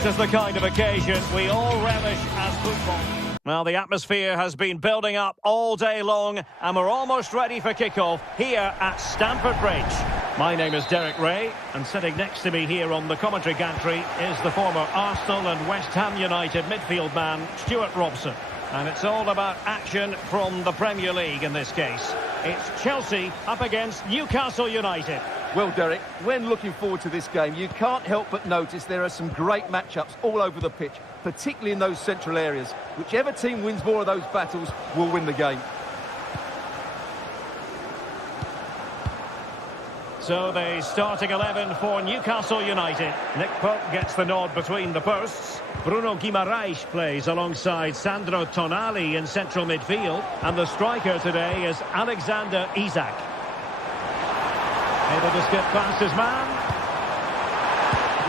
This is the kind of occasion we all relish as football. Well, the atmosphere has been building up all day long, and we're almost ready for kickoff here at Stamford Bridge. My name is Derek Ray, and sitting next to me here on the commentary gantry is the former Arsenal and West Ham United midfield man, Stuart Robson. And it's all about action from the Premier League in this case. It's Chelsea up against Newcastle United. Well, Derek, when looking forward to this game, you can't help but notice there are some great matchups all over the pitch, particularly in those central areas. Whichever team wins more of those battles will win the game. So the starting 11 for Newcastle United. Nick Pope gets the nod between the posts. Bruno Guimaraes plays alongside Sandro Tonali in central midfield. And the striker today is Alexander Isak. Able to skip past his man.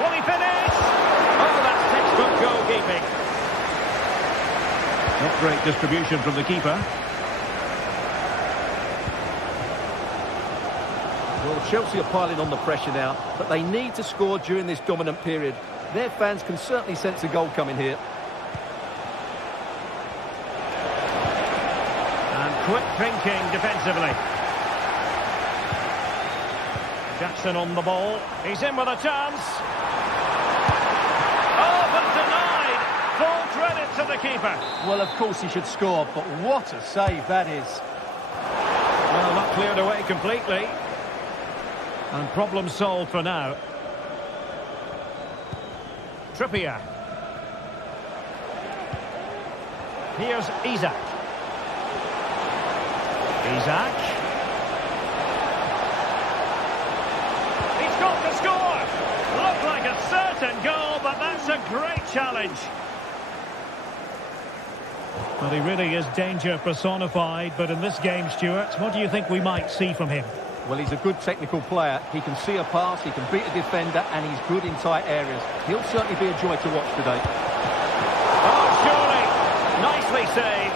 Will he finish? Oh, that's textbook goalkeeping. Not great distribution from the keeper. Well, Chelsea are piling on the pressure now, but they need to score during this dominant period. Their fans can certainly sense a goal coming here. And quick thinking defensively. Jackson on the ball. He's in with a chance. Oh, but denied. Full credit to the keeper. Well, of course he should score, but what a save that is. Well, not cleared away completely. And problem solved for now. Trippier. Here's Isak. Isak. He's got to score! Looked like a certain goal, but that's a great challenge. Well, he really is danger personified, but in this game, Stuart, what do you think we might see from him? Well, he's a good technical player. He can see a pass, he can beat a defender, and he's good in tight areas. He'll certainly be a joy to watch today. Oh, surely! Nicely saved.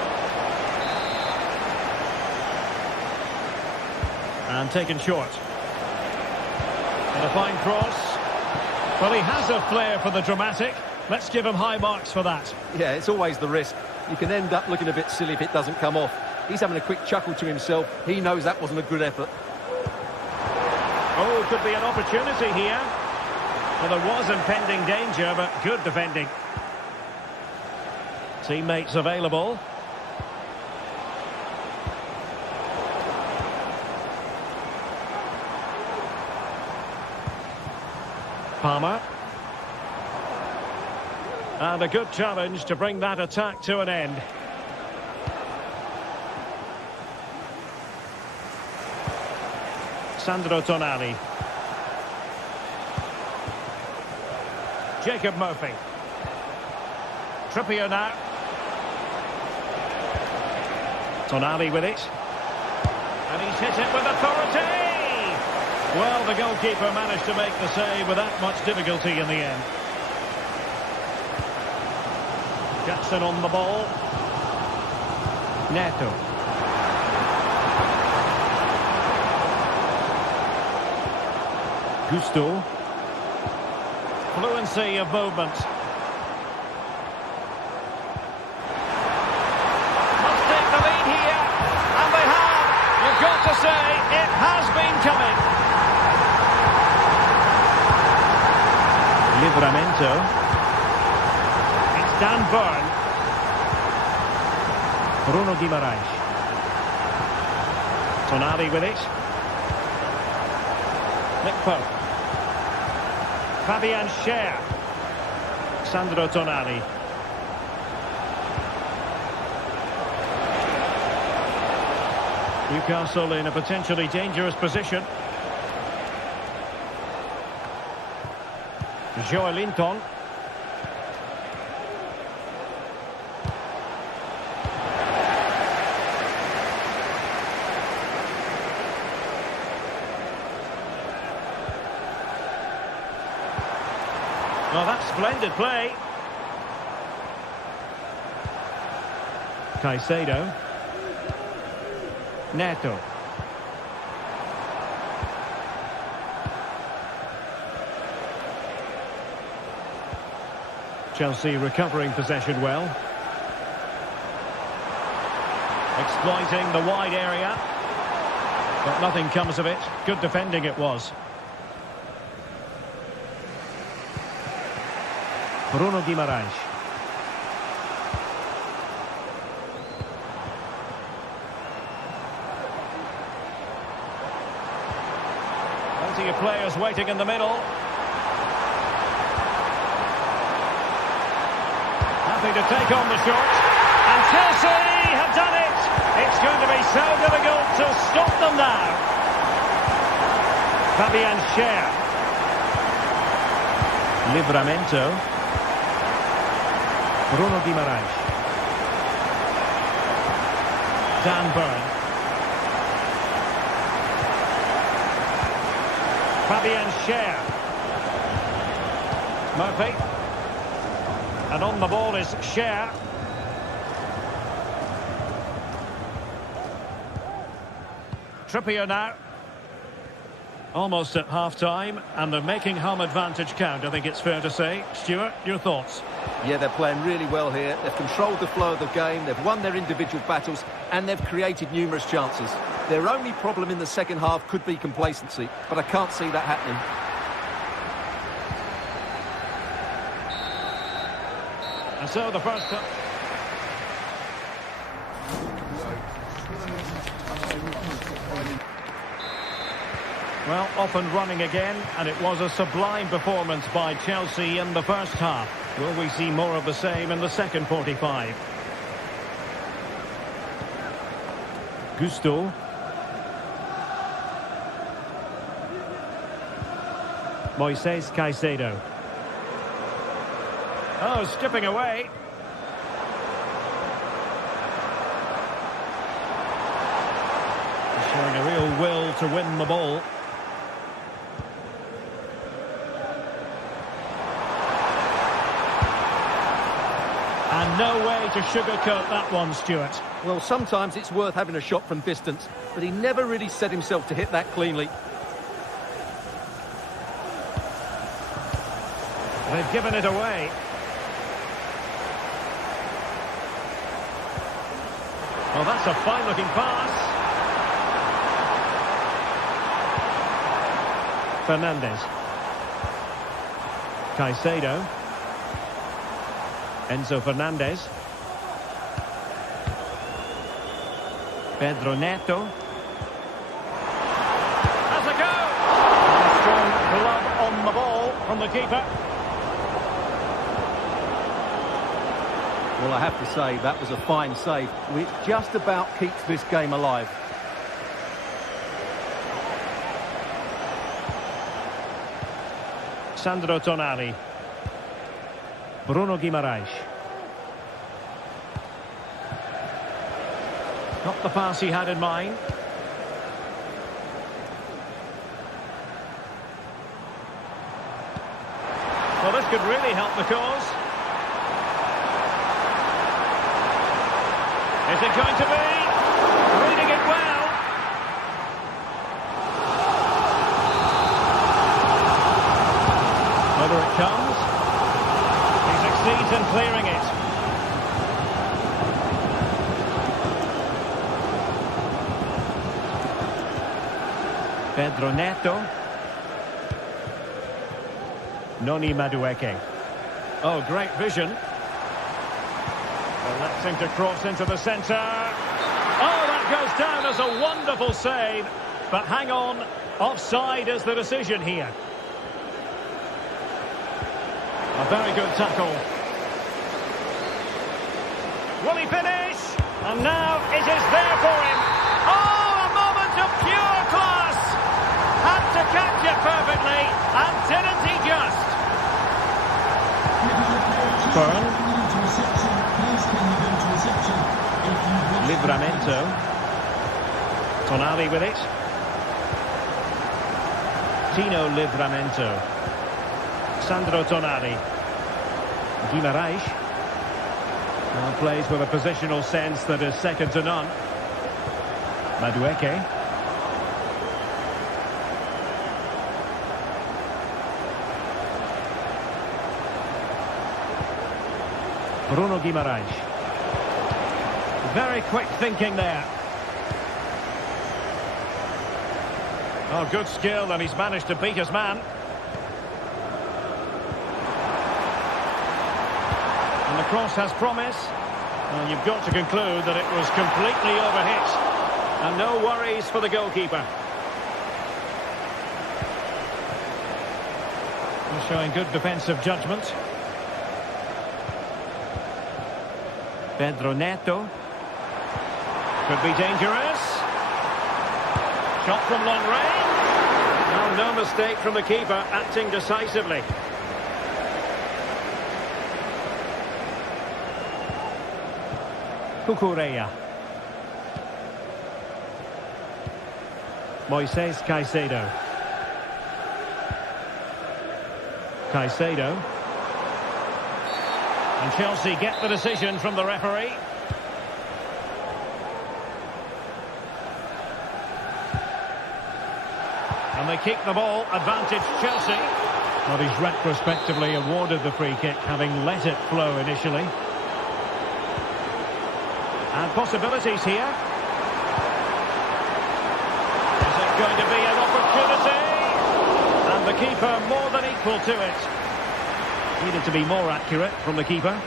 And taken short. And a fine cross. Well, he has a flair for the dramatic. Let's give him high marks for that. Yeah, it's always the risk. You can end up looking a bit silly if it doesn't come off. He's having a quick chuckle to himself. He knows that wasn't a good effort. Oh, could be an opportunity here. Well, there was impending danger, but good defending. Teammates available. Palmer. And a good challenge to bring that attack to an end. Sandro Tonali. Jacob Murphy. Trippier now. Tonali with it. And he's hit it with authority! Well, the goalkeeper managed to make the save without much difficulty in the end. Jackson on the ball. Neto. Gusto. Fluency of movement. Must take the lead here. And they have. You've got to say, it has been coming. Livramento. It's Dan Burn. Bruno Guimaraes. Tonali with it. Nick Pope. Fabian Schär. Sandro Tonali. Newcastle in a potentially dangerous position. Joelinton. Well, that's splendid play. Caicedo. Neto. Chelsea recovering possession well. Exploiting the wide area. But nothing comes of it. Good defending it was. Bruno Guimaraes. Plenty of players waiting in the middle. Happy to take on the shot. And Chelsea have done it. It's going to be so difficult to stop them now. Fabian Schär. Livramento. Bruno Guimaraes. Dan Burn. Fabian Schär. Murphy. And on the ball is Schär. Trippier now. Almost at half-time, and they're making home advantage count, I think it's fair to say. Stuart, your thoughts? Yeah, they're playing really well here. They've controlled the flow of the game, they've won their individual battles, and they've created numerous chances. Their only problem in the second half could be complacency, but I can't see that happening. And so the first touch. Well, off and running again, and it was a sublime performance by Chelsea in the first half. Will we see more of the same in the second 45? Gusto. Moises Caicedo. Oh, skipping away. Showing a real will to win the ball. And no way to sugarcoat that one, Stuart. Well, sometimes it's worth having a shot from distance, but he never really set himself to hit that cleanly. They've given it away. Well, that's a fine-looking pass. Fernandes. Caicedo. Enzo Fernandez. Pedro Neto. Has a go! Strong glove on the ball from the keeper. Well, I have to say, that was a fine save, which just about keeps this game alive. Sandro Tonali. Bruno Guimaraes. Not the pass he had in mind. Well, this could really help the cause. Is it going to be? Reading it well. Whether it comes, he succeeds in clearing it. Pedro Neto. Noni Madueke. Oh, great vision. Electing to cross into the centre. Oh, that goes down as a wonderful save. But hang on, offside is the decision here. A very good tackle. Will he finish? And now it is there for him. Oh, a moment of pure class. Had to catch it perfectly, and didn't he just? Burn. Livramento. Tonali with it. Tino Livramento. Sandro Tonali. Guimaraes. Well, plays with a positional sense that is second to none. Madueke. Bruno Guimaraes. Very quick thinking there. Oh, good skill, and he's managed to beat his man. And the cross has promise. And you've got to conclude that it was completely overhit. And no worries for the goalkeeper. He's showing good defensive judgment. Pedro Neto. Could be dangerous. Shot from long range. No mistake from the keeper, acting decisively. Cucurella. Moises Caicedo. Caicedo. And Chelsea get the decision from the referee. And they keep the ball, advantage Chelsea. Well, he's retrospectively awarded the free kick, having let it flow initially. And possibilities here. Is it going to be an opportunity? And the keeper more than equal to it. Needed to be more accurate from the keeper.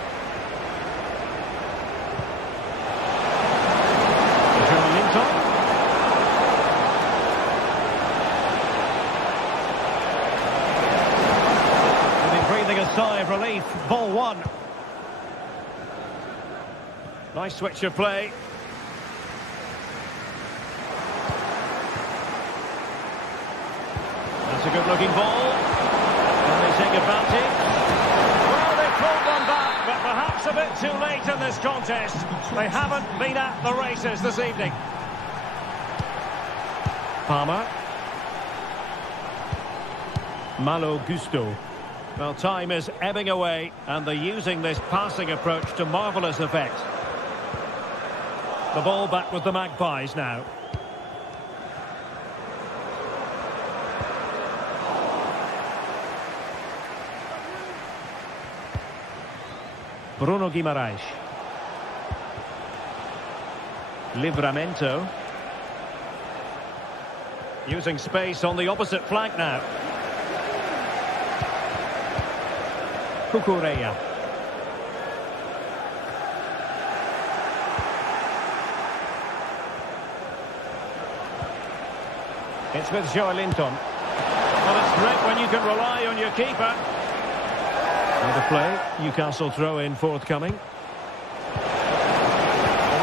Sigh of relief, ball one. Nice switch of play. That's a good looking ball. And they take advantage. Well, they pulled one back, but perhaps a bit too late in this contest. They haven't been at the races this evening. Palmer. Malo Gusto. Well, time is ebbing away, and they're using this passing approach to marvellous effect. The ball back with the Magpies now. Bruno Guimaraes. Livramento. Using space on the opposite flank now. Cucurella. It's with Joelinton. Well, it's great when you can rely on your keeper. And the play, Newcastle throw in forthcoming. The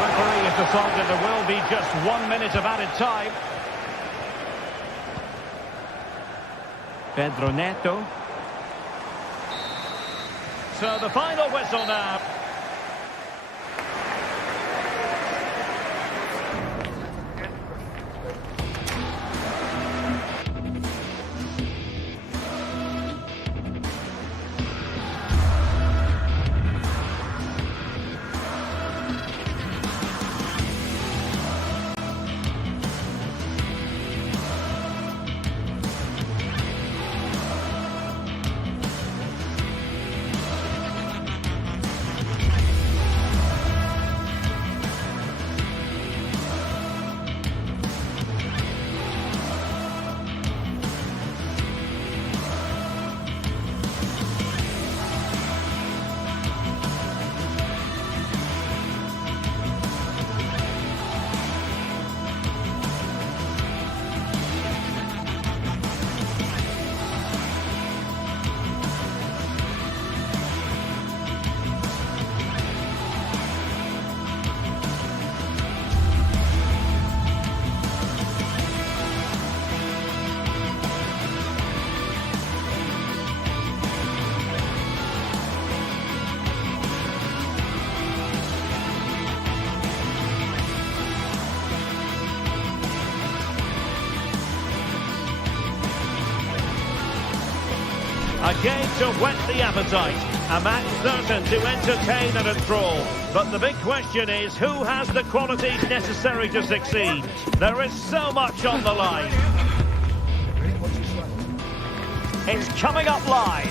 referee has decided there will be just 1 minute of added time. Pedro Neto. So the final whistle now. A game to whet the appetite. A match certain to entertain and enthrall. But the big question is, who has the qualities necessary to succeed? There is so much on the line. It's coming up live.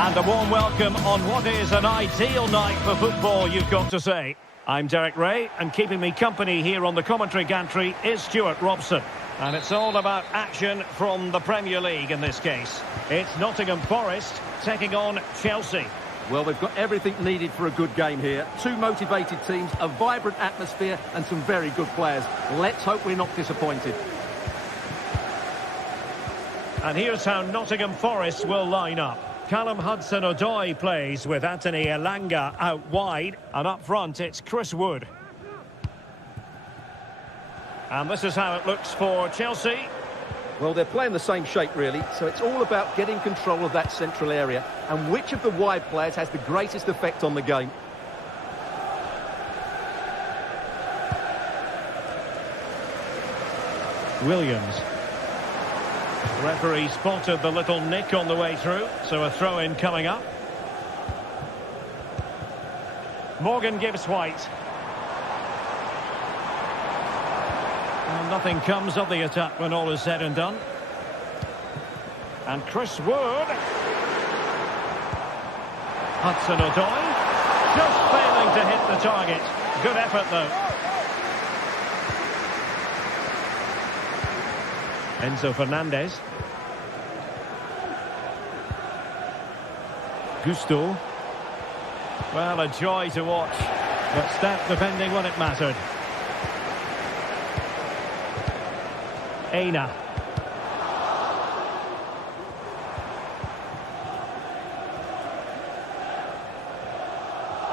And a warm welcome on what is an ideal night for football, you've got to say. I'm Derek Ray, and keeping me company here on the commentary gantry is Stuart Robson. And it's all about action from the Premier League in this case. It's Nottingham Forest taking on Chelsea. Well, they've got everything needed for a good game here. Two motivated teams, a vibrant atmosphere and some very good players. Let's hope we're not disappointed. And here's how Nottingham Forest will line up. Callum Hudson-Odoi plays with Anthony Elanga out wide. And up front, it's Chris Wood. And this is how it looks for Chelsea. Well, they're playing the same shape, really, so it's all about getting control of that central area and which of the wide players has the greatest effect on the game. Williams. The referee spotted the little nick on the way through, so a throw-in coming up. Morgan Gibbs-White. Well, nothing comes of the attack when all is said and done. And Chris Wood. Hudson-Odoi. Just failing to hit the target. Good effort, though. Enzo Fernandez. Gusto. Well, a joy to watch, but stat defending when it mattered. Aina.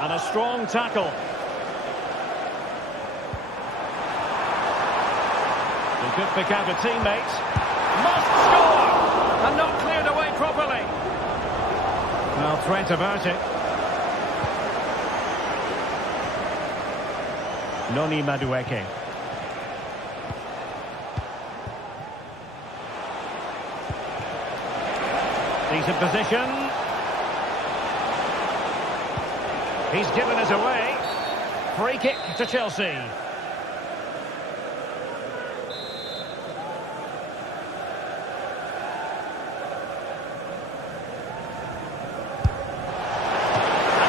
And a strong tackle. He could pick out a teammate. Must score! And not cleared away properly. Well, threat about it. Noni Madueke. Decent position. He's given us away. Free kick to Chelsea. And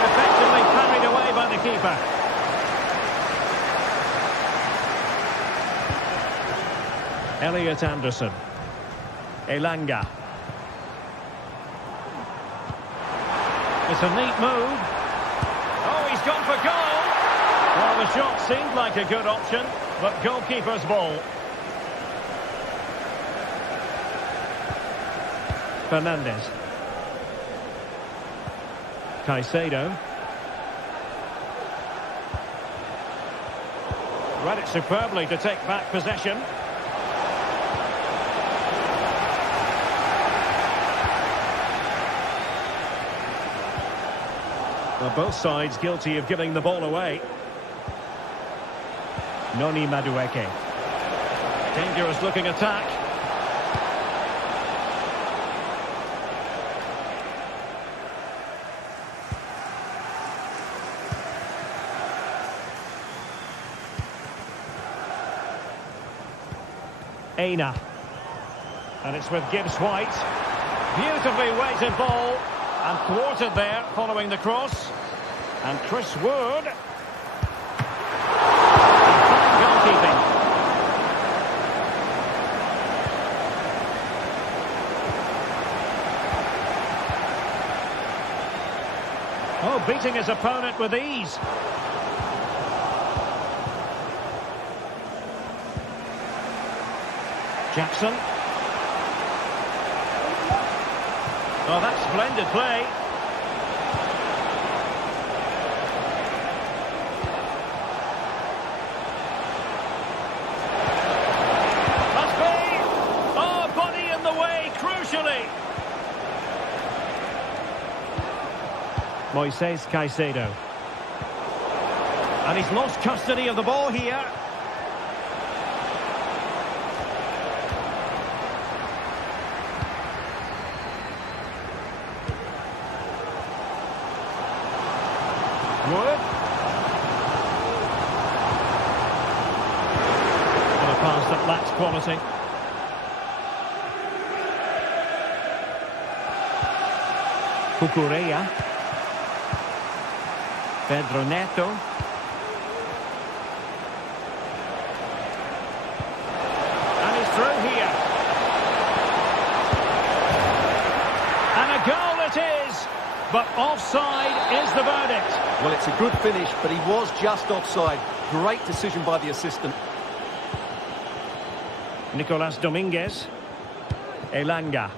effectively carried away by the keeper. Elliot Anderson. Elanga. It's a neat move. Oh, he's gone for goal. Well, the shot seemed like a good option, but goalkeeper's ball. Fernandez. Caicedo. Read it superbly to take back possession. Well, both sides guilty of giving the ball away. Noni Madueke. Dangerous looking attack. Aina. And it's with Gibbs-White. Beautifully weighted ball. And thwarted there following the cross. And Chris Wood. And goalkeeping. Oh, beating his opponent with ease. Jackson. Oh, that's splendid play. Must be. Oh, body in the way, crucially. Moises Caicedo. And he's lost custody of the ball here. Wood. And a pass that lacks quality. Cucurella. Pedro Neto. And he's through here. And a goal it is. But offside is the verdict. Well, it's a good finish, but he was just offside. Great decision by the assistant. Nicolas Dominguez. Elanga.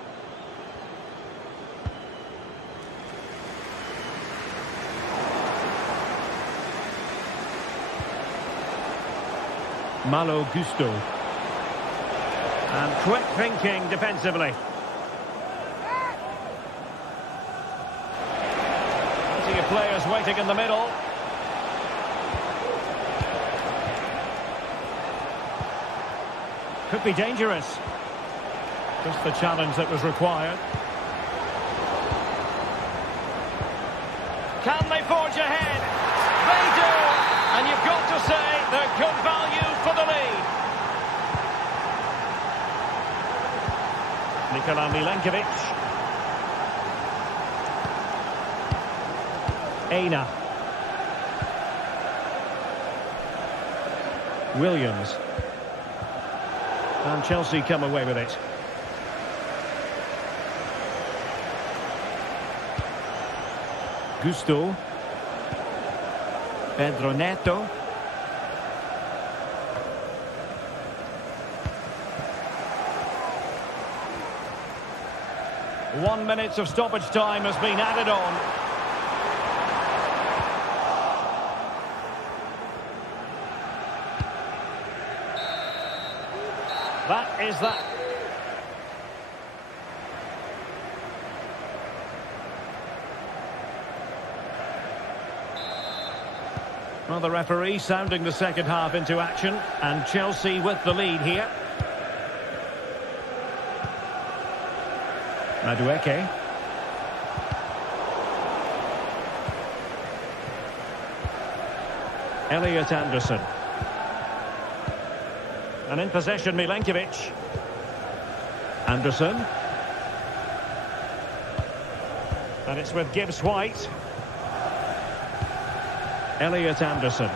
Malo Gusto. And quick thinking defensively. Plenty of players waiting in the middle. Could be dangerous. Just the challenge that was required. Can they forge ahead? They do! And you've got to say they're good value for the lead. Nikola Milenkovic. Aina. Williams. And Chelsea come away with it. Gusto. Pedro Neto. One minute of stoppage time has been added on. That is that. Well, the referee sounding the second half into action, and Chelsea with the lead here. Madueke. Elliot Anderson. And in possession, Milenkovic. Anderson. And it's with Gibbs White. Elliot Anderson.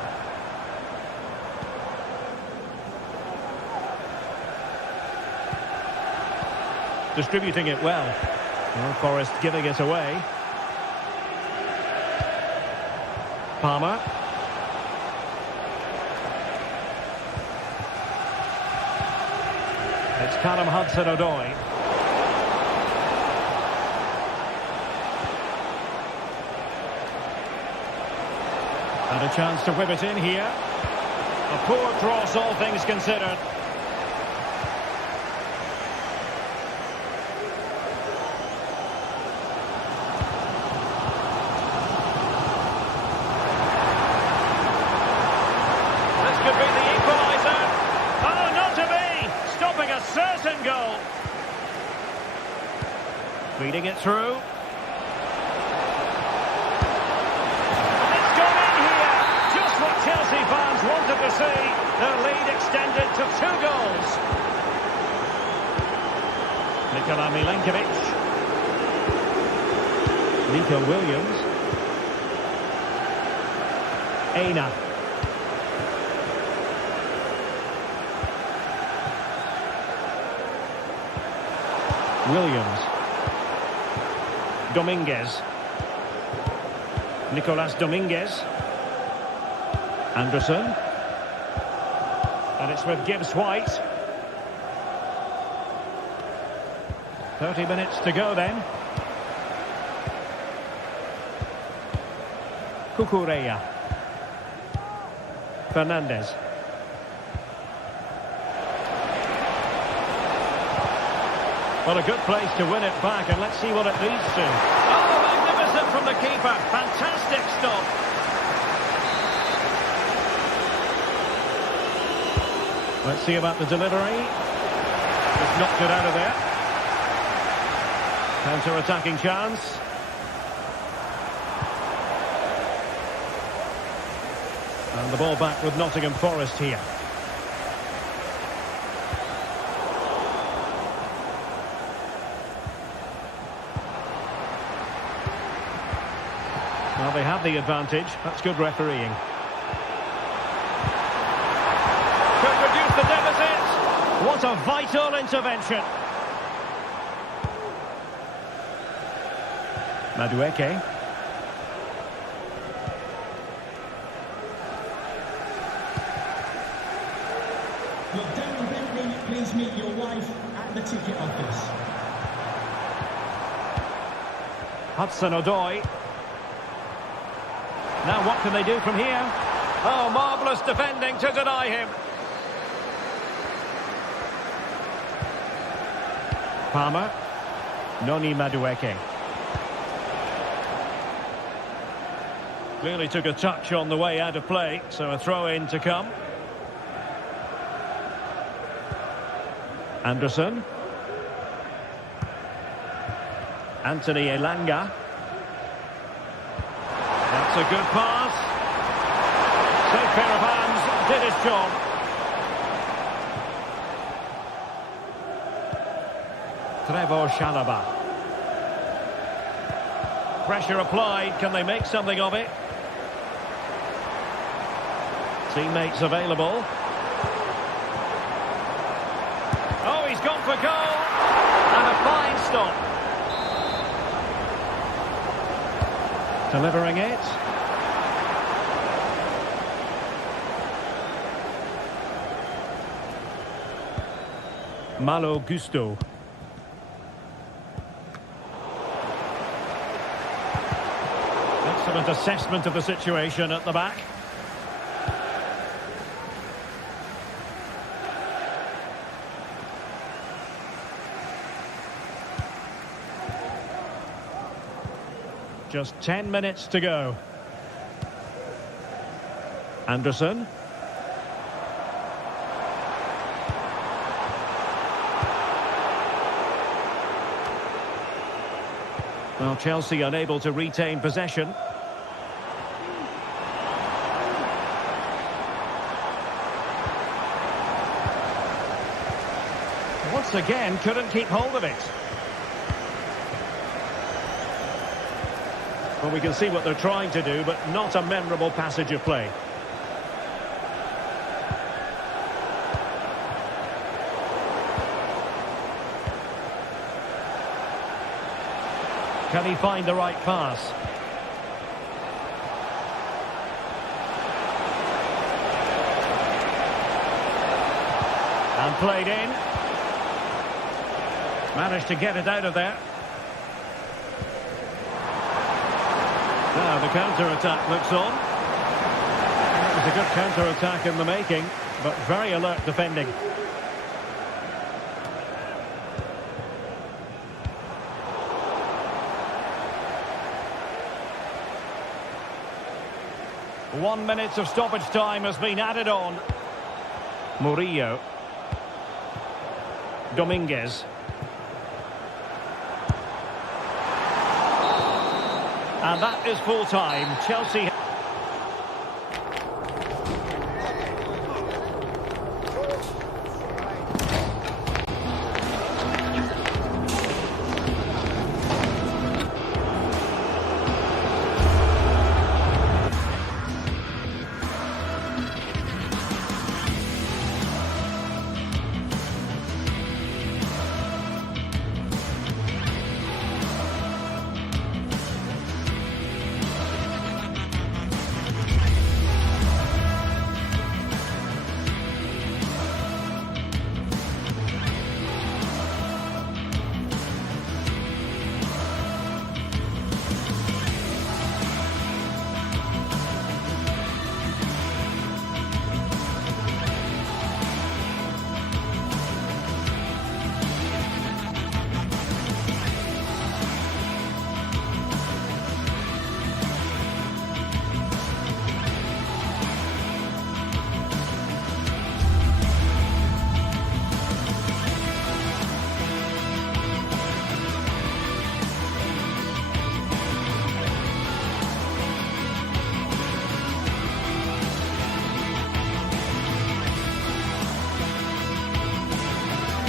Distributing it well. Forest giving it away. Palmer. It's Callum Hudson-Odoi. And a chance to whip it in here. A poor cross, all things considered. This could be the equaliser. Oh, not to be! Stopping a certain goal. Feeding it through. Chelsea fans wanted to see their lead extended to 2 goals. Nikola Milenkovic. Nico Williams. Aina. Williams. Dominguez. Nicolas Dominguez. Anderson. And it's with Gibbs White. 30 minutes to go then. Cucurella. Fernandez. Well, a good place to win it back, and let's see what it leads to. Oh, magnificent from the keeper. Fantastic stop. Let's see about the delivery. Just knocked it out of there. Counter-attacking chance. And the ball back with Nottingham Forest here. they have the advantage. That's good refereeing. Could reduce the deficit. What a vital intervention. Madueke. Look, down the bench, please meet your wife at the ticket office. Hudson-Odoi. Now what can they do from here? Oh, marvellous defending to deny him. Palmer. Noni Madueke. Clearly took a touch on the way out of play, so a throw-in to come. Anderson. Anthony Elanga. That's a good pass. Safe pair of hands, did his job. Trevor Chalobah. Pressure applied, can they make something of it? Teammates available. Oh, he's gone for goal. And a fine stop. Delivering it. Malo Gusto. Excellent assessment of the situation at the back. Just 10 minutes to go. Anderson. Well, Chelsea unable to retain possession. Once again, couldn't keep hold of it. Well, we can see what they're trying to do, but not a memorable passage of play. Can he find the right pass? And played in. Managed to get it out of there. Now the counter-attack looks on. It was a good counter-attack in the making, but very alert defending. One minute of stoppage time has been added on. Murillo. Dominguez. And that is full time. Chelsea.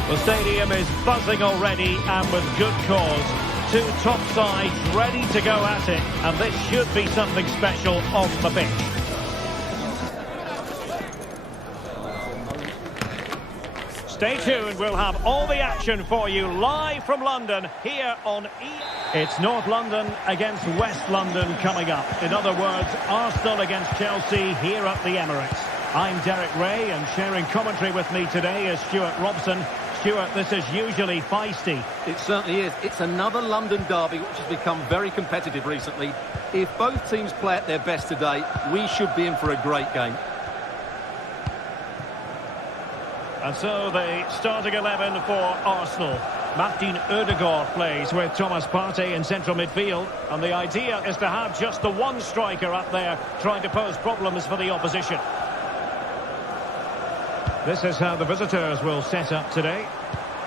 The stadium is buzzing already, and with good cause. Two top sides ready to go at it, and this should be something special off the pitch. Stay tuned, we'll have all the action for you live from London here on It's North London against West London coming up. In other words, Arsenal against Chelsea here at the Emirates. I'm Derek Ray, and sharing commentary with me today is Stuart Robson. Stuart, this is usually feisty. It certainly is. It's another London derby which has become very competitive recently. If both teams play at their best today, we should be in for a great game. And so the starting 11 for Arsenal. Martin Ødegaard plays with Thomas Partey in central midfield. And the idea is to have just the one striker up there trying to pose problems for the opposition. This is how the visitors will set up today.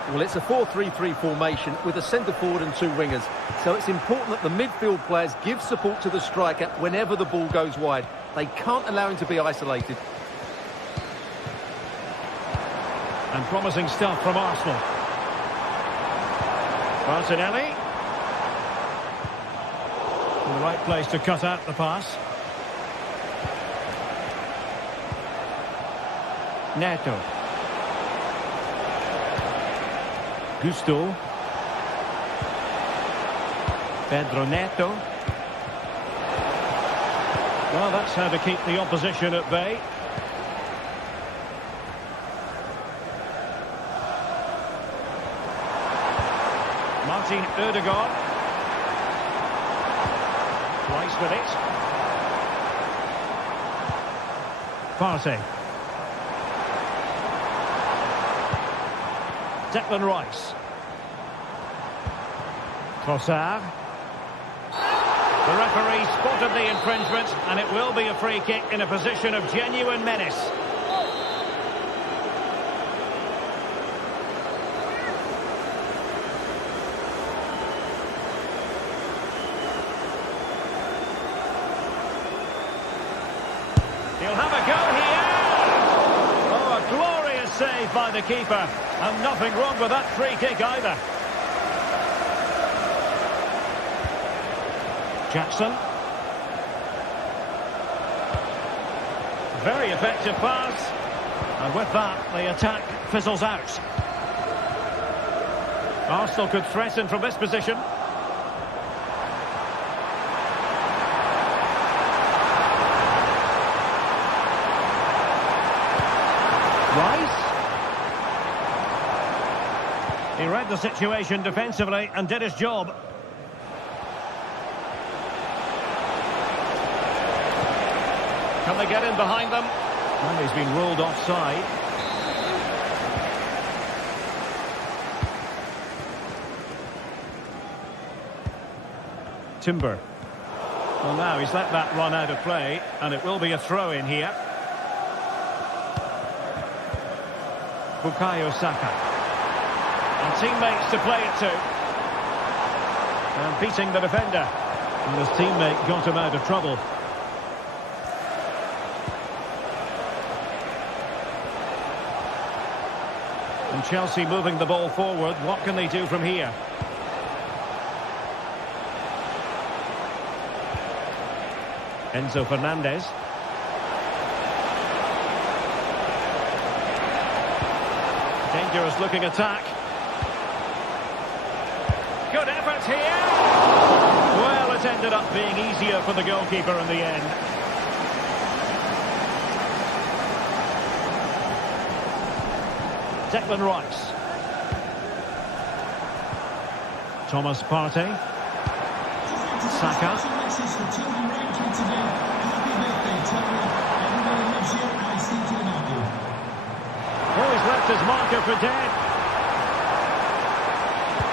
Well, it's a 4-3-3 formation with a centre forward and two wingers. So it's important that the midfield players give support to the striker whenever the ball goes wide. They can't allow him to be isolated. And promising stuff from Arsenal. Martinelli. In the right place to cut out the pass. Neto. Gusto. Pedro Neto. Well, that's how to keep the opposition at bay. Martin Ødegaard. Rice with it. Partey. Declan Rice. Trossard. The referee spotted the infringement, and it will be a free kick in a position of genuine menace. He'll have a go here. Oh, a glorious save by the keeper. And nothing wrong with that free kick either. Jackson. Very effective pass. And with that, the attack fizzles out. Arsenal could threaten from this position. Rice. He read the situation defensively and did his job. Can they get in behind them? Well, he's been ruled offside. Timber. Well, now he's let that run out of play, and it will be a throw in here. Bukayo Saka. And teammates to play it to. And beating the defender. And his teammate got him out of trouble. And Chelsea moving the ball forward. What can they do from here? Enzo Fernandez. Dangerous looking attack. Good effort here. Well, it ended up being easier for the goalkeeper in the end. Declan Rice. Thomas Partey. Saka. Oh, he's left his marker for dead.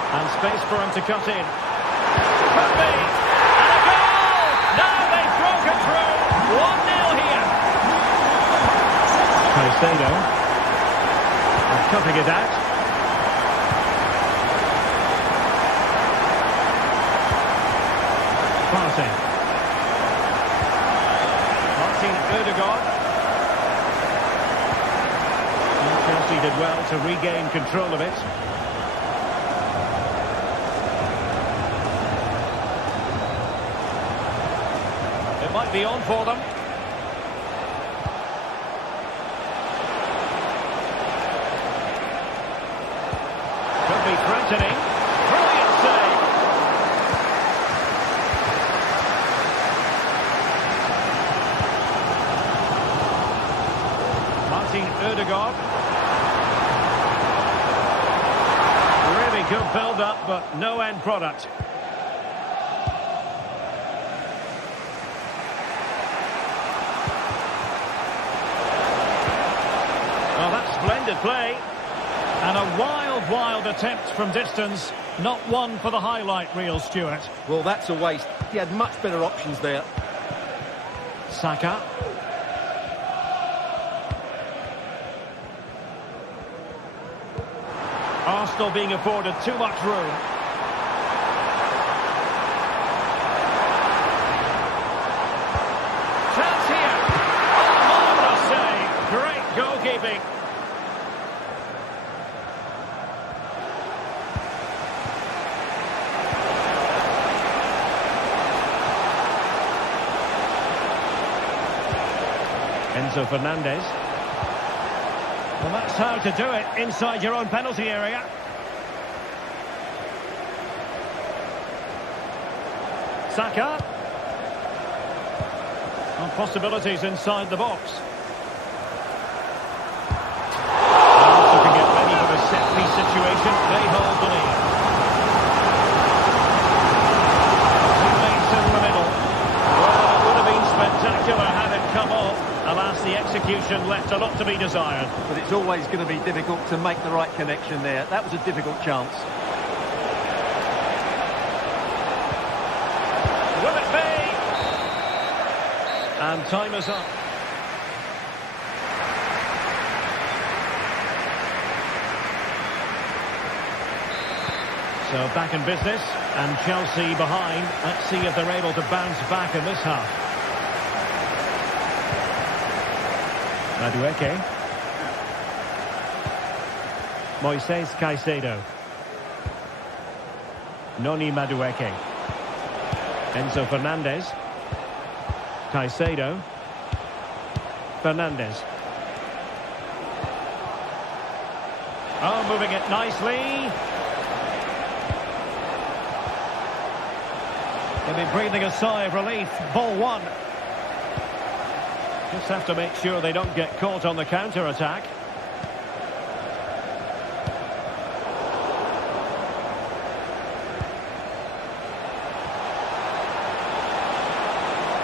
And space for him to cut in. Could be. And a goal! Now they've broken through. 1-0 here. Caicedo. Cutting it out. Partey. Martin Ødegaard. And Chelsea did well to regain control of it. might be on for them. Could be threatening. Brilliant save. Martin Ødegaard. Really good build-up, but no end product. Well, that's splendid play. And a wild attempt from distance. Not one for the highlight reel, Stuart. Well, that's a waste. He had much better options there. Saka. Arsenal being afforded too much room. Chance here. Oh, marvellous save. Great goalkeeping. Enzo Fernandez. Well, that's how to do it inside your own penalty area. Saka. And possibilities inside the box. Also can get ready for the set-piece situation. They hold the lead. Teammates in the middle. Well, it would have been spectacular had it come off. Alas, the execution left a lot to be desired. But it's always going to be difficult to make the right connection there. That was a difficult chance. Will it be? And time is up. So back in business, and Chelsea behind. Let's see if they're able to bounce back in this half. Madueke. Moises Caicedo. Noni Madueke. Enzo Fernandez. Caicedo. Fernandez. Oh, moving it nicely. They'll be breathing a sigh of relief. Ball one. Just have to make sure they don't get caught on the counter-attack.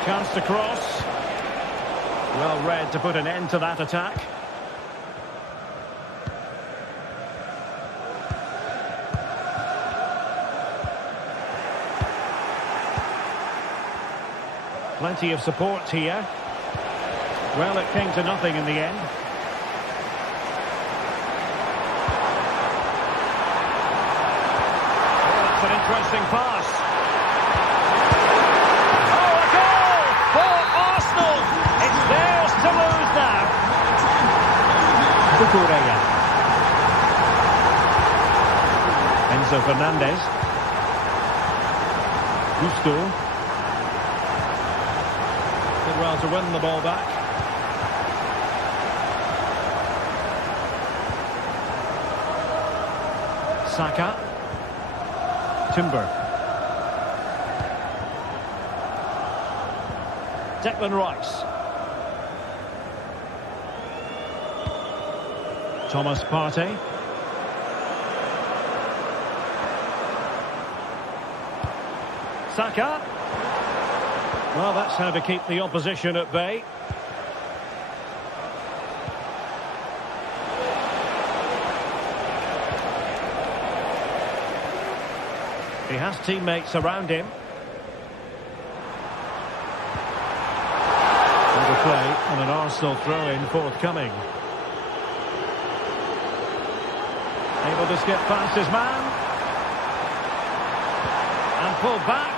Chance to cross. Well read to put an end to that attack. Plenty of support here. Well, it came to nothing in the end. Oh, that's an interesting pass. Oh, a goal for Arsenal. It's theirs to lose now. Cucurella. Enzo Fernandez. Gusto. Did well to win the ball back. Saka. Timber. Declan Rice. Thomas Partey. Saka. Well, that's how to keep the opposition at bay. He has teammates around him. Under play and an Arsenal throw-in forthcoming. Able to skip past his man. And pull back.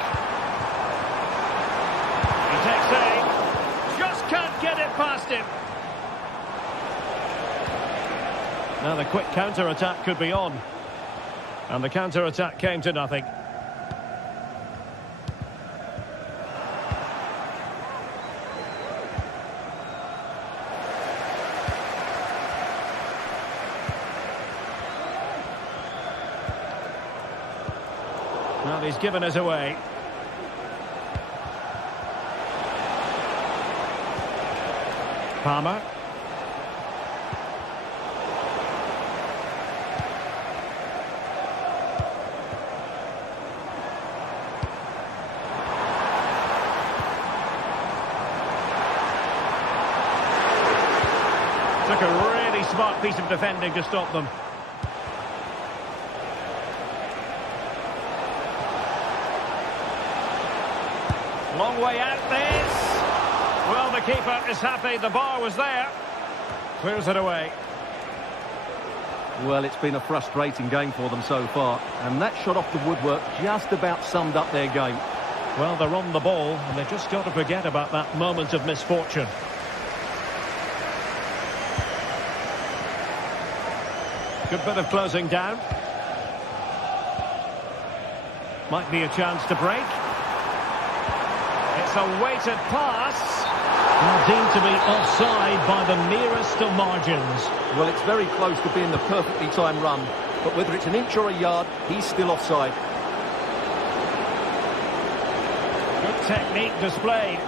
He takes aim. Just can't get it past him. Now the quick counter-attack could be on. And the counter-attack came to And he's given us away. Palmer. Took a really smart piece of defending to stop them. Long way out this. Well, the keeper is happy. The bar was there. Clears it away. Well, it's been a frustrating game for them so far. And that shot off the woodwork just about summed up their game. Well, they're on the ball, and they've just got to forget about that moment of misfortune. Good bit of closing down. Might be a chance to break. It's a weighted pass. And deemed to be offside by the merest of margins. Well, it's very close to being the perfectly timed run. But whether it's an inch or a yard, he's still offside. Good technique displayed.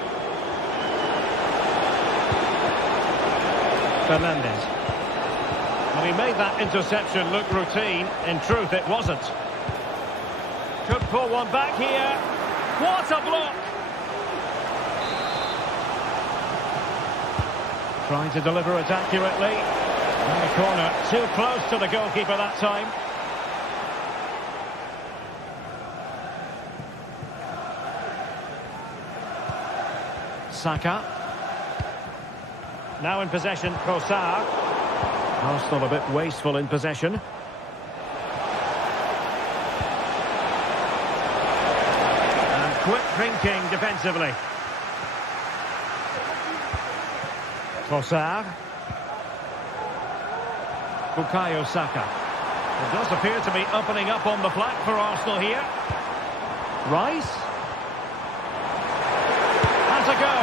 Fernandez. Well, he made that interception look routine. In truth, it wasn't. Could pull one back here. What a block! Trying to deliver it accurately. In the corner, too close to the goalkeeper that time. Saka. Now in possession, Trossard. Arsenal a bit wasteful in possession. And quick thinking defensively. Trossard. Bukayo Saka. It does appear to be opening up on the flank for Arsenal here. Rice. Has a go.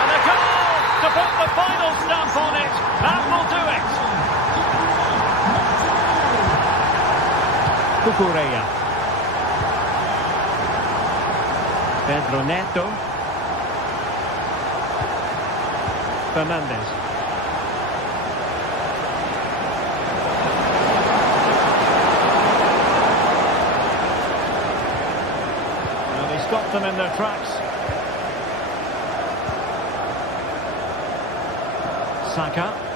And a goal to put the final stamp on it. That will do it. Cucurella. Pedro Neto. Fernandez. Well, they stopped them in their tracks. Saka.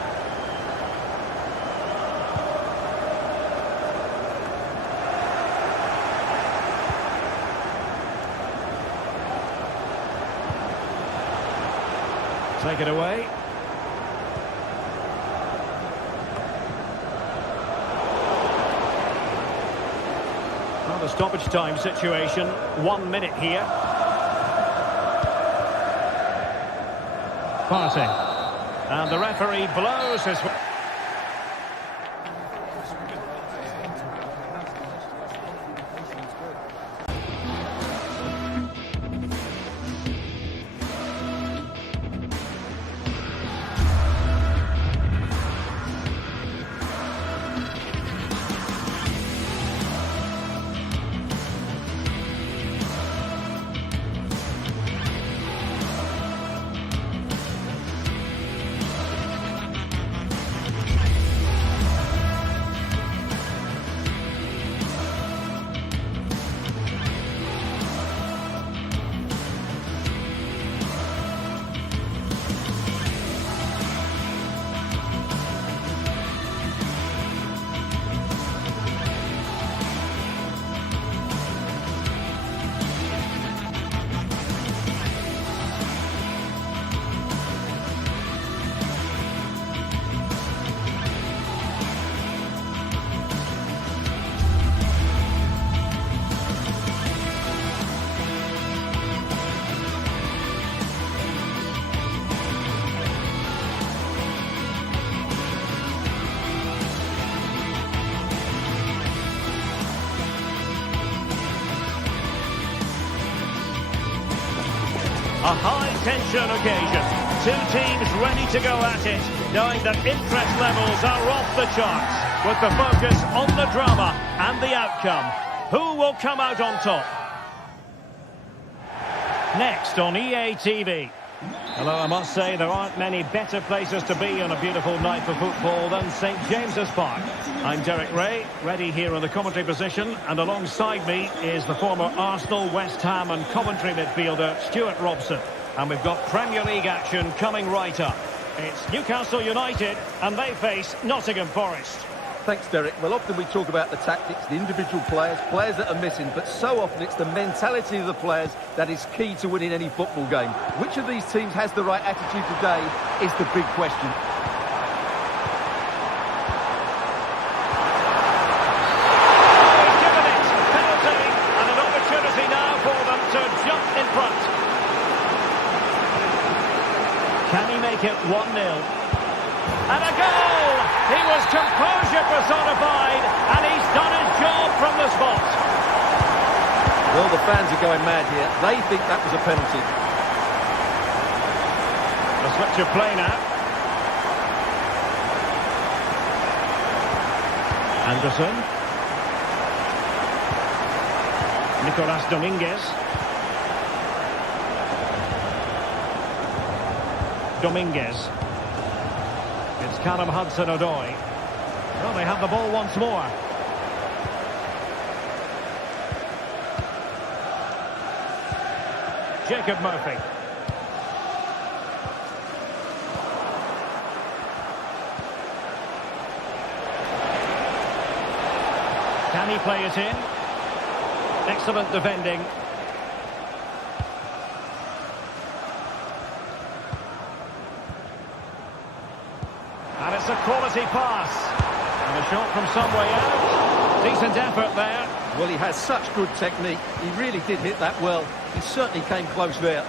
Take it away. Well, the stoppage time situation. 1 minute here. Partey. And the referee blows his... A high-tension occasion. Two teams ready to go at it, knowing that interest levels are off the charts, with the focus on the drama and the outcome. Who will come out on top? Next on EA TV. Although I must say there aren't many better places to be on a beautiful night for football than St James's Park. I'm Derek Ray, ready here in the commentary position, and alongside me is the former Arsenal, West Ham and Coventry midfielder Stuart Robson. And we've got Premier League action coming right up. It's Newcastle United and they face Nottingham Forest. Thanks, Derek. Well, often we talk about the tactics, the individual players that are missing, but so often it's the mentality of the players that is key to winning any football game. Which of these teams has the right attitude today is the big question. He's given it. Penalty and an opportunity now for them to jump in front. Can he make it 1-0? And a goal! He was composure personified, and he's done his job from the spot. Well, the fans are going mad here. They think that was a penalty. The switch of play now. Anderson. Nicolas Dominguez. Dominguez. It's Callum Hudson-Odoi. Well, they have the ball once more. Jacob Murphy. Can he play it in? Excellent defending. And it's a quality pass. And a shot from some way out. Decent effort there. Well, he has such good technique. He really did hit that well. He certainly came close there.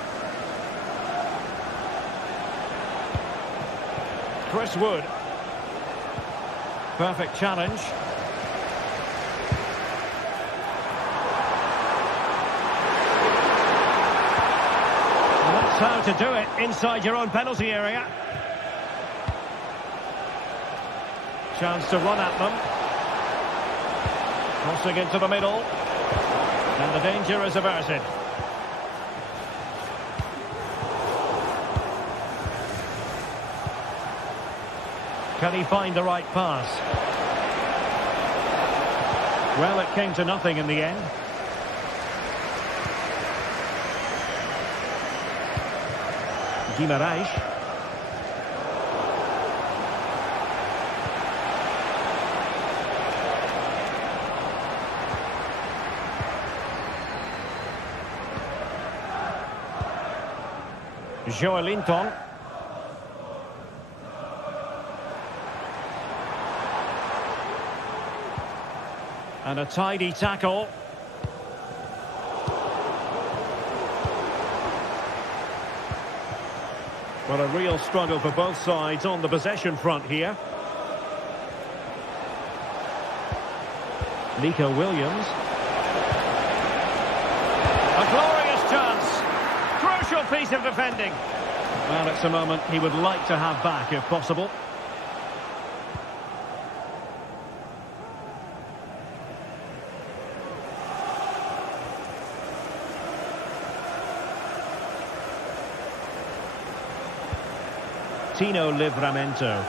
Chris Wood. Perfect challenge. And that's how to do it inside your own penalty area. Chance to run at them. Crossing into the middle. And the danger is averted. Can he find the right pass? Well, it came to nothing in the end. Guimaraes. Joelinton. And a tidy tackle. Well, a real struggle for both sides on the possession front here. Nico Williams. A glorious chance. Crucial piece of defending. Well, it's a moment he would like to have back if possible. Tino Livramento.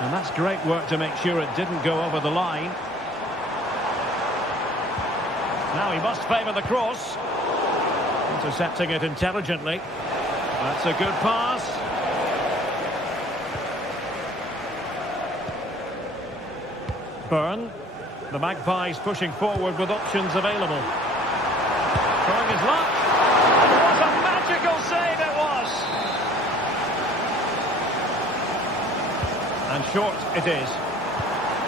And that's great work to make sure it didn't go over the line. Now he must favour the cross. Intercepting it intelligently. That's a good pass. Byrne. The Magpies pushing forward with options available. Trying his luck. And what a magical save it was! And short it is.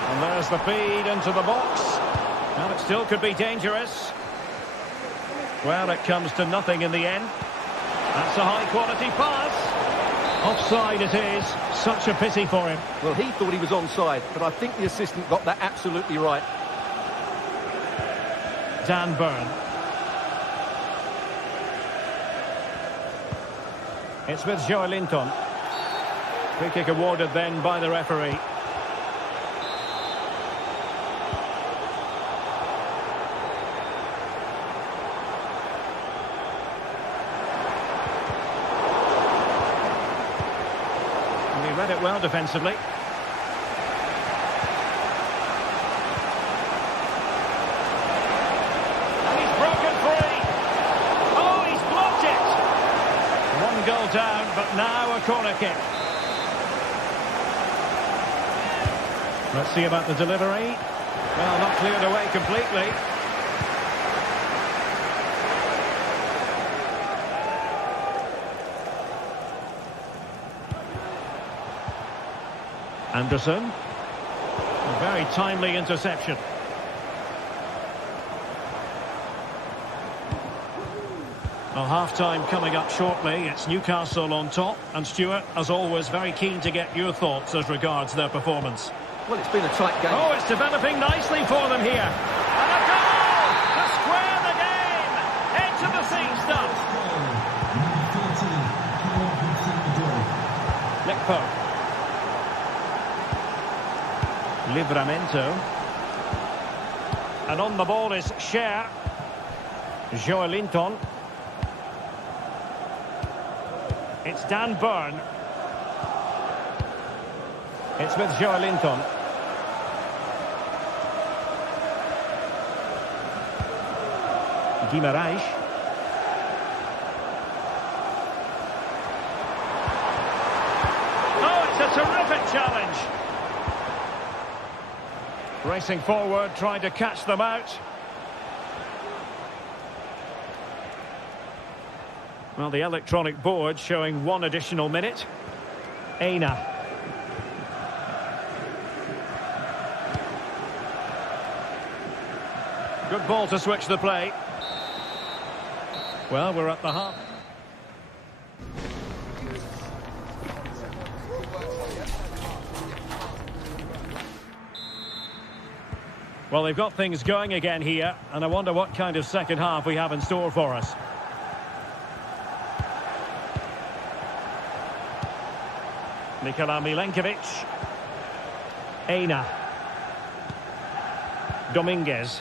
And there's the feed into the box. And it still could be dangerous. Well, it comes to nothing in the end. That's a high-quality pass. Offside it is. Such a pity for him. Well, he thought he was onside, but I think the assistant got that absolutely right. Dan Byrne. It's with Joelinton. Free kick awarded then by the referee. read it well defensively. And he's broken free. Oh, he's blocked it. One goal down, but now a corner kick. Let's see about the delivery. Well, not cleared away completely. Anderson. A very timely interception. Well, half-time coming up shortly. It's Newcastle on top. And Stuart, as always, very keen to get your thoughts as regards their performance. Well, it's been a tight game. Oh, it's developing nicely for them here. And a goal to square the game. Edge of the seat stuff. Nick Pope. Livramento. And on the ball is Cher. Joelinton. It's Dan Burn. It's with Joelinton. Guimarães. Oh, it's a terrific challenge. Racing forward, trying to catch them out. Well, the electronic board showing one additional minute. Aina. Good ball to switch the play. Well, we're at the half. Well, they've got things going again here, and I wonder what kind of second half we have in store for us. Nikola Milenkovic. Aina. Dominguez.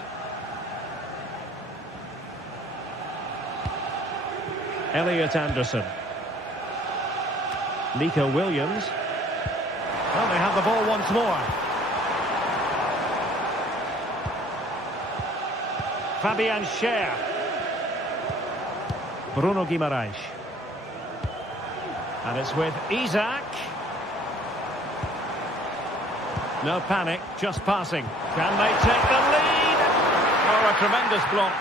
Elliot Anderson. Nico Williams. Well, they have the ball once more. Fabian Cher. Bruno Guimarães. And it's with Isaac. No panic, just passing. Can they take the lead? Oh, a tremendous block.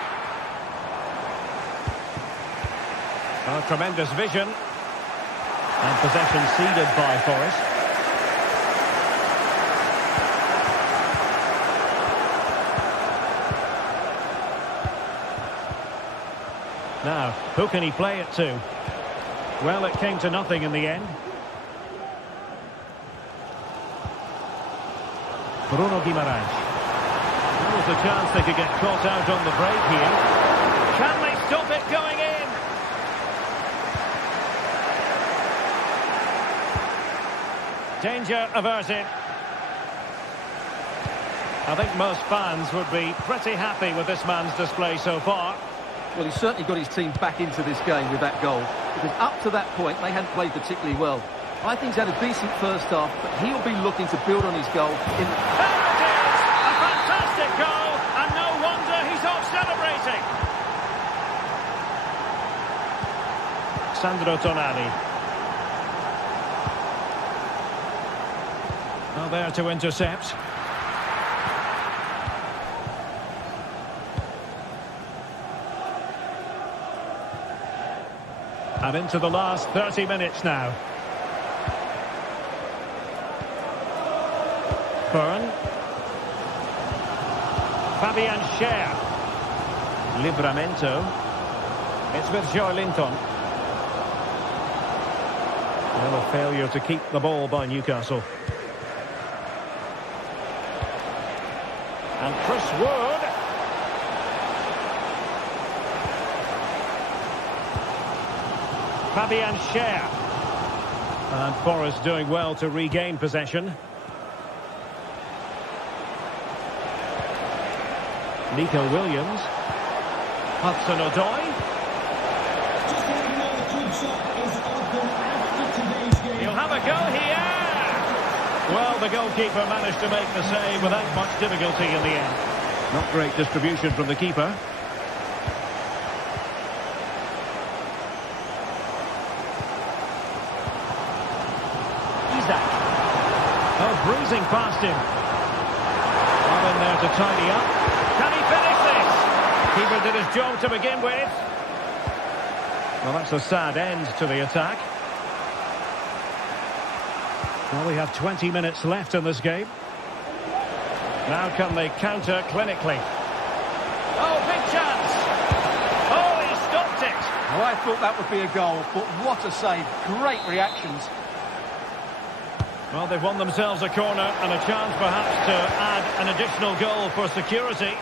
Oh, tremendous vision. And possession ceded by Forest. Now, who can he play it to? Well, it came to nothing in the end. Bruno Guimarães. There was a chance they could get caught out on the break here. Can they stop it going in? Danger averted. I think most fans would be pretty happy with this man's display so far. Well, he's certainly got his team back into this game with that goal, because up to that point they hadn't played particularly well. I think he's had a decent first half, but he'll be looking to build on his goal. There it is! A fantastic goal, and no wonder he's off celebrating. Sandro Tonali. Well, there to intercept. And into the last 30 minutes now. Burn. Fabian Cher. Livramento. It's with Joelinton. Well, a failure to keep the ball by Newcastle. And Chris Wood. Fabian Cher. And Forest doing well to regain possession. Nico Williams. Hudson-Odoi. He'll have a go here. Well, the goalkeeper managed to make the save without much difficulty in the end. Not great distribution from the keeper. Isaac. Oh, bruising past him. Well in there to tidy up. Can he finish this? Keeper did his job to begin with. Well, that's a sad end to the attack. Well, we have 20 minutes left in this game. Now can they counter clinically? Oh, big chance! Oh, he stopped it! Well, I thought that would be a goal, but what a save. Great reactions. Well, they've won themselves a corner and a chance perhaps to add an additional goal for security.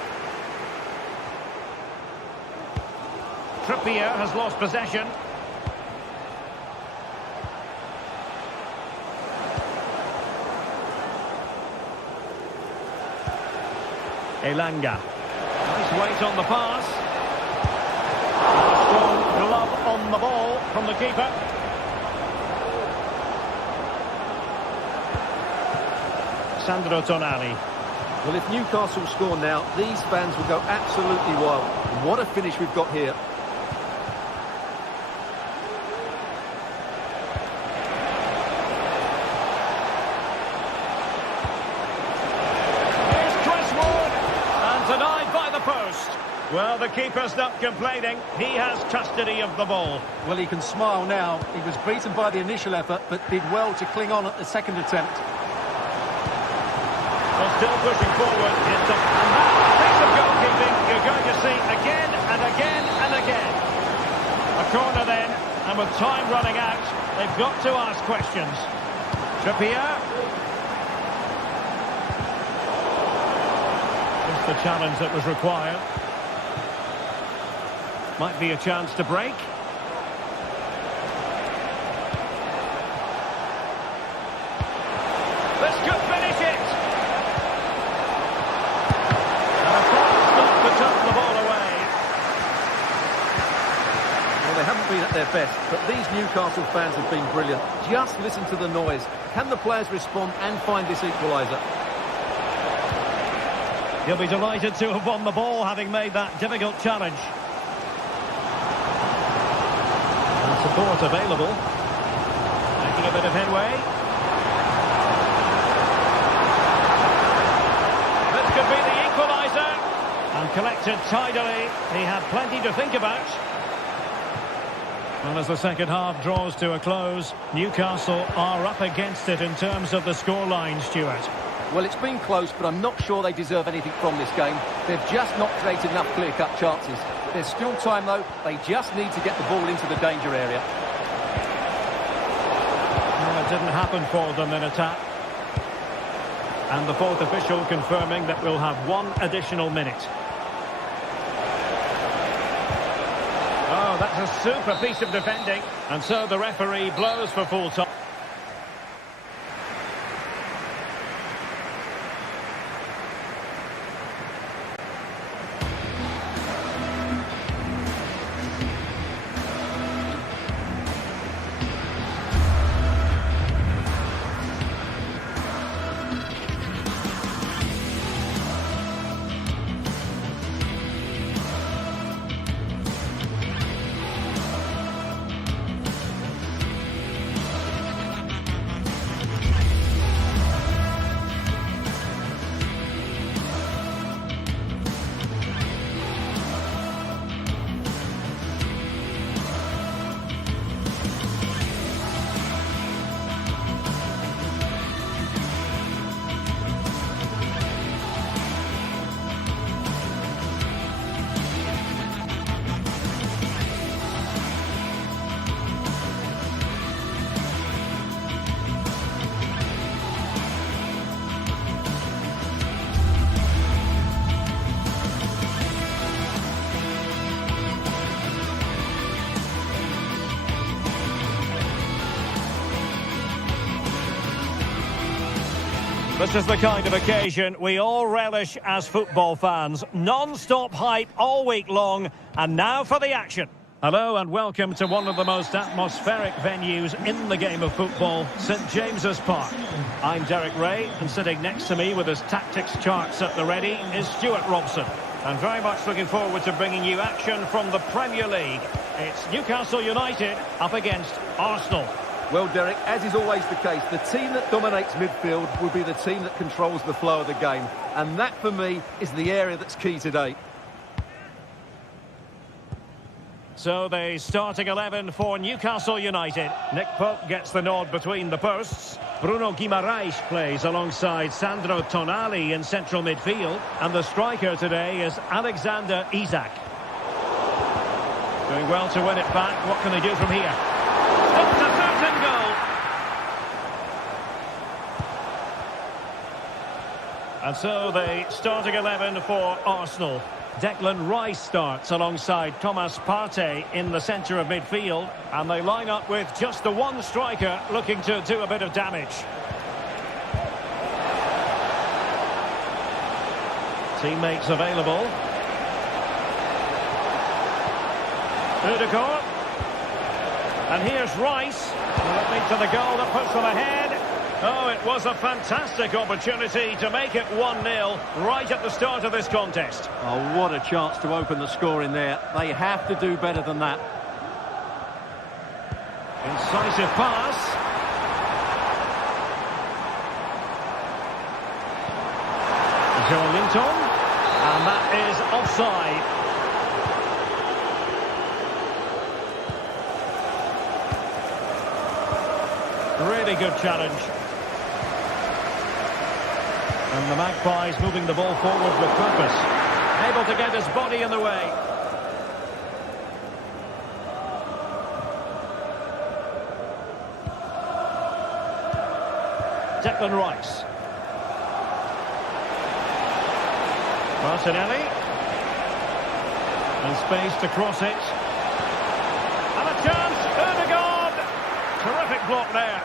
Trippier has lost possession. Elanga. Nice weight on the pass. Strong glove on the ball from the keeper. Sandro Tonali. Well, if Newcastle score now, these fans will go absolutely wild. What a finish we've got here. Denied by the post. Well, the keeper's not complaining. He has custody of the ball. Well, he can smile now. He was beaten by the initial effort, but did well to cling on at the second attempt. Well, still pushing forward. And that piece of goalkeeping you're going to see again and again and again. A corner then, and with time running out, they've got to ask questions. Trippier. The challenge that was required. Might be a chance to break. This could finish it. And a false stop to tuck the ball away. Well, they haven't been at their best, but these Newcastle fans have been brilliant. Just listen to the noise. Can the players respond and find this equaliser? He'll be delighted to have won the ball, having made that difficult challenge. And support available. Making a bit of headway. This could be the equaliser. And collected tidily. He had plenty to think about. Well, as the second half draws to a close, Newcastle are up against it in terms of the scoreline, Stuart. Well, it's been close, but I'm not sure they deserve anything from this game. They've just not created enough clear-cut chances. There's still time, though. They just need to get the ball into the danger area. Well, it didn't happen for them in attack. And the fourth official confirming that we'll have one additional minute. Oh, that's a super piece of defending. And so the referee blows for full time. This is the kind of occasion we all relish as football fans. Non-stop hype all week long, and now for the action. Hello and welcome to one of the most atmospheric venues in the game of football, St James's Park. I'm Derek Ray, and sitting next to me with his tactics charts at the ready is Stuart Robson. And very much looking forward to bringing you action from the Premier League. It's Newcastle United up against Arsenal. Well, Derek, as is always the case, the team that dominates midfield will be the team that controls the flow of the game. And that, for me, is the area that's key today. So the starting 11 for Newcastle United. Nick Pope gets the nod between the posts. Bruno Guimaraes plays alongside Sandro Tonali in central midfield. And the striker today is Alexander Isak. Doing well to win it back. What can they do from here? Stops a certain goal. And so the starting 11 for Arsenal. Declan Rice starts alongside Thomas Partey in the centre of midfield, and they line up with just the one striker looking to do a bit of damage. Teammates available. Ødegaard. And here's Rice. Will it lead to the goal that puts them ahead? Oh, it was a fantastic opportunity to make it 1-0 right at the start of this contest. Oh, what a chance to open the score in there. They have to do better than that. Incisive pass. Joelinton. And that is offside. Really good challenge. And the Magpies moving the ball forward with purpose. Able to get his body in the way. Declan Rice. Martinelli. And space to cross it. And a chance. Ødegaard. Terrific block there.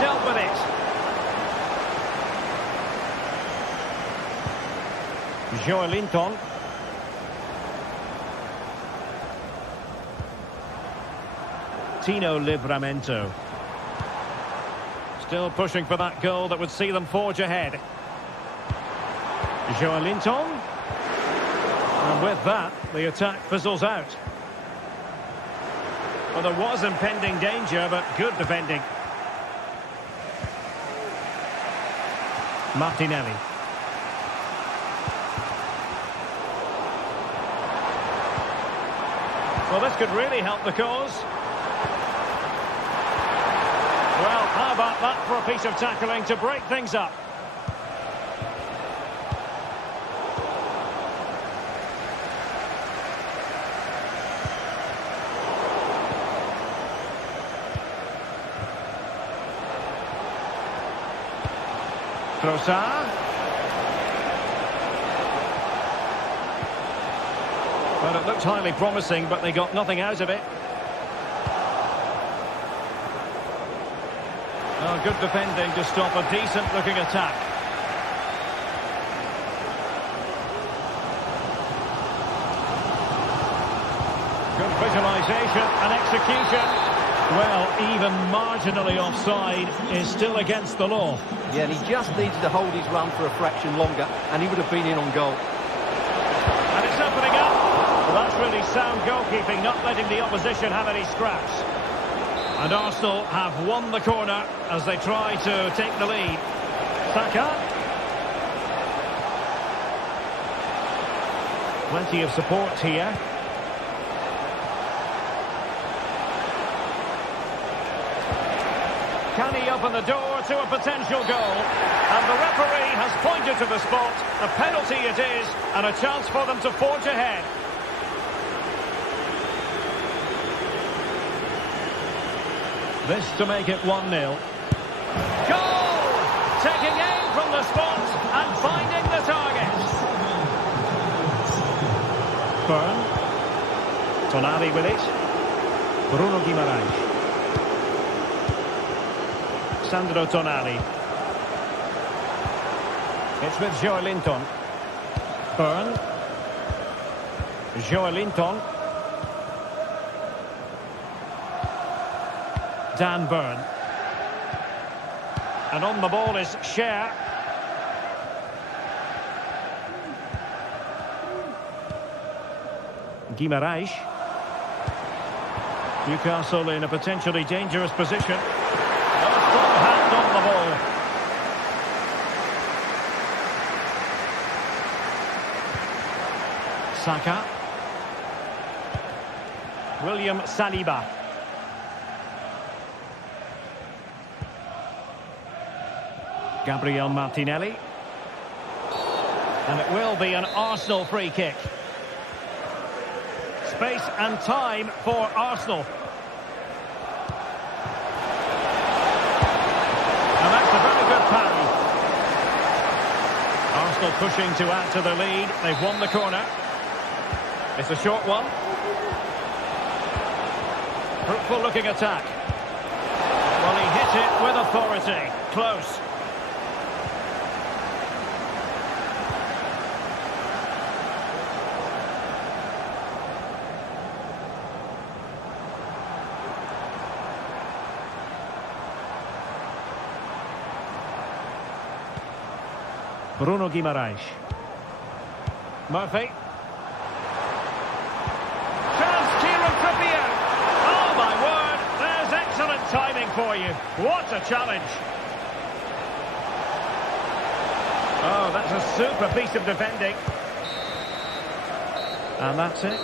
Dealt with it. Joelinton. Tino Livramento. Still pushing for that goal that would see them forge ahead. Joelinton. And with that, the attack fizzles out. Well, there was impending danger, but good defending. Martinelli. Well, this could really help the cause. Well, how about that for a piece of tackling to break things up? Trossard. Well, it looked highly promising, but they got nothing out of it. Oh, good defending to stop a decent-looking attack. Good visualisation and execution. Well, even marginally offside is still against the law. Yeah, and he just needed to hold his run for a fraction longer, and he would have been in on goal. And it's opening up. Well, that's really sound goalkeeping, not letting the opposition have any scraps. And Arsenal have won the corner as they try to take the lead. Saka. Plenty of support here. Can he open the door to a potential goal? And the referee has pointed to the spot. A penalty it is, and a chance for them to forge ahead. This to make it 1-0. Goal! Taking aim from the spot and finding the target. Byrne. Tonali with it. Bruno Guimaraes. Sandro Tonali. It's with Joelinton. Byrne. Joelinton. Dan Byrne. And on the ball is Scher. Guimarães. Newcastle in a potentially dangerous position. A strong hand on the ball. Saka. William Saliba. Gabriel Martinelli. And it will be an Arsenal free kick. Space and time for Arsenal. And that's a very good parry. Arsenal pushing to add to the lead. They've won the corner. It's a short one. Fruitful looking attack. Well, he hit it with authority. Close. Bruno Guimarães. Murphy. Chance, Kieran Trippier. Oh, my word. There's excellent timing for you. What a challenge. Oh, that's a super piece of defending. And that's it.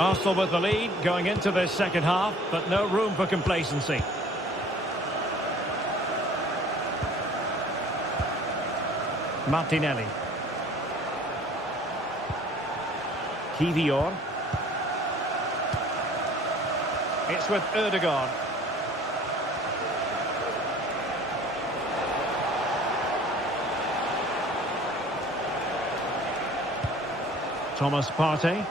Arsenal with the lead going into this second half, but no room for complacency. Martinelli. Kivior. It's with Ødegaard. Thomas Partey.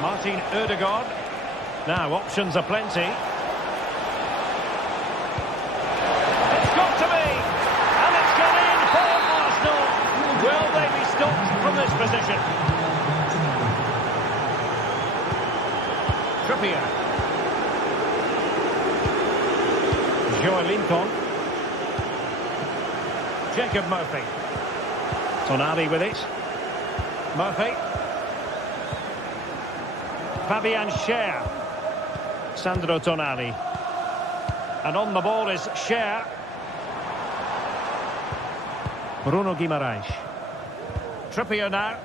Martin Ødegaard. Now, options are plenty. It's got to be! And it's gone in for Arsenal! Will they be stopped from this position? Trippier. Joelinton. Jacob Murphy. Tonali with it. Murphy. Fabian Scher. Sandro Tonali. And on the ball is Scher. Bruno Guimarães. Trippier now.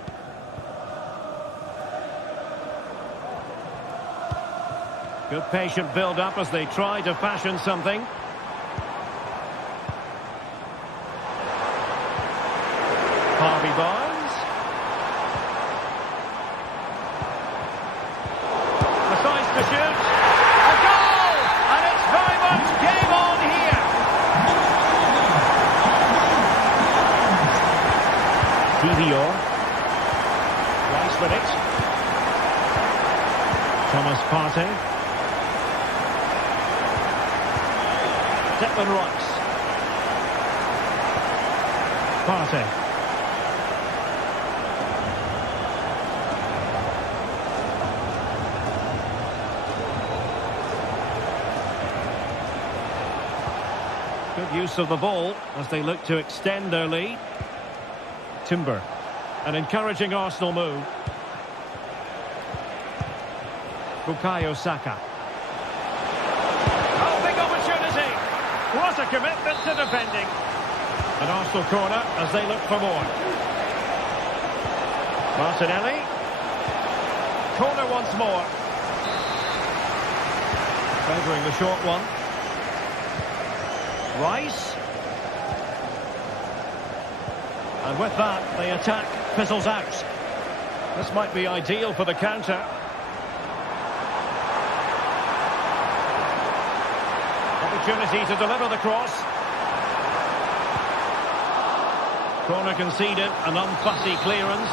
Good patient build-up as they try to fashion something. Harvey Barnes. To shoot. A goal! And it's very much game on here. Kivior. Rice with it. Thomas Partey. Declan Rice. Partey. Good use of the ball as they look to extend their lead. Timber. An encouraging Arsenal move. Bukayo Saka. Oh, big opportunity. What a commitment to defending. An Arsenal corner as they look for more. Martinelli. Corner once more. Favouring the short one. Rice. And with that, the attack fizzles out. This might be ideal for the counter. Opportunity to deliver the cross. Corner conceded, an unfussy clearance.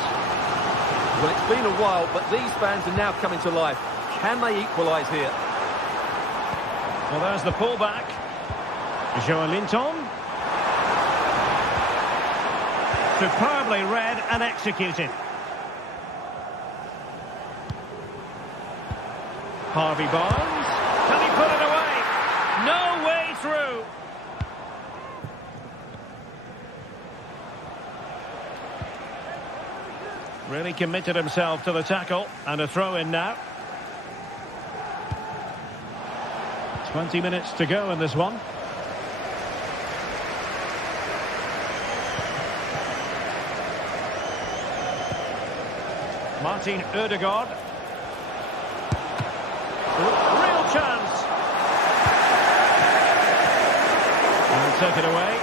Well, it's been a while, but these fans are now coming to life. Can they equalise here? Well, there's the pullback. Joelinton. Superbly read and executed. Harvey Barnes. Can he put it away? No way through. Really committed himself to the tackle. And a throw in now. 20 minutes to go in this one. Martin Ødegaard. Real chance. And take it away.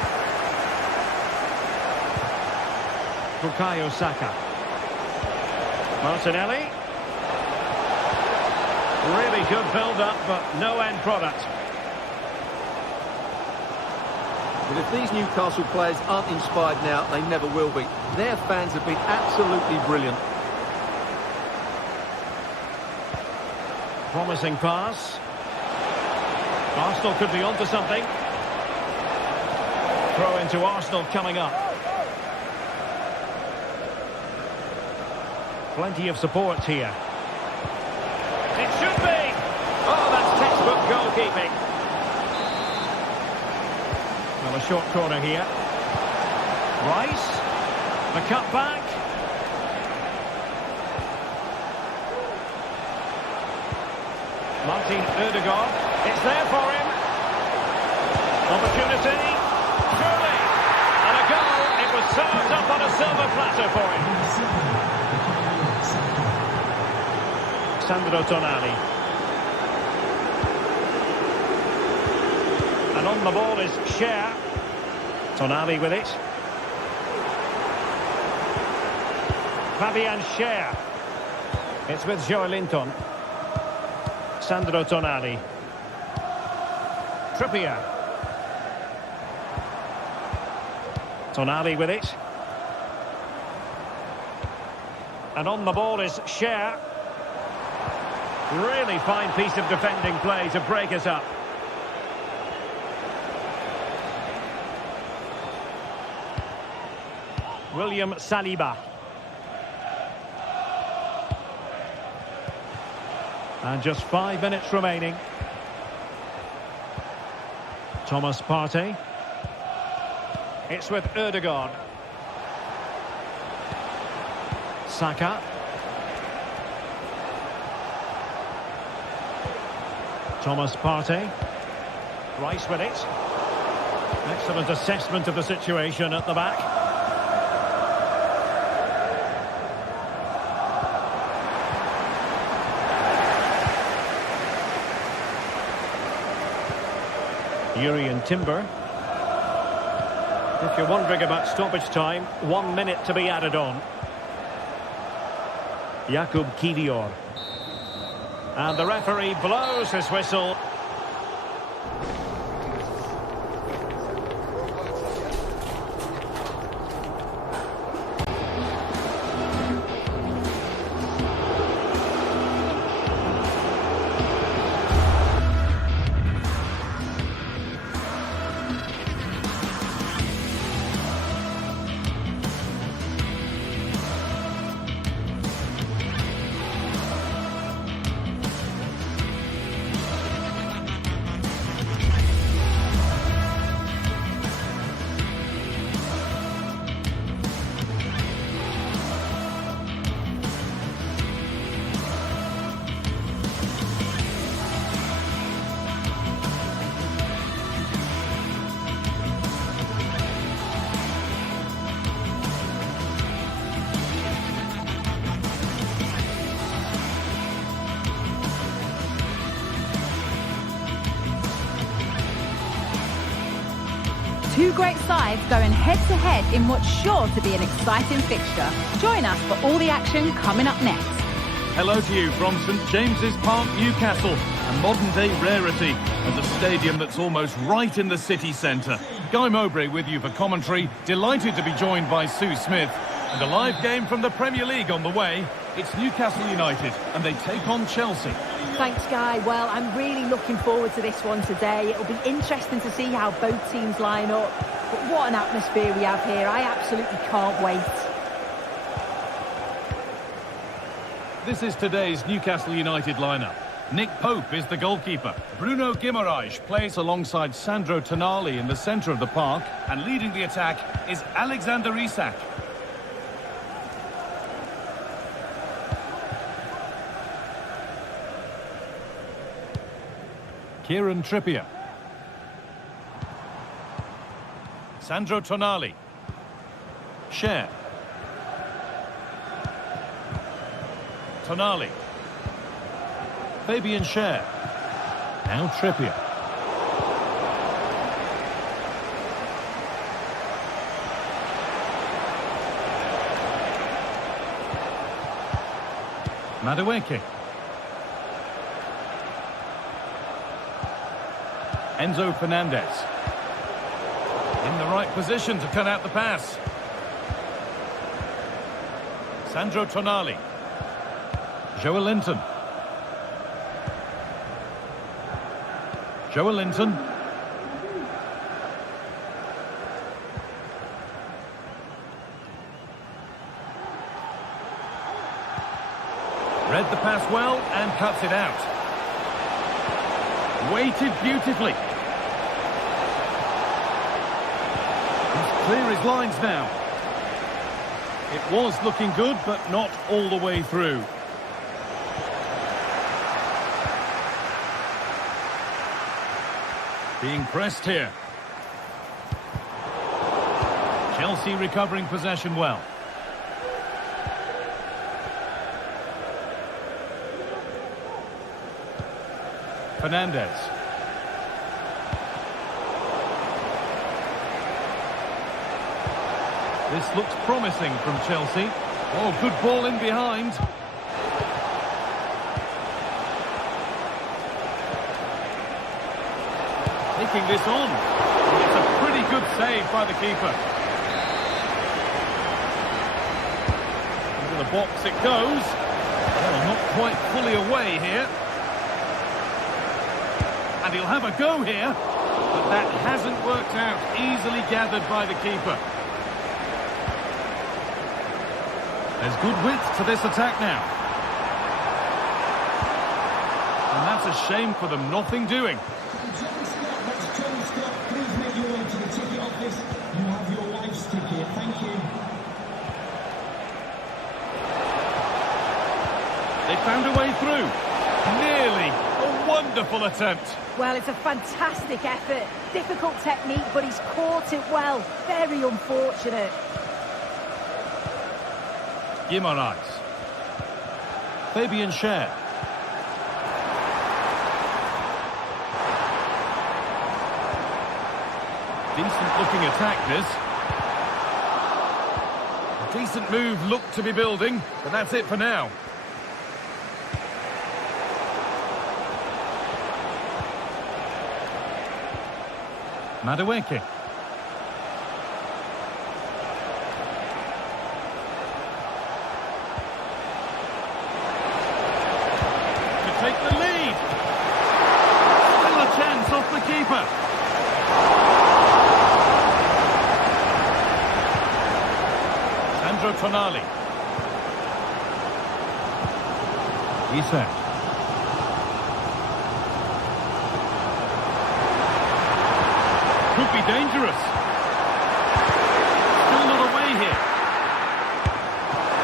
Bukayo Saka. Martinelli. Really good build-up, but no end product. Well, if these Newcastle players aren't inspired now, they never will be. Their fans have been absolutely brilliant. Promising pass. Arsenal could be onto something. Throw into Arsenal coming up. Plenty of support here. It should be! Oh, that's textbook goalkeeping. Well, a short corner here. Rice. The cut back. Martin Ødegaard. It's there for him. Opportunity. Surely. And a goal. It was served up on a silver platter for him. Sandro Tonali. And on the ball is Cher. Tonali with it. Fabian Cher. It's with Joelinton. Sandro Tonali. Trippier. Tonali with it. And on the ball is Cher. Really fine piece of defending play to break us up. William Saliba. And just 5 minutes remaining. Thomas Partey. It's with Ødegaard. Saka. Thomas Partey. Rice with it. Excellent assessment of the situation at the back. Urian Timber. If you're wondering about stoppage time, 1 minute to be added on. Jakub Kivior. And the referee blows his whistle. Two great sides going head-to-head in what's sure to be an exciting fixture. Join us for all the action coming up next. Hello to you from St James's Park, Newcastle, a modern-day rarity and a stadium that's almost right in the city centre. Guy Mowbray with you for commentary, delighted to be joined by Sue Smith. And a live game from the Premier League on the way. It's Newcastle United, and they take on Chelsea. Thanks, Guy. Well, I'm really looking forward to this one today. It'll be interesting to see how both teams line up. But what an atmosphere we have here. I absolutely can't wait. This is today's Newcastle United lineup. Nick Pope is the goalkeeper. Bruno Guimaraes plays alongside Sandro Tonali in the centre of the park. And leading the attack is Alexander Isak. Kieran Trippier. Sandro Tonali. Cher. Tonali. Fabian Cher. Now Trippier. Madueke. Enzo Fernandez. In the right position to cut out the pass. Sandro Tonali. Joelinton. Joelinton. Read the pass well and cuts it out. Weighted beautifully. He's clear his lines now. It was looking good, but not all the way through. Being pressed here. Chelsea recovering possession well. Fernandez. This looks promising from Chelsea. Oh, good ball in behind. Taking this on. It's a pretty good save by the keeper. Into the box it goes. Well, not quite fully away here. And he'll have a go here. But that hasn't worked out. Easily gathered by the keeper. There's good width to this attack now. And that's a shame for them. Nothing doing. Please make your way to the ticket office. You have your wife's ticket. Thank you. They found a way through. Nearly. A wonderful attempt. Well, it's a fantastic effort. Difficult technique, but he's caught it well. Very unfortunate. Guimaraes. Fabian Cher. Decent looking attack, this. A decent move looked to be building, but that's it for now. Madueke. To take the lead. Still a chance off the keeper. Sandro Tonali. Isak. Could be dangerous. Still not away here.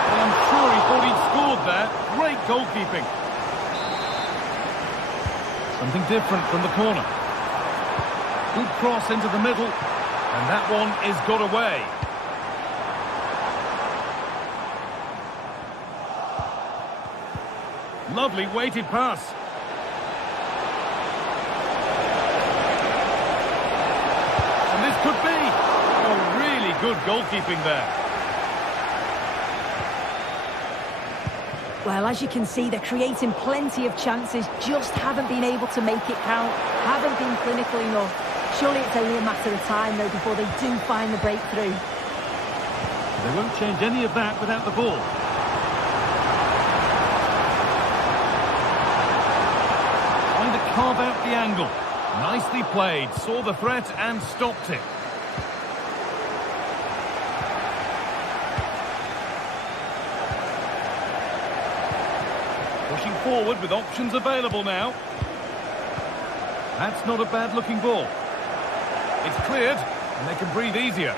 Well, I'm sure he thought he'd scored there. Great goalkeeping. Something different from the corner. Good cross into the middle. And that one is got away. Lovely weighted pass. And this could be a really good goalkeeping there. Well, as you can see, they're creating plenty of chances, just haven't been able to make it count, haven't been clinical enough. Surely it's only a matter of time, though, before they do find the breakthrough. They won't change any of that without the ball. carve out the angle. Nicely played, saw the threat and stopped it. Pushing forward with options available now. That's not a bad-looking ball. It's cleared, and they can breathe easier.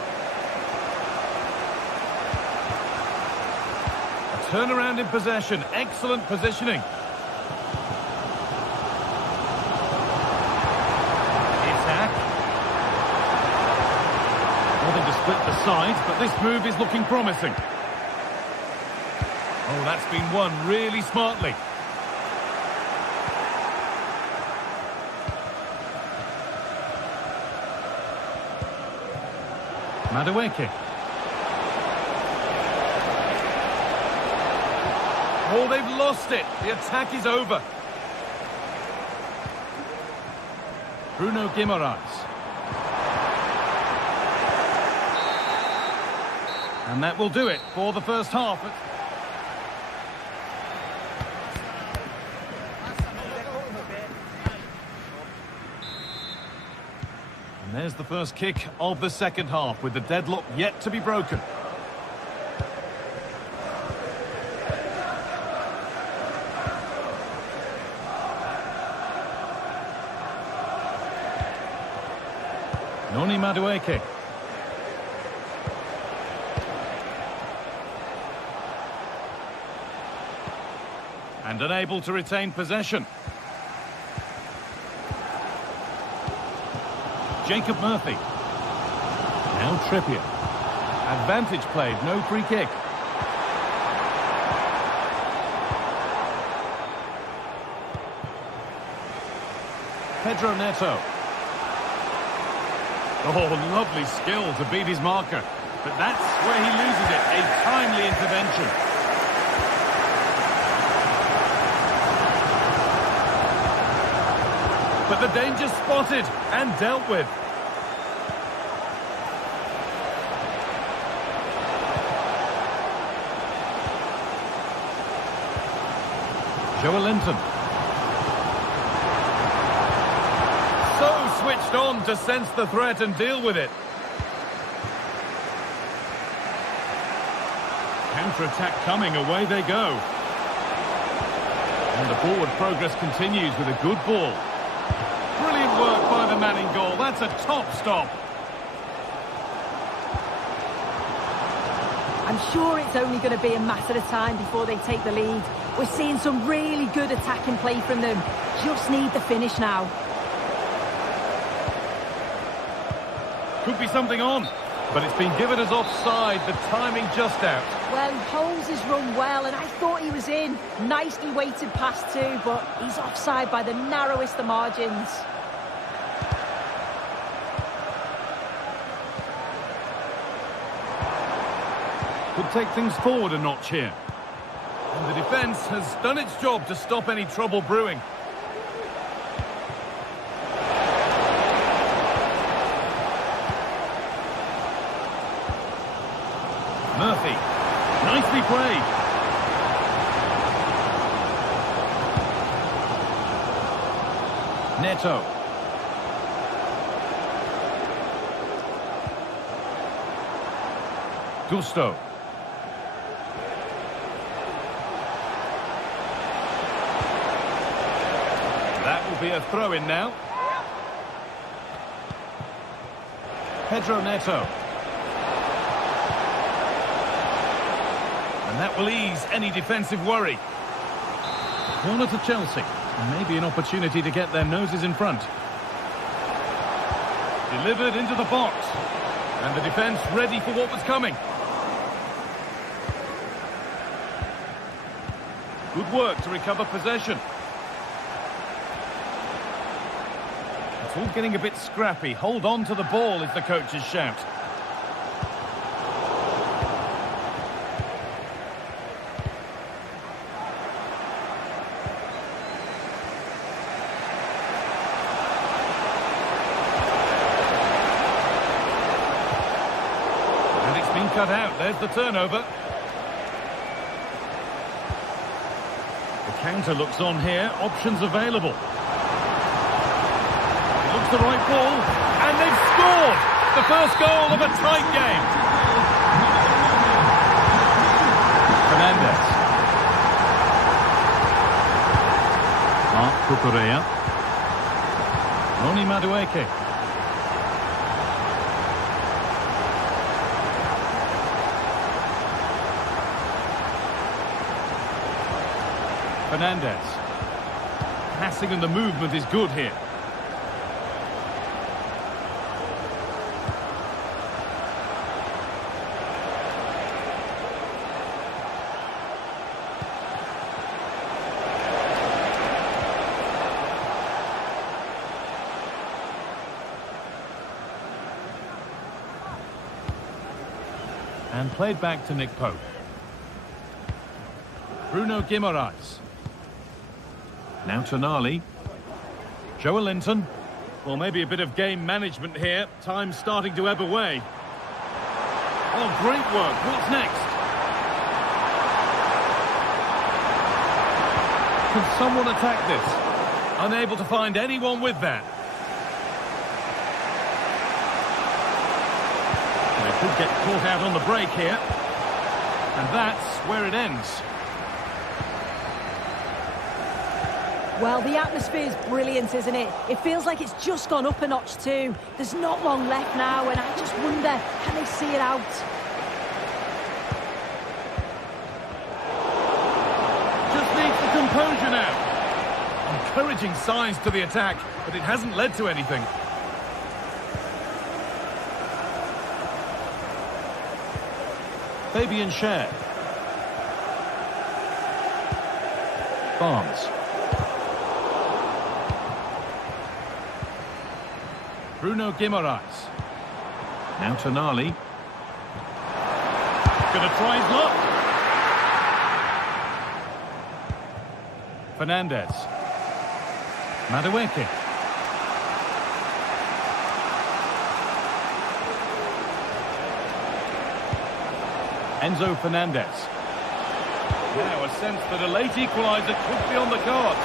A turnaround in possession. Excellent positioning. Attack. Nothing to split the sides, but this move is looking promising. Oh, that's been won really smartly. Madueke. Oh, they've lost it. The attack is over. Bruno Guimaraes. And that will do it for the first half. And there's the first kick of the second half, with the deadlock yet to be broken. Noni Madueke. And unable to retain possession. Jacob Murphy. Now Trippier. Advantage played, no free kick. Pedro Neto. Oh, lovely skill to beat his marker. But that's where he loses it. A timely intervention. But the danger spotted and dealt with. Joelinton. So switched on to sense the threat and deal with it. Counter-attack coming, away they go. And the forward progress continues with a good ball. Brilliant work by the man in goal. That's a top stop. I'm sure it's only going to be a matter of time before they take the lead. We're seeing some really good attacking play from them. Just need the finish now. Could be something on, but it's been given as offside. The timing just out. Well, he holds his run well, and I thought he was in. Nicely weighted pass too, but he's offside by the narrowest of margins. Could take things forward a notch here. And the defence has done its job to stop any trouble brewing. Murphy. Nicely played. Neto. Gusto. That will be a throw-in now. Pedro Neto. And that will ease any defensive worry. Corner to Chelsea. And maybe an opportunity to get their noses in front. Delivered into the box. And the defence ready for what was coming. Good work to recover possession. It's all getting a bit scrappy. Hold on to the ball is the coach's shout. And it's been cut out. There's the turnover. The counter looks on here. Options available. That's the right ball, and they've scored! The first goal of a tight game. Fernandez. Mark Cucurella. Roni Madueke. Fernandez. Passing and the movement is good here. And played back to Nick Pope. Bruno Guimaraes. Now Tonali. Joe Linton. Well, maybe a bit of game management here. Time starting to ebb away. Oh, great work. What's next? Can someone attack this? Unable to find anyone with that. They could get caught out on the break here. And that's where it ends. Well, the atmosphere is brilliant, isn't it? It feels like it's just gone up a notch too. There's not long left now, and I just wonder, can they see it out? Just needs the composure now. Encouraging signs to the attack, but it hasn't led to anything. Fabian Schär. Barnes. Bruno Guimaraes. Now Tonali. Gonna try his luck. Fernandez. Madueke. Enzo Fernandez. Now a sense that a late equaliser could be on the cards.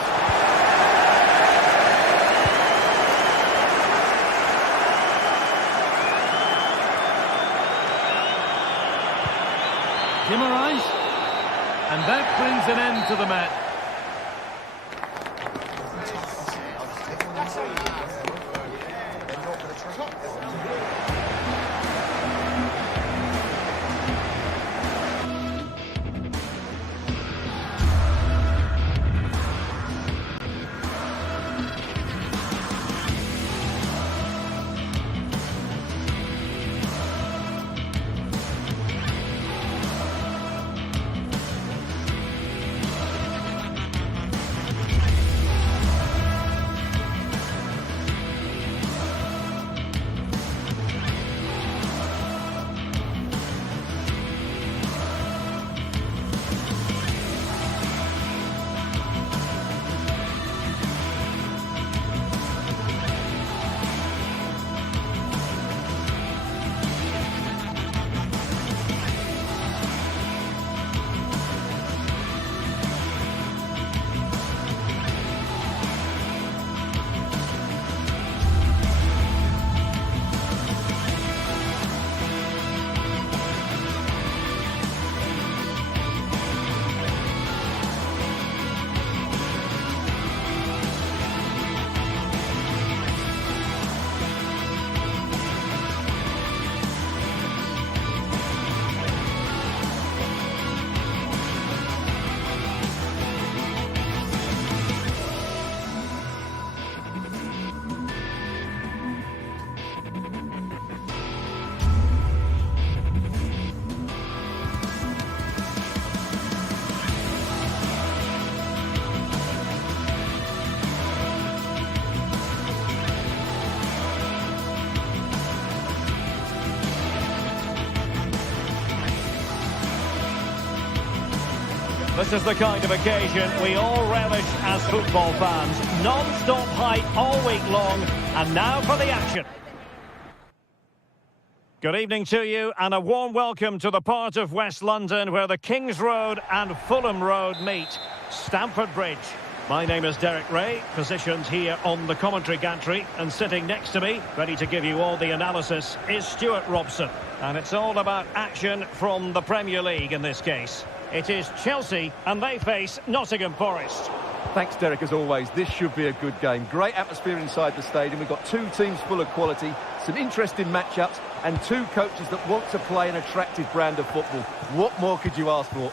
Guimaraes, and that brings an end to the match. This is the kind of occasion we all relish as football fans. Non-stop hype all week long, and now for the action. Good evening to you, and a warm welcome to the part of West London where the King's Road and Fulham Road meet, Stamford Bridge. My name is Derek Ray, positioned here on the commentary gantry, and sitting next to me, ready to give you all the analysis, is Stuart Robson. And it's all about action from the Premier League in this case. It is Chelsea, and they face Nottingham Forest. Thanks, Derek, as always. This should be a good game. Great atmosphere inside the stadium. We've got two teams full of quality, some interesting matchups, and two coaches that want to play an attractive brand of football. What more could you ask for?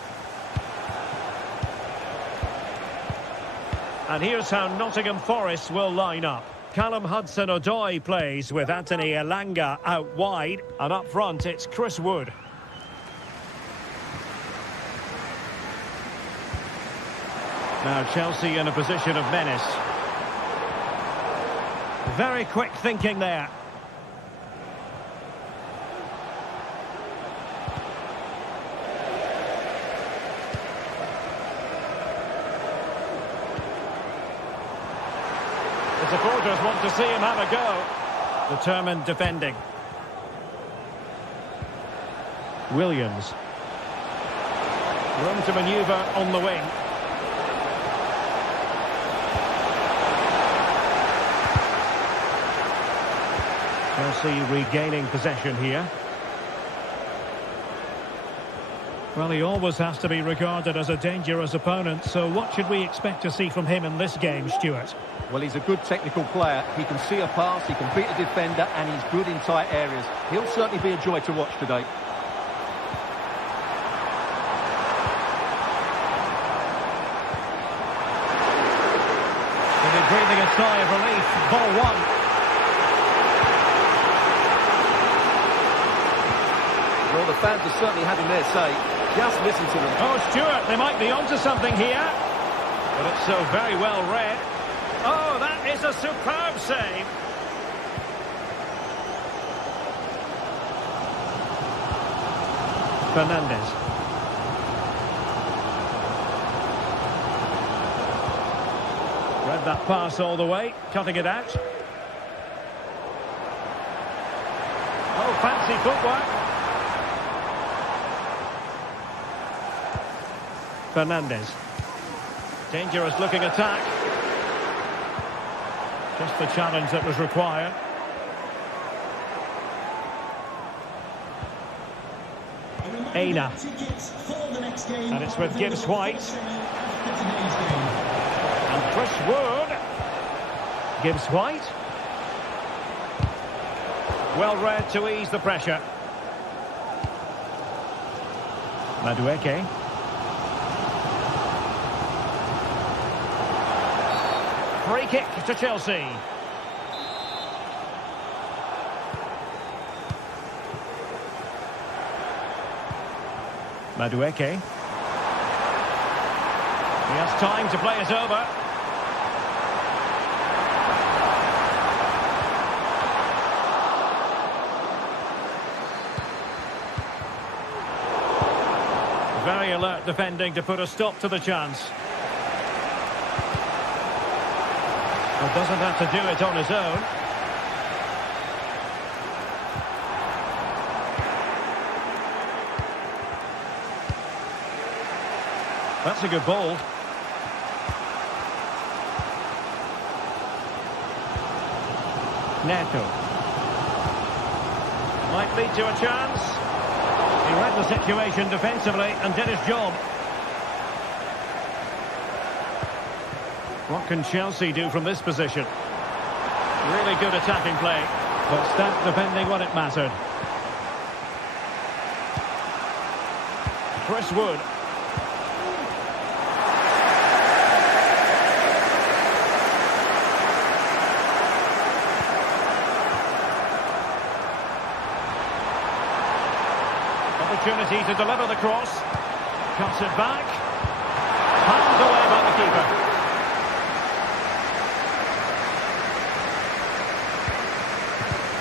And here's how Nottingham Forest will line up. Callum Hudson-Odoi plays with Anthony Elanga out wide. And up front, it's Chris Wood. Now Chelsea in a position of menace. Very quick thinking there. The supporters want to see him have a go. Determined defending. Williams. Room to manoeuvre on the wing. Chelsea regaining possession here. Well, he always has to be regarded as a dangerous opponent, so what should we expect to see from him in this game, Stuart? Well, he's a good technical player. He can see a pass, he can beat a defender, and he's good in tight areas. He'll certainly be a joy to watch today. He'll be breathing a sigh of relief. Ball one. Well, the fans are certainly having their say. Just listen to them. Oh, Stuart, they might be onto something here. But it's so very well read. Oh, that is a superb save. Fernandes. Read that pass all the way, cutting it out. Oh, fancy footwork. Fernandes. Dangerous looking attack. Just the challenge that was required. Aina. And it's with Gibbs White. And Chris Wood. Gibbs White. Well read to ease the pressure. Madueke. Free kick to Chelsea. Madueke. He has time to play it over. Very alert defending to put a stop to the chance. But doesn't have to do it on his own. That's a good ball. Neto. Might lead to a chance. He read the situation defensively and did his job. What can Chelsea do from this position? Really good attacking play, but stat defending when it mattered. Chris Wood. Opportunity to deliver the cross. Cuts it back. Passed away by the keeper.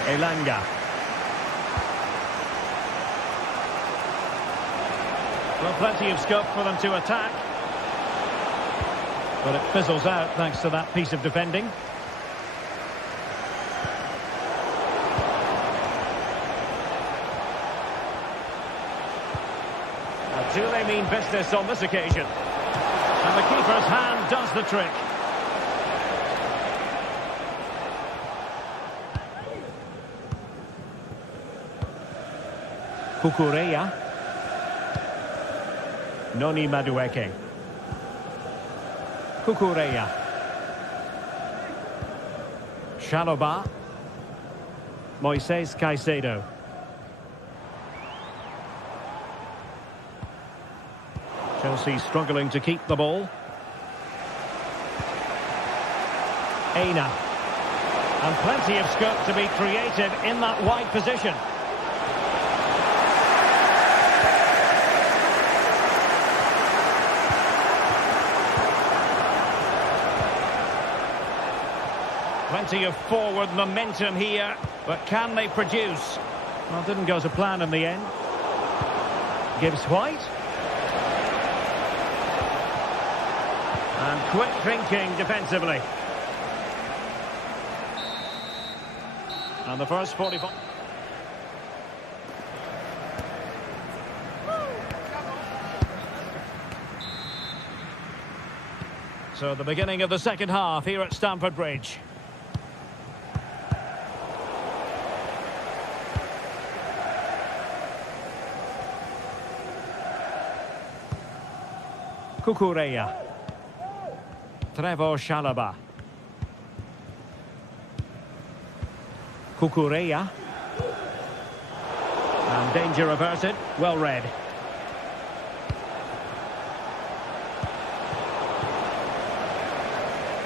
Elanga. Well, plenty of scope for them to attack. But it fizzles out thanks to that piece of defending. Now, do they mean business on this occasion? And the keeper's hand does the trick. Kukureya. Noni Madueke. Kukureya. Shaloba. Moises Caicedo. Chelsea struggling to keep the ball. Aina. And plenty of scope to be creative in that wide position. Plenty of forward momentum here, but can they produce? Well, didn't go to plan in the end. Gibbs White. And quick thinking defensively. And the first 45. So the beginning of the second half here at Stamford Bridge. Kukureya. Trevor Chalobah. Kukureya. And danger averted. Well read.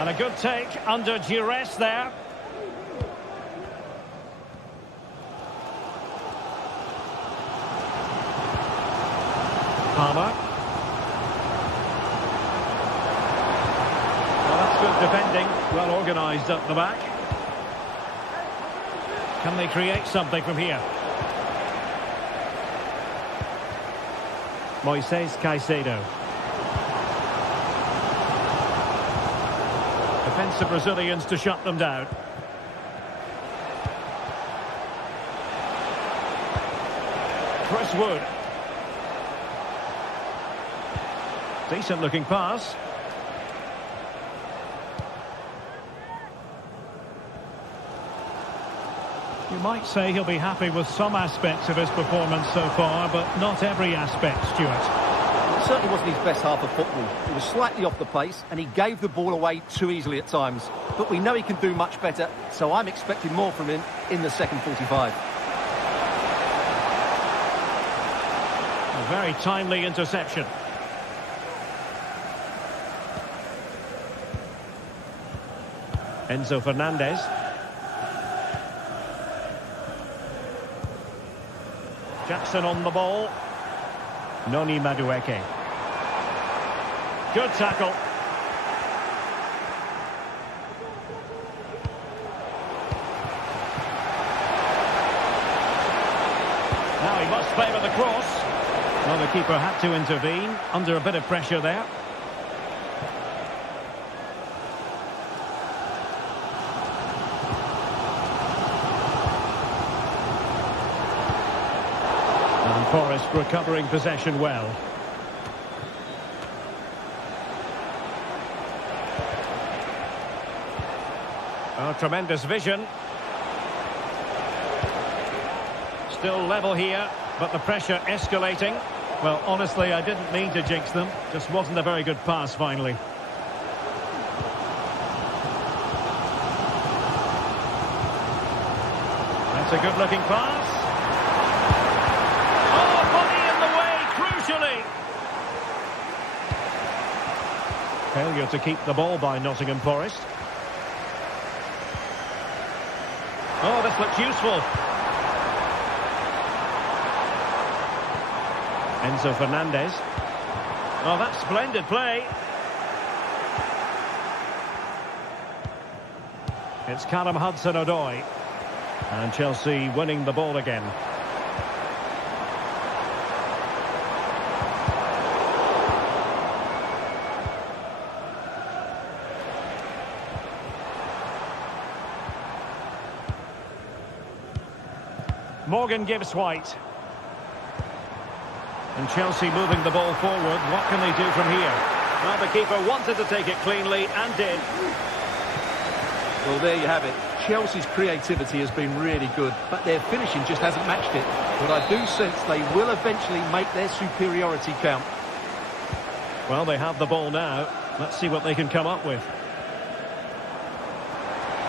And a good take under duress there. Palmer. Good defending, well organised up the back. Can they create something from here? Moises Caicedo. Defensive Brazilians to shut them down. Chris Wood. Decent looking pass. You might say he'll be happy with some aspects of his performance so far, but not every aspect, Stuart. It certainly wasn't his best half of football. He was slightly off the pace, and he gave the ball away too easily at times. But we know he can do much better, so I'm expecting more from him in the second 45. A very timely interception. Enzo Fernandez. Jackson on the ball. Noni Madueke. Good tackle. Now he must favour the cross. Well, the keeper had to intervene under a bit of pressure there. Forest recovering possession well. Oh, tremendous vision. Still level here, but the pressure escalating. Well, honestly, I didn't mean to jinx them. Just wasn't a very good pass finally. That's a good-looking pass. Failure to keep the ball by Nottingham Forest. Oh, this looks useful. Enzo Fernandez. Oh, that's splendid play. It's Callum Hudson-Odoi. And Chelsea winning the ball again. Morgan Gibbs White. And Chelsea moving the ball forward. What can they do from here? Well, the keeper wanted to take it cleanly and did. Well, there you have it. Chelsea's creativity has been really good, but their finishing just hasn't matched it. But I do sense they will eventually make their superiority count. Well, they have the ball now. Let's see what they can come up with.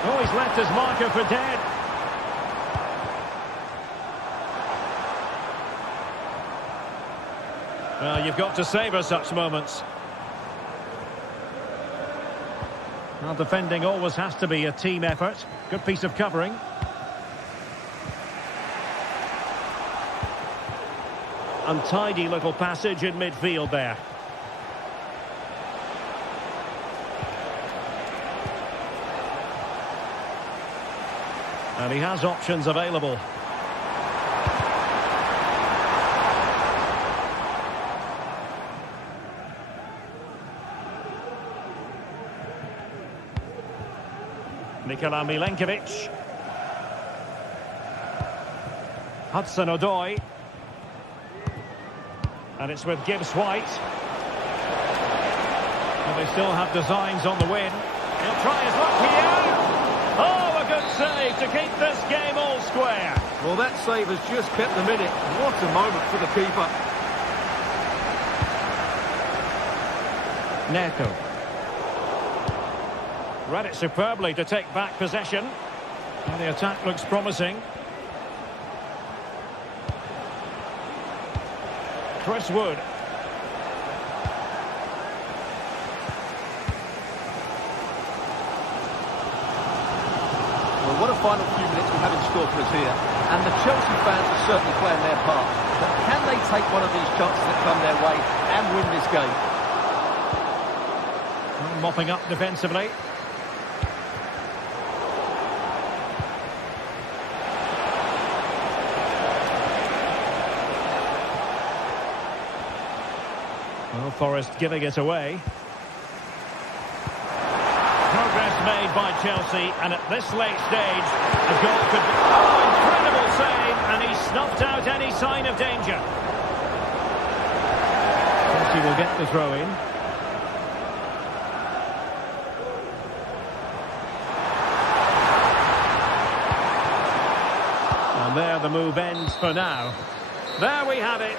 Oh, he's left his marker for dead. Well, you've got to savour such moments. Well, defending always has to be a team effort. Good piece of covering. Untidy little passage in midfield there. And he has options available. Nikola Milenkovic. Hudson-Odoi. And it's with Gibbs-White. And they still have designs on the win. He'll try his luck here. Oh, a good save to keep this game all square. Well, that save has just kept them in it. What a moment for the keeper. Neto. Read it superbly to take back possession. And the attack looks promising. Chris Wood. Well, what a final few minutes we have in store for us here. And the Chelsea fans are certainly playing their part. But can they take one of these chances that come their way and win this game? Mopping up defensively. Well, Forest giving it away. Progress made by Chelsea, and at this late stage, a goal could be... Oh, incredible save, and he snuffed out any sign of danger. Chelsea will get the throw in. And there the move ends for now. There we have it.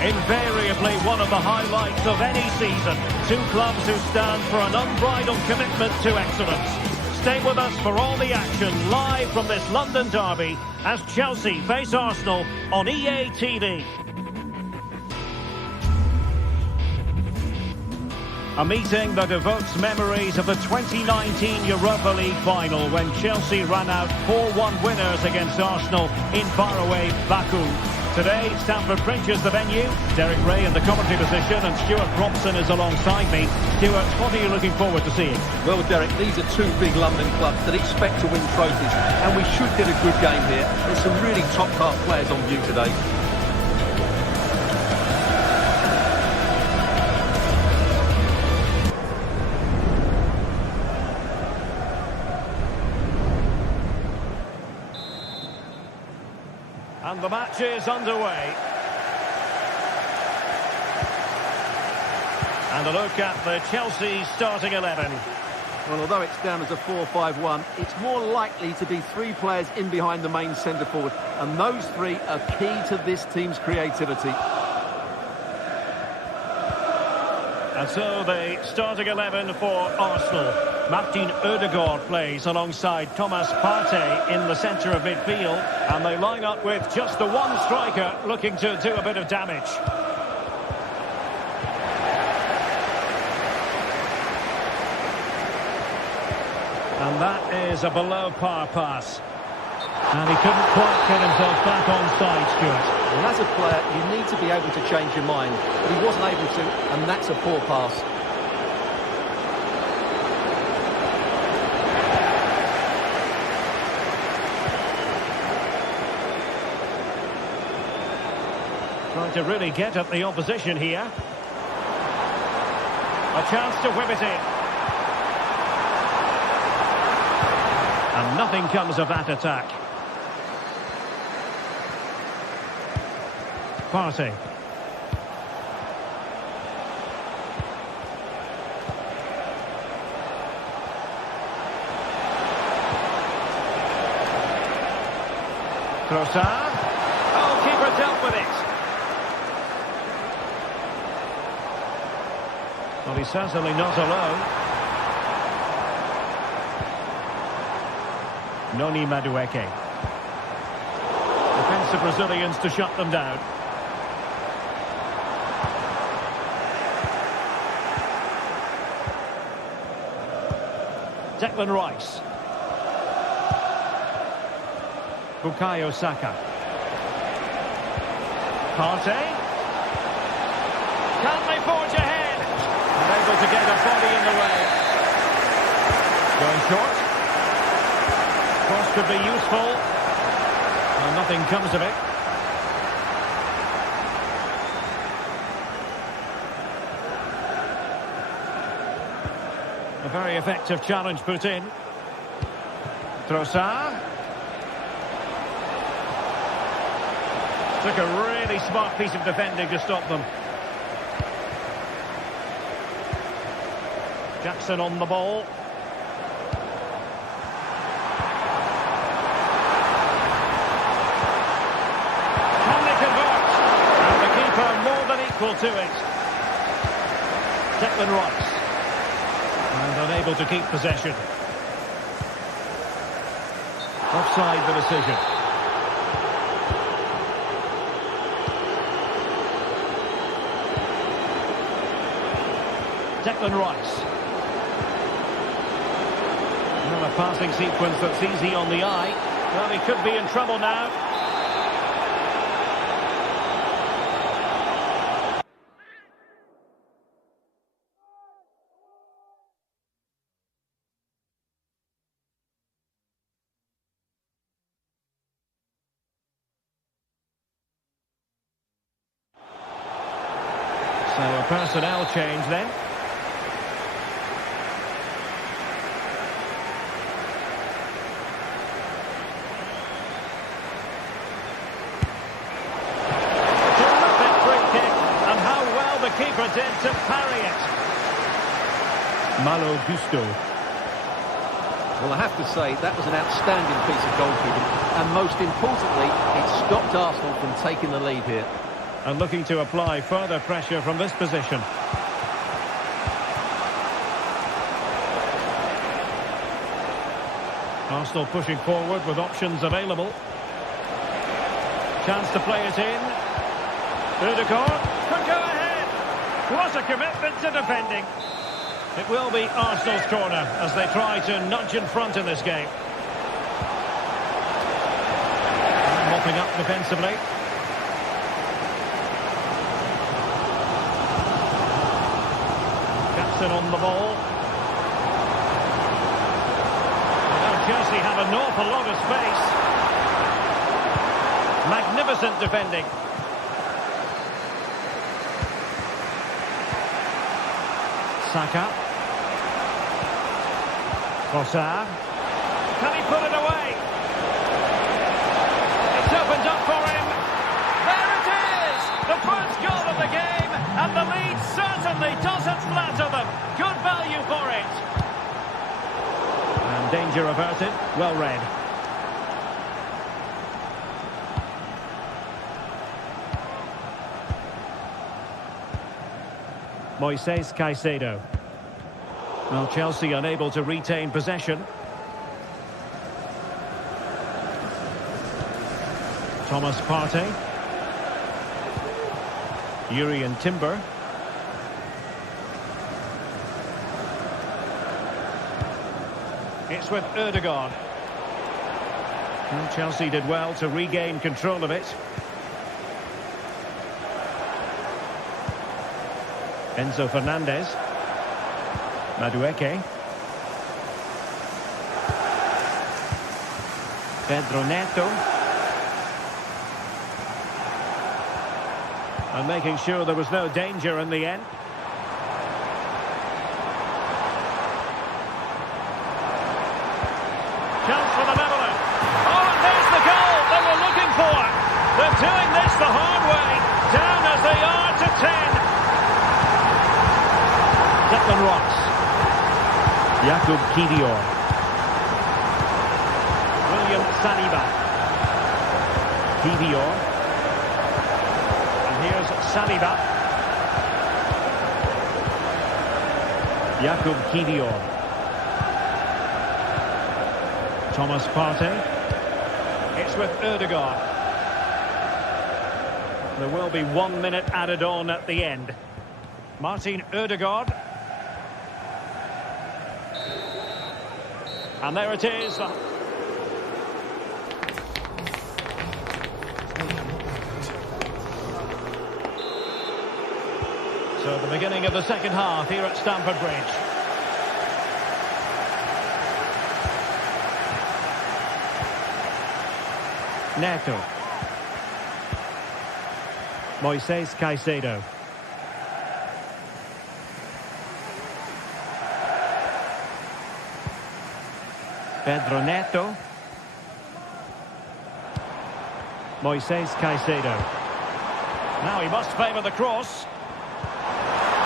Invariably one of the highlights of any season. Two clubs who stand for an unbridled commitment to excellence. Stay with us for all the action live from this London derby as Chelsea face Arsenal on EA TV. A meeting that evokes memories of the 2019 Europa League final when Chelsea ran out 4-1 winners against Arsenal in faraway Baku. Today, Stamford Bridge is the venue. Derek Ray in the commentary position and Stuart Robson is alongside me. Stuart, what are you looking forward to seeing? Well, Derek, these are two big London clubs that expect to win trophies, and we should get a good game here. There's some really top-class players on view today. And the match is underway. And a look at the Chelsea starting 11. Well, although it's down as a 4-5-1, it's more likely to be 3 players in behind the main centre-forward. And those 3 are key to this team's creativity. And so the starting 11 for Arsenal. Martin Ødegaard plays alongside Thomas Partey in the centre of midfield. And they line up with just the one striker looking to do a bit of damage. And that is a below-par pass. And he couldn't quite get himself back on side, Stuart. And as a player, you need to be able to change your mind. But he wasn't able to, and that's a poor pass. Trying to really get at the opposition here. A chance to whip it in. And nothing comes of that attack. Partey. Trossard. Oh, keeper dealt with it. Well, he's certainly not alone. Noni Madueke. Defensive Brazilians to shut them down. Declan Rice. Bukayo Saka. Partey. Can they forge ahead? Able to get a body in the way. Going short. Cross could be useful. Well, nothing comes of it. A very effective challenge put in. Trossard. Took a really smart piece of defending to stop them. Jackson on the ball. Can they convert? And the keeper more than equal to it. Declan Rice. And unable to keep possession. Offside the decision. Declan Rice. Another passing sequence that's easy on the eye. Well, he could be in trouble now. So a personnel change then. Keeper did to parry it. Malo Gusto. Well, I have to say, that was an outstanding piece of goalkeeping. And most importantly, it stopped Arsenal from taking the lead here. And looking to apply further pressure from this position. Arsenal pushing forward with options available. Chance to play it in. Ødegaard could go ahead. What a commitment to defending. It will be Arsenal's corner as they try to nudge in front in this game. And mopping up defensively. Jackson on the ball. Now Chelsea have an awful lot of space. Magnificent defending. Saka. Trossard. Can he put it away? It's opened up for him. And the lead certainly doesn't flatter them. Good value for it. And danger averted. Well read. Moises Caicedo. Well, Chelsea unable to retain possession. Thomas Partey. Urian Timber. It's with Ødegaard. And Chelsea did well to regain control of it. Enzo Fernandez. Madueke. Pedro Neto. And making sure there was no danger in the end. Chance for the leveller. Oh, and there's the goal they were looking for. They're doing this the hard way. Down as they are to 10. Declan Rice. Jakub Kiwior. William Saliba. Kiwior. And here's Saliba. Jakub Kiwior. Thomas Partey. It's with Ødegaard. There will be 1 minute added on at the end. Martin Ødegaard. And there it is. So the beginning of the second half here at Stamford Bridge. Neto. Moises Caicedo. Pedro Neto. Moises Caicedo. Now he must favour the cross.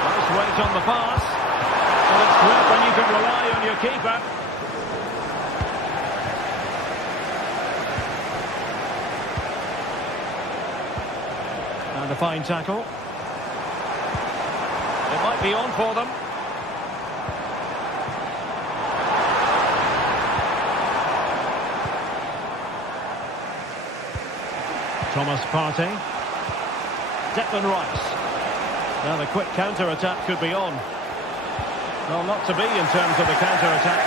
Nice weight on the pass. Well, it's great when you can rely on your keeper. And a fine tackle. It might be on for them. Thomas Partey. Declan Rice. Now the quick counter-attack could be on. Well, not to be in terms of the counter-attack.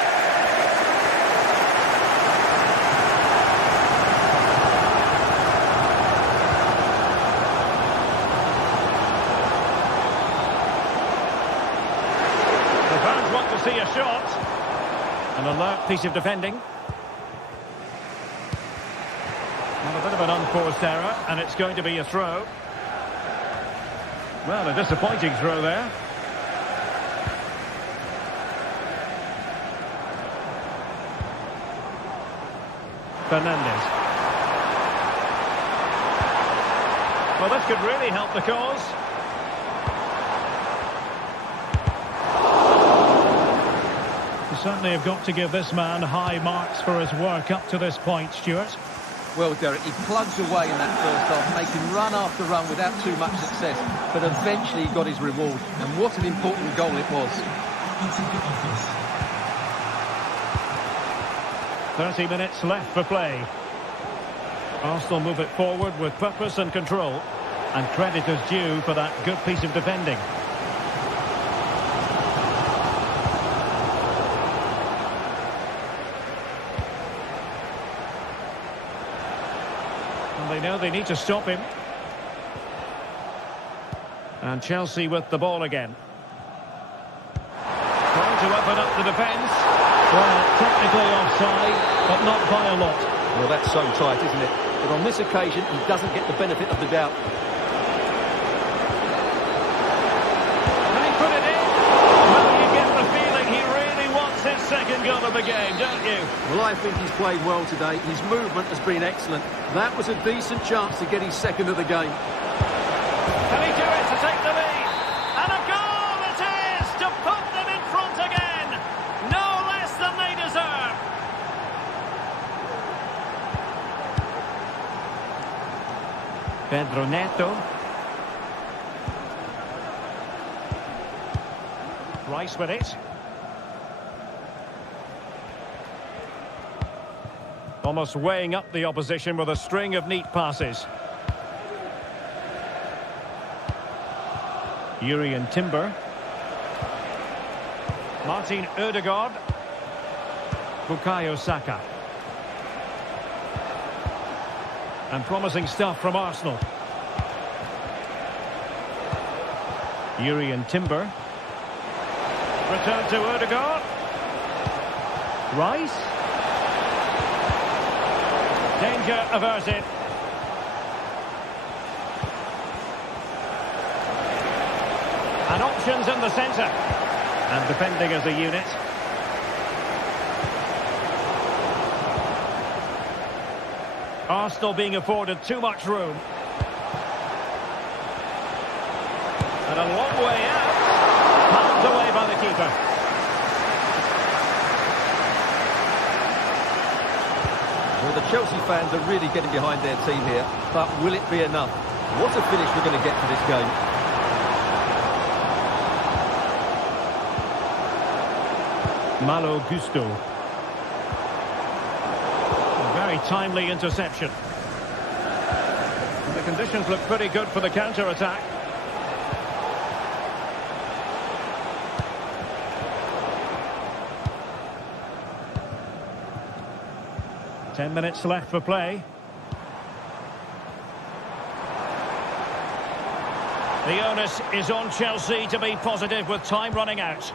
The fans want to see a shot. An alert piece of defending. Well, a bit of an unforced error, and it's going to be a throw. Well, a disappointing throw there. Fernandez. Well, this could really help the cause. You certainly have got to give this man high marks for his work up to this point, Stuart. Well, Derek, he plugs away in that first half, making run after run without too much success, but eventually he got his reward, and what an important goal it was. 30 minutes left for play. Arsenal move it forward with purpose and control, and credit is due for that good piece of defending. They know they need to stop him. And Chelsea with the ball again. Trying to open up the defence. Well, technically offside, but not by a lot. Well, that's so tight, isn't it? But on this occasion, he doesn't get the benefit of the doubt. Can he put it in? Well, you get the feeling he really wants his second goal of the game, don't you? Well, I think he's played well today. His movement has been excellent. That was a decent chance to get his second of the game. Can he do it to take the lead? Pedro Neto. Rice with it. Almost weighing up the opposition with a string of neat passes. Jurrien Timber. Martin Ødegaard. Bukayo Saka. And promising stuff from Arsenal. Jurrien Timber. Return to Ødegaard. Rice. Danger averted. And options in the centre. And defending as a unit. Arsenal being afforded too much room. And a long way out. Palmed away by the keeper. Well, the Chelsea fans are really getting behind their team here, but will it be enough? What a finish we're going to get to this game. Malo Gusto. A very timely interception. And the conditions look pretty good for the counter-attack. Ten minutes left for play. The onus is on Chelsea to be positive with time running out.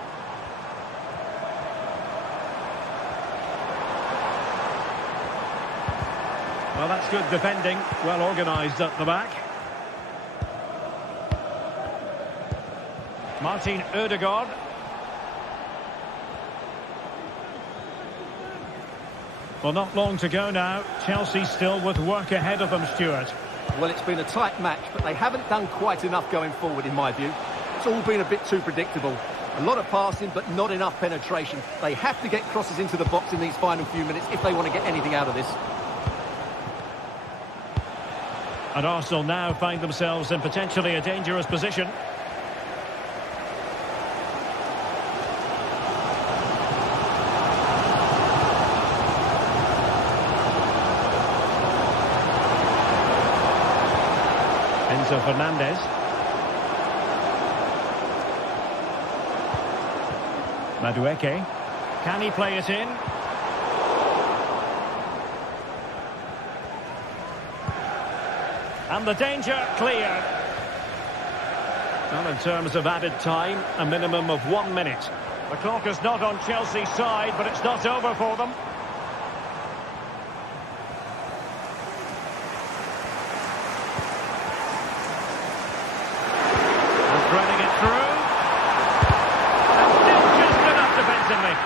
Well, that's good defending, well organised at the back. Martin Ødegaard. Well, not long to go now. Chelsea still with work ahead of them, Stuart. Well, it's been a tight match, but they haven't done quite enough going forward, in my view. It's all been a bit too predictable. A lot of passing, but not enough penetration. They have to get crosses into the box in these final few minutes if they want to get anything out of this. And Arsenal now find themselves in potentially a dangerous position. Enzo Fernandez. Madueke. Can he play it in? And the danger cleared. Well, in terms of added time, a minimum of 1 minute. The clock is not on Chelsea's side, but it's not over for them. And threading it through. And still just enough defensively.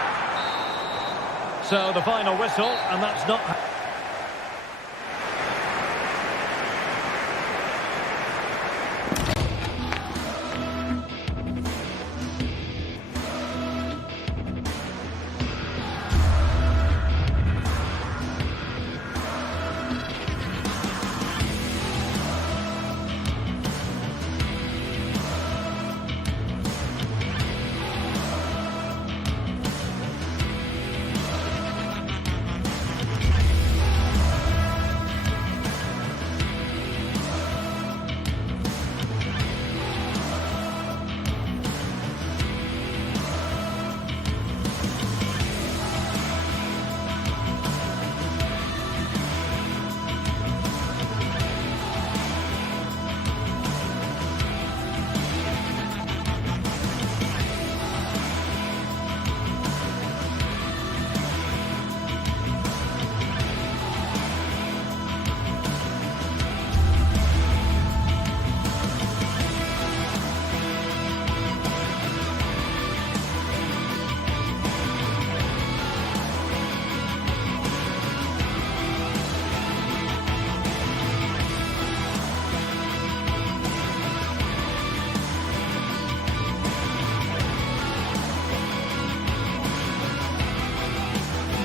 So the final whistle, and that's not...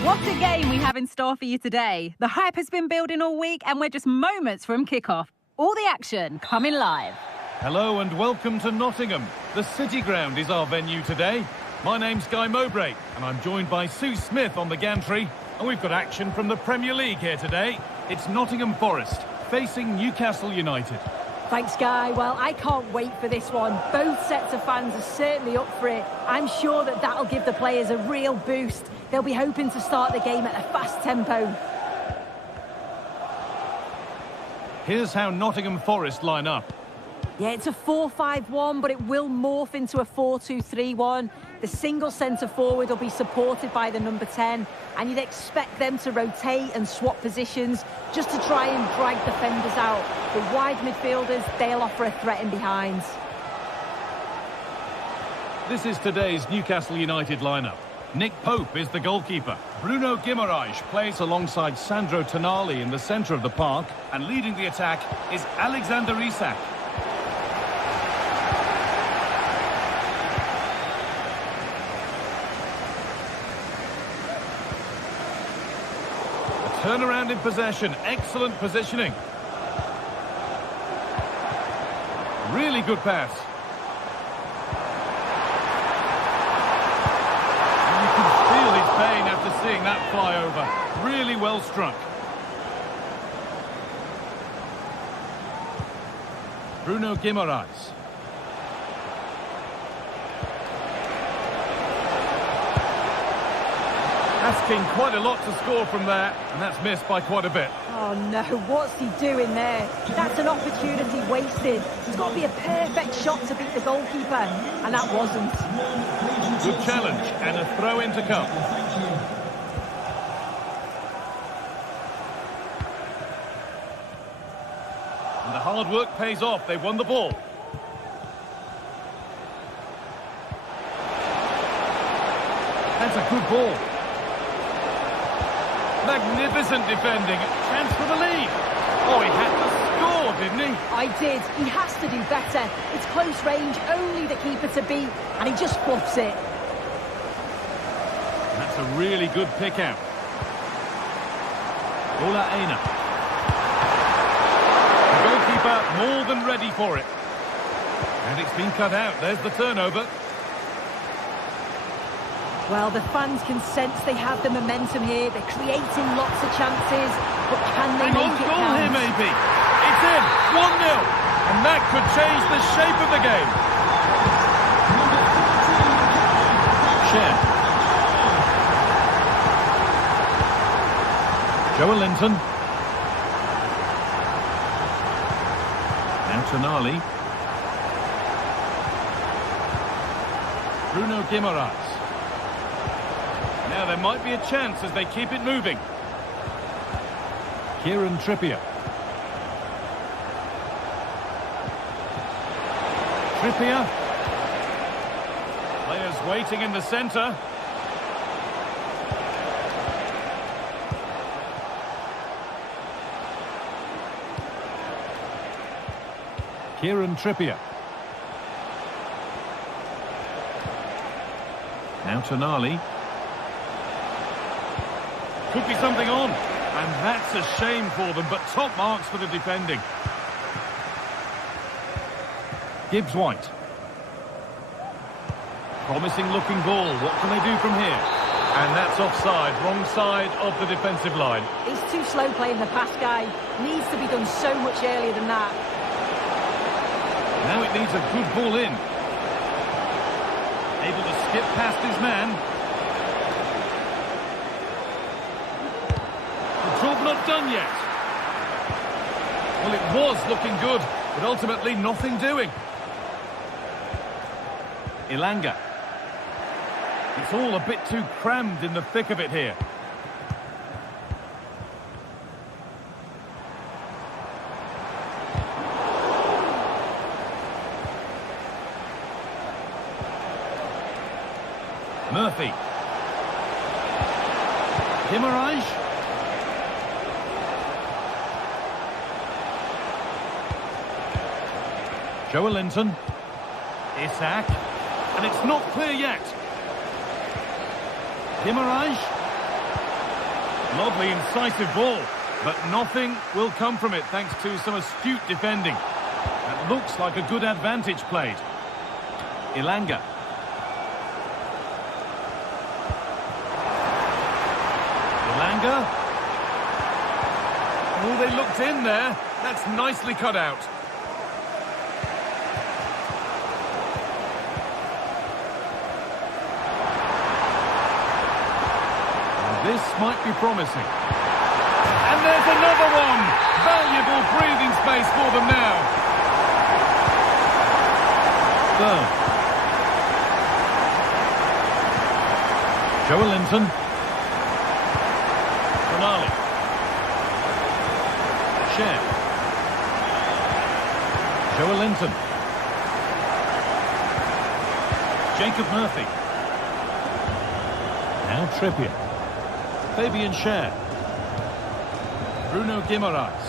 What a game we have in store for you today. The hype has been building all week and we're just moments from kickoff. all the action coming live. Hello and welcome to Nottingham. The City Ground is our venue today. My name's Guy Mowbray and I'm joined by Sue Smith on the gantry. And we've got action from the Premier League here today. It's Nottingham Forest facing Newcastle United. Thanks, Guy. Well, I can't wait for this one. Both sets of fans are certainly up for it. I'm sure that'll give the players a real boost. They'll be hoping to start the game at a fast tempo. Here's how Nottingham Forest line up. Yeah, it's a 4-5-1, but it will morph into a 4-2-3-1. The single centre-forward will be supported by the number 10, and you'd expect them to rotate and swap positions just to try and drag defenders out. The wide midfielders, they'll offer a threat in behind. This is today's Newcastle United lineup. Nick Pope is the goalkeeper. Bruno Guimaraes plays alongside Sandro Tonali in the centre of the park, and leading the attack is Alexander Isak. Turnaround in possession, excellent positioning. Really good pass. And you can feel his pain after seeing that fly over. Really well struck. Bruno Guimaraes. Asking quite a lot to score from there, and that's missed by quite a bit. Oh no, what's he doing there? That's an opportunity wasted. It's got to be a perfect shot to beat the goalkeeper, and that wasn't. Good challenge, and a throw in to come. And the hard work pays off, they won the ball. That's a good ball. Magnificent defending. Chance for the lead. Oh, he had to score, didn't he? I did. He has to do better. It's close range, only the keeper to beat, and he just fluffs it. That's a really good pick out. Ola Aina. The goalkeeper more than ready for it. And it's been cut out. There's the turnover. Well, the fans can sense they have the momentum here. They're creating lots of chances, but can they make it goal count? here, maybe. It's in. 1-0. And that could change the shape of the game. Sher. Joelinton. Now Tonali. Bruno Guimaraes. Now there might be a chance as they keep it moving. Kieran Trippier. Trippier. Players waiting in the centre. Kieran Trippier. Now Tonali. Could be something on, and that's a shame for them, but top marks for the defending. Gibbs-White. Promising looking ball, what can they do from here? And that's offside, wrong side of the defensive line. He's too slow playing the pass, Guy. Needs to be done so much earlier than that. Now it needs a good ball in. Able to skip past his man. Job not done yet. Well, it was looking good, but ultimately nothing doing. Ilanga. It's all a bit too crammed in the thick of it here. Murphy. Guimaraes. Joelinton. Isak. And it's not clear yet. Guimaraes. Lovely incisive ball. But nothing will come from it thanks to some astute defending. That looks like a good advantage played. Ilanga. Ilanga. Oh, they looked in there. That's nicely cut out. And this might be promising. And there's another one! Valuable breathing space for them now. Joelinton. Tonali. Share. Joelinton. Jacob Murphy. Now Trippier. Fabian Schär. Bruno Guimaraes.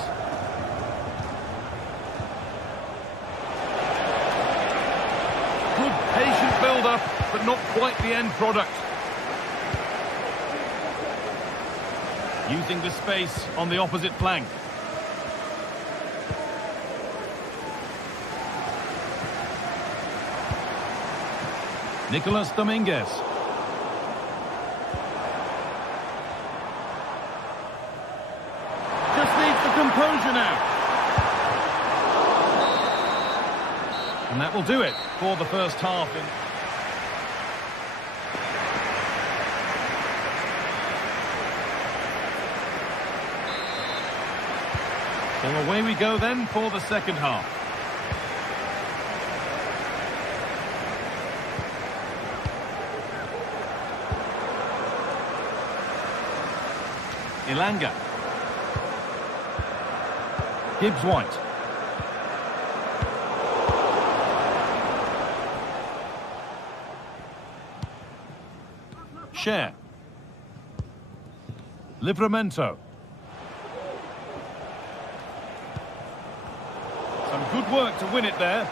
Good patient build-up, but not quite the end product. Using the space on the opposite flank. Nicolas Dominguez. Just needs the composure now. And that will do it for the first half. So away we go then for the second half. Ilanga. Gibbs-White. Schär. Livramento. Some good work to win it there.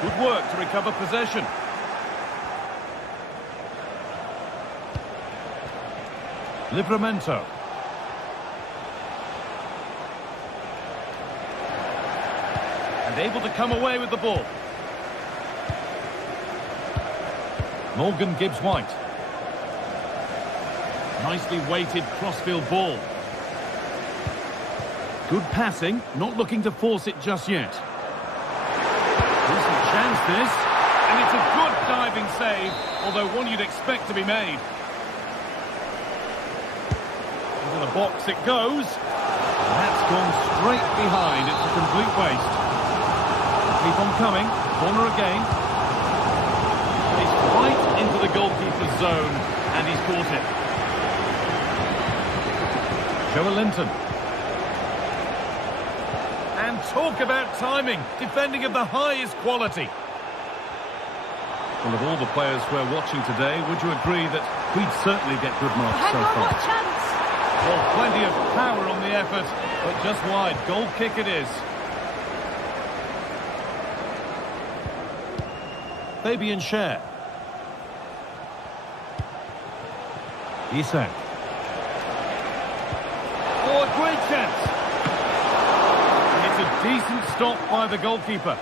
Good work to recover possession. Livramento. And able to come away with the ball. Morgan Gibbs-White. Nicely weighted crossfield ball. Good passing, not looking to force it just yet. Decent chance this, and it's a good diving save, although one you'd expect to be made. Into the box it goes. And that's gone straight behind. It's a complete waste. Keep on coming. Corner again. Placed right into the goalkeeper's zone, and he's caught it. Joelinton. And talk about timing. Defending of the highest quality. Well, of all the players we're watching today, would you agree that we'd certainly get good marks so far? What chance? Well, plenty of power on the effort, but just wide. Goal kick it is. Fabian Schär. Isak. Oh, a great chance. And it's a decent stop by the goalkeeper.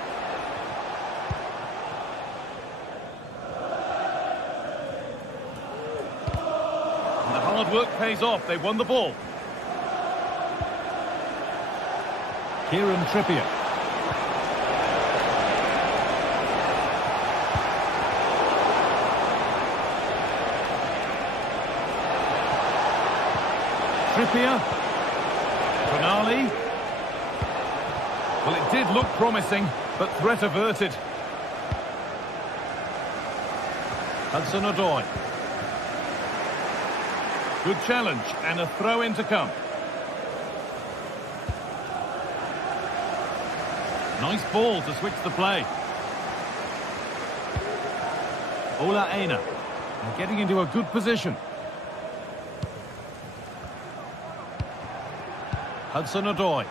And the hard work pays off. They won the ball. Kieran Trippier. Trippier. Tonali. Well, it did look promising, but threat averted. Hudson-Odoi. Good challenge, and a throw-in to come. Nice ball to switch the play. Ola Aina. And getting into a good position. Hudson-Odoi.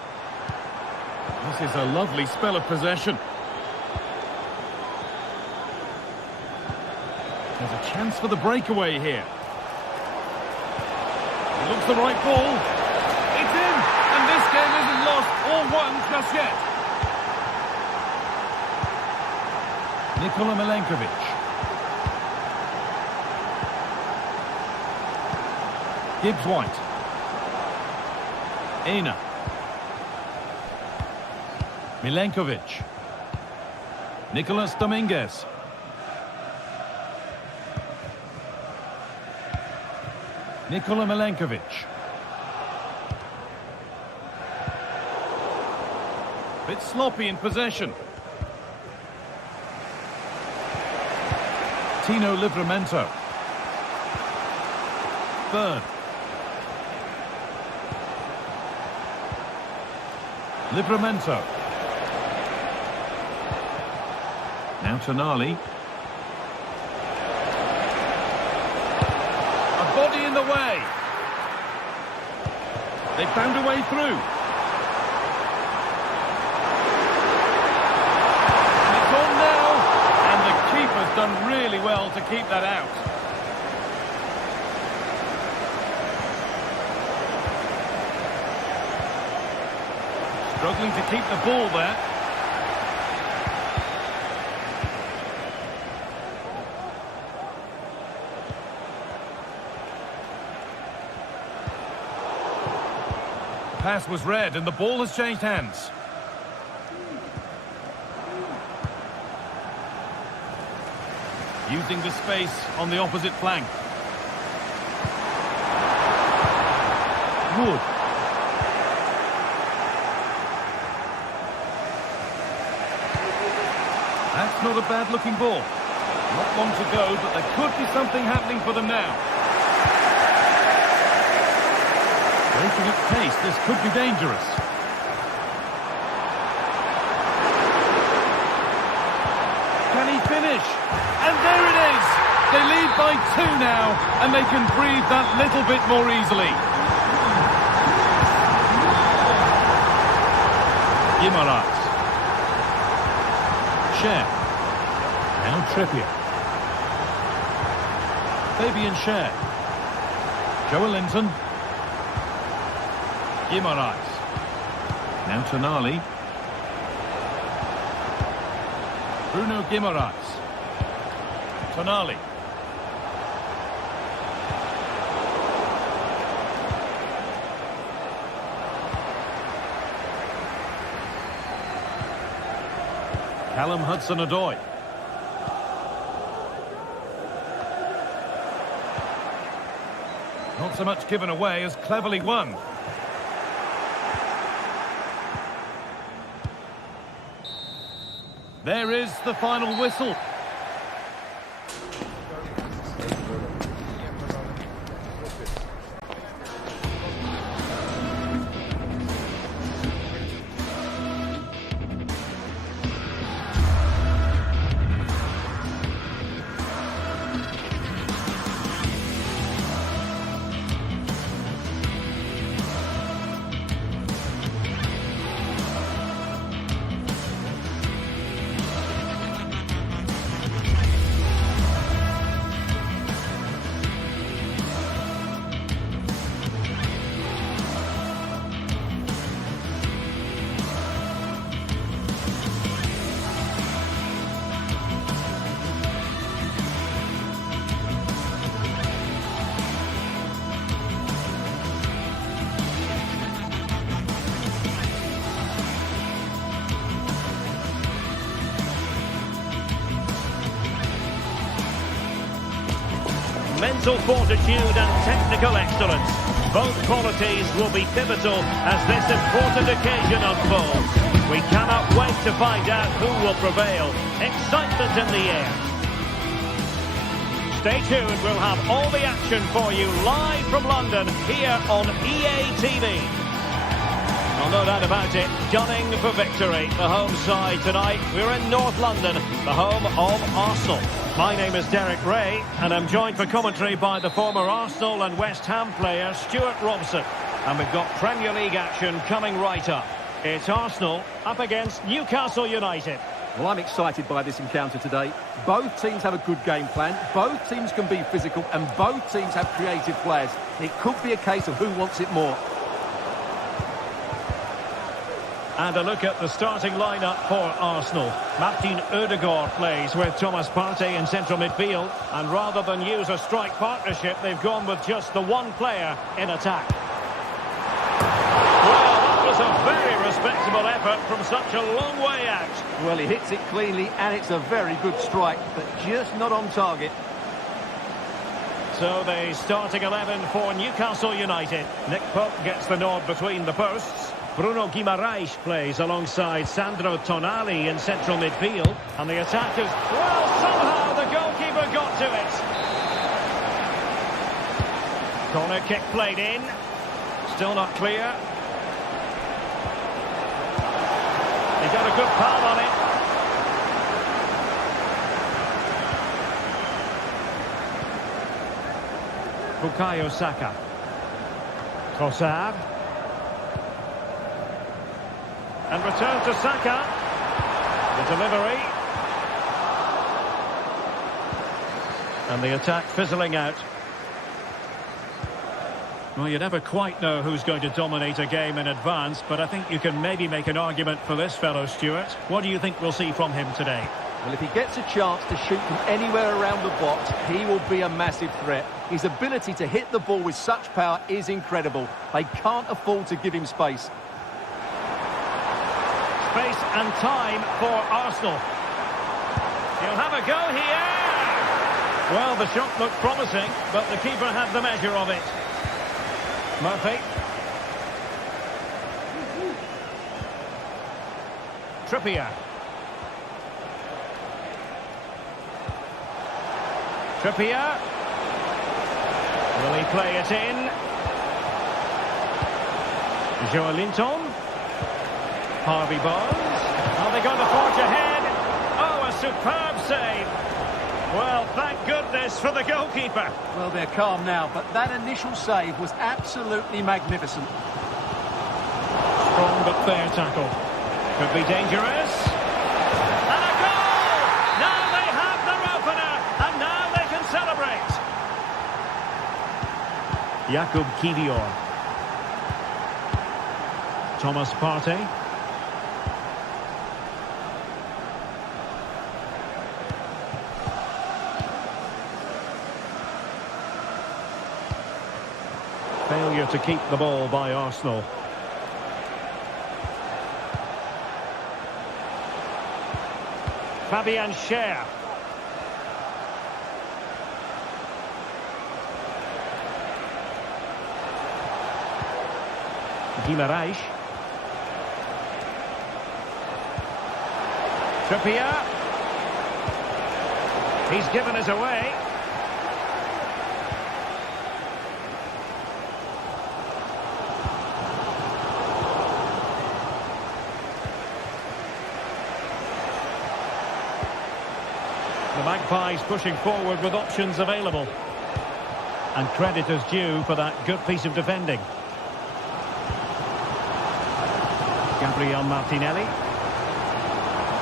This is a lovely spell of possession. There's a chance for the breakaway here. It looks the right ball. It's in! And this game isn't lost or won just yet. Nikola Milenkovic. Gibbs-White. Aina. Milenkovic. Nicolas Dominguez. Nikola Milenkovic. Bit sloppy in possession. Tino Livramento. Third. Livramento. Now Tonali. A body in the way. They found a way through. And it's on now. And the keeper's done really well to keep that out. Struggling to keep the ball there. Pass was read and the ball has changed hands. Using the space on the opposite flank. Wood. That's not a bad looking ball. Not long to go, but there could be something happening for them now. Breaking at pace, this could be dangerous. Can he finish? And there it is! They lead by 2 now, and they can breathe that little bit more easily. Guimaraes. Cher. Now Trippier. Fabian Cher. Joelinton. Guimaraes. Now Tonali. Bruno Guimaraes. Tonali. Callum Hudson-Odoi. Not so much given away as cleverly won. There is the final whistle. Mental fortitude and technical excellence. Both qualities will be pivotal as this important occasion unfolds. We cannot wait to find out who will prevail. Excitement in the air. Stay tuned, we'll have all the action for you live from London here on EA TV. Well, no doubt about it, gunning for victory. The home side tonight, we're in North London, the home of Arsenal. My name is Derek Ray, and I'm joined for commentary by the former Arsenal and West Ham player Stuart Robson. And we've got Premier League action coming right up. It's Arsenal up against Newcastle United. Well, I'm excited by this encounter today. Both teams have a good game plan, both teams can be physical, and both teams have creative players. It could be a case of who wants it more. And a look at the starting lineup for Arsenal. Martin Ødegaard plays with Thomas Partey in central midfield. And rather than use a strike partnership, they've gone with just the one player in attack. Well, that was a very respectable effort from such a long way out. Well, he hits it cleanly, and it's a very good strike, but just not on target. So the starting 11 for Newcastle United. Nick Pope gets the nod between the posts. Bruno Guimaraes plays alongside Sandro Tonali in central midfield. And the attackers, well, somehow the goalkeeper got to it. Corner kick played in. Still not clear. He got a good palm on it. Bukayo Saka. Trossard. And return to Saka. The delivery. And the attack fizzling out. Well, you never quite know who's going to dominate a game in advance, but I think you can maybe make an argument for this fellow, Stuart. What do you think we'll see from him today? Well, if he gets a chance to shoot from anywhere around the box, he will be a massive threat. His ability to hit the ball with such power is incredible. They can't afford to give him space. Space and time for Arsenal. He'll have a go here. Well, the shot looked promising, but the keeper had the measure of it. Murphy. Trippier. Trippier. Will he play it in? Joelinton. Harvey Barnes. Are they going to forge ahead? Oh, a superb save. Well, thank goodness for the goalkeeper. Well, they're calm now, but that initial save was absolutely magnificent. Strong but fair tackle. Could be dangerous. And a goal! Now they have their opener, and now they can celebrate. Jakub Kivior. Thomas Partey. Failure to keep the ball by Arsenal. Fabian Schär. Guimaraes. Trippier. He's given us away. The Magpies pushing forward with options available. And credit is due for that good piece of defending. Gabriel Martinelli.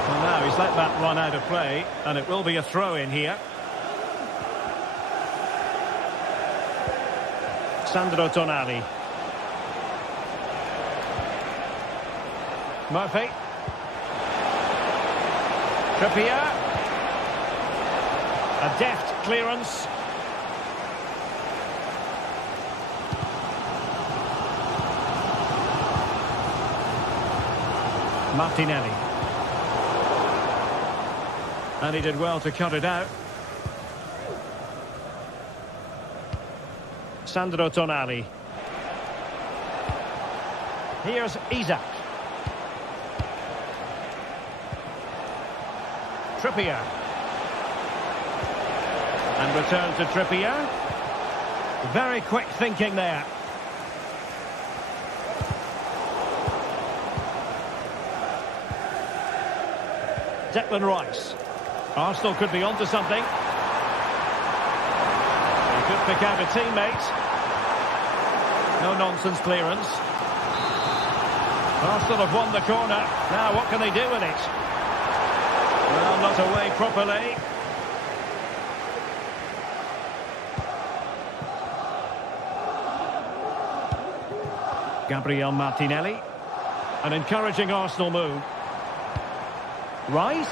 Well, now he's let that run out of play, and it will be a throw in here. Sandro Tonali. Murphy. Trippier. A deft clearance. Martinelli. And he did well to cut it out. Sandro Tonali. Here's Isak. Trippier. And return to Trippier. Very quick thinking there. Declan Rice. Arsenal could be onto something. He could pick out a teammate. No nonsense clearance. Arsenal have won the corner. Now what can they do with it? Well, not away properly. Gabriel Martinelli. An encouraging Arsenal move. Rice.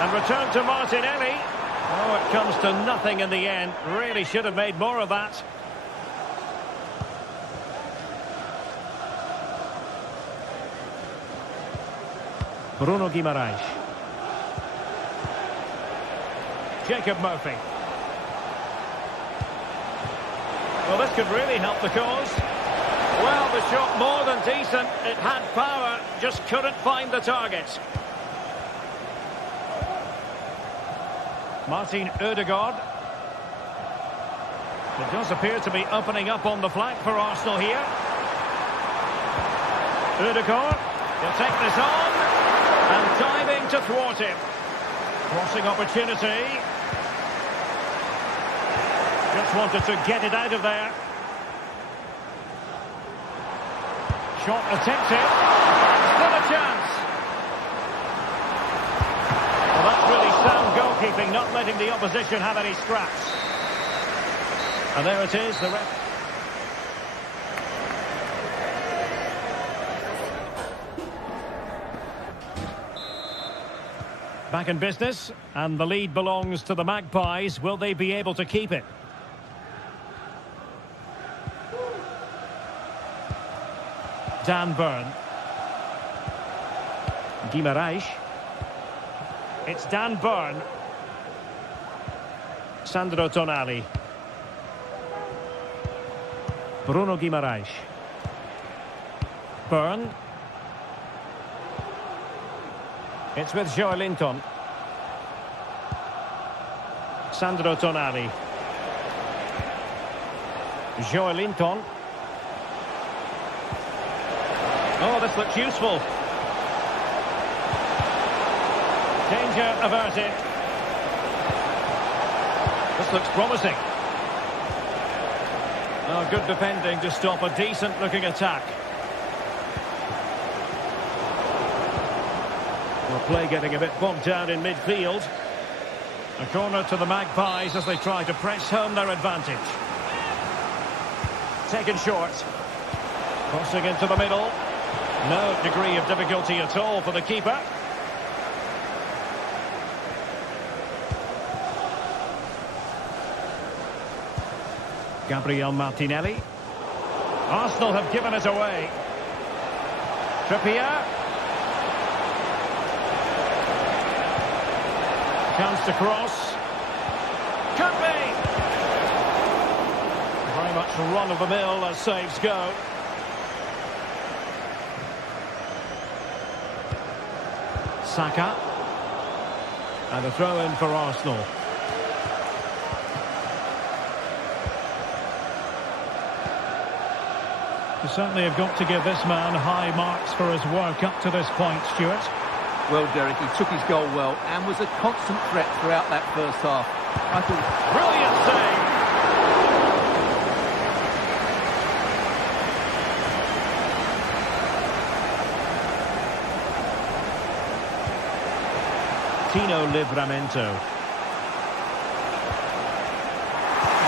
And return to Martinelli. Oh, it comes to nothing in the end. Really should have made more of that. Bruno Guimaraes. Jacob Murphy. Well, this could really help the cause. Well, the shot more than decent. It had power, just couldn't find the target. Martin Ødegaard. It does appear to be opening up on the flank for Arsenal here. Ødegaard will take this on. And diving to thwart him. Crossing opportunity. Just wanted to get it out of there. Shot attempted. Still a chance. Well, that's really sound goalkeeping, not letting the opposition have any scraps. And there it is, the ref. Back in business, and the lead belongs to the Magpies. Will they be able to keep it? Dan Burn. Guimaraes. It's Dan Burn. Sandro Tonali. Bruno Guimaraes. Burn. It's with Joelinton. Sandro Tonali. Joelinton. Oh, this looks useful. Danger averted. This looks promising. Oh, good defending to stop a decent-looking attack. Well, play getting a bit bogged down in midfield. A corner to the Magpies as they try to press home their advantage. Taken short. Crossing into the middle. No degree of difficulty at all for the keeper. Gabriel Martinelli. Arsenal have given it away. Trippier. Chance to cross. Could be. Very much run-of-the-mill as saves go. Saka. And a throw-in for Arsenal. You certainly have got to give this man high marks for his work up to this point, Stuart. Well, Derek, he took his goal well and was a constant threat throughout that first half. I thought... Brilliant save! Tino Livramento.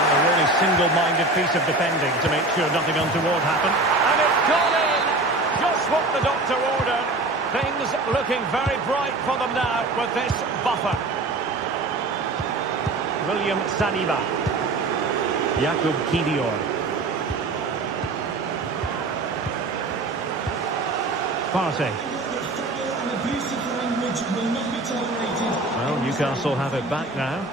A really single-minded piece of defending to make sure nothing untoward happened. And it's gone in! Just what the doctor ordered. Things looking very bright for them now with this buffer. William Saliba. Jakub Kivior. Partey. Well, Newcastle have it back now.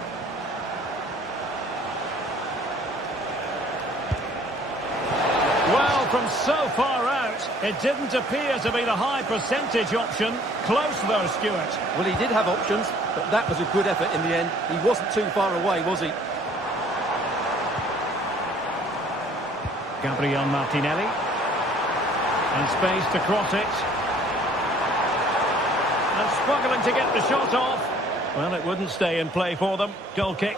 Well, from so far out, it didn't appear to be the high percentage option. Close though, Stuart. Well, he did have options, but that was a good effort in the end. He wasn't too far away, was he? Gabriel Martinelli. And space to cross it. And struggling to get the shot off. Well, it wouldn't stay in play for them. Goal kick.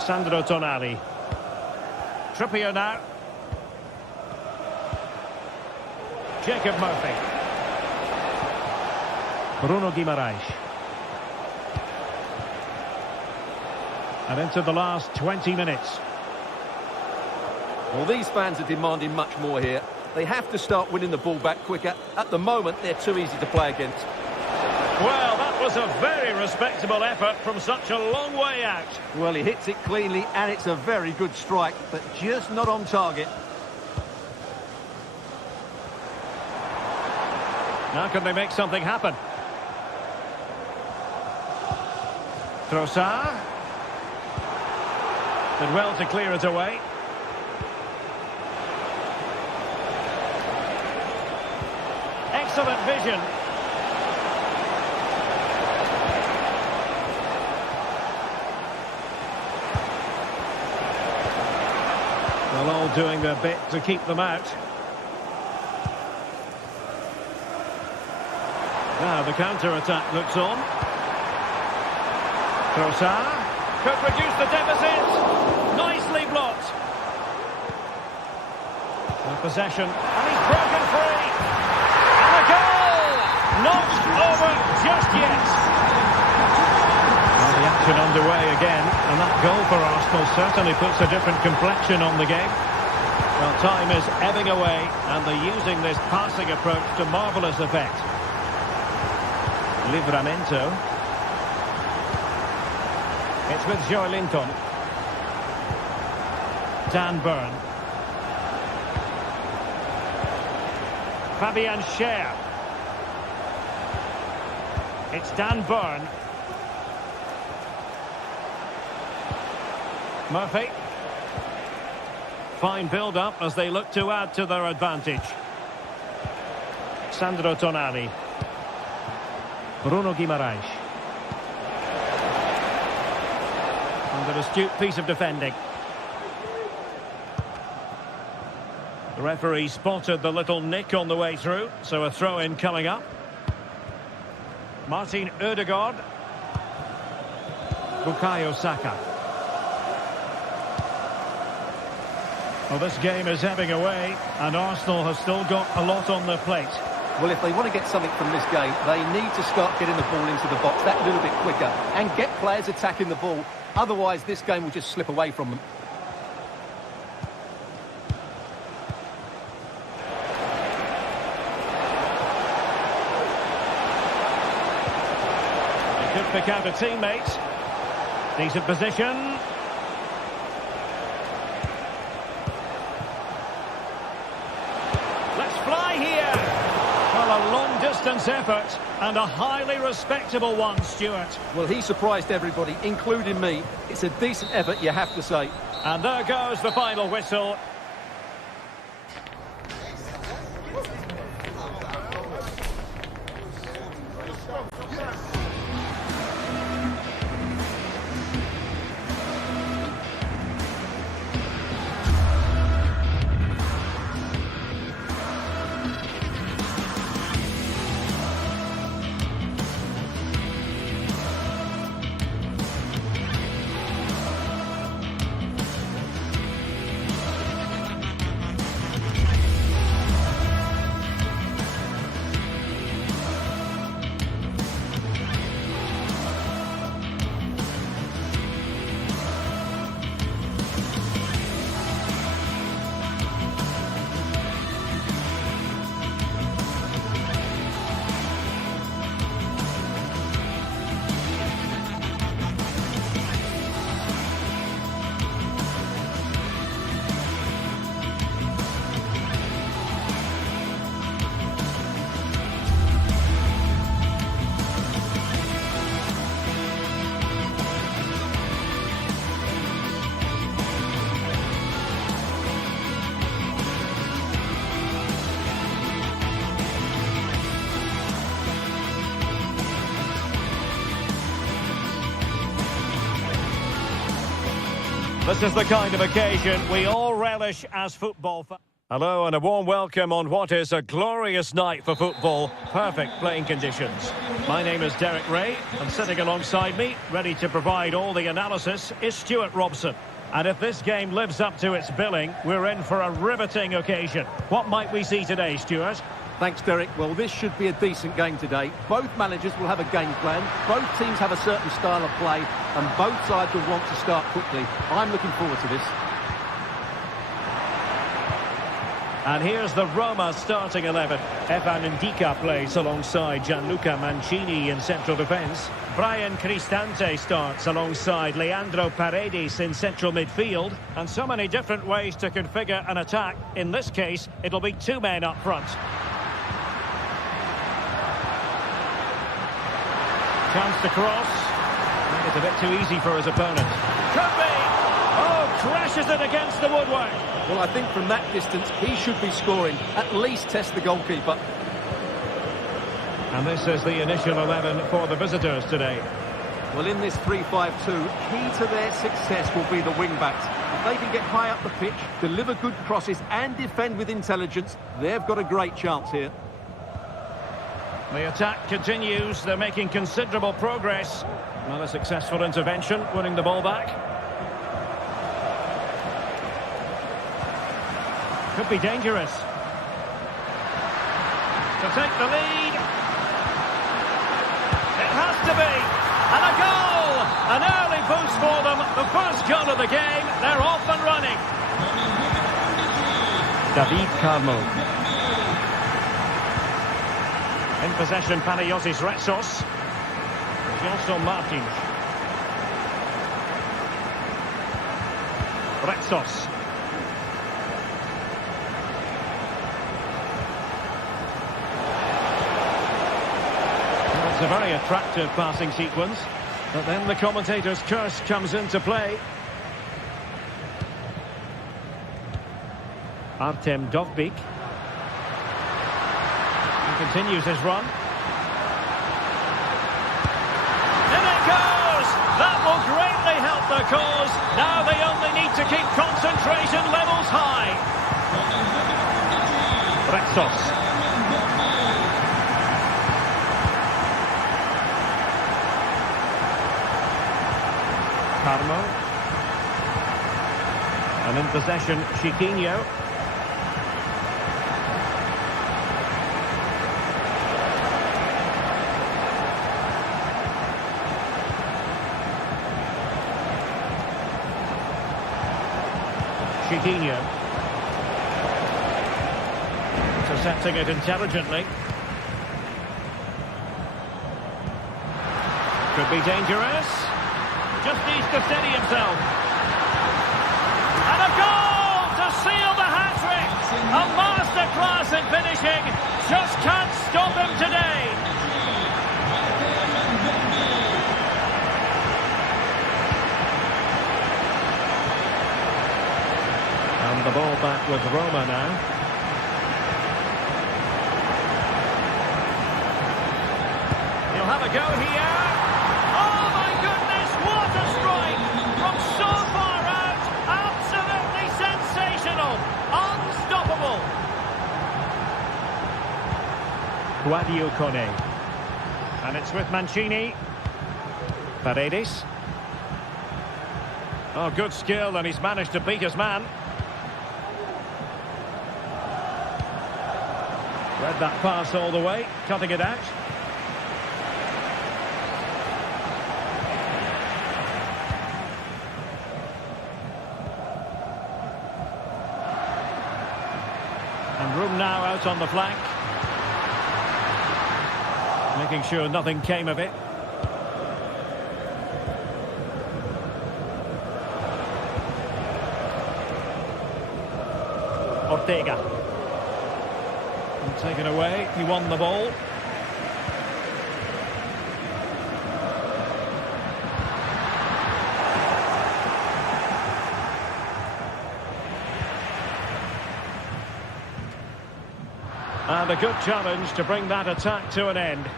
Sandro Tonali. Trippier now. Jacob Murphy. Bruno Guimaraes. And into the last 20 minutes. Well, these fans are demanding much more here. They have to start winning the ball back quicker. At the moment, they're too easy to play against. Well, that was a very respectable effort from such a long way out. Well, he hits it cleanly, and it's a very good strike, but just not on target. Now can they make something happen? Trossard. Did well to clear it away. Excellent vision. Well, all doing their bit to keep them out. Now the counter-attack looks on. Trossard could reduce the deficit. Nicely blocked. The possession, and he's broken free. And a goal! Not over just yet. Well, the action underway again, and that goal for Arsenal certainly puts a different complexion on the game. Well, time is ebbing away, and they're using this passing approach to marvellous effect. Livramento. It's with Joe Linton. Dan Burn. Fabian Schär. It's Dan Burn. Murphy. Fine build-up as they look to add to their advantage. Sandro Tonali. Bruno Guimaraes. And an astute piece of defending. The referee spotted the little nick on the way through, so a throw-in coming up. Martin Ødegaard. Bukayo Saka. Well, this game is ebbing away, and Arsenal has still got a lot on their plate. Well, if they want to get something from this game, they need to start getting the ball into the box that little bit quicker and get players attacking the ball. Otherwise, this game will just slip away from them. They could pick out a teammate. Decent position. Let's fly here. Well, a long-distance effort and a highly respectable one, Stuart. Well, he surprised everybody, including me. It's a decent effort, you have to say. And there goes the final whistle. This is the kind of occasion we all relish as football fans. Hello and a warm welcome on what is a glorious night for football. Perfect playing conditions. My name is Derek Ray, and sitting alongside me, ready to provide all the analysis, is Stuart Robson. And if this game lives up to its billing, we're in for a riveting occasion. What might we see today, Stuart? Thanks, Derek. Well, this should be a decent game today. Both managers will have a game plan. Both teams have a certain style of play, and both sides will want to start quickly. I'm looking forward to this. And here's the Roma starting 11. Evan Ndika plays alongside Gianluca Mancini in central defence. Brian Cristante starts alongside Leandro Paredes in central midfield. And so many different ways to configure an attack. In this case, it'll be two men up front. Chance to cross. Made it a bit too easy for his opponent. Could be! Oh, crashes it against the woodwork. Well, I think from that distance, he should be scoring. At least test the goalkeeper. And this is the initial 11 for the visitors today. Well, in this 3-5-2, key to their success will be the wing-backs. If they can get high up the pitch, deliver good crosses and defend with intelligence, they've got a great chance here. The attack continues. They're making considerable progress. Not a successful intervention, winning the ball back. Could be dangerous. To take the lead. It has to be. And a goal! An early boost for them. The first goal of the game. They're off and running. David Carmo. In possession, Panagiotis Retsos. Johnson Martins. Retsos. Well, it's a very attractive passing sequence. But then the commentator's curse comes into play. Artem Dovbyk. Continues his run. In it goes! That will greatly help the cause. Now they only need to keep concentration levels high. Retsos. Carmo. And in possession, Chiquinho. Chiquinho. Intercepting it intelligently. Could be dangerous. Just needs to steady himself. And a goal to seal the hat-trick. A masterclass in finishing. Just can't stop him today. And the ball back with Roma now. He'll have a go here. Oh my goodness, what a strike! From so far out, absolutely sensational, unstoppable. Guadio Kone. And it's with Mancini. Paredes. Oh, good skill, and he's managed to beat his man. Read that pass all the way, cutting it out. And room now out on the flank. Making sure nothing came of it. Ortega. And taken away, he won the ball. And a good challenge to bring that attack to an end.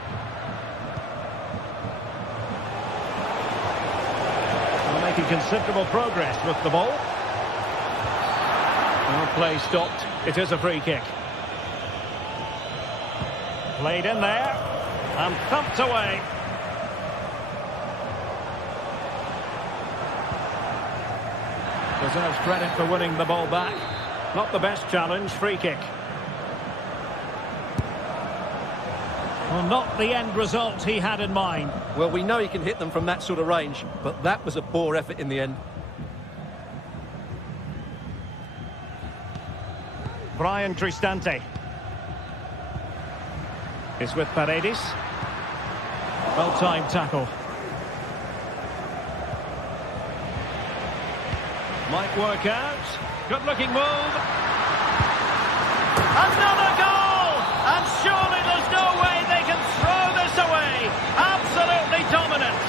They're making considerable progress with the ball. Well, play stopped. It is a free kick. Played in there and thumped away. Deserves credit for winning the ball back. Not the best challenge, free kick. Well, not the end result he had in mind. Well, we know he can hit them from that sort of range, but that was a poor effort in the end. Brian Cristante is with Paredes. Well-timed tackle. Might work out. Good-looking move. Another goal! And surely there's no way they can throw this away. Absolutely dominant.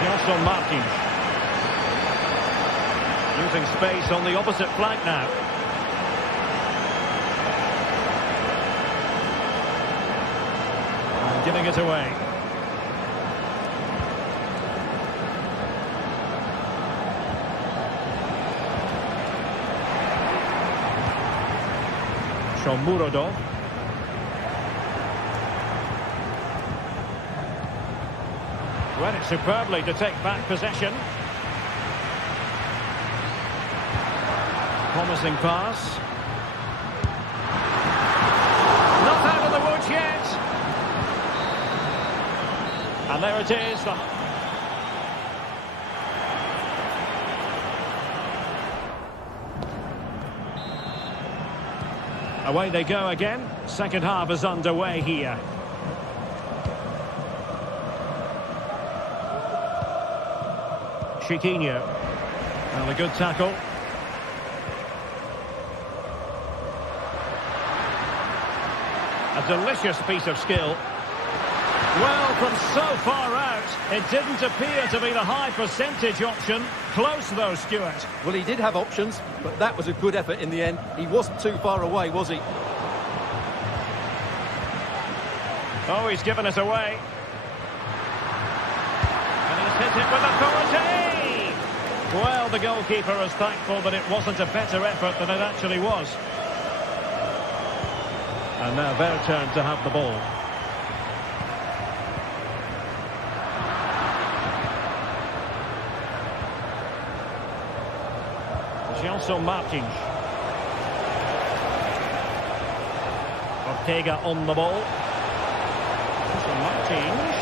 Gelson Martins. Using space on the opposite flank now. And giving it away. Shomurodov. Read it superbly to take back possession. Promising pass. Not out of the woods yet. And there it is. Away they go again. Second half is underway here. Chiquinho. Well, a good tackle. A delicious piece of skill. Well, from so far out, it didn't appear to be the high percentage option. Close though, Stuart. Well, he did have options, but that was a good effort in the end. He wasn't too far away, was he? Oh, he's given it away. And he's hit it with authority! Well, the goalkeeper is thankful that it wasn't a better effort than it actually was. And now their turn to have the ball. Gelson Martins. Ortega on the ball. Gelson Martins.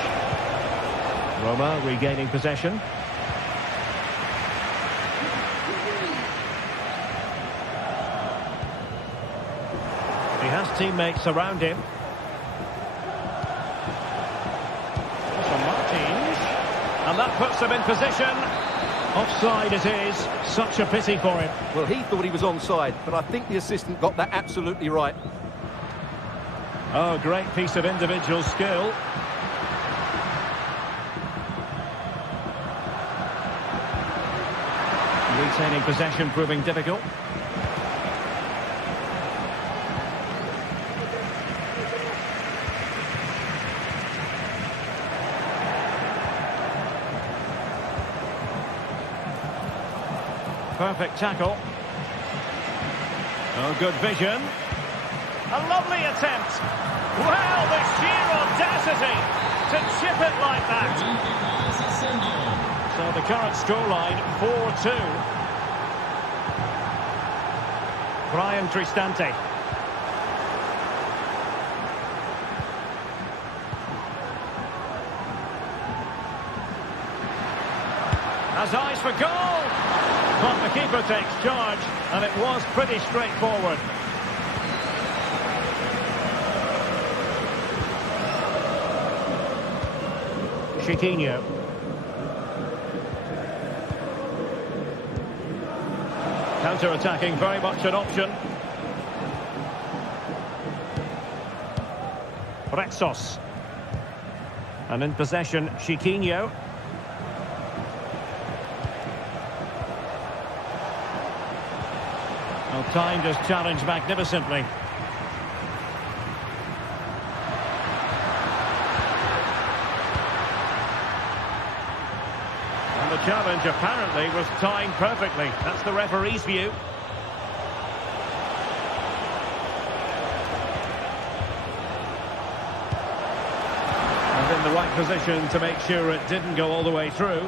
Roma regaining possession. He has teammates around him. Gelson Martins. And that puts them in position. Offside it is. Such a pity for him. Well, he thought he was onside, but I think the assistant got that absolutely right. Oh, great piece of individual skill. Retaining possession proving difficult. Perfect tackle. Oh, good vision. A lovely attempt. Well, the sheer audacity to chip it like that. So the current scoreline, 4-2. Brian Cristante. Has eyes for goal. But the keeper takes charge, and it was pretty straightforward. Chiquinho. Counter-attacking, very much an option. Rexos. And in possession, Chiquinho. Well, timed his challenge magnificently. And the challenge apparently was timed perfectly. That's the referee's view. And in the The right position to make sure it didn't go all the way through.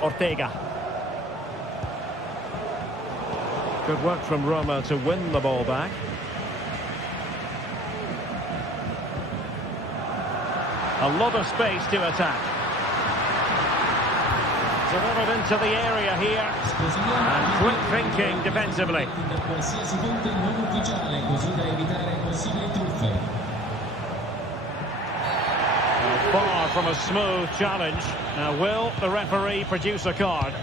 Ortega. Good work from Roma to win the ball back. A lot of space to attack. Delivered into the area here. And quick thinking defensively. Far from a smooth challenge. Now, will the referee produce a card?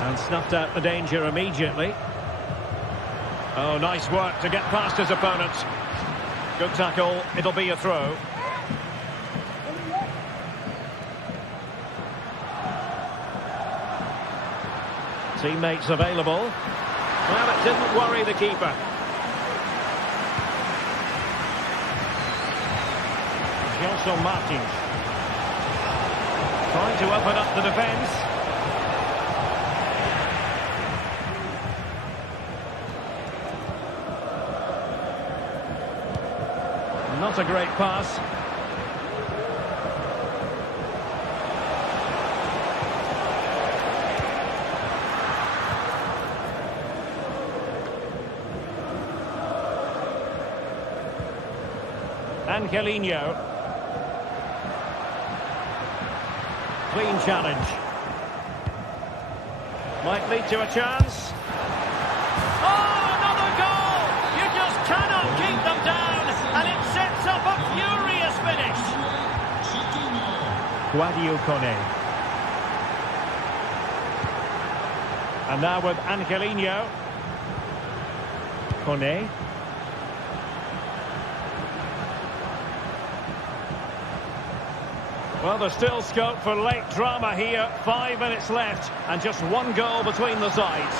And snuffed out the danger immediately. Oh, nice work to get past his opponent. Good tackle. It'll be a throw. Teammates available. Well, it didn't worry the keeper. Gelson Martins. Trying to open up the defence. Not a great pass. Angelino. Clean challenge. Might lead to a chance. Oh, another goal! You just cannot keep them down, and it sets up a furious finish. Guadio Kone. And now with Angelino. Kone. Well, there's still scope for late drama here. 5 minutes left and just one goal between the sides.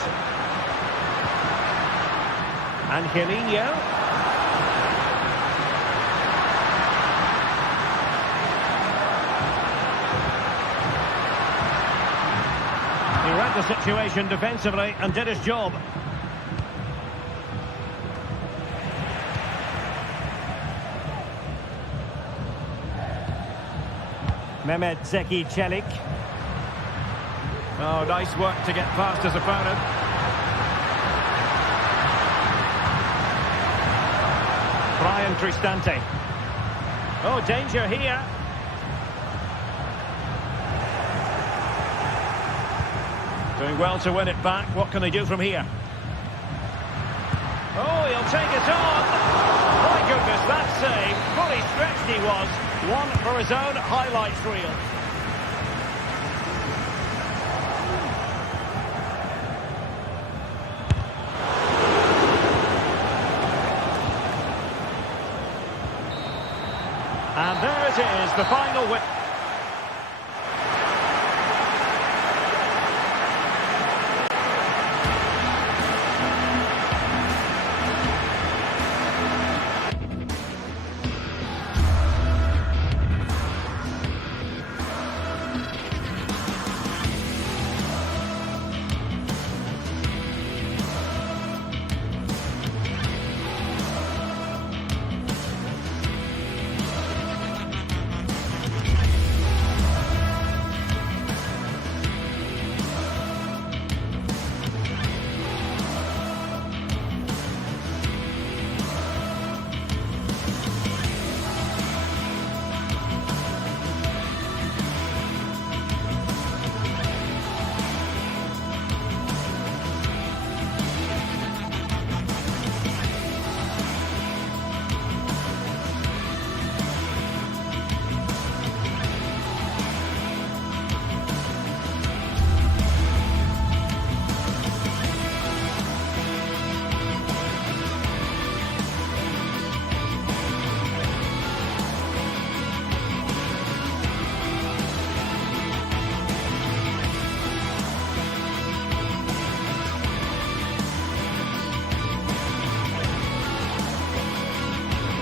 Angelino. He read the situation defensively and did his job. Mehmet Zeki Çelik. Oh, nice work to get past his opponent. Brian Cristante. Oh, danger here. Doing well to win it back. What can they do from here? Oh, he'll take it on. My goodness, that save. Fully stretched he was. One for his own highlights reel. And there it is, the final win.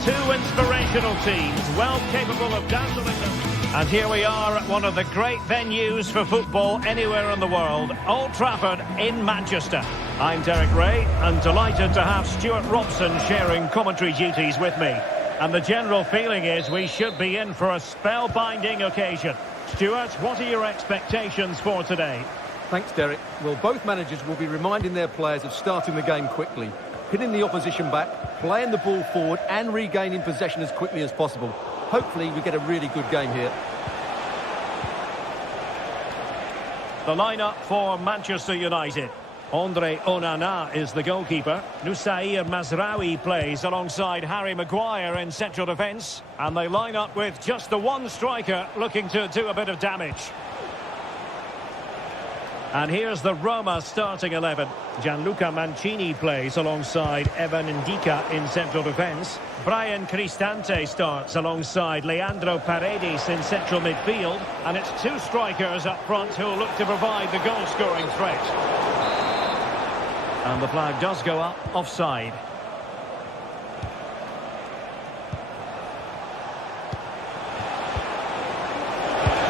Two inspirational teams, well capable of dazzling them. And here we are at one of the great venues for football anywhere in the world, Old Trafford in Manchester. I'm Derek Ray, and delighted to have Stuart Robson sharing commentary duties with me. And the general feeling is we should be in for a spellbinding occasion. Stuart, what are your expectations for today? Thanks, Derek. Well, both managers will be reminding their players of starting the game quickly, pinning the opposition back, playing the ball forward and regaining possession as quickly as possible. Hopefully we get a really good game here. The lineup for Manchester United. Andre Onana is the goalkeeper. Nusair Mazraoui plays alongside Harry Maguire in central defence. And they line up with just the one striker looking to do a bit of damage. And here's the Roma starting 11. Gianluca Mancini plays alongside Evan Ndika in central defence. Brian Cristante starts alongside Leandro Paredes in central midfield. And it's two strikers up front who'll look to provide the goal-scoring threat. And the flag does go up, offside.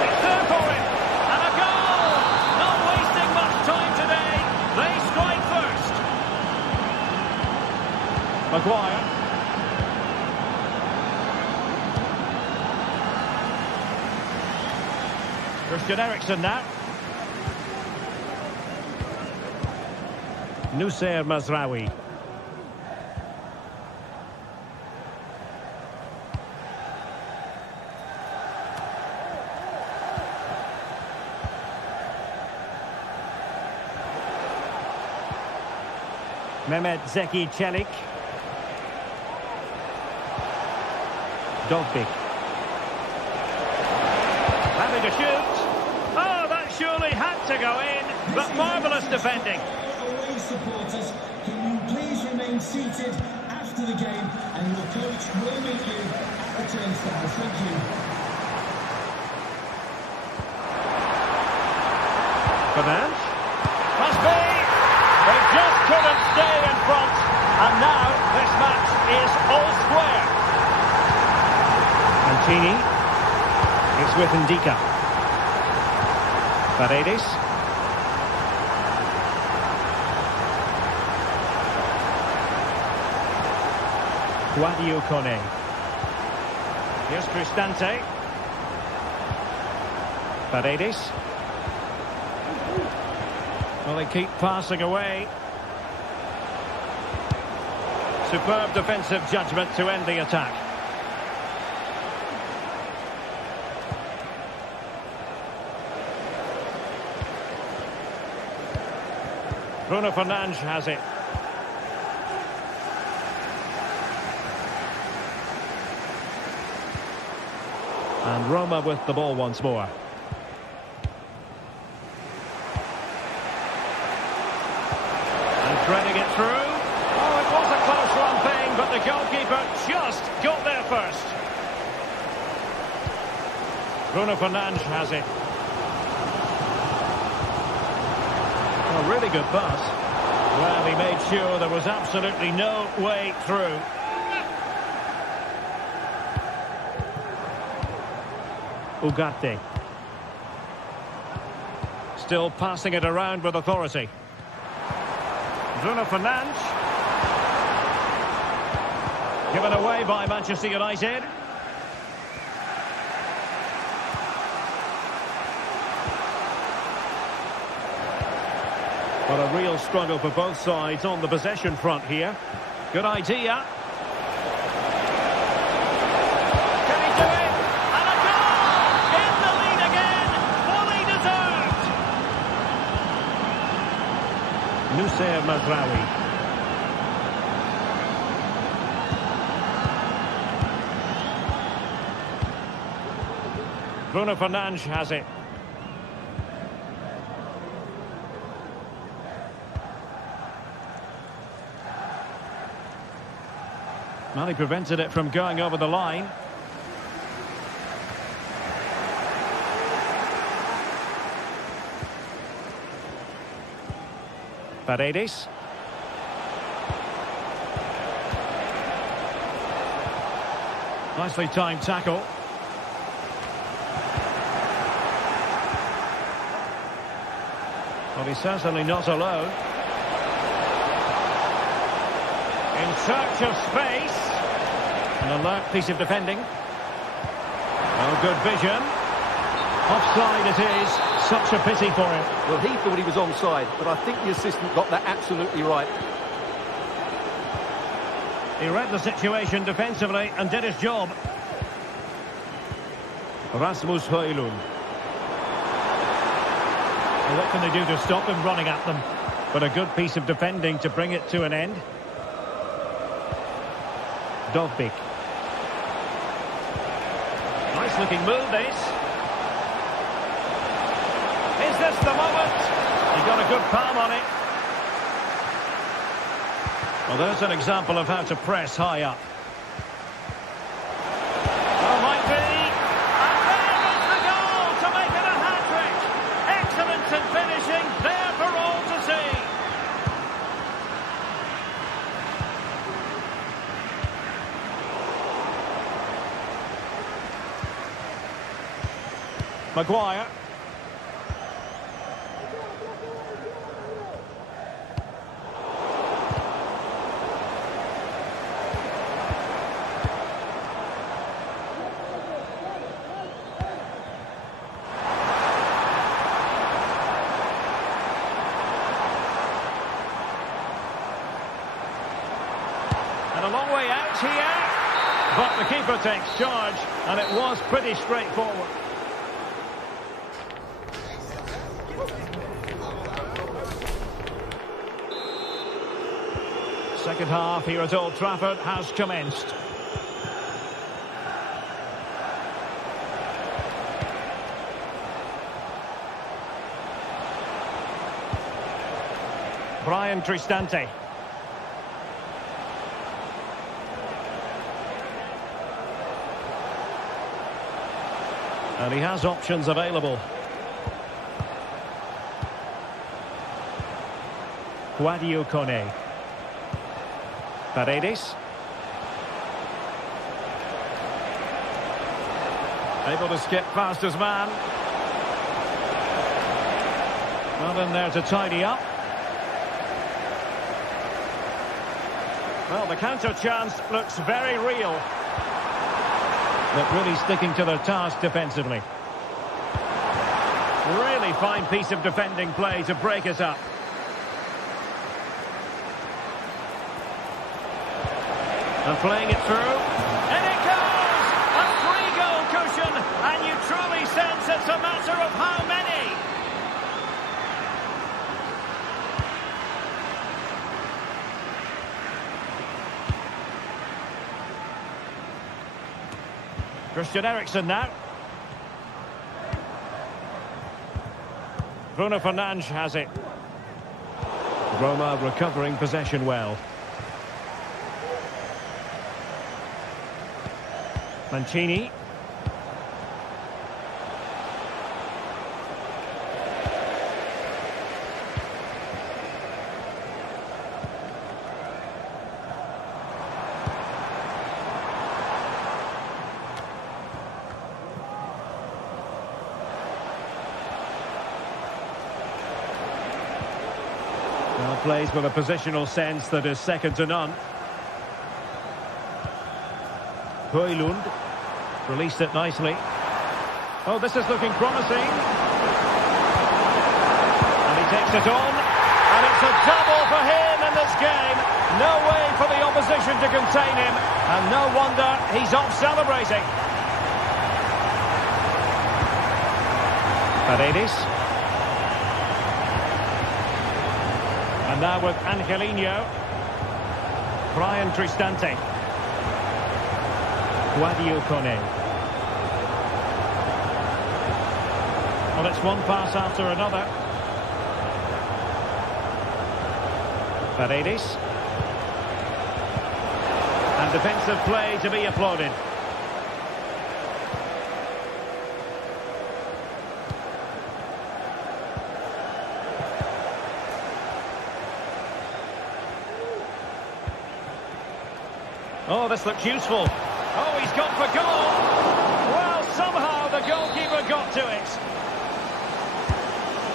It's there for him, and a goal! Not wasting much time today. They strike first. Maguire. Christian Eriksen now. Nusair Mazraoui. Mehmet Zeki Çelik. Dovbik. Having to shoot. Oh, that surely had to go in, but marvellous defending. Away supporters, can you please remain seated after the game, and your coach will meet you at the turnstile. Thank you. Fernandes. Must be. They just couldn't stay in front, and now this match is all square. Mancini. It's with Ndika. Paredes. Guadio Kone. Here's Cristante. Paredes. Well, they keep passing away. Superb defensive judgment to end the attack. Bruno Fernandes has it. And Roma with the ball once more. And threading it through. Oh, it was a close one thing, but the goalkeeper just got there first. Bruno Fernandes has it. A really good pass. Well, he made sure there was absolutely no way through. Ugarte. Still passing it around with authority. Bruno Fernandes. Given away by Manchester United. But a real struggle for both sides on the possession front here. Good idea. Can he do it? And a goal! In the lead again! Fully deserved! Nusair Mazraoui. Bruno Fernandes has it. Well, he prevented it from going over the line. Paredes. Nicely timed tackle. But he's certainly not alone. In search of space. An alert piece of defending. Oh, good vision. Offside it is. Such a pity for him. Well, he thought he was onside, but I think the assistant got that absolutely right. He read the situation defensively and did his job. Rasmus Højlund. Well, what can they do to stop him running at them? But a good piece of defending to bring it to an end. Dovbik. Nice looking move, this. Is this the moment? He got a good palm on it. Well, there's an example of how to press high up. Oh, might be. And there is the goal to make it a hat-trick. Excellence in finishing, there for all to see. Maguire. And a long way out here. But the keeper takes charge, and it was pretty straightforward. Second half here at Old Trafford has commenced. Brian Cristante. And he has options available. Guadio Kone. Paredes. Able to skip past his man. Not in there to tidy up. Well, the counter chance looks very real. But really sticking to their task defensively. Really fine piece of defending play to break it up. And playing it through. And it goes! A 3-goal cushion! And you truly sense it's a matter of how many? Christian Eriksen now. Bruno Fernandes has it. Roma recovering possession well. Mancini. Now plays with a positional sense that is second to none. Højlund released it nicely. Oh, this is looking promising. And he takes it on. And it's a double for him in this game. No way for the opposition to contain him. And no wonder he's off celebrating. Paredes. And now with Angelino. Brian Cristante. Guadio Kone. Well, it's one pass after another. Paredes. And defensive play to be applauded. Oh, this looks useful. Oh, he's gone for goal. Well, somehow the goalkeeper got to it.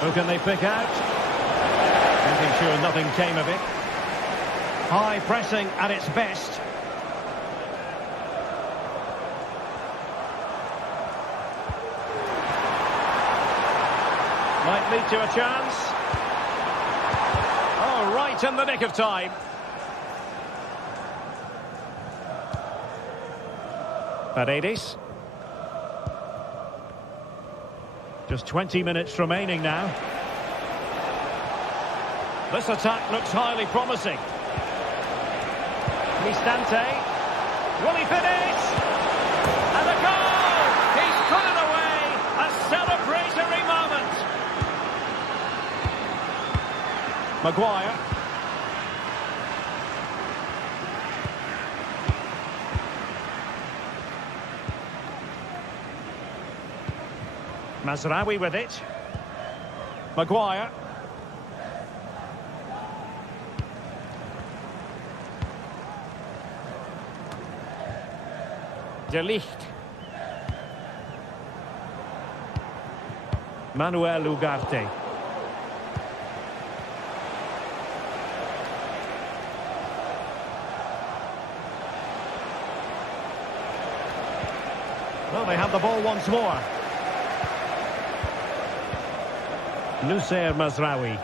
Who can they pick out? sure nothing came of it. High pressing at its best. Might lead to a chance. Oh, right in the nick of time. Paredes. Just 20 minutes remaining now. This attack looks highly promising. Cristante. Will he finish? And a goal! He's put it away! A celebratory moment! Maguire. Mazraoui with it. Maguire. De Ligt. Manuel Ugarte. Well, they have the ball once more. Noussair Mazraoui.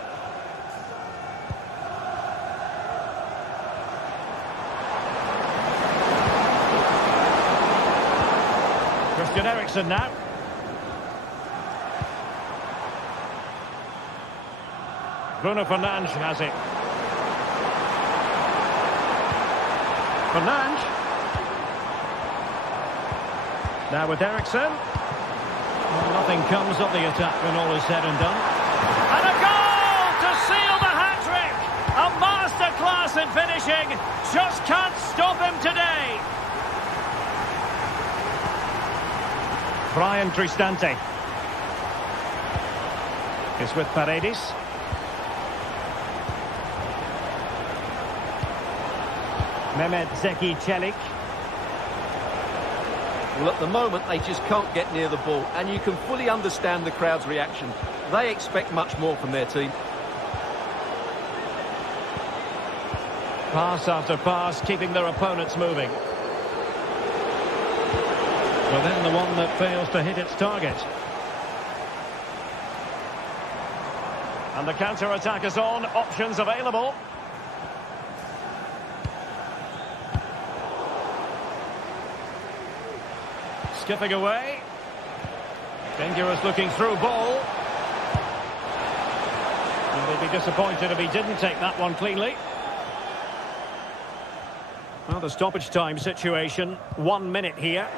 Christian Eriksen now. Bruno Fernandes has it. Fernandes. Now with Eriksen. Well, nothing comes of the attack when all is said and done. And a goal to seal the hat-trick! A masterclass in finishing. Just can't stop him today. Brian Cristante is with Paredes. Mehmet Zeki Çelik. Well, at the moment, they just can't get near the ball, and you can fully understand the crowd's reaction. They expect much more from their team. Pass after pass, keeping their opponents moving. Well, then the one that fails to hit its target. And the counter-attack is on, options available. Skipping away. Dangerous looking through ball. And they'd be disappointed if he didn't take that one cleanly. Well, the stoppage time situation, 1 minute here.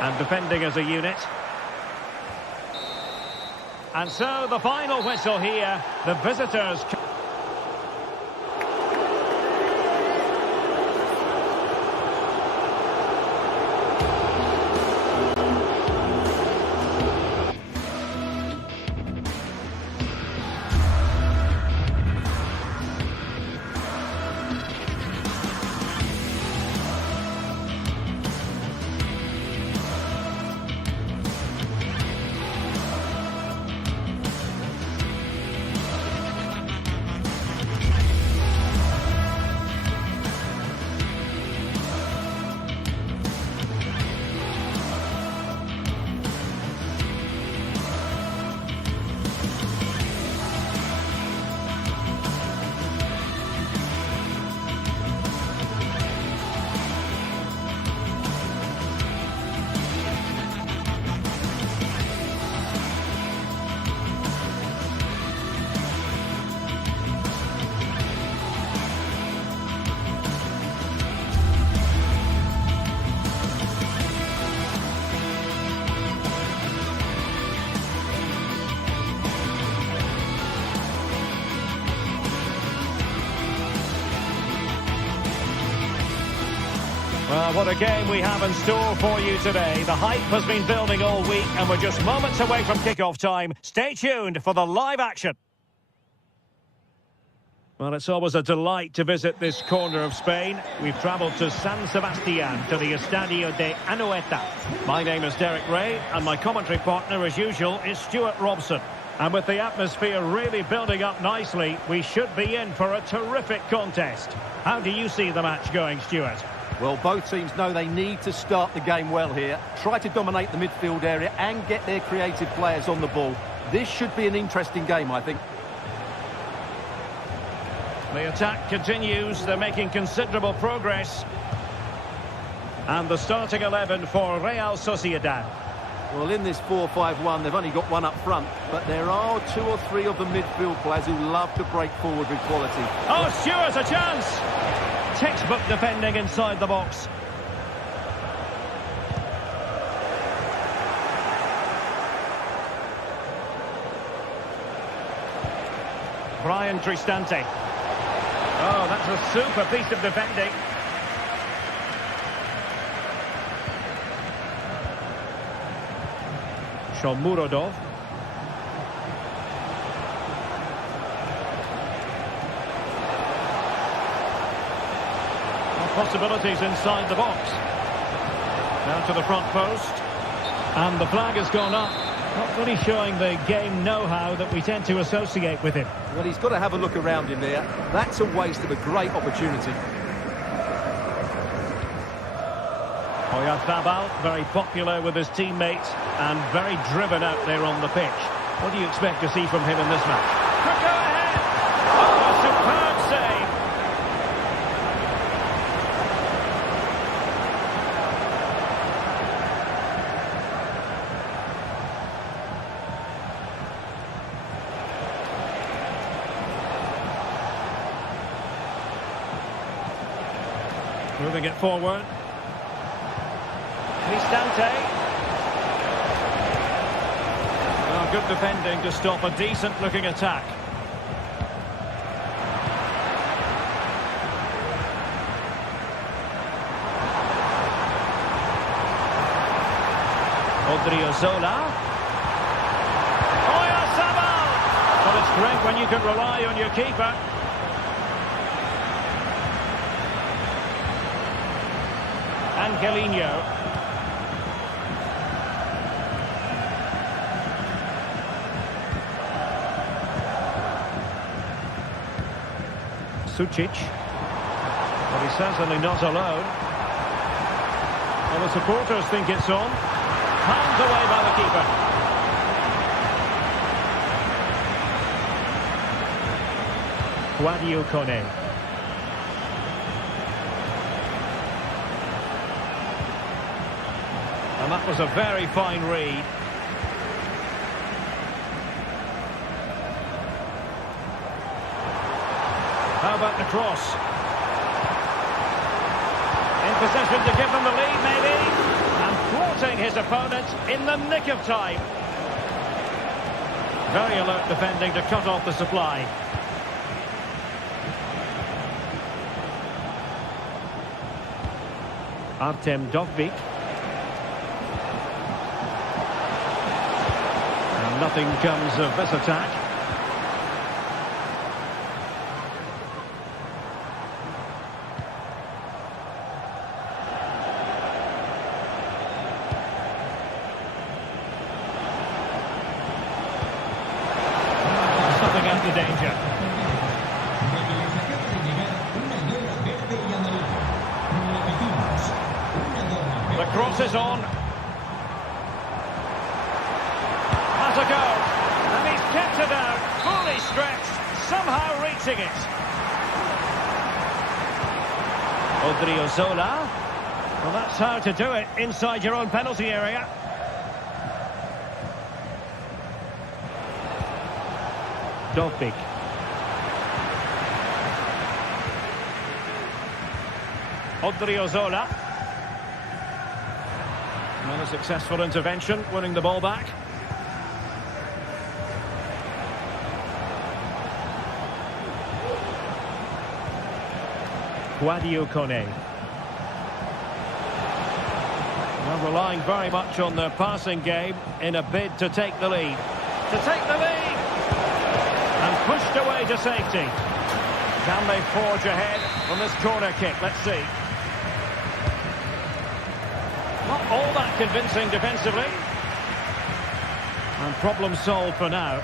And defending as a unit. And so the final whistle here. The visitors... Well, what a game we have in store for you today. The hype has been building all week and we're just moments away from kickoff time. Stay tuned for the live action. Well, it's always a delight to visit this corner of Spain. We've travelled to San Sebastián, to the Estadio de Anoeta. My name is Derek Ray, and my commentary partner, as usual, is Stuart Robson. And with the atmosphere really building up nicely, we should be in for a terrific contest. How do you see the match going, Stuart? Well, both teams know they need to start the game well here. Try to dominate the midfield area and get their creative players on the ball. This should be an interesting game, I think. The attack continues. They're making considerable progress. And the starting 11 for Real Sociedad. Well, in this 4-5-1, they've only got one up front, but there are 2 or 3 of the midfield players who love to break forward with quality. Oh, Stuart, a chance! Textbook defending inside the box. Brian Tristante. Oh, that's a super piece of defending. Shomurodov. Possibilities inside the box. Down to the front post. And the flag has gone up. Not really showing the game know-how that we tend to associate with him. Well, he's got to have a look around him there. That's a waste of a great opportunity. Oyarzabal, very popular with his teammates and very driven out there on the pitch. What do you expect to see from him in this match? Could go ahead! Oh, a superb save! Moving it forward. Cristante. Well, good defending to stop a decent-looking attack. Odriozola. Oyarzabal! Well, it's great when you can rely on your keeper. Angelino. Sucic. But he's certainly not alone. Well, the supporters think it's on. Palmed away by the keeper. Guadio Kone. And that was a very fine read. How about the cross? In possession to give them the lead, maybe. And thwarting his opponent in the nick of time. Very alert defending to cut off the supply. Artem Dovbyk. And nothing comes of this attack. Out the danger. The cross is on. Has a go. And he's kept it out. Fully stretched. Somehow reaching it. Odriozola. Well, that's how to do it inside your own penalty area. Dovbyk. Odriozola. Not a successful intervention, winning the ball back. Guadio Kone. Well, relying very much on their passing game in a bid to take the lead. To take the lead! And pushed away to safety. Can they forge ahead from this corner kick? Let's see. Not all that convincing defensively. And problem solved for now.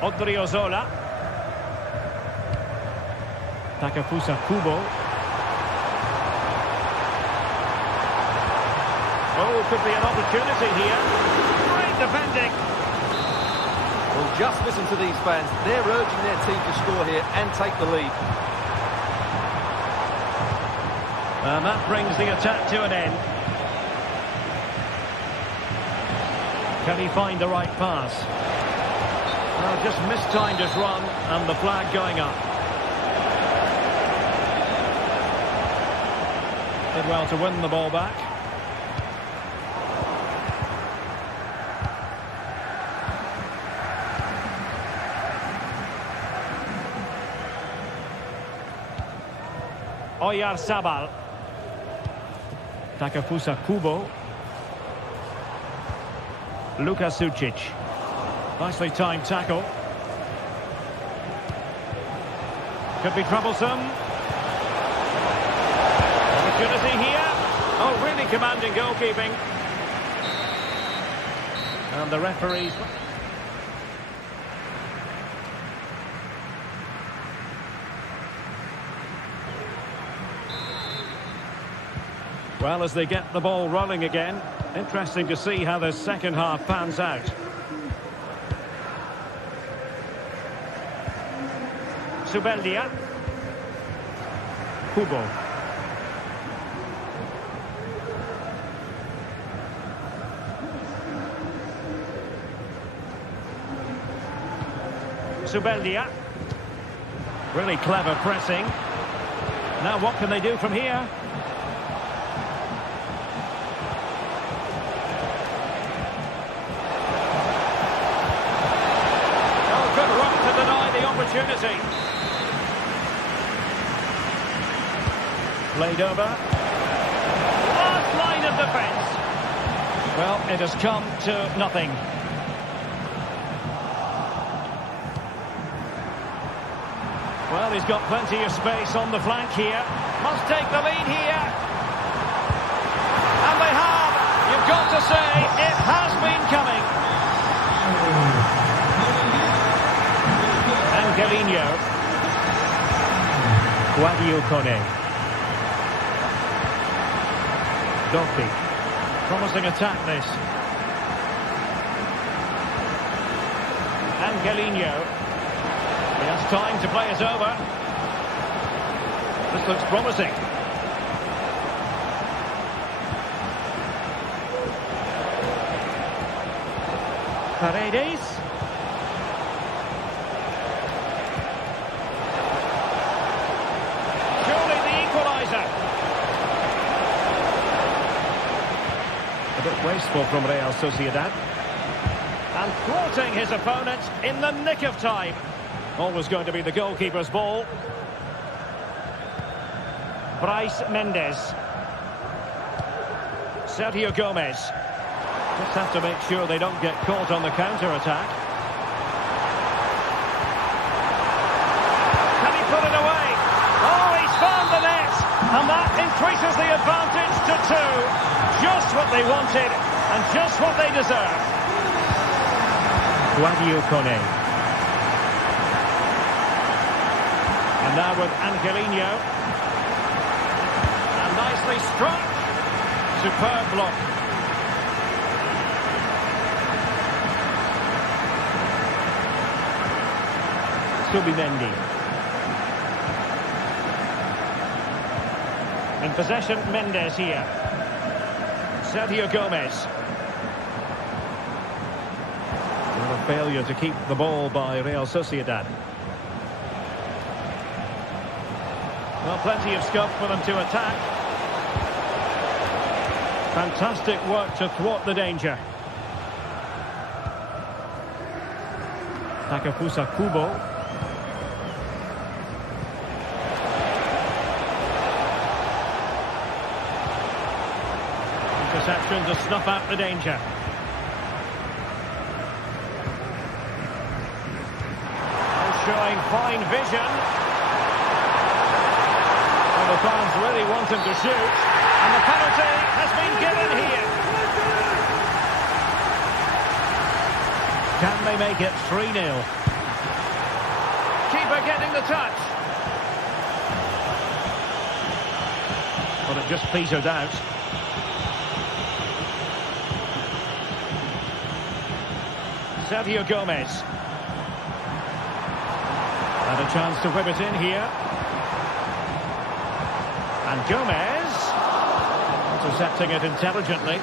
Odriozola. Takefusa Kubo. Oh, could be an opportunity here. Great defending. Well, just listen to these fans. They're urging their team to score here and take the lead. And that brings the attack to an end. Can he find the right pass? Well, just mistimed his run and the flag going up. Did well to win the ball back. Oyarzabal. Takefusa Kubo. Luka Sucic. Nicely timed tackle. Could be troublesome. Opportunity here. Oh, really commanding goalkeeping. And the referees... Well, as they get the ball rolling again, interesting to see how the second half pans out. Zubeldia. Kubo. Zubeldia. Really clever pressing. Now what can they do from here? Opportunity. Played over. Last line of defence. Well, it has come to nothing. Well, he's got plenty of space on the flank here. Must take the lead here. And they have. You've got to say, it has been coming. Angelino. Guadio Kone. Dotti. Promising attack this. Angelino. He has time to play it over. This looks promising. Paredes. A bit wasteful from Real Sociedad. And thwarting his opponents in the nick of time. Always going to be the goalkeeper's ball. Brais Mendes. Sergio Gomez. Just have to make sure they don't get caught on the counter-attack. Can he put it away? Oh, he's found the net! And that increases the advantage to 2. Just what they wanted, and just what they deserve. Guadio Kone. And now with Angelino. And nicely struck. Superb block. Subimendi. In possession, Mendes here. Sergio Gomez. What a failure to keep the ball by Real Sociedad. Well, plenty of scope for them to attack. Fantastic work to thwart the danger. Takefusa Kubo. Interception to snuff out the danger. Oh, showing fine vision. And the fans really want him to shoot. And the penalty has been given here. Can they make it 3-0? Keeper getting the touch. But it just petered out. Sergio Gomez. And a chance to whip it in here. And Gomez intercepting it intelligently.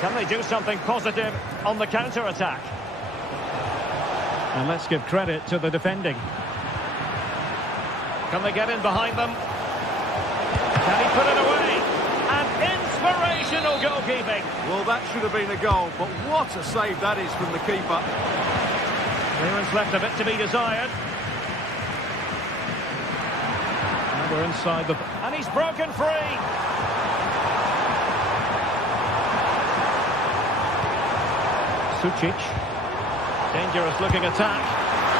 Can they do something positive on the counter-attack? And let's give credit to the defending. Can they get in behind them? Can he put it away? And inspirational goalkeeping. Well, that should have been a goal, but what a save that is from the keeper. Clearance left a bit to be desired. And we're inside the... And he's broken free! Sučić. Dangerous looking attack.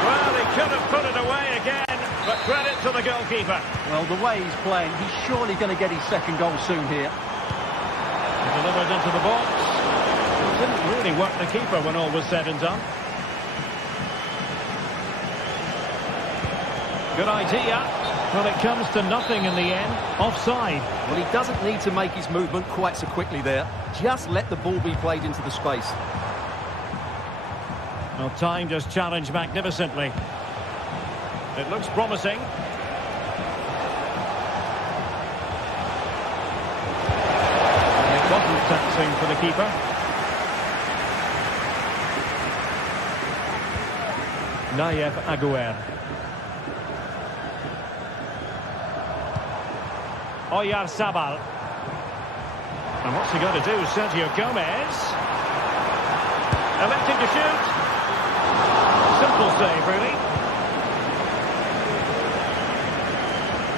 Well, he could have put it away again, but credit to the goalkeeper. Well, the way he's playing, he's surely going to get his second goal soon here. Delivered into the box. It didn't really work the keeper when all was said and done. Good idea. Well, it comes to nothing in the end. Offside. Well, he doesn't need to make his movement quite so quickly there. Just let the ball be played into the space. Well, time just challenged magnificently. It looks promising. And it wasn't taxing for the keeper. Nayef Aguer. Oyarzabal. And what's he got to do? Sergio Gomez. Electing to shoot. Simple save, really.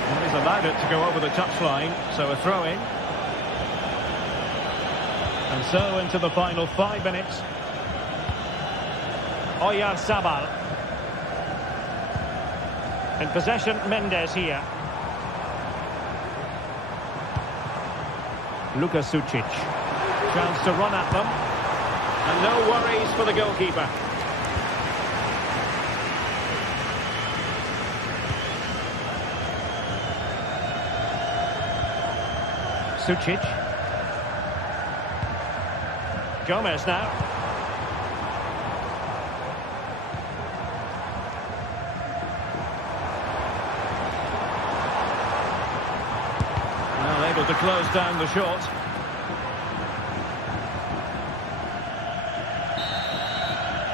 And he's allowed it to go over the touchline, so a throw-in. And so into the final 5 minutes. Oyarzabal. In possession, Mendes here. Sučić. Chance to run at them. And no worries for the goalkeeper. Sučić. Gomez now. Well, able to close down the shot.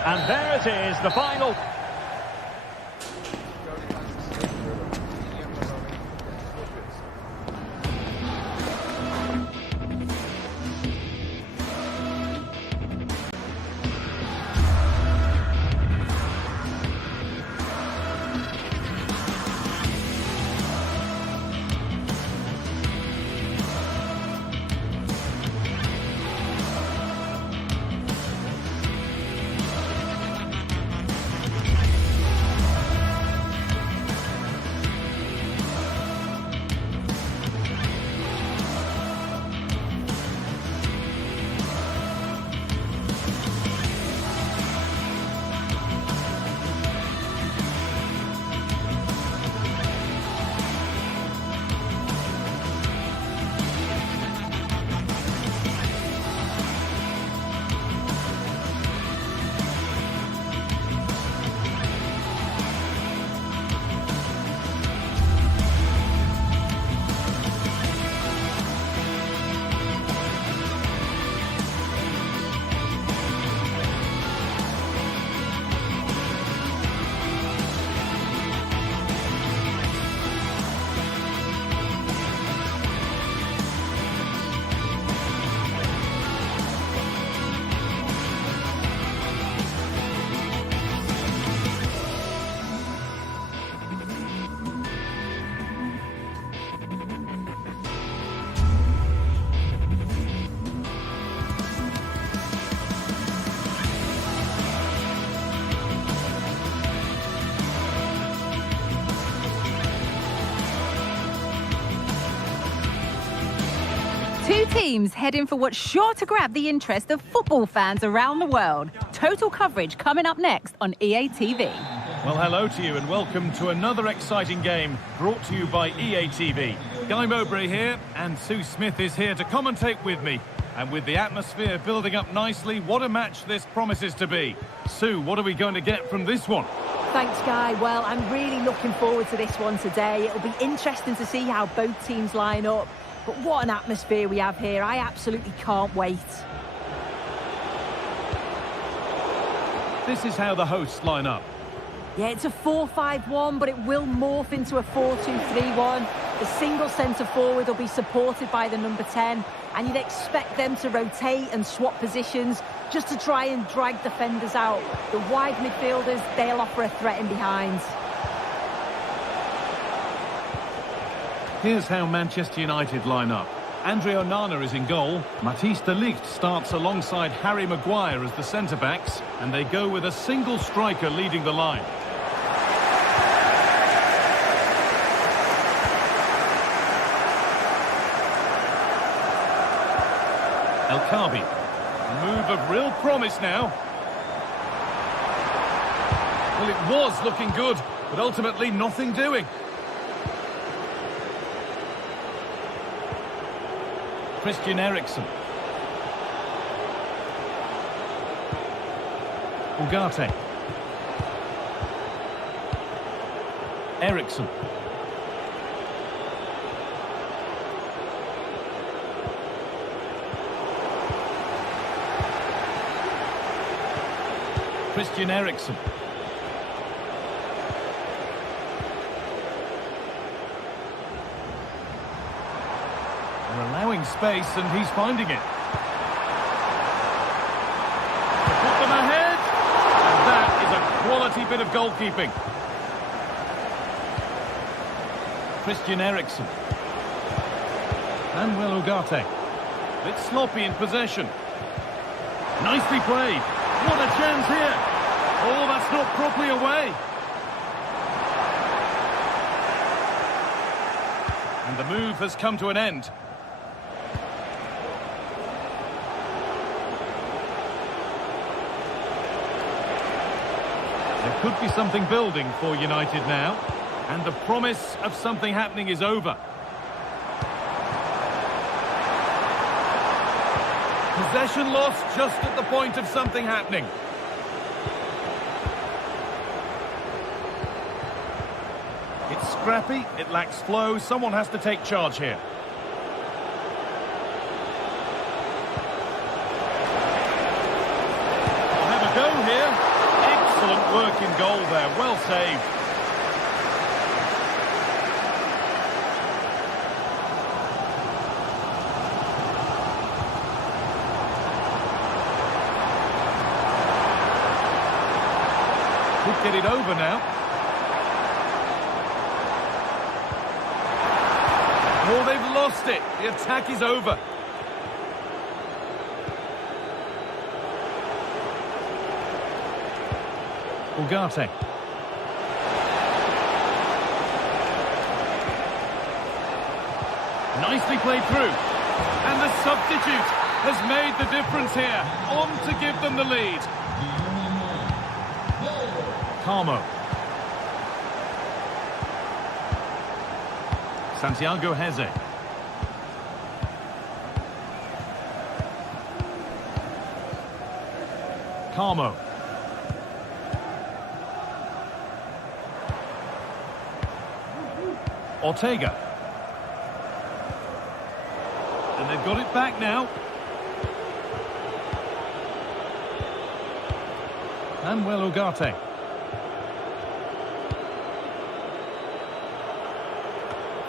And there it is, the final. teams head in for what's sure to grab the interest of football fans around the world. Total coverage coming up next on EA TV. Well, hello to you and welcome to another exciting game brought to you by EA TV. Guy Mowbray here, and Sue Smith is here to commentate with me. And with the atmosphere building up nicely, what a match this promises to be. Sue, what are we going to get from this one? Thanks, Guy. Well, I'm really looking forward to this one today. It'll be interesting to see how both teams line up. But what an atmosphere we have here. I absolutely can't wait. This is how the hosts line up. Yeah, it's a 4-5-1, but it will morph into a 4-2-3-1. The single centre forward will be supported by the number 10, and you'd expect them to rotate and swap positions just to try and drag defenders out. The wide midfielders, they'll offer a threat in behind. Here's how Manchester United line up. Andre Onana is in goal. Matthijs de Ligt starts alongside Harry Maguire as the centre-backs, and they go with a single striker leading the line. El Khabi. A move of real promise now. Well, it was looking good, but ultimately nothing doing. Christian Eriksen. Ugarte. Eriksen. Christian Eriksen. They're allowing space and he's finding it. To put them ahead. And that is a quality bit of goalkeeping. Christian Eriksen. Manuel Ugarte. Bit sloppy in possession. Nicely played. What a chance here. Oh, that's not properly away. And the move has come to an end. There could be something building for United now. And the promise of something happening is over. Possession lost just at the point of something happening. It's scrappy, it lacks flow, someone has to take charge here. We'll have a go here. Excellent work in goal there, well saved. Could get it over now. Oh, they've lost it. The attack is over. Ugarte. Nicely played through. And the substitute has made the difference here. On to give them the lead. Carmo. Santiago Heze. Carmo. Ortega. And they've got it back now. Manuel Ugarte.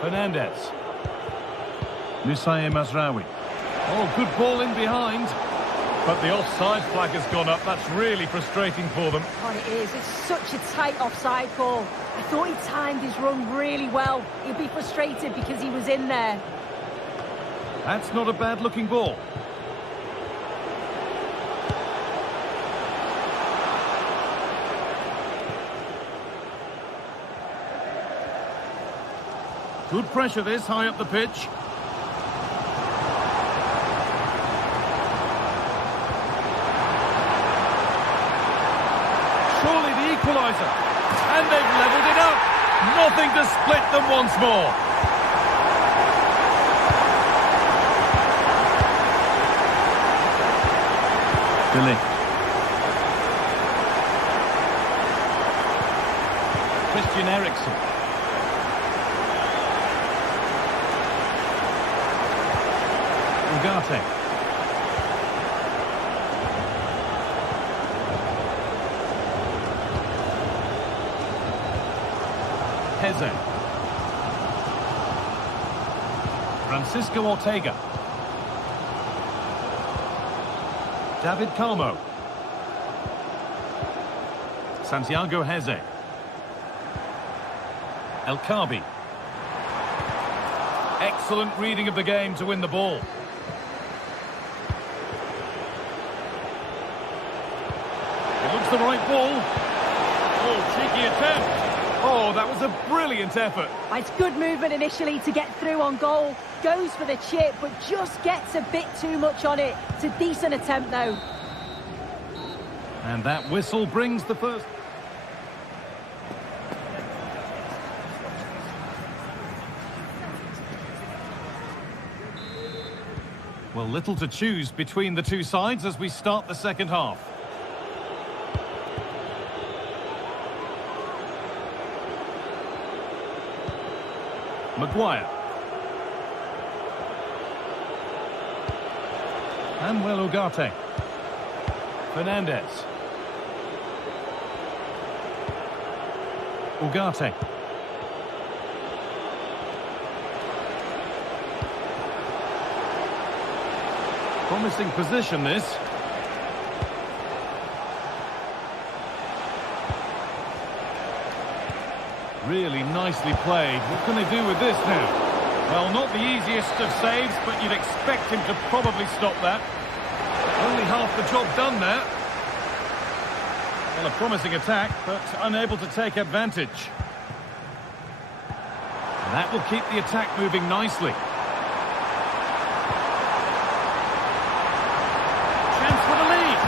Fernandez. Nusayr Mazraoui. Oh, good ball in behind. But the offside flag has gone up. That's really frustrating for them. Oh, it is. It's such a tight offside call. I thought he timed his run really well. He'd be frustrated because he was in there. That's not a bad-looking ball. Good pressure this, high up the pitch. equaliser. And they've levelled it up. Nothing to split them once more. Billy. Christian Eriksen. Ugarte. Heze. Francisco Ortega. David Carmo. Santiago Heze. El Khabi. Excellent reading of the game to win the ball. It looks the right ball. Oh, cheeky attempt. Oh, that was a brilliant effort. It's good movement initially to get through on goal. Goes for the chip, but just gets a bit too much on it. It's a decent attempt, though. And that whistle brings the first... Well, little to choose between the two sides as we start the second half. Maguire. Manuel Ugarte. Fernandez. Ugarte. Promising position, this. Really nicely played. What can they do with this now? Well, not the easiest of saves, but you'd expect him to probably stop that. Only half the job done there. Well, a promising attack, but unable to take advantage. And that will keep the attack moving nicely. Chance for the lead.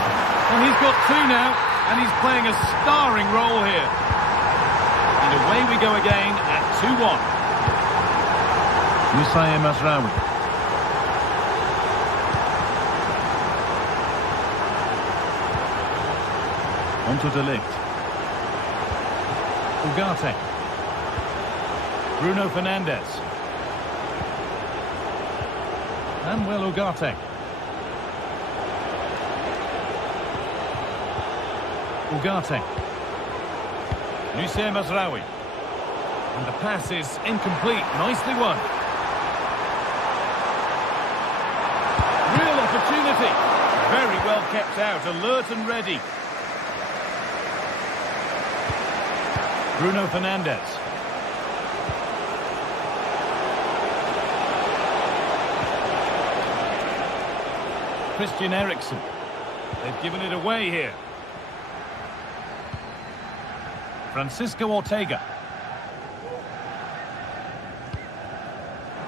And he's got two now, and he's playing a starring role here. And away we go again at 2-1. Moussa Mazraoui. Onto De Ligt. Ugarte. Bruno Fernandez. Manuel Ugarte. Ugarte. Moussa Mazraoui. And the pass is incomplete. Nicely won. Real opportunity. Very well kept out. Alert and ready. Bruno Fernandez. Christian Eriksen. They've given it away here. Francisco Ortega.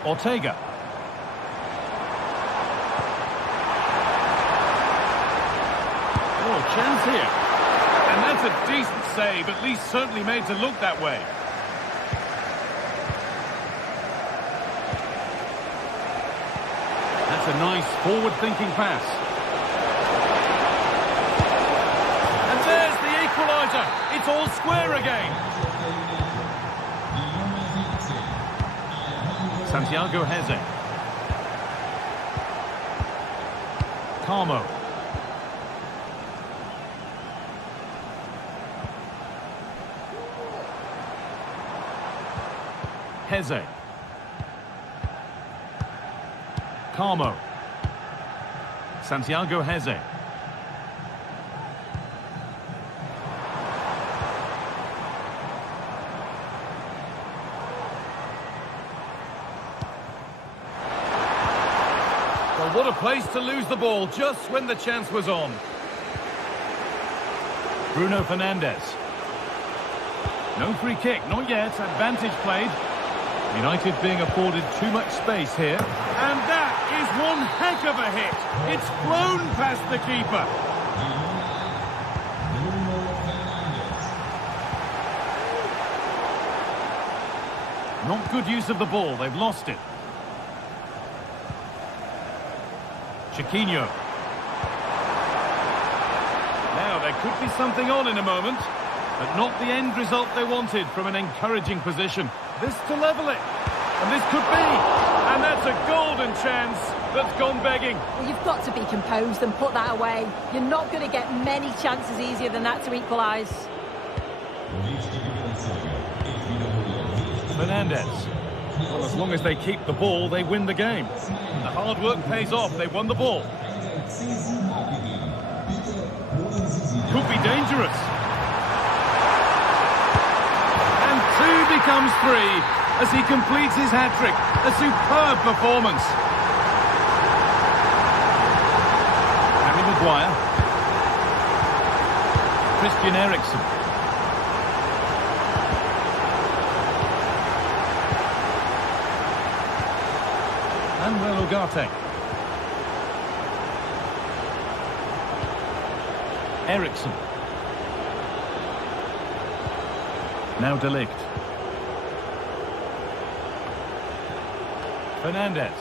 Ortega. Oh, chance here. And that's a decent save, at least certainly made to look that way. That's a nice forward-thinking pass. And there's the equaliser. It's all square again. Santiago Heze. Carmo. Heze. Carmo. Santiago Heze. Well, what a place to lose the ball just when the chance was on. Bruno Fernandez. No free kick, not yet. Advantage played. United being afforded too much space here. And that is one heck of a hit. It's flown past the keeper. Not good use of the ball. They've lost it. Chiquinho. Now, there could be something on in a moment, but not the end result they wanted from an encouraging position. This to level it, and this could be, and that's a golden chance that's gone begging. Well, you've got to be composed and put that away. You're not going to get many chances easier than that to equalise. Fernandez. Well, as long as they keep the ball, they win the game. The hard work pays off. They won the ball. Could be dangerous. And 2 becomes 3 as he completes his hat-trick. A superb performance. Harry Maguire. Christian Eriksen. Manuel Ugarte. Eriksen. Now De Ligt. Fernandez.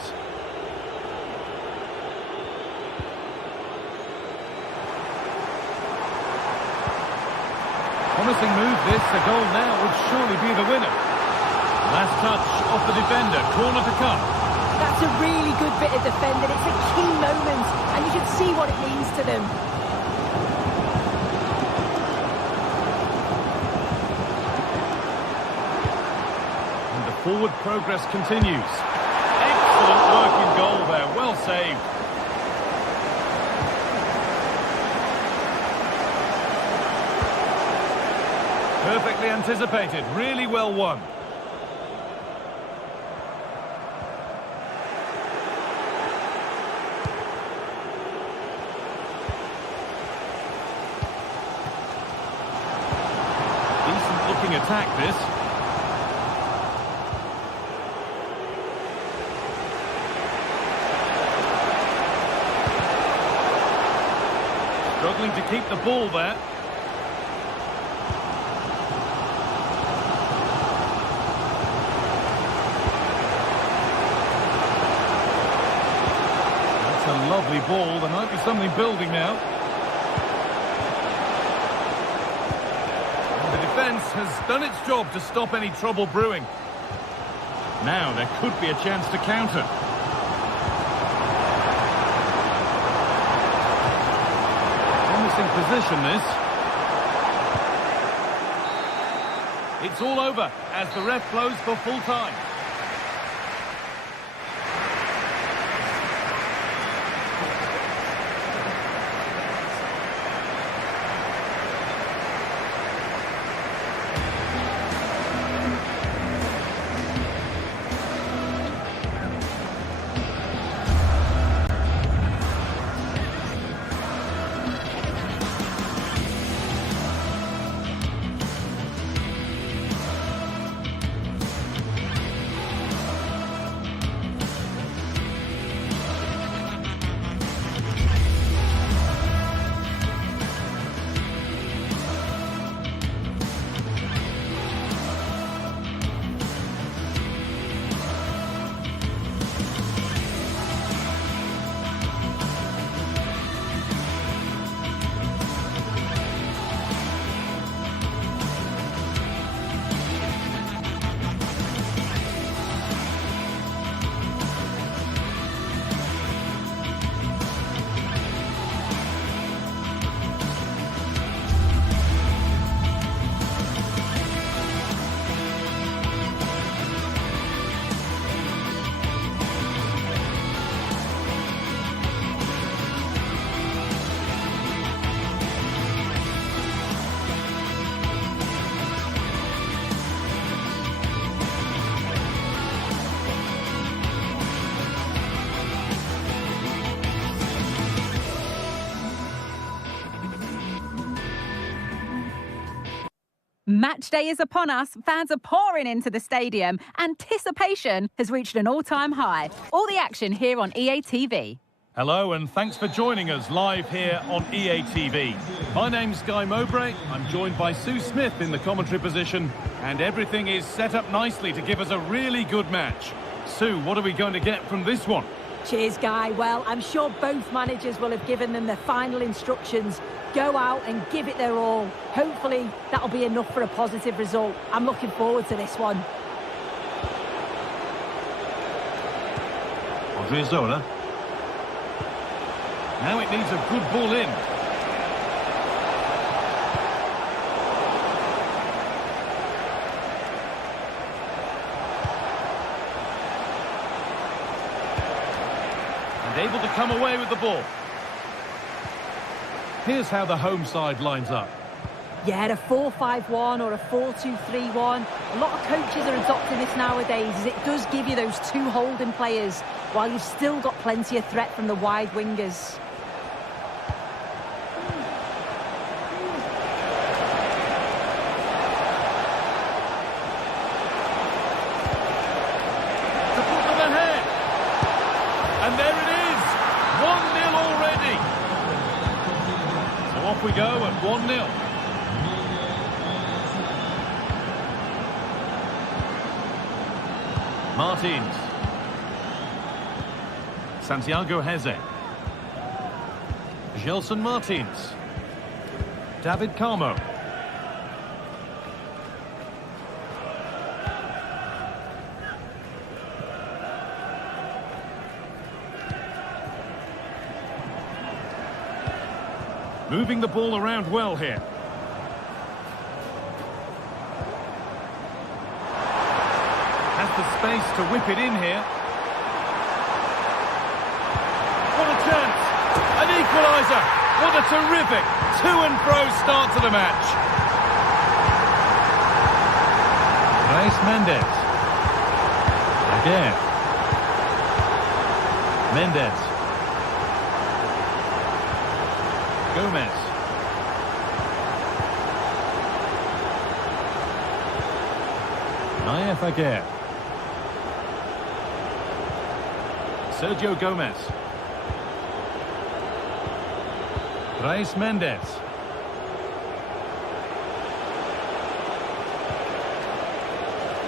Promising move this. A goal now would surely be the winner. Last touch off the defender. Corner to come. That's a really good bit of defending. It's a key moment, and you can see what it means to them. And the forward progress continues. Excellent work in goal there. Well saved. Perfectly anticipated. Really well won. Attack this. Struggling to keep the ball there. That's a lovely ball. There might be something building now. Defence has done its job to stop any trouble brewing. Now there could be a chance to counter. Promising position this. It's all over as the ref blows for full time. Match day is upon us. Fans are pouring into the stadium. Anticipation has reached an all-time high. All the action here on EA TV. Hello and thanks for joining us live here on EA TV. My name's Guy Mowbray. I'm joined by Sue Smith in the commentary position, and everything is set up nicely to give us a really good match. Sue, what are we going to get from this one? Cheers, Guy. Well, I'm sure both managers will have given them their final instructions. Go out and give it their all. Hopefully, that'll be enough for a positive result. I'm looking forward to this one. Odriozola. Now it needs a good ball in. And able to come away with the ball. Here's how the home side lines up. Yeah, a 4-5-1 or a 4-2-3-1. A lot of coaches are adopting this nowadays, as it does give you those two holding players, while you've still got plenty of threat from the wide wingers. To put them ahead. And there it is. 1-0 already. So off we go at 1-0. Martins. Santiago Heze. Gelson Martins. David Carmo. Moving the ball around well here. Has the space to whip it in here. What a chance! An equaliser! What a terrific to-and-fro start to the match. Reis Mendes. Again. Mendes. Gomez. Naif Aguirre. Sergio Gomez. Reis Mendes.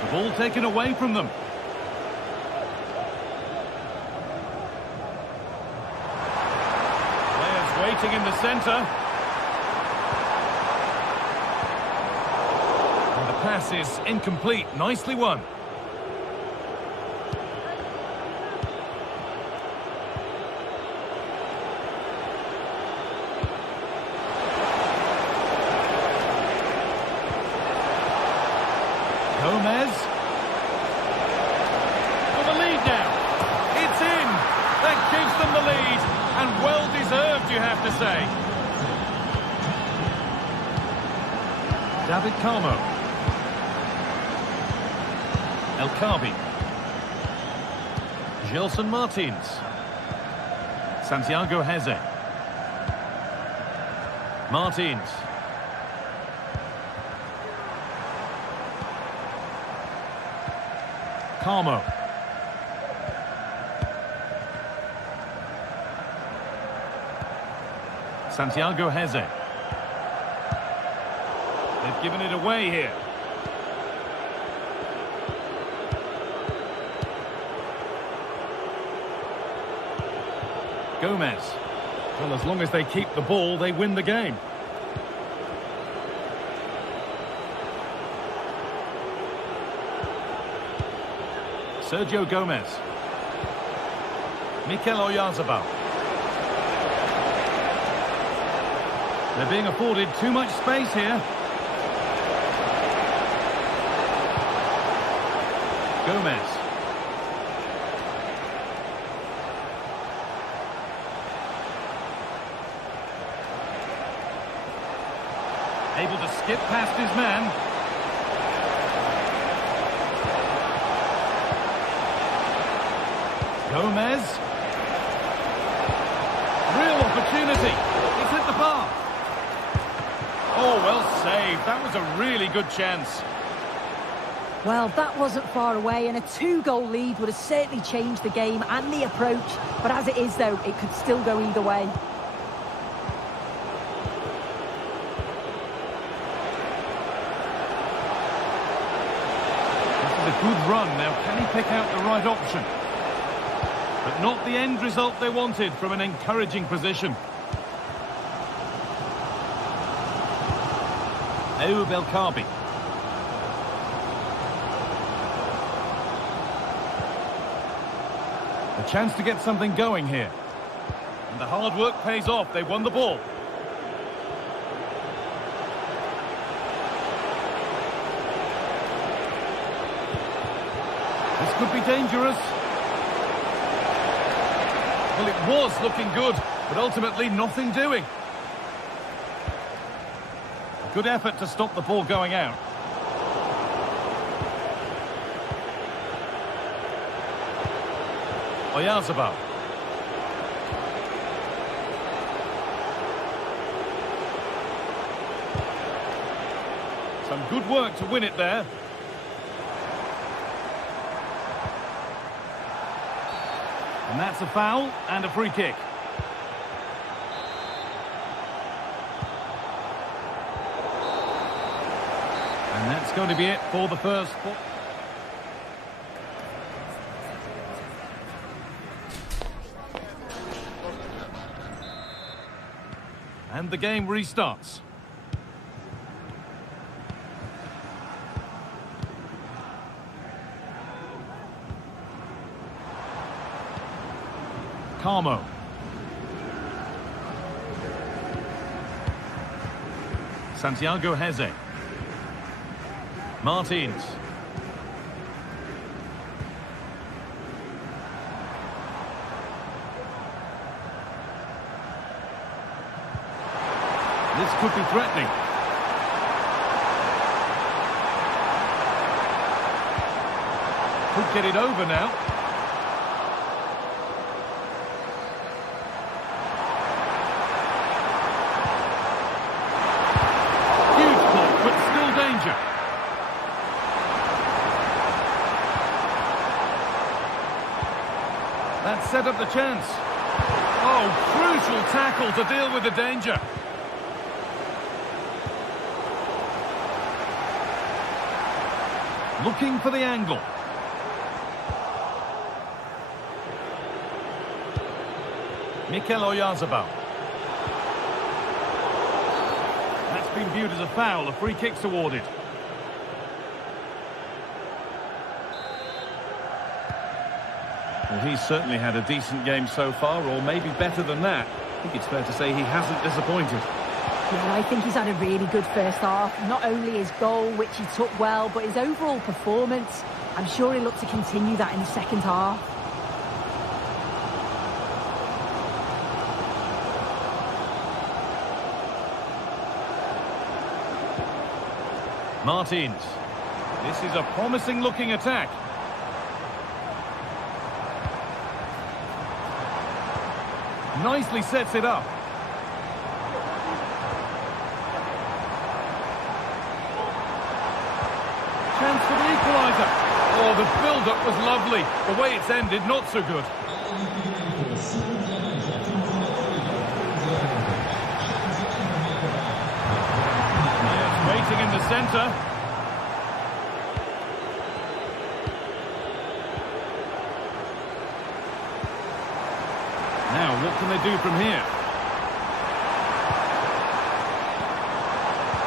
The ball taken away from them. Players waiting in the centre. And the pass is incomplete. Nicely won. Gomez. For the lead now. It's in. That gives them the lead. And well deserved, you have to say. David Carmo. El Khabi. Gelson Martins. Santiago Heze. Martins. Carmo. Santiago Heze. They've given it away here. Gomez. Well, as long as they keep the ball, they win the game. Sergio Gomez. Mikel Oyarzabal. They're being afforded too much space here. Gomez. Able to skip past his man. Gomez. Real opportunity. It's hit the bar. Oh, well saved. That was a really good chance. Well, that wasn't far away, and a 2-goal lead would have certainly changed the game and the approach. But as it is, though, it could still go either way. This is a good run. Now, can he pick out the right option? But not the end result they wanted from an encouraging position. Belkabi. A chance to get something going here. And the hard work pays off. They won the ball. This could be dangerous. Well, it was looking good, but ultimately nothing doing. Good effort to stop the ball going out. Oyarzabal. Some good work to win it there. And that's a foul and a free kick. And that's going to be it for the first. And the game restarts. Carmo. Santiago Heze. Martins. This could be threatening. Could get it over now. Huge ball, but still danger. That set up the chance. Oh, crucial tackle to deal with the danger. Looking for the angle. Mikel Oyarzabal. That's been viewed as a foul. A free kick's awarded. Well, he's certainly had a decent game so far, or maybe better than that. I think it's fair to say he hasn't disappointed. Yeah, I think he's had a really good first half. Not only his goal, which he took well, but his overall performance. I'm sure he'll look to continue that in the second half. Martins. This is a promising looking attack. Nicely sets it up. Chance for the equaliser. Oh, the build-up was lovely. The way it's ended, not so good. Yes, waiting in the centre. Now, what can they do from here?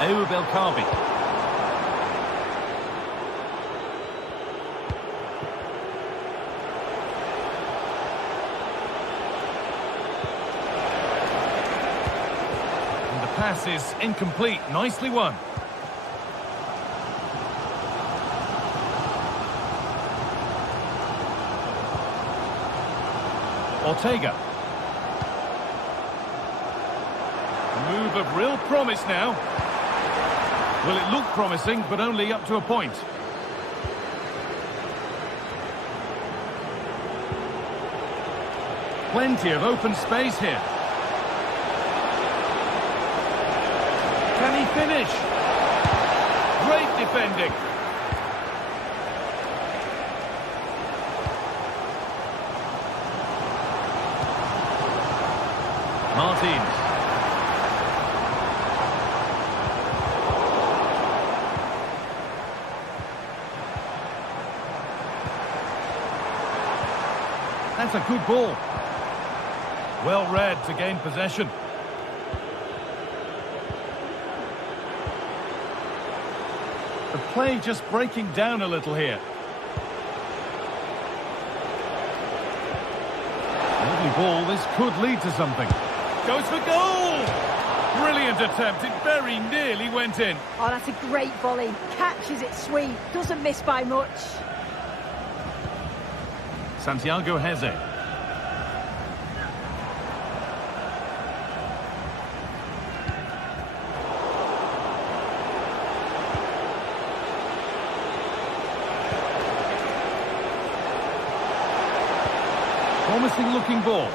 Belkabi. And the pass is incomplete. Nicely won. Ortega. Move of real promise now. Well, it looked promising, but only up to a point. Plenty of open space here. Can he finish? Great defending. teams. That's a good ball. Well read to gain possession. The play just breaking down a little here. Lovely ball, this could lead to something. Goes for goal! Brilliant attempt, it very nearly went in. Oh, that's a great volley. Catches it sweet, doesn't miss by much. Santiago Heze. Promising looking ball.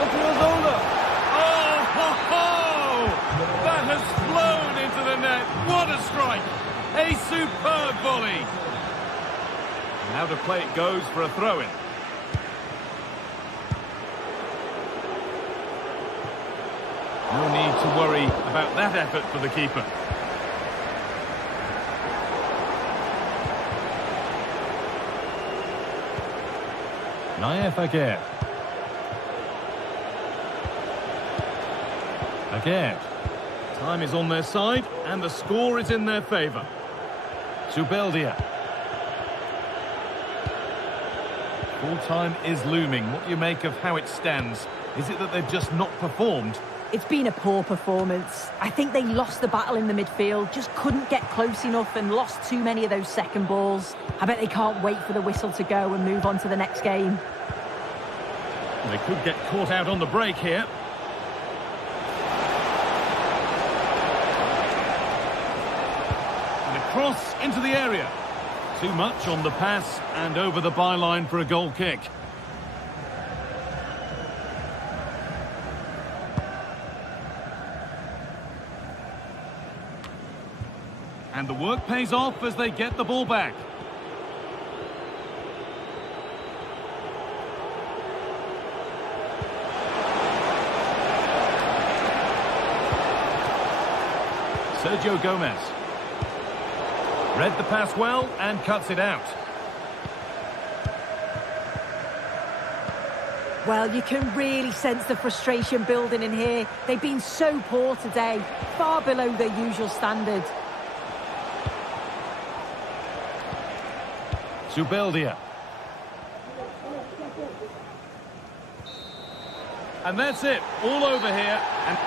Oh, ho, ho! That has flown into the net. What a strike! A superb volley. And out of play it goes for a throw-in. No need to worry about that effort for the keeper. Naif Aguerd. Aguerd. Time is on their side, and the score is in their favour. Zubeldia. Full-time is looming. What do you make of how it stands? Is it that they've just not performed? It's been a poor performance. I think they lost the battle in the midfield, just couldn't get close enough and lost too many of those second balls. I bet they can't wait for the whistle to go and move on to the next game. They could get caught out on the break here. And a cross into the area. Too much on the pass and over the byline for a goal kick. And the work pays off as they get the ball back. Sergio Gomez. Read the pass well and cuts it out. Well, you can really sense the frustration building in here. They've been so poor today, far below their usual standard. Zubeldia. And that's it, all over here. And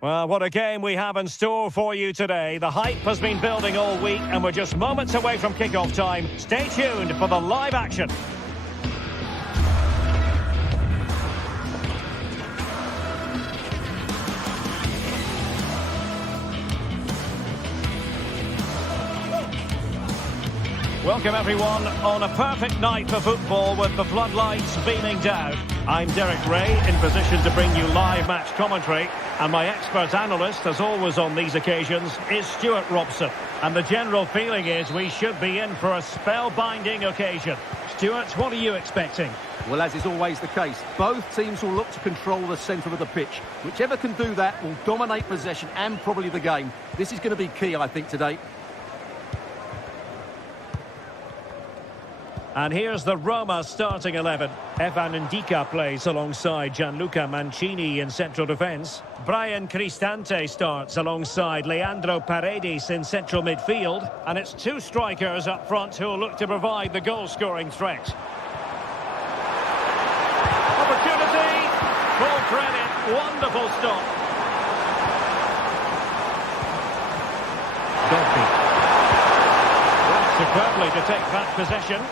Well, what a game we have in store for you today. The hype has been building all week and we're just moments away from kick-off time. Stay tuned for the live action. Welcome everyone on a perfect night for football with the floodlights beaming down. I'm Derek Ray in position to bring you live match commentary, and my expert analyst, as always on these occasions, is Stuart Robson. And the general feeling is we should be in for a spellbinding occasion. Stuart, what are you expecting? Well, as is always the case, both teams will look to control the centre of the pitch. Whichever can do that will dominate possession and probably the game. This is going to be key, I think, today. And here's the Roma starting 11. Evan Ndika plays alongside Gianluca Mancini in central defence. Brian Cristante starts alongside Leandro Paredes in central midfield. And it's two strikers up front who will look to provide the goal-scoring threat. Opportunity! Full credit, wonderful stop. Dolphy. Superbly to take back possession.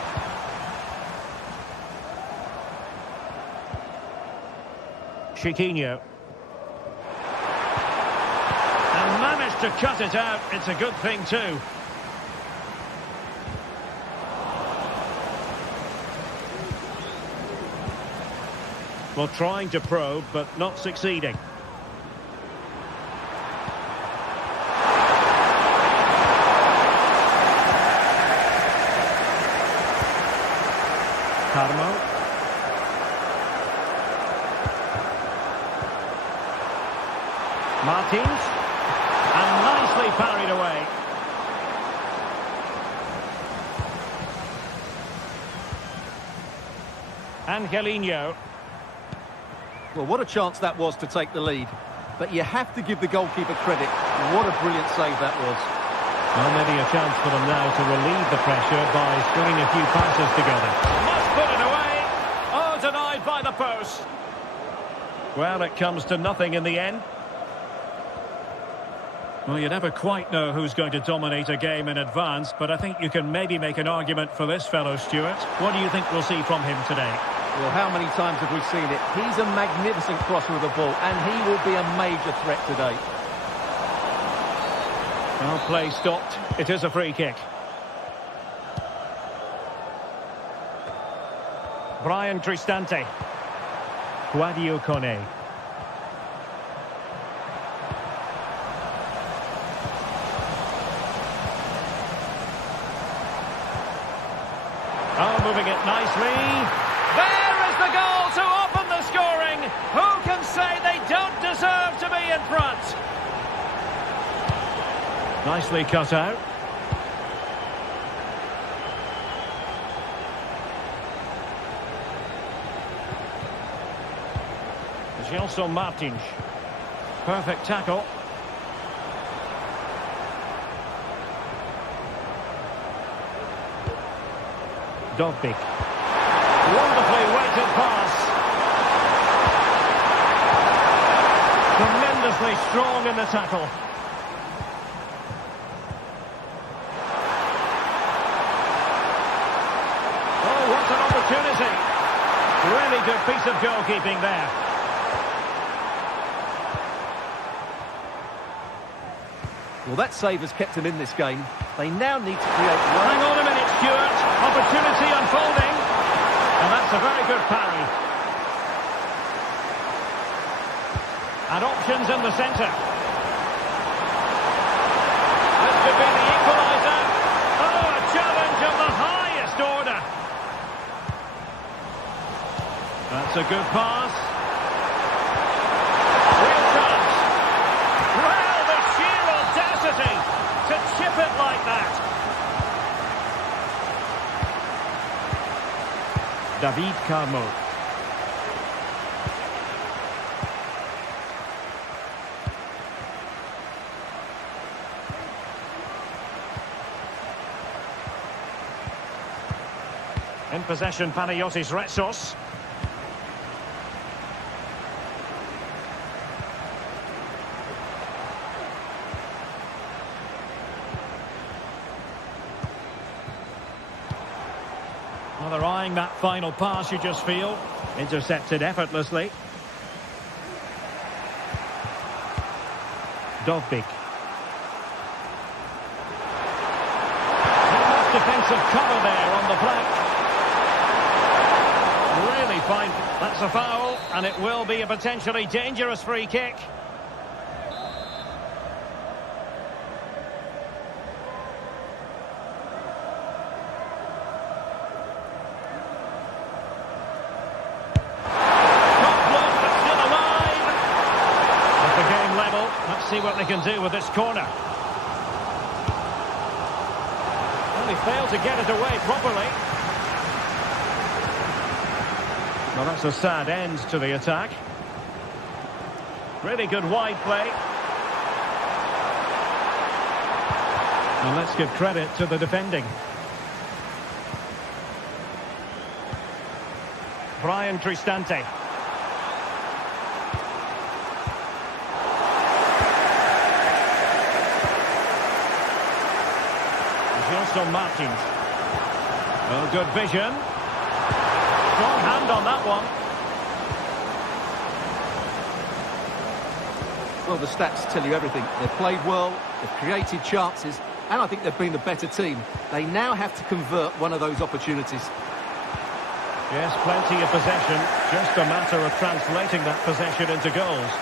Chiquinho. And managed to cut it out. It's a good thing too. Well, trying to probe, but not succeeding. Carmo. Martins, and nicely parried away. Angelino. Well, what a chance that was to take the lead. But you have to give the goalkeeper credit. What a brilliant save that was. Well, maybe a chance for them now to relieve the pressure by stringing a few passes together. Must put it away. Oh, denied by the post. Well, it comes to nothing in the end. Well, you never quite know who's going to dominate a game in advance, but I think you can maybe make an argument for this fellow, Stuart. What do you think we'll see from him today? Well, how many times have we seen it? He's a magnificent crosser of the ball, and he will be a major threat today. Well, play stopped. It is a free kick. Brian Cristante. Guadio Kone. Oh, moving it nicely. There is the goal to open the scoring. Who can say they don't deserve to be in front? Nicely cut out. Gelson Martins. Perfect tackle. Dovbyk. Wonderfully weighted pass. Tremendously strong in the tackle. Oh, what an opportunity. Really good piece of goalkeeping there. Well, that save has kept him in this game. They now need to create... Hang on a minute, Stuart. Opportunity unfolding. And that's a very good parry. And options in the centre. This could be the equaliser. Oh, a challenge of the highest order. That's a good pass. Real chance. Well, the sheer audacity to chip it like that. David Carmo. In possession, Panagiotis Retsos. Well, they're eyeing that final pass, you just feel. Intercepted effortlessly. Dovbik. Almost defensive cover there on the flank. Really fine. That's a foul, and it will be a potentially dangerous free kick. Let's see what they can do with this corner. Well, he failed to get it away properly. Well, that's a sad end to the attack. Really good wide play. And let's give credit to the defending. Brian Cristante. Martins. Oh, good vision. Strong hand on that one. Well, the stats tell you everything. They've played well, they've created chances, and I think they've been the better team. They now have to convert one of those opportunities. Yes, plenty of possession. Just a matter of translating that possession into goals.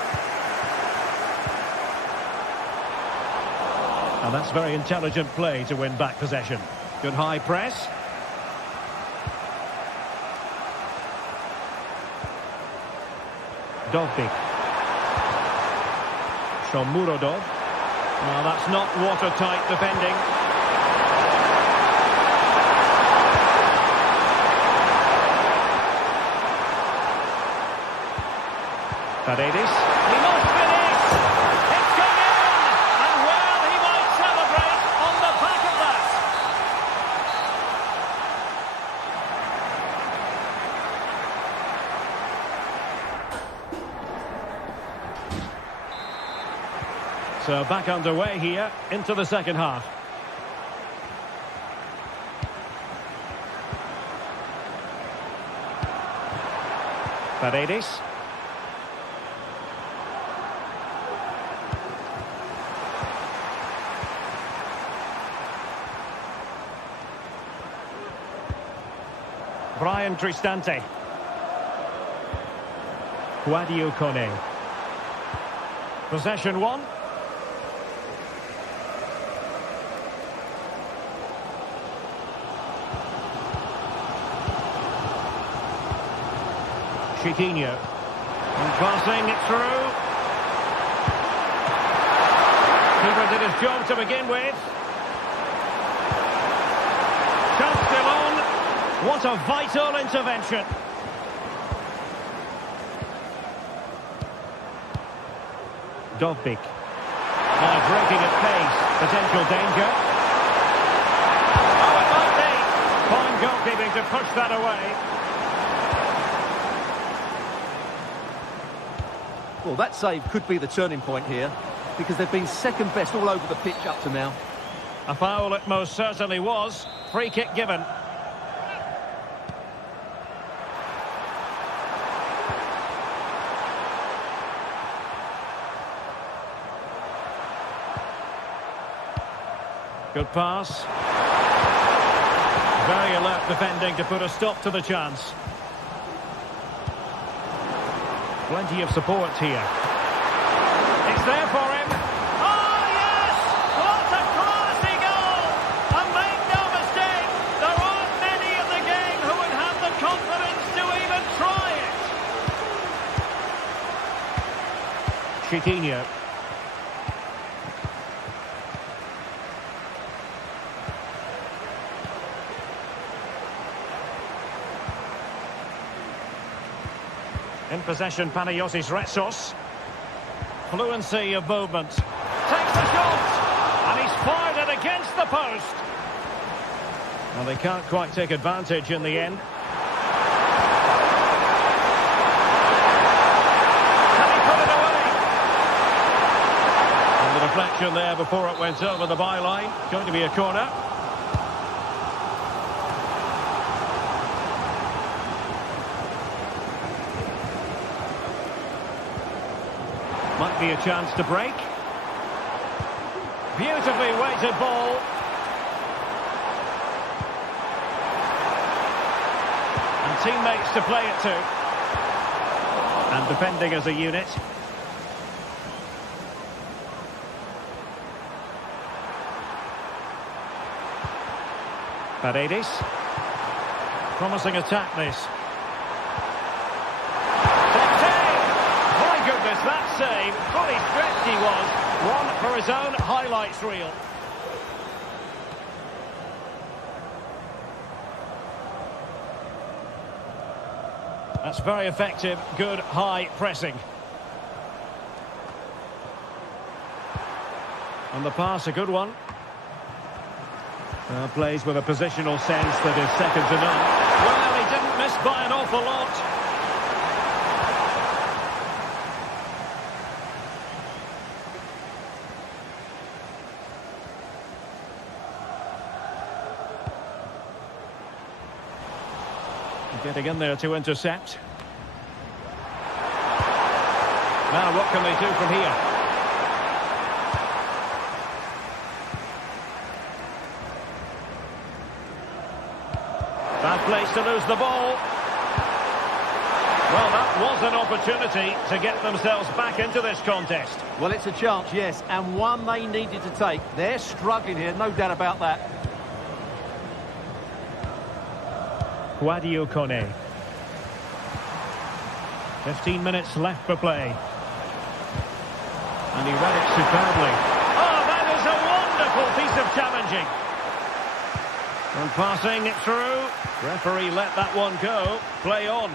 And that's very intelligent play to win back possession. Good high press. Dovbik. Shomurodov. Well, that's not watertight defending. Paredes. He must finish! It's gone in! And well, he might celebrate on the back of that. So back underway here into the second half. Paredes. Brian Cristante. Guadio Kone. Possession one. Chiquinho. And crossing it through. Keeper did his job to begin with. Chance still on. What a vital intervention. Dovbik. Breaking at pace. Potential danger. Oh, it might be. Fine goalkeeping to push that away. Well, that save could be the turning point here, because they've been second best all over the pitch up to now. A foul it most certainly was. Free kick given. Good pass. Very alert defending to put a stop to the chance. Plenty of support here. It's there for him. Oh, yes! What a classy goal! And make no mistake, there aren't many in the game who would have the confidence to even try it. Chiquinho. In possession, Panagiotis Retsos. Fluency of movement. Takes the shot! And he's fired it against the post. Well, they can't quite take advantage in the end. Can he put it away? And the deflection there before it went over the byline. Going to be a corner. Might be a chance to break. Beautifully weighted ball. And teammates to play it to. And defending as a unit. Paredes. Promising attack this. My goodness, that save. Fully stretched he was. One for his own highlights reel. That's very effective. Good high pressing. And the pass, a good one. Plays with a positional sense that is second to none. Well, he didn't miss by an awful lot. Getting in there to intercept. Now what can they do from here? Bad place to lose the ball. Well, that was an opportunity to get themselves back into this contest. Well, it's a chance, yes, and one they needed to take. They're struggling here, no doubt about that. Sadio Kone. 15 minutes left for play. And he read it superbly. Oh, that is a wonderful piece of challenging. And passing it through. Referee let that one go. Play on.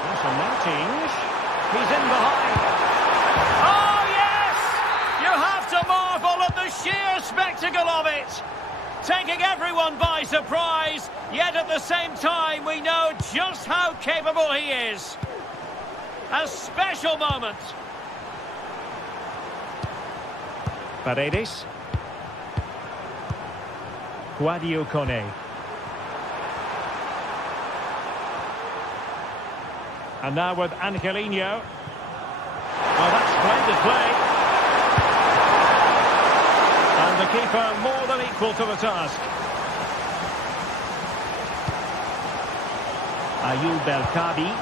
That's a Martins. He's in behind. Oh, yes! You have to marvel at the sheer spectacle of it. Taking everyone by surprise, yet at the same time we know just how capable he is. A special moment. Paredes. Sadio Kone. And now with Angelino. Oh, that's splendid play. And the keeper more than equal to the task. Ayoub El-Kadi.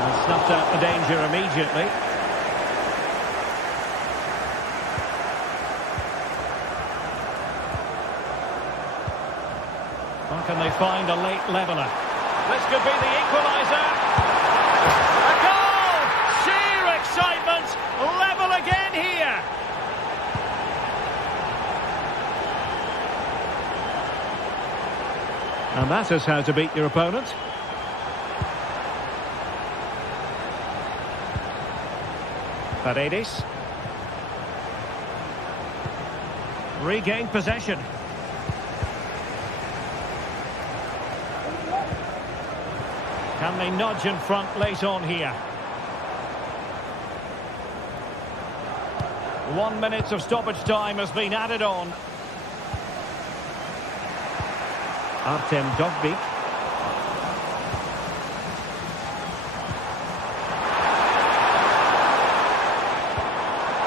And snuffed out the danger immediately. How can they find a late leveller? This could be the equaliser. A goal! Sheer excitement! Level again here! And that is how to beat your opponent. Paredes. Regained possession. Can they nudge in front late on here? 1 minute of stoppage time has been added on. Artem Dovbyk.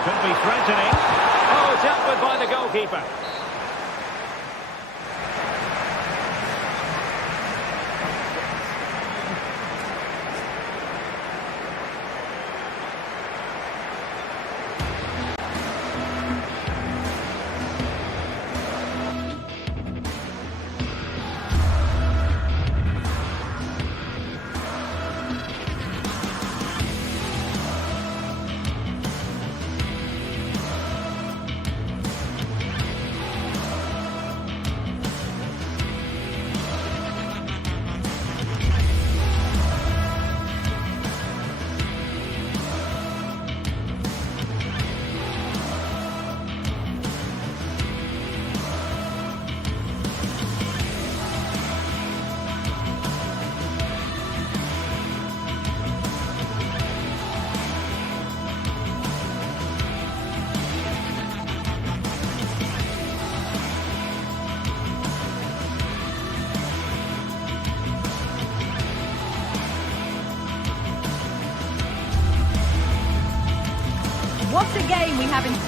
Could be threatening. Oh, dealt with by the goalkeeper.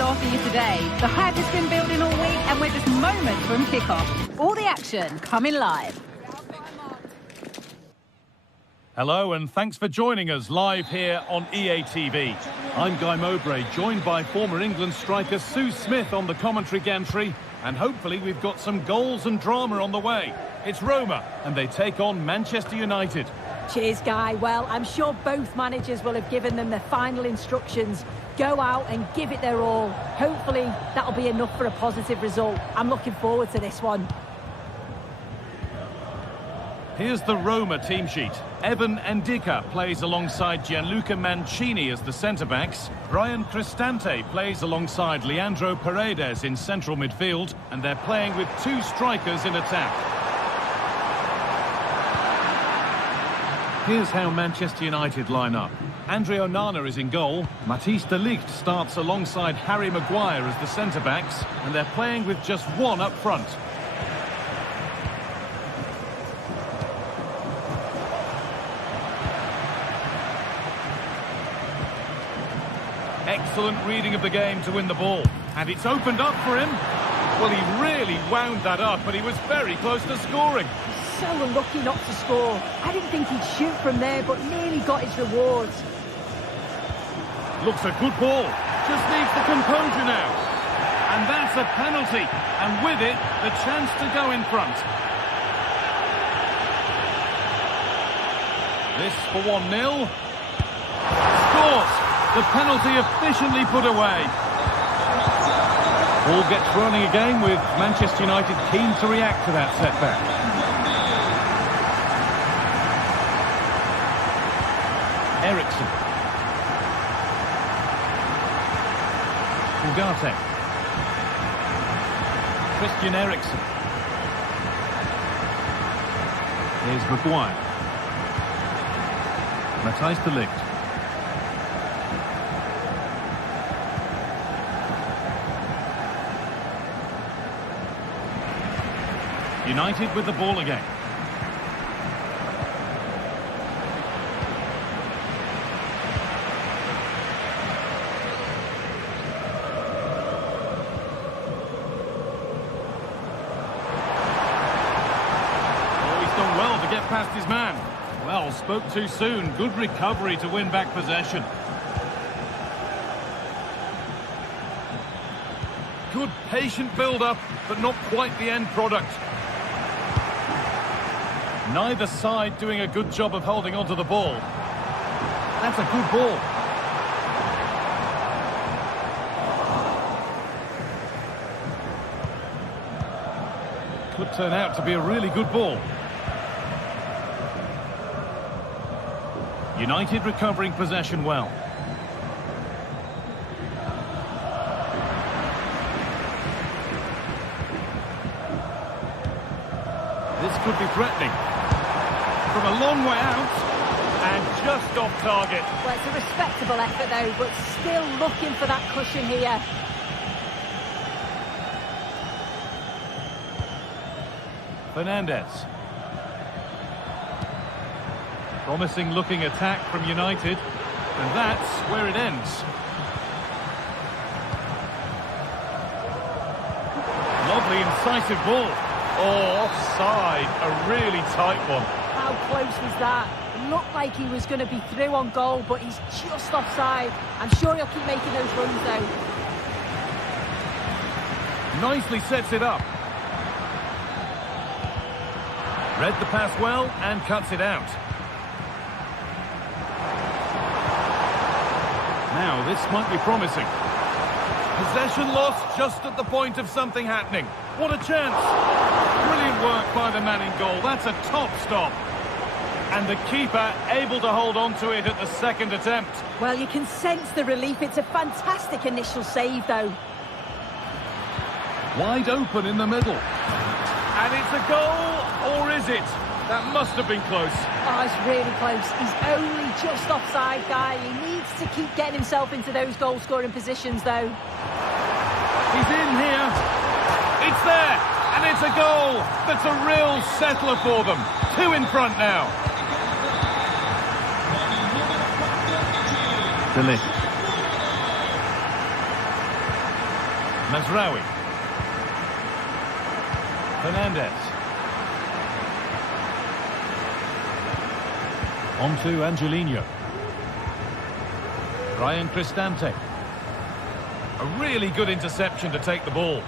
score for you today. The hype has been building all week and we're just moments from kickoff. All the action coming live. Hello and thanks for joining us live here on EA TV. I'm Guy Mowbray, joined by former England striker Sue Smith on the commentary gantry, and hopefully we've got some goals and drama on the way. It's Roma and they take on Manchester United. Cheers, Guy. Well, I'm sure both managers will have given them their final instructions. Go out and give it their all. Hopefully, that'll be enough for a positive result. I'm looking forward to this one. Here's the Roma team sheet. Evan Ndika plays alongside Gianluca Mancini as the centre-backs. Brian Cristante plays alongside Leandro Paredes in central midfield. And they're playing with two strikers in attack. Here's how Manchester United line up. Andre Onana is in goal. Matthijs de Ligt starts alongside Harry Maguire as the centre-backs. And they're playing with just one up front. Excellent reading of the game to win the ball. And it's opened up for him. Well, he really wound that up, but he was very close to scoring. So unlucky not to score. I didn't think he'd shoot from there, but nearly got his rewards. Looks a good ball. Just needs the composure now. And that's a penalty. And with it, the chance to go in front. This for 1-0. Scores. The penalty efficiently put away. Ball gets running again with Manchester United keen to react to that setback. Eriksson. Ugarte. Christian Eriksen. Here's Maguire. Matthijs de Ligt. United with the ball again. Past his man. Well, spoke too soon. Good recovery to win back possession. Good patient build-up, but not quite the end product. Neither side doing a good job of holding onto the ball. That's a good ball. Could turn out to be a really good ball. United recovering possession well. This could be threatening. From a long way out, and just off target. Well, it's a respectable effort though, but still looking for that cushion here. Fernandes. Promising looking attack from United, and that's where it ends. Lovely incisive ball. Oh, offside, a really tight one. How close was that? It looked like he was going to be through on goal, but he's just offside. I'm sure he'll keep making those runs though. Nicely sets it up. Read the pass well and cuts it out. Now, this might be promising. Possession lost just at the point of something happening. What a chance. Brilliant work by the man in goal. That's a top stop. And the keeper able to hold on to it at the second attempt. Well, you can sense the relief. It's a fantastic initial save, though. Wide open in the middle. And it's a goal, or is it? That must have been close. Oh, it's really close. He's only just offside, Guy. He needs to keep getting himself into those goal-scoring positions, though. He's in here. It's there. And it's a goal. That's a real settler for them. 2 in front now. De Ligt. Mazraoui. Fernandez. On to Angelino. Ryan Cristante. A really good interception to take the ball.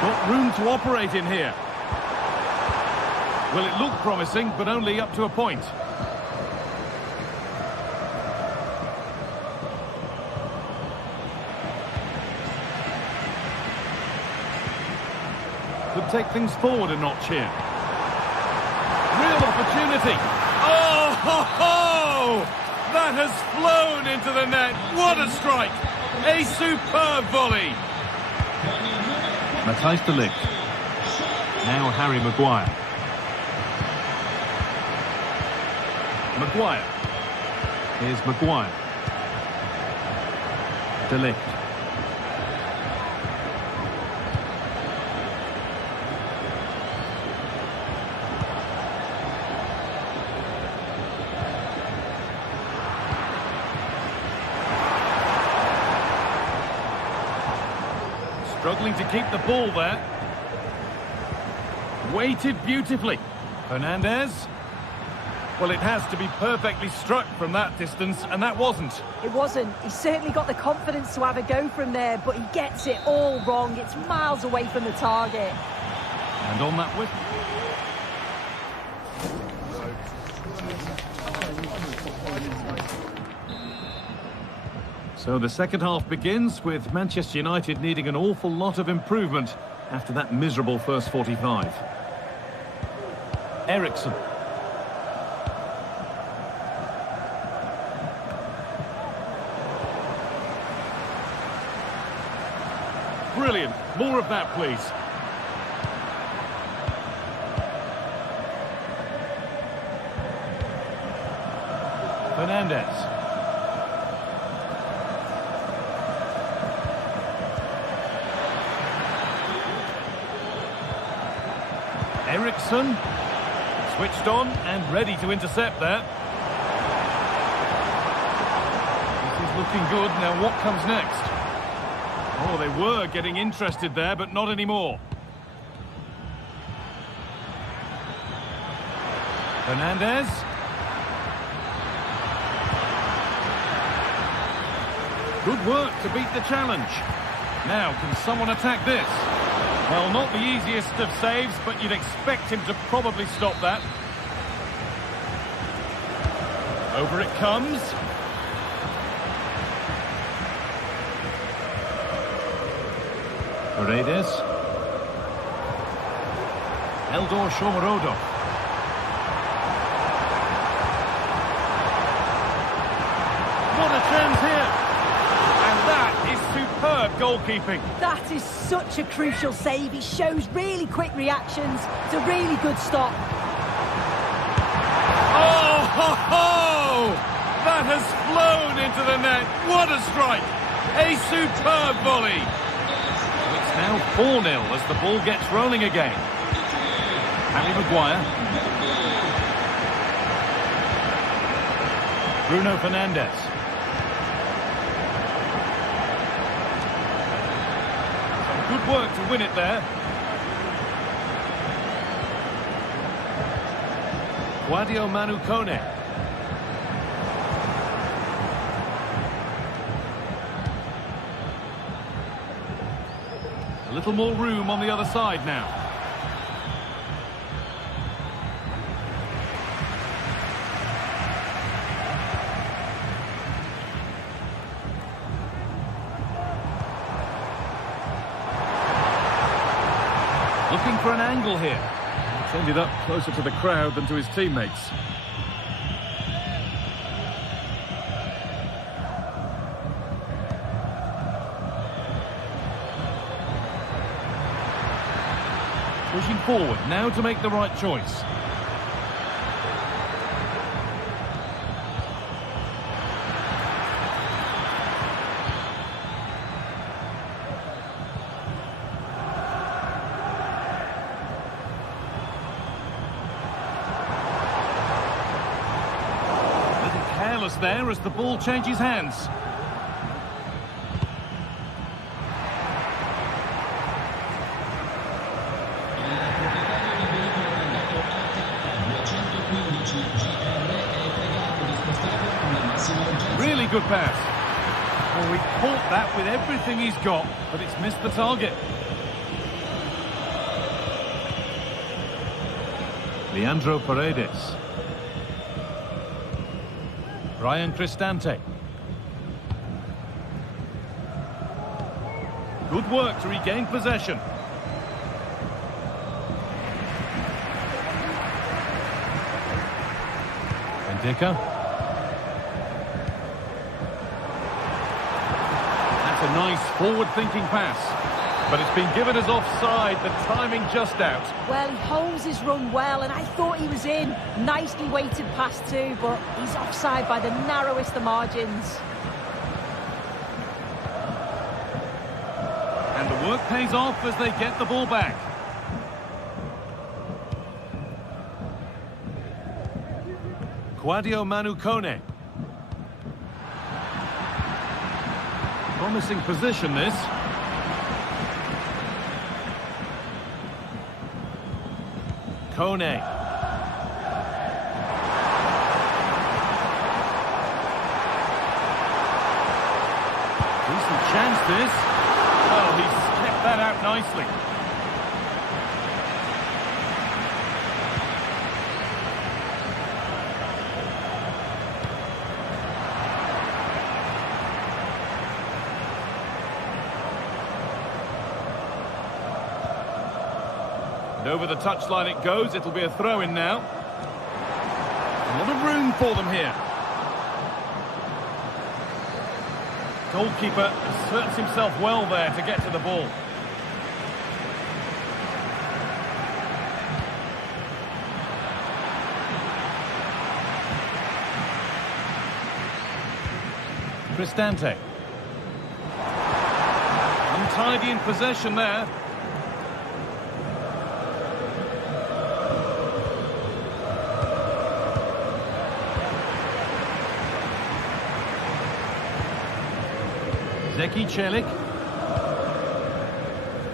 Got room to operate in here. Well, it looked promising, but only up to a point. Could take things forward a notch here. Real opportunity. Oh, ho, ho! That has flown into the net. What a strike! A superb volley. Matthijs de Ligt. Now Harry Maguire. Maguire. Here's Maguire. De Ligt. Struggling to keep the ball there. Weighted beautifully. Fernandez. Well, it has to be perfectly struck from that distance, and that wasn't. It wasn't. He's certainly got the confidence to have a go from there, but he gets it all wrong. It's miles away from the target. And on that whistle. So the second half begins with Manchester United needing an awful lot of improvement after that miserable first 45. Eriksen. Brilliant. More of that, please. Fernandez. Eriksen. Switched on and ready to intercept that. This is looking good. Now what comes next? Oh, they were getting interested there, but not anymore. Fernandez. Good work to beat the challenge. Now, can someone attack this? Well, not the easiest of saves, but you'd expect him to probably stop that. Over it comes. Paredes. Eldor Shomorodov. What a chance here! And that is superb goalkeeping. That is such a crucial save. He shows really quick reactions. It's a really good stop. Oh, ho, ho! That has flown into the net. What a strike! A superb volley. It's now 4-0 as the ball gets rolling again. Harry Maguire. Bruno Fernandes. Some good work to win it there. Guadio Manu Kone. A little more room on the other side now. Looking for an angle here. It's ended up closer to the crowd than to his teammates. Pushing forward, now to make the right choice. pass there as the ball changes hands. Really good pass. Well, he caught that with everything he's got, but it's missed the target. Leandro Paredes. Brian Cristante. Good work to regain possession. Bendica. That's a nice forward-thinking pass. But it's been given as offside, the timing just out. Well, he holds his run well, and I thought he was in. Nicely weighted pass too, but he's offside by the narrowest of margins. And the work pays off as they get the ball back. Quadio Manu Kone. Promising position, this. Kone. Decent chance, this. Oh, he's kept that out nicely. And over the touchline it goes. It'll be a throw-in now. A lot of room for them here. Goalkeeper asserts himself well there to get to the ball. Cristante. Untidy in possession there. Zeki Celik.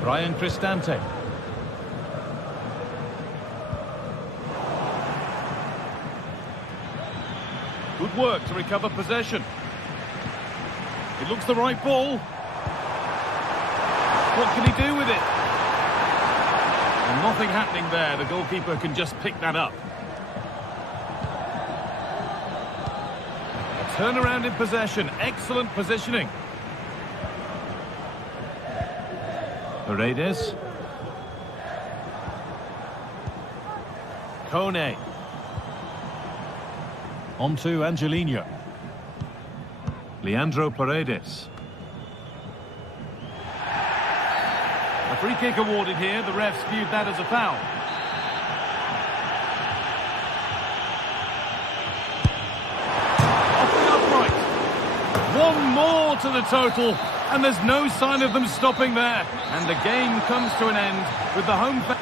Brian Cristante. Good work to recover possession. It looks the right ball. What can he do with it? And nothing happening there. The goalkeeper can just pick that up. A turnaround in possession. Excellent positioning. Paredes. Kone. On to Angelino. Leandro Paredes. A free kick awarded here. The refs viewed that as a foul. Off the upright. One more to the total. And there's no sign of them stopping there. And the game comes to an end with the home fans.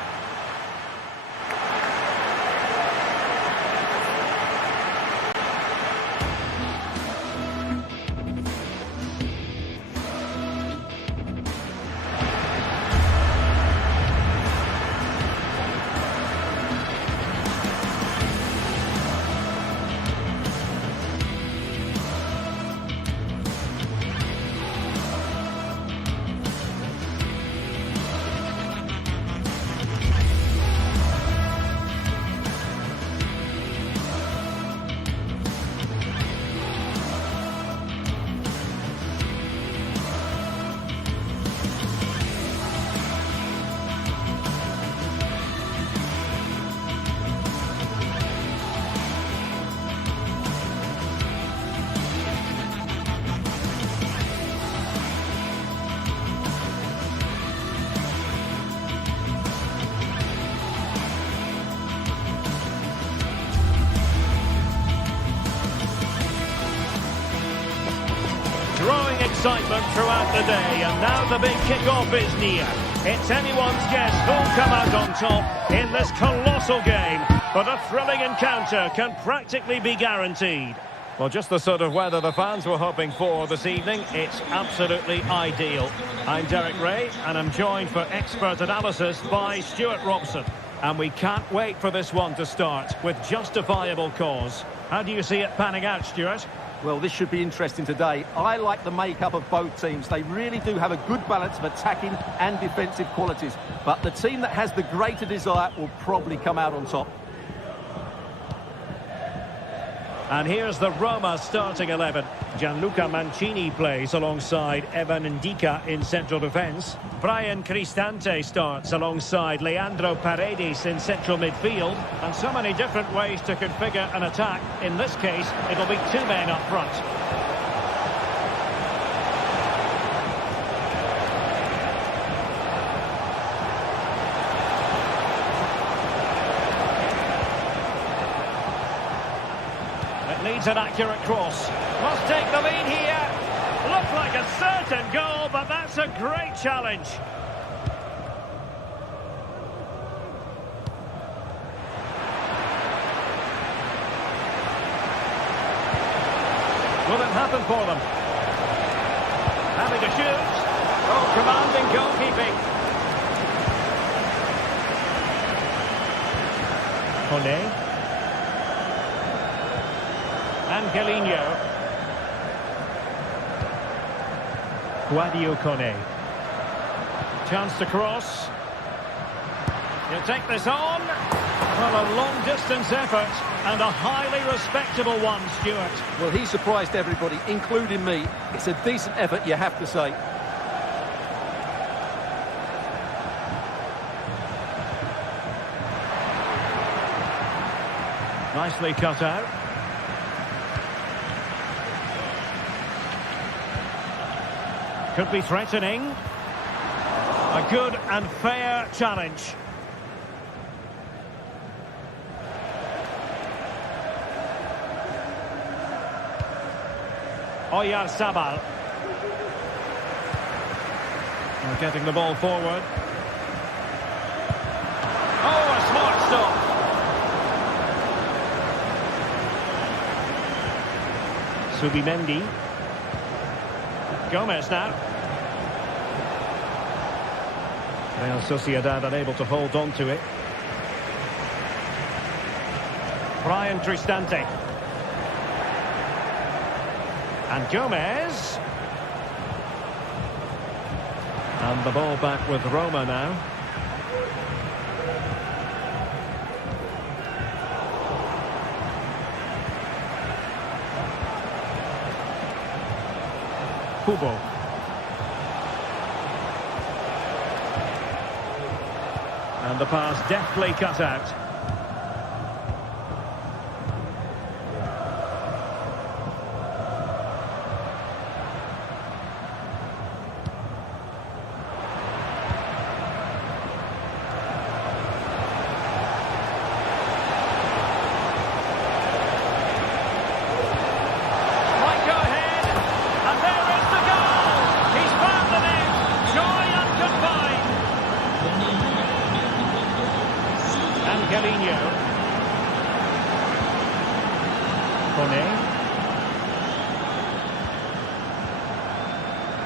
Growing excitement throughout the day, and now the big kick-off is near. It's anyone's guess who'll come out on top in this colossal game, but a thrilling encounter can practically be guaranteed. Well, just the sort of weather the fans were hoping for this evening. It's absolutely ideal. I'm Derek Ray, and I'm joined for expert analysis by Stuart Robson. And we can't wait for this one to start with justifiable cause. How do you see it panning out, Stuart? Well, this should be interesting today. I like the makeup of both teams. They really do have a good balance of attacking and defensive qualities. But the team that has the greater desire will probably come out on top. And here's the Roma starting 11. Gianluca Mancini plays alongside Evan Ndika in central defence. Brian Cristante starts alongside Leandro Paredes in central midfield. And so many different ways to configure an attack. In this case, it'll be two men up front. Needs an accurate cross. Must take the lead here. Looked like a certain goal, but that's a great challenge. Will it happen for them? Having to shoot. Oh, commanding goalkeeping. Kone. Angelino. Guadio Kone. Chance to cross. He'll take this on. Well, a long-distance effort and a highly respectable one, Stuart. Well, he surprised everybody, including me. It's a decent effort, you have to say. Nicely cut out. Could be threatening. A good and fair challenge. Oyarzabal. Getting the ball forward. Oh, a smart stop. Subimendi. Gomez now. Real Sociedad unable to hold on to it. Brian Cristante. And Gomez. And the ball back with Roma now. Kubo. And the pass deftly cut out.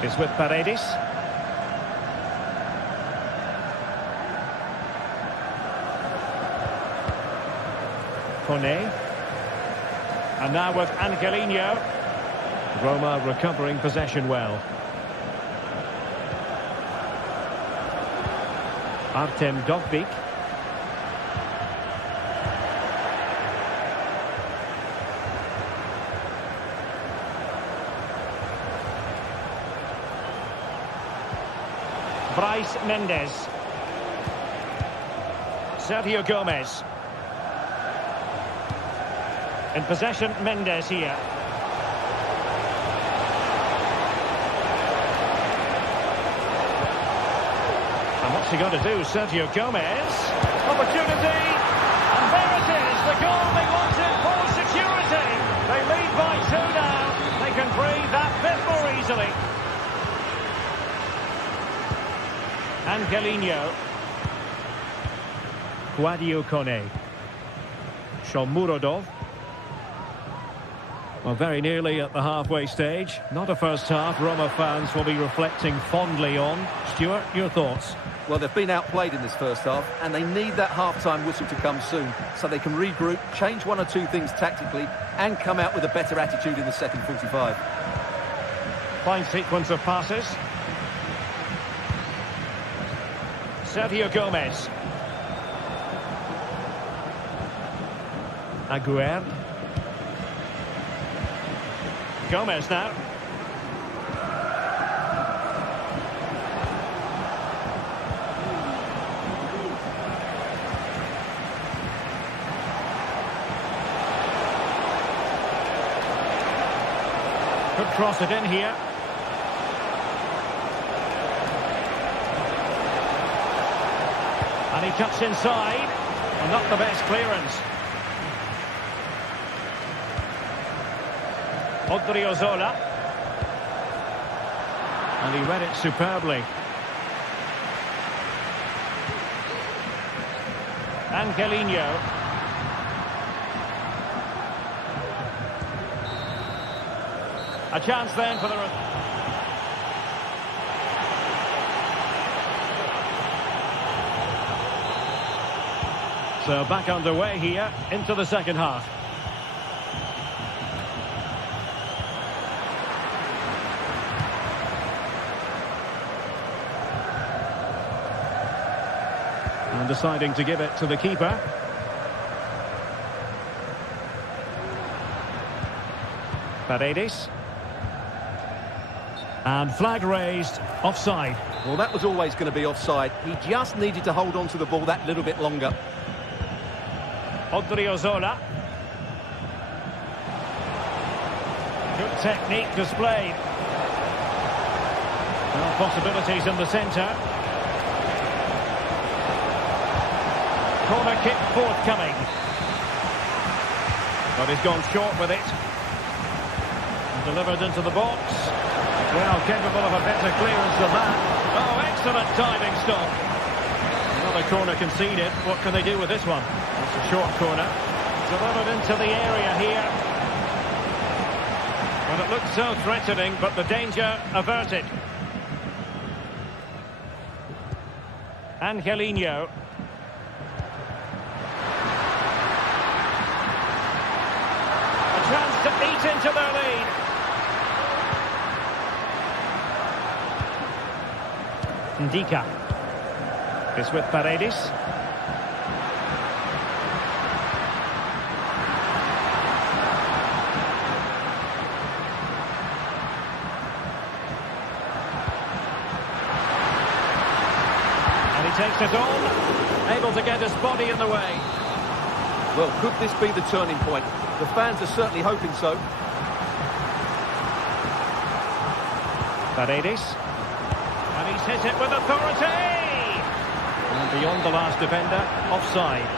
Is with Paredes. Kone. And now with Angelino. Roma recovering possession well. Artem Dovbyk. Bryce Mendes. Sergio Gomez. In possession, Mendes here. And what's he going to do? Sergio Gomez. Opportunity. And there it is. The goal they wanted for security. They lead by 2 now. They can breathe that bit more easily. Angelino. Guadio Kone. Shomurodov. Well, very nearly at the halfway stage. Not a first half Roma fans will be reflecting fondly on. Stuart, your thoughts? Well, they've been outplayed in this first half, and they need that half-time whistle to come soon so they can regroup, change one or two things tactically, and come out with a better attitude in the second 45. Fine sequence of passes. Sergio Gomez. Aguerd. Gomez now. Could cross it in here. And he cuts inside. And not the best clearance. Odriozola. And he read it superbly. Angelino. A chance then for the... So back underway here into the second half. And deciding to give it to the keeper. Paredes. And flag raised, offside. Well, that was always going to be offside. He just needed to hold on to the ball that little bit longer. Odriozola. Good technique displayed. Well, possibilities in the centre. Corner kick forthcoming. But he's gone short with it. Delivered into the box. Well, capable of a better clearance than that. Oh, excellent diving stop. Another corner conceded. What can they do with this one? It's a short corner. Delivered into the area here. Well, it looked so threatening, but the danger averted. Angelino. A chance to eat into their lead. Ndika is with Paredes. And he takes it on, able to get his body in the way. Well, could this be the turning point? The fans are certainly hoping so. Paredes. And he's hit it with authority! And beyond the last defender, offside.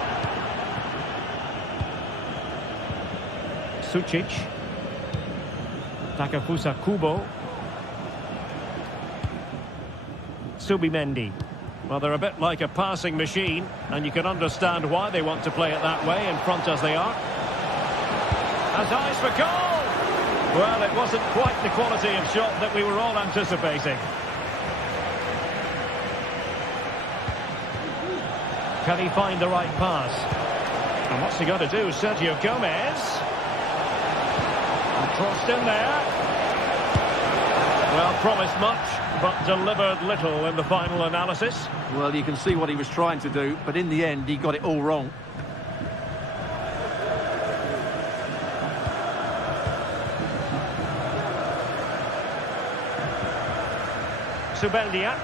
Sucic. Takefusa Kubo. Subimendi. Well, they're a bit like a passing machine, and you can understand why they want to play it that way, in front as they are. Has eyes for goal! Well, it wasn't quite the quality of shot that we were all anticipating. Can he find the right pass? And what's he got to do? Sergio Gomez. And crossed in there. Well, promised much, but delivered little in the final analysis. Well, you can see what he was trying to do, but in the end, he got it all wrong. Subeldia.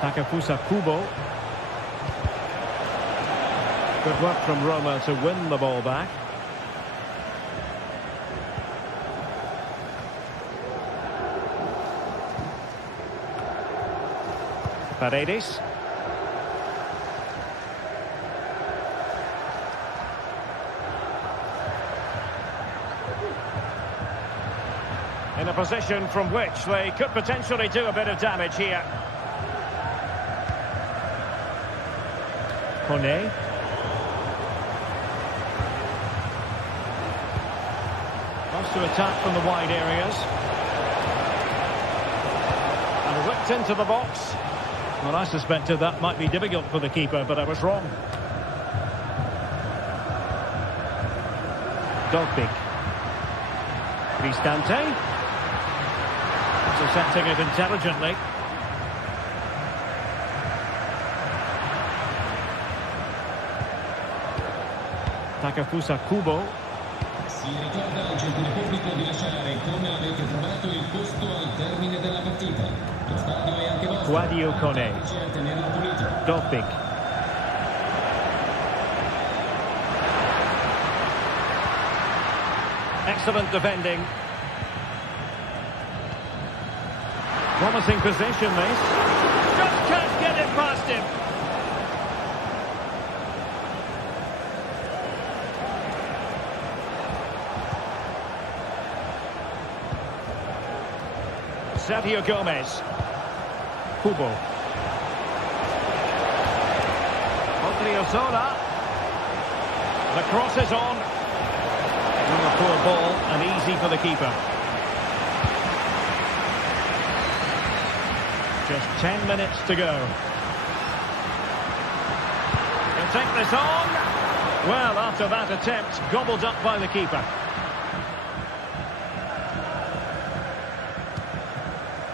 Takefusa Kubo. Good work from Roma to win the ball back. Paredes. In a position from which they could potentially do a bit of damage here. Kone. to attack from the wide areas. And whipped into the box. Well, I suspected that might be difficult for the keeper, but I was wrong. Dogbig. Cristante. Intercepting it intelligently. Takafusa Kubo. Si ricorda al gentile pubblico di lasciare come avete trovato il posto al termine della partita. Lo stadio è anche vostro. Guadio Kone. Tenerlo pulito. Dogbig. Excellent defending. Promising possession, this. Just can't get it past him. Sergio Gomez. Kubo. Odriozola. The cross is on. And a poor ball and easy for the keeper. Just 10 minutes to go. He'll take this on. Well, after that attempt, gobbled up by the keeper.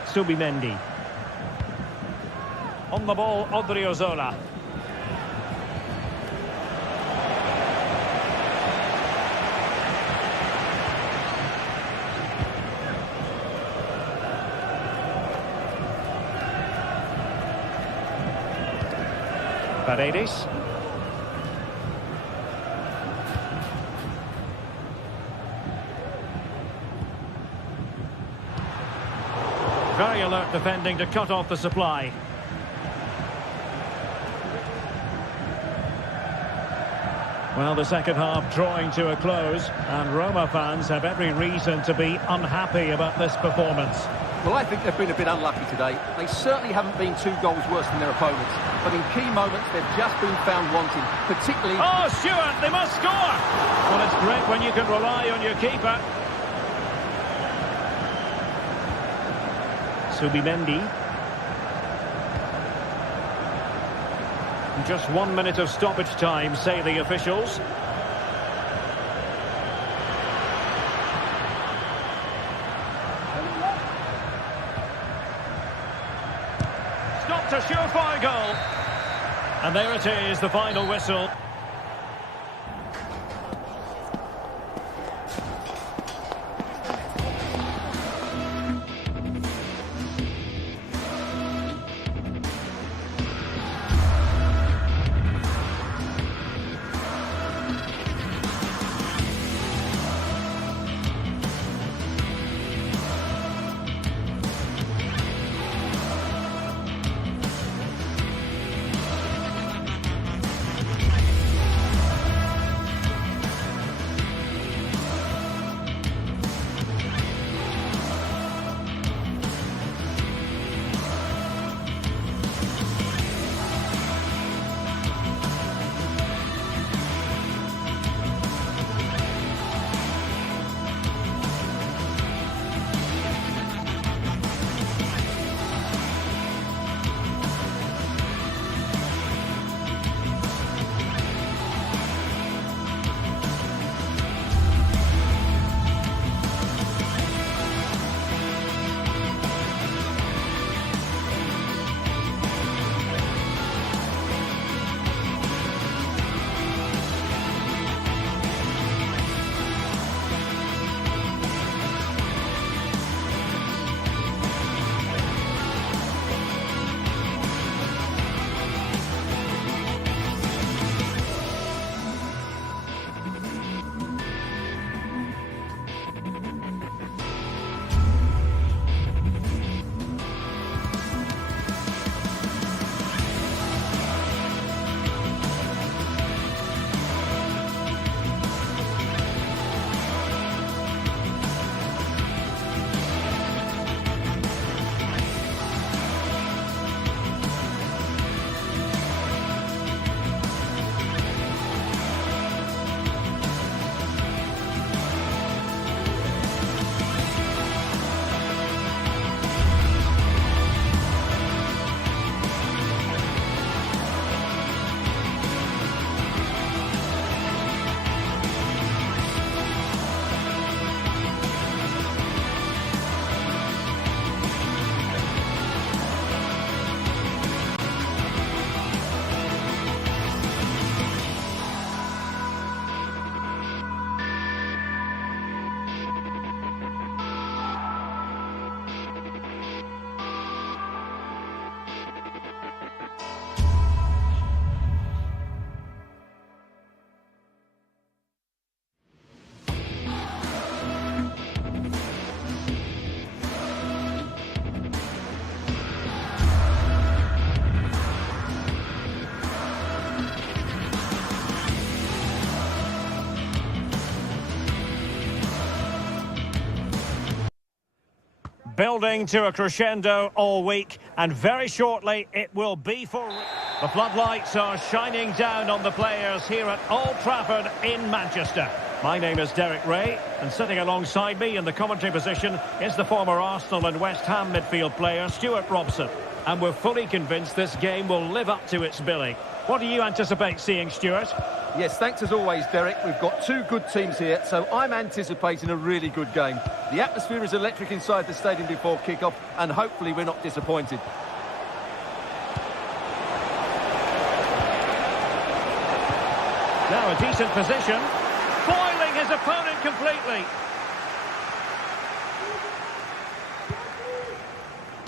Subimendi. On the ball, Odriozola. Paredes. Very alert defending to cut off the supply. Well, the second half drawing to a close, and Roma fans have every reason to be unhappy about this performance. Well, I think they've been a bit unlucky today. They certainly haven't been 2 goals worse than their opponents, but in key moments they've just been found wanting, particularly... Oh, Stewart, they must score! Well, it's great when you can rely on your keeper. Subimendi. Just 1 minute of stoppage time, say the officials. Stopped a surefire goal. And there it is, the final whistle. building to a crescendo all week, and very shortly it will be for... The floodlights are shining down on the players here at Old Trafford in Manchester. My name is Derek Ray, and sitting alongside me in the commentary position is the former Arsenal and West Ham midfield player Stuart Robson. And we're fully convinced this game will live up to its billing. What do you anticipate seeing, Stuart? Yes, thanks as always, Derek. We've got two good teams here, so I'm anticipating a really good game. The atmosphere is electric inside the stadium before kick-off, and hopefully we're not disappointed. Now a decent position, foiling his opponent completely.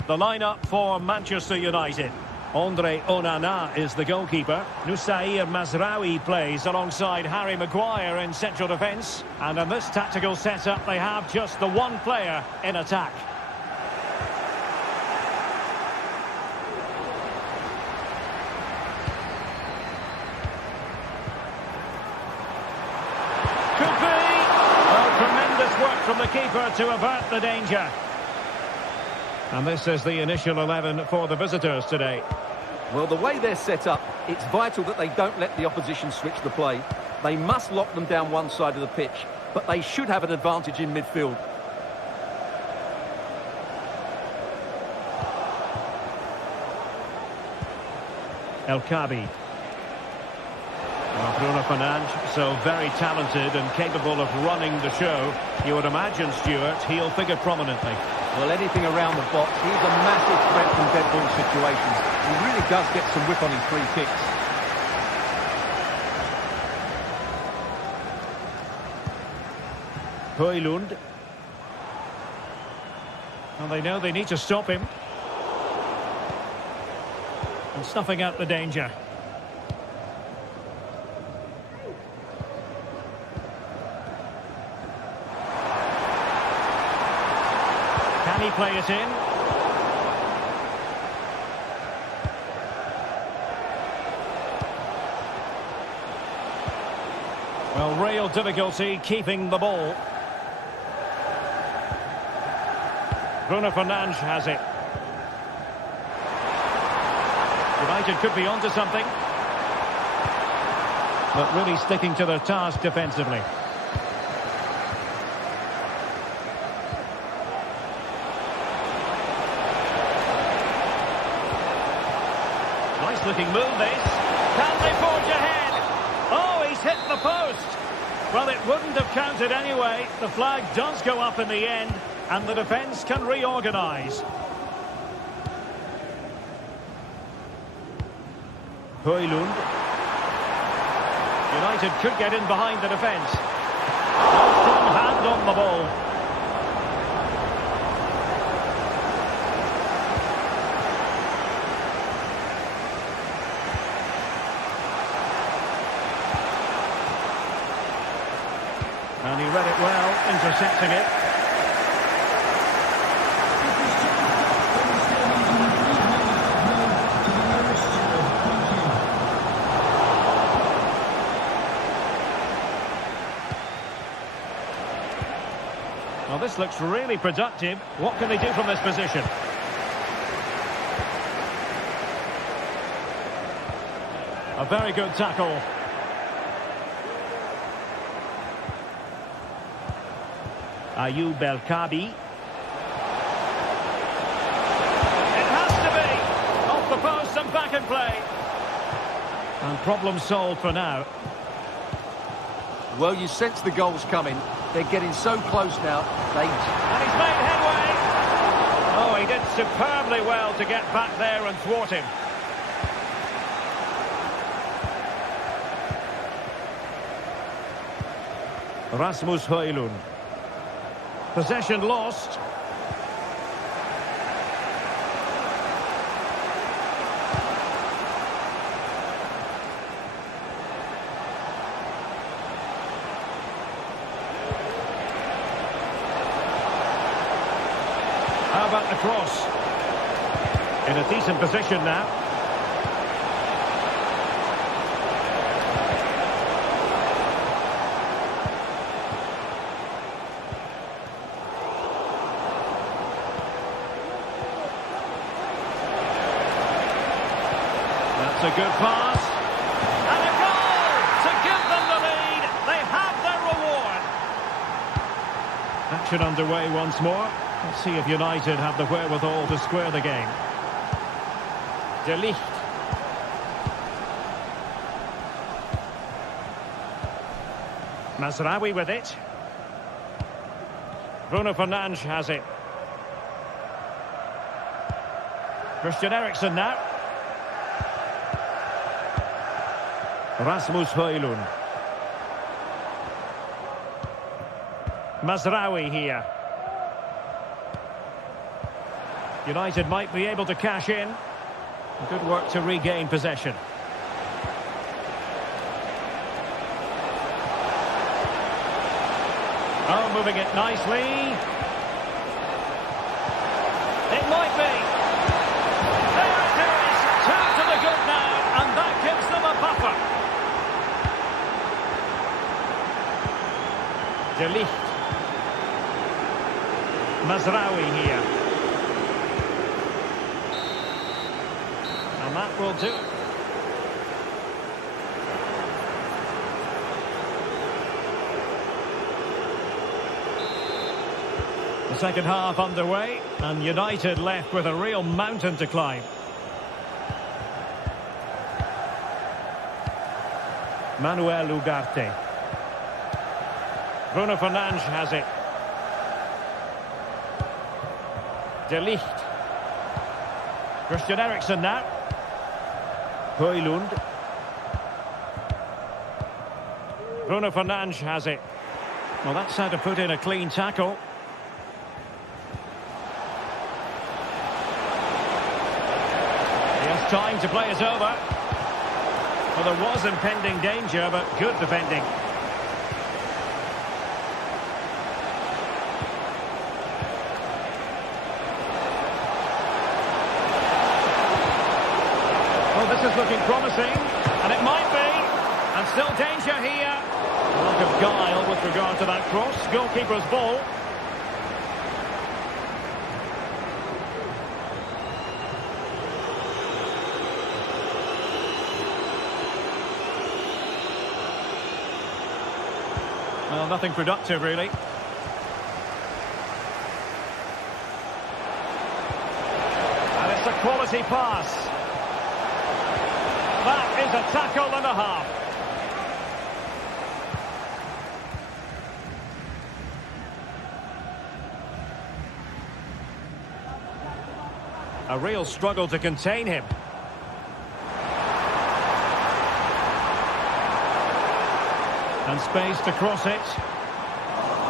The lineup for Manchester United. Andre Onana is the goalkeeper. Nusair Mazraoui plays alongside Harry Maguire in central defence. And in this tactical setup, they have just the one player in attack. Could be! Well, tremendous work from the keeper to avert the danger. And this is the initial 11 for the visitors today. Well, the way they're set up, it's vital that they don't let the opposition switch the play. They must lock them down one side of the pitch, but they should have an advantage in midfield. El Khabi. Bruno Fernandes, so very talented and capable of running the show. You would imagine, Stuart, he'll figure prominently. Well, anything around the box, he's a massive threat from dead ball situations. He really does get some whip on his free kicks. Højlund. And they know they need to stop him. And snuffing out the danger. Can he play it in? Well, real difficulty keeping the ball. Bruno Fernandes has it. United could be onto something. But really sticking to their task defensively. Nice looking move this. Can they forge ahead? Oh, he's hit the post. Well, it wouldn't have counted anyway. The flag does go up in the end, and the defence can reorganise. Højlund. United could get in behind the defence. Strong hand on the ball. And he read it well, intercepting it. Well, this looks really productive. What can they do from this position? A very good tackle. Ayoub El Khabi. It has to be! Off the post and back in play. And problem solved for now. Well, you sense the goals coming. They're getting so close now. And he's made headway! Oh, he did superbly well to get back there and thwart him. Rasmus Højlund. Possession lost. How about the cross? In a decent position now. That's a good pass. And a goal to give them the lead. They have their reward. Action underway once more. Let's see if United have the wherewithal to square the game. De Ligt. Mazraoui with it. Bruno Fernandes has it. Christian Eriksen now. Rasmus Højlund. Mazraoui here. United might be able to cash in. Good work to regain possession. Oh, moving it nicely. It might be. There it is. Two to the good now, and that gives them a buffer. De Ligt. Mazraoui here. And that will do. The second half underway, and United left with a real mountain to climb. Manuel Ugarte. Bruno Fernandes has it. De Ligt. Christian Eriksen now. Højlund. Bruno Fernandes has it. Well, that's how to put in a clean tackle. He has time to play it over. Well, there was impending danger, but good defending. Well, this is looking promising, and it might be. And still danger here. A lack of guile with regard to that cross. Goalkeeper's ball. Well, nothing productive, really. And it's a quality pass. That is a tackle and a half. A real struggle to contain him. And space to cross it.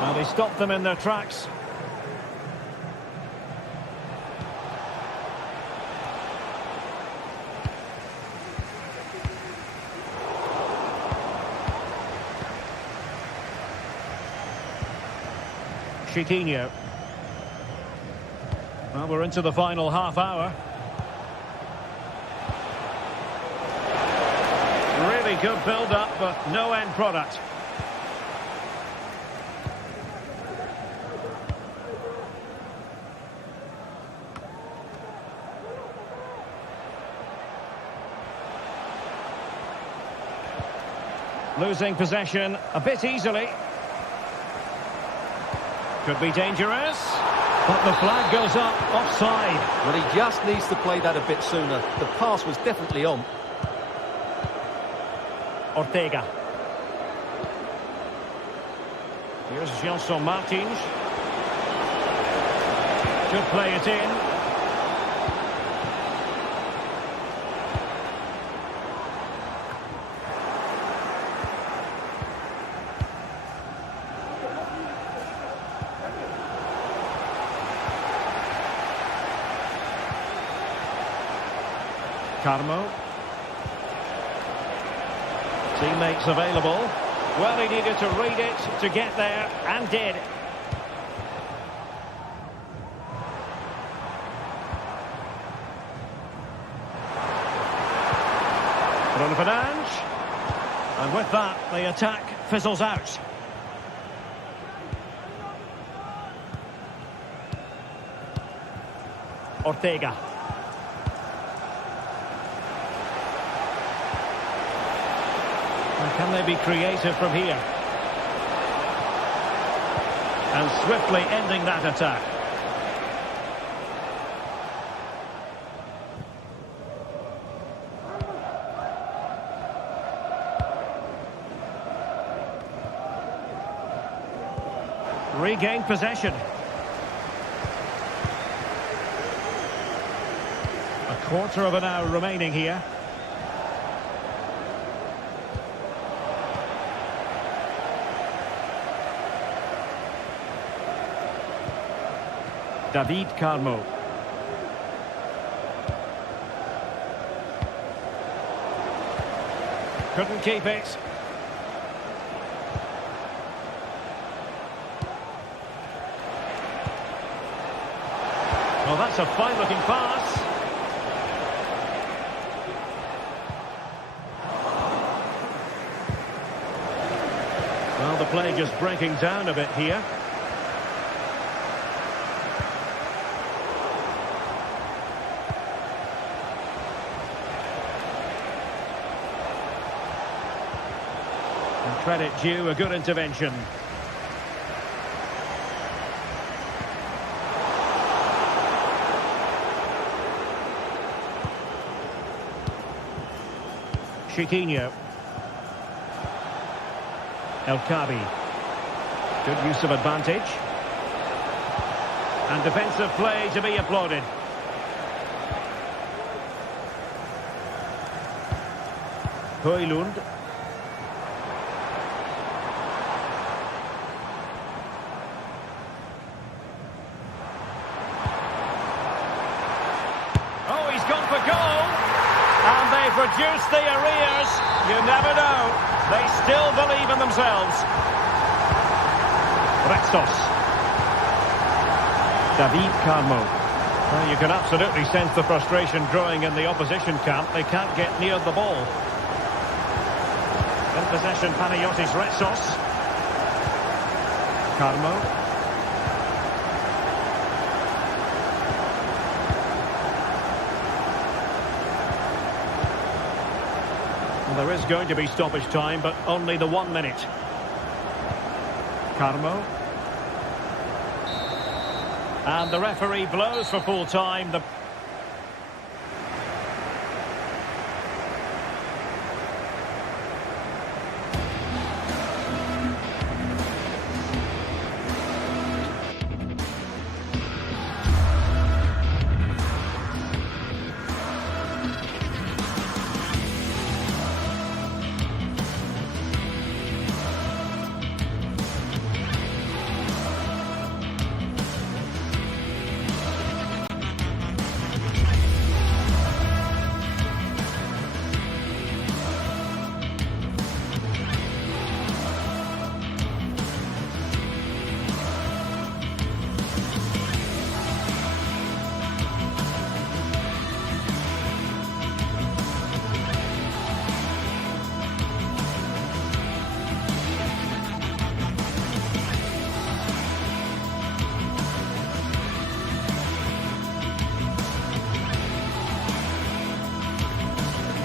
Well, they stopped them in their tracks. Chiquinho. Well, we're into the final half hour. Really good build-up, but no end product. Losing possession a bit easily. Could be dangerous. But the flag goes up, offside. Well, he just needs to play that a bit sooner. The pass was definitely on. Ortega. Here's Gelson Martins. Should play it in. Carmo. Teammates available. Well, he needed to read it to get there, and did. Bruno Fernandes. And with that, the attack fizzles out. Ortega. Can they be creative from here? And swiftly ending that attack. Regain possession. A quarter of an hour remaining here. David Carmo. Couldn't keep it. Well, that's a fine-looking pass. Well, the play just breaking down a bit here. And credit due, a good intervention. Chiquinho. El Kabi. Good use of advantage. And defensive play to be applauded. Højlund. Oh, he's gone for goal. And they've reduced the arrears. You never know. They still believe in themselves. Restos. David Carmo. Well, you can absolutely sense the frustration growing in the opposition camp. They can't get near the ball. In possession, Panayotis Restos. Carmo. There is going to be stoppage time, but only the 1 minute. Carmo. And the referee blows for full time.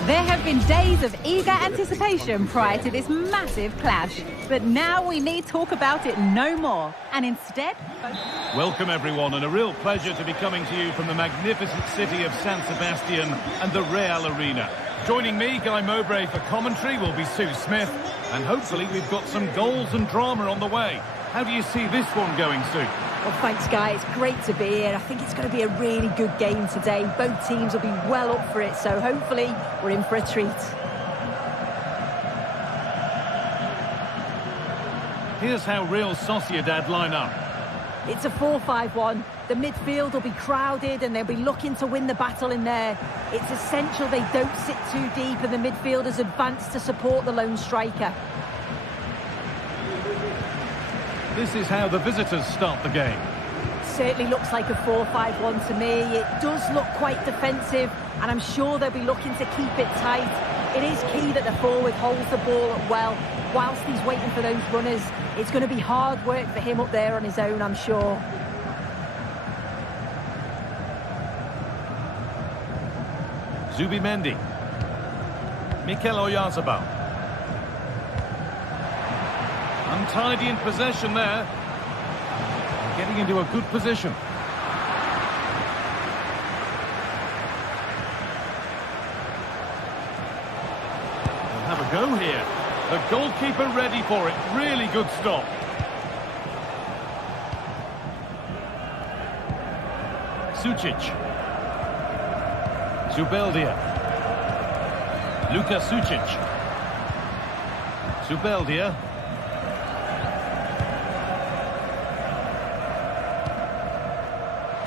There have been days of eager anticipation prior to this massive clash, but now we need talk about it no more, and instead... Welcome everyone, and a real pleasure to be coming to you from the magnificent city of San Sebastian and the Real Arena. Joining me, Guy Mowbray, for commentary will be Sue Smith, and hopefully we've got some goals and drama on the way. How do you see this one going, Sue? Well, thanks, Guy. It's great to be here. I think it's going to be a really good game today. Both teams will be well up for it, so hopefully we're in for a treat. Here's how Real Sociedad line up. It's a 4-5-1. The midfield will be crowded and they'll be looking to win the battle in there. It's essential they don't sit too deep and the midfielders advance to support the lone striker. This is how the visitors start the game. Certainly looks like a 4-5-1 to me. It does look quite defensive, and I'm sure they'll be looking to keep it tight. It is key that the forward holds the ball up well whilst he's waiting for those runners. It's going to be hard work for him up there on his own, I'm sure. Zubimendi. Mikel Oyarzabal. tidy in possession there. Getting into a good position. They'll have a go here. The goalkeeper ready for it. Really good stop. Sucic. Zubeldia. Luka Sucic. Zubeldia.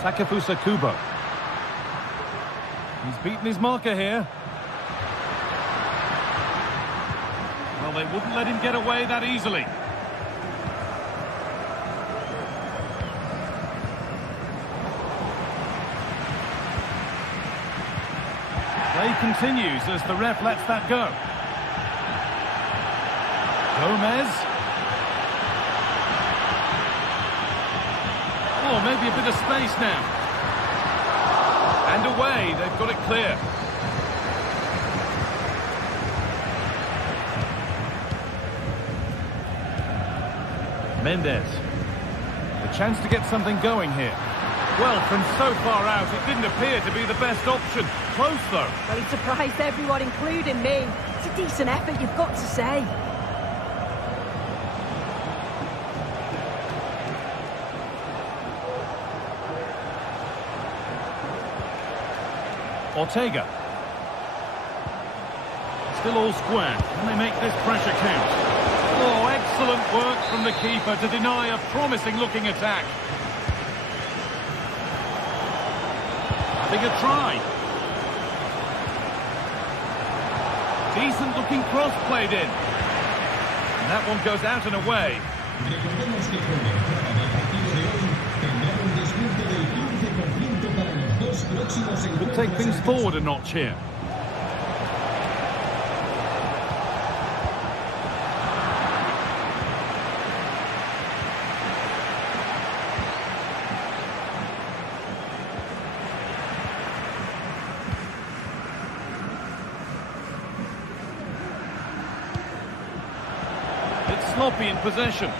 Takefusa Kubo. He's beaten his marker here. Well, they wouldn't let him get away that easily. Play continues as the ref lets that go. Gomez. Oh, maybe a bit of space now. And away, they've got it clear. Mendes. A chance to get something going here. Well, from so far out, it didn't appear to be the best option. Close, though. Well, he surprised everyone, including me. It's a decent effort, you've got to say. Ortega. Still all square. Can they make this pressure count? Oh, excellent work from the keeper to deny a promising-looking attack. Having a try. Decent-looking cross played in. And that one goes out and away. Recordemos que con la entrada del partido de hoy tendrá un descuento del 15% para los dos próximos encuentros. Could take things forward a notch here. It's sloppy in possession.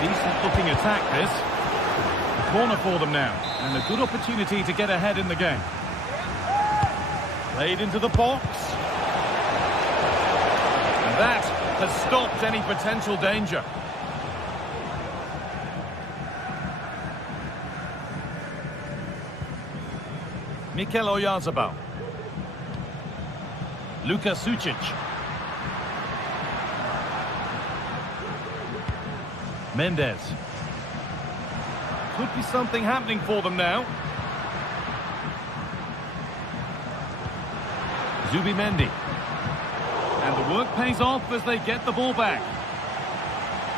Decent-looking attack, this. A corner for them now, and a good opportunity to get ahead in the game. Played into the box. And that has stopped any potential danger. Mikel Oyarzabal. Luka Sucic. Mendes. Could be something happening for them now. Zubimendi. And the work pays off as they get the ball back.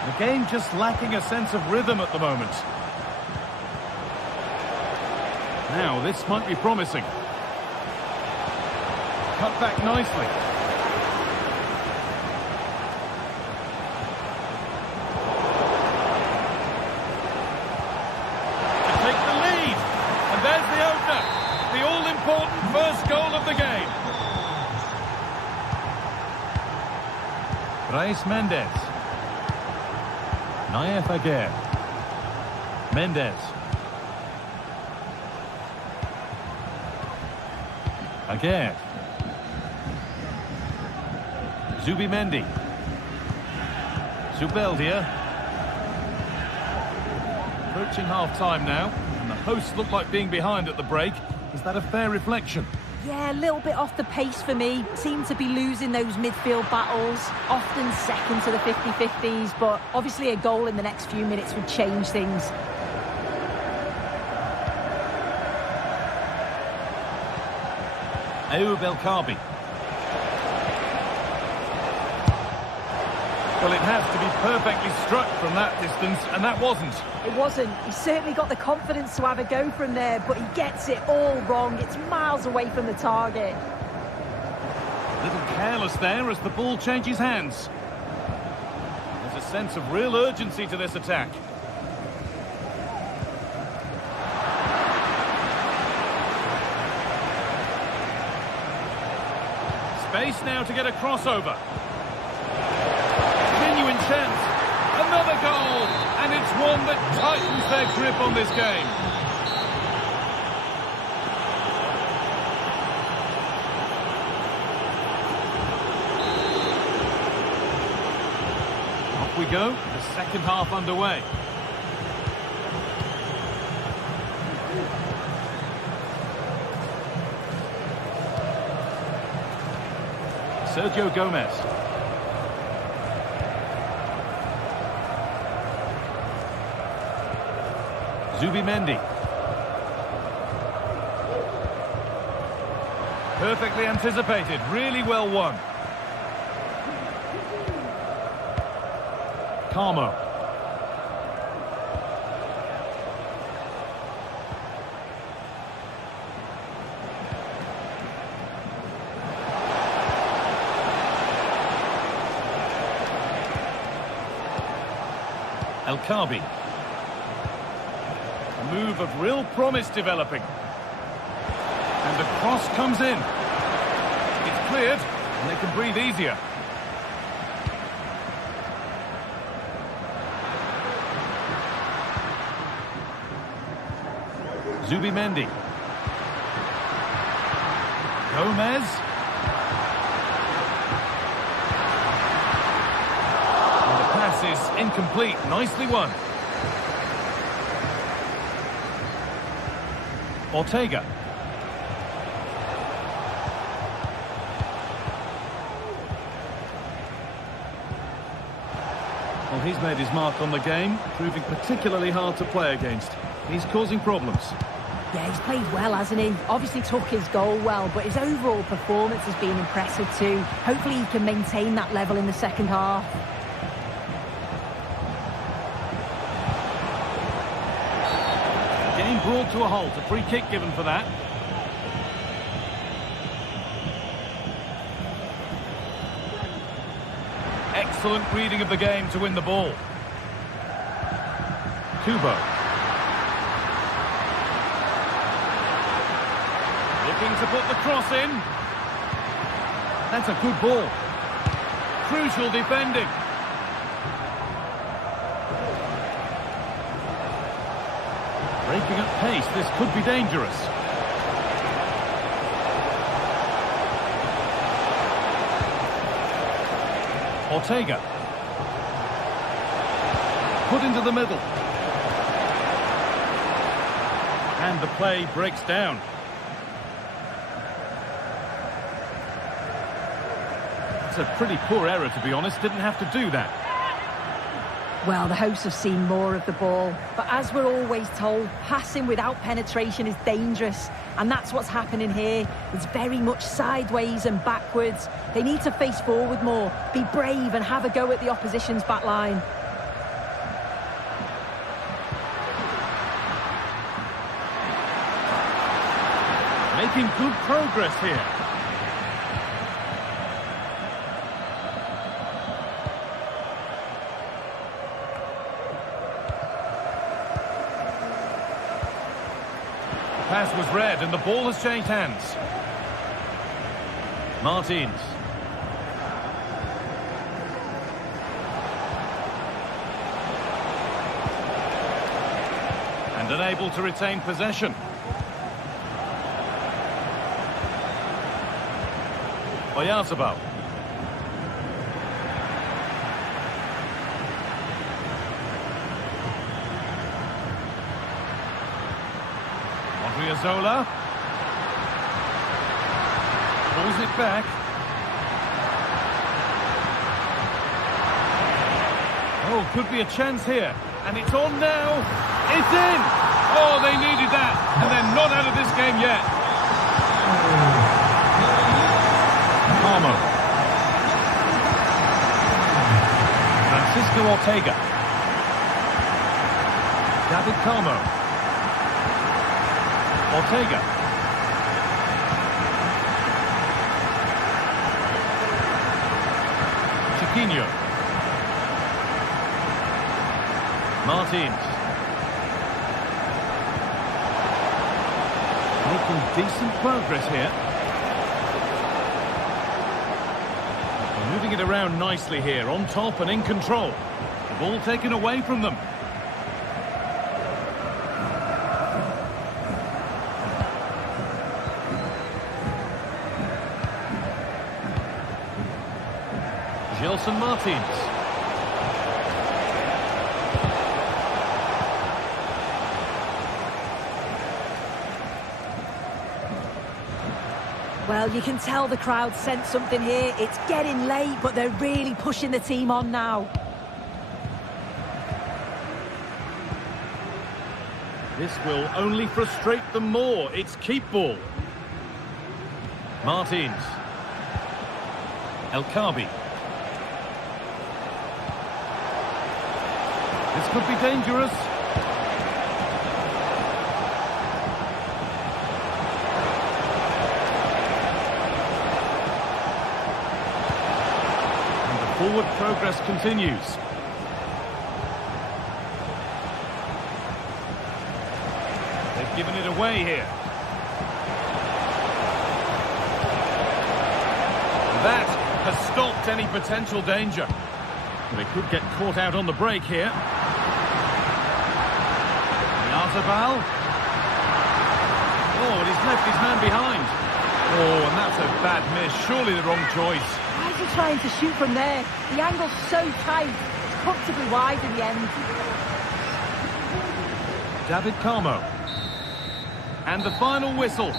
The game just lacking a sense of rhythm at the moment. Now, this might be promising. Cut back nicely. To take the lead. And there's the opener. The all-important first goal of the game. Brais Mendes. Naif Aguirre. Mendes. Aguirre. Zubimendi. Zubeldia. Approaching half-time now, and the hosts look like being behind at the break. Is that a fair reflection? Yeah, a little bit off the pace for me. Seem to be losing those midfield battles, often second to the 50-50s, but obviously a goal in the next few minutes would change things. Ayoub El Kaabi. Well, it has to be perfectly struck from that distance, and that wasn't. It wasn't. He's certainly got the confidence to have a go from there, but he gets it all wrong. It's miles away from the target. A little careless there as the ball changes hands. There's a sense of real urgency to this attack. Space now to get a crossover. Genuine chance. Another goal. And it's one that tightens their grip on this game. Off we go. The second half underway. Sergio Gomez. Zubimendi. Perfectly anticipated, really well won. Carmo. El Khabi. A move of real promise developing. And the cross comes in. It's cleared, and they can breathe easier. Zubimendi. Gomez. Pass is incomplete. Nicely won. Ortega. Well, he's made his mark on the game, proving particularly hard to play against. He's causing problems. Yeah, he's played well, hasn't he? Obviously took his goal well, but his overall performance has been impressive too. Hopefully he can maintain that level in the second half. Game brought to a halt, a free kick given for that. Excellent reading of the game to win the ball. Kubo. Looking to put the cross in. That's a good ball. Crucial defending. Breaking at pace, this could be dangerous. Ortega. Put into the middle. And the play breaks down. It's a pretty poor error, to be honest. Didn't have to do that. Well, the hosts have seen more of the ball, but as we're always told, passing without penetration is dangerous, and that's what's happening here. It's very much sideways and backwards. They need to face forward more, be brave and have a go at the opposition's back line. Making good progress here. Pass was read and the ball has changed hands. Martins. And unable to retain possession. Oyarzabal. Zola pulls it back. Oh, could be a chance here, and it's on now. It's in. Oh, they needed that, and they're not out of this game yet. Carmo. Francisco Ortega. David Carmo. Ortega. Chiquinho. Martins. Making decent progress here. it around nicely here, on top and in control. The ball taken away from them. Gelson Martins. Well, you can tell the crowd sense something here. It's getting late, but they're really pushing the team on now. This will only frustrate them more. It's keep ball. Martins. El Khabi. This could be dangerous. And the forward progress continues. They've given it away here. That has stopped any potential danger. They could get caught out on the break here. Yazabal. Oh, and he's left his man behind. Oh, and that's a bad miss. Surely the wrong choice. Why is he trying to shoot from there? The angle's so tight. It's comfortably wide in the end. David Carmo. And the final whistle.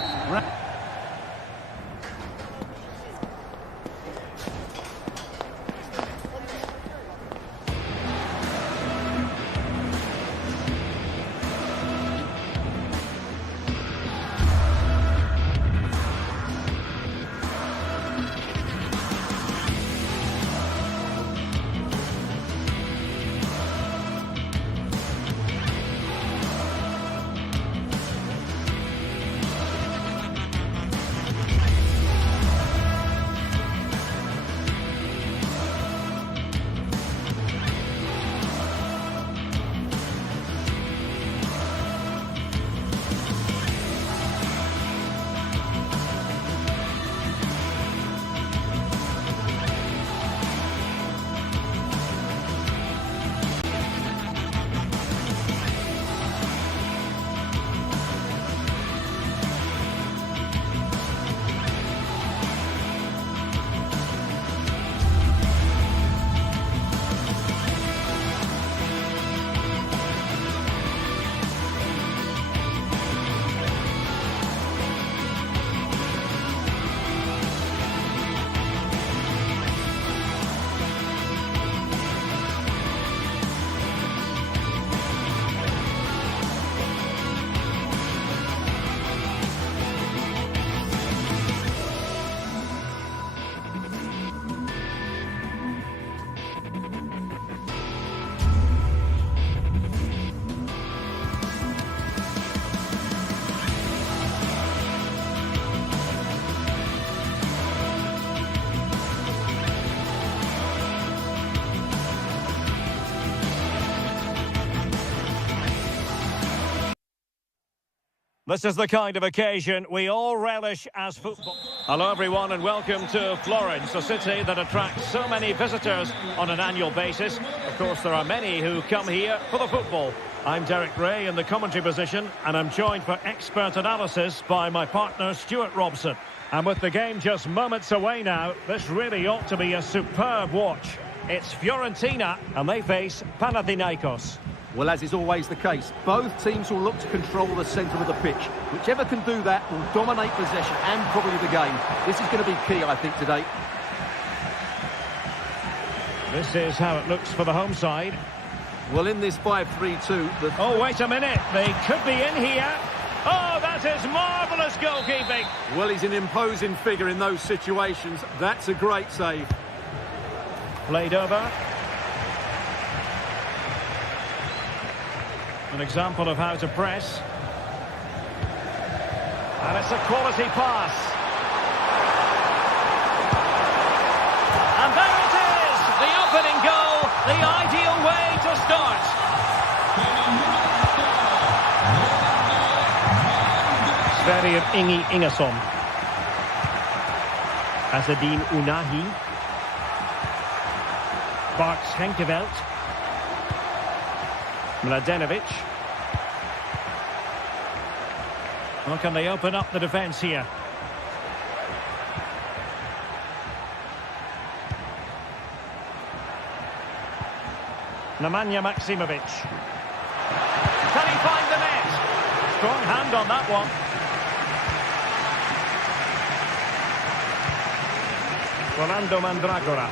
This is the kind of occasion we all relish as football. Hello everyone and welcome to Florence, a city that attracts so many visitors on an annual basis. Of course there are many who come here for the football. I'm Derek Ray in the commentary position and I'm joined for expert analysis by my partner Stuart Robson. And with the game just moments away now, this really ought to be a superb watch. It's Fiorentina and they face Panathinaikos. Well, as is always the case, both teams will look to control the centre of the pitch. Whichever can do that will dominate possession and probably the game. This is going to be key, I think, today. This is how it looks for the home side. Well, in this 5-3-2... Oh, wait a minute. They could be in here. Oh, that is marvellous goalkeeping. Well, he's an imposing figure in those situations. That's a great save. Played over. An example of how to press. And it's a quality pass. And there it is! The opening goal, the ideal way to start. Sverrir Ingi Ingesson. Azzedine Unahi. Bart Schenkeveld. Mladenovic. Well, can they open up the defence here? Nemanja Maksimovic. Can he find the net? Strong hand on that one. Rolando Mandragora.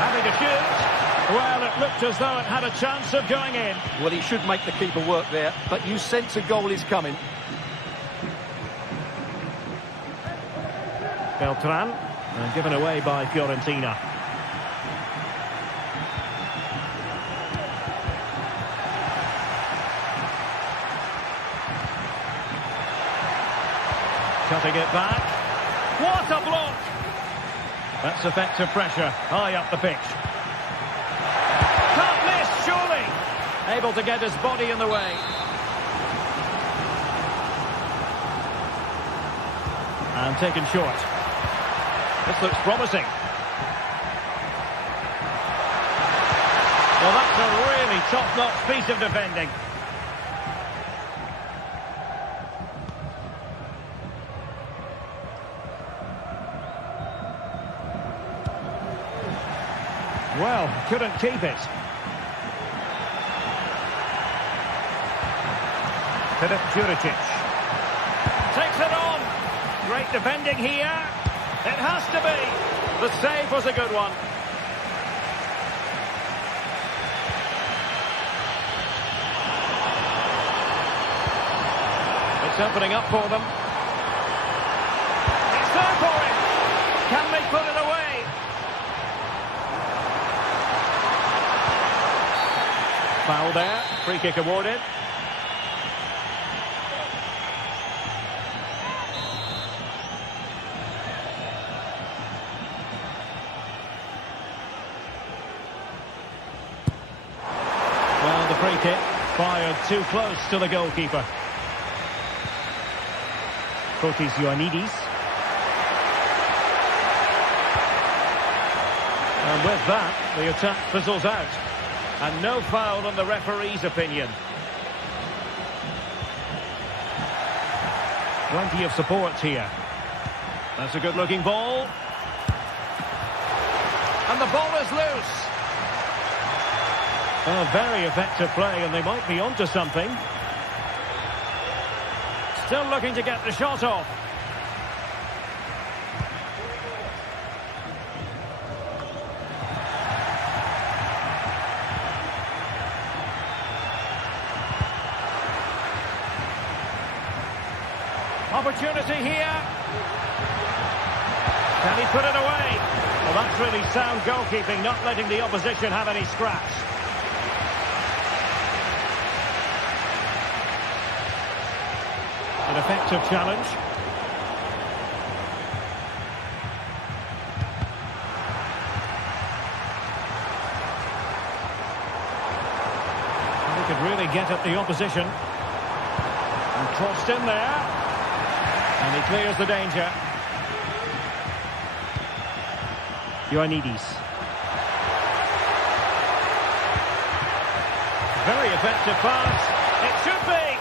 Having to shoot. Well, it looked as though it had a chance of going in. Well, he should make the keeper work there, but you sense a goal is coming. Beltran, given away by Fiorentina. Cutting it back. What a block! That's effective pressure, high up the pitch. Can't miss, surely! Able to get his body in the way. And taken short. This looks promising. Well, that's a really top-notch piece of defending. Well, couldn't keep it. Filip Juricic. Takes it on. Great defending here. It has to be. The save was a good one. It's opening up for them. It's there for him. Can they put it away? Foul there. Free kick awarded. Well, the free kick fired too close to the goalkeeper. Fotis Ioannidis. And with that, the attack fizzles out. And no foul on the referee's opinion. Plenty of support here. That's a good-looking ball. And the ball is loose. Oh, very effective play, and they might be onto something. Still looking to get the shot off. Opportunity here. Can he put it away? Well, that's really sound goalkeeping, not letting the opposition have any scraps. An effective challenge. He could really get at the opposition. And crossed in there. And he clears the danger. Ioannidis. Very effective pass. It should be.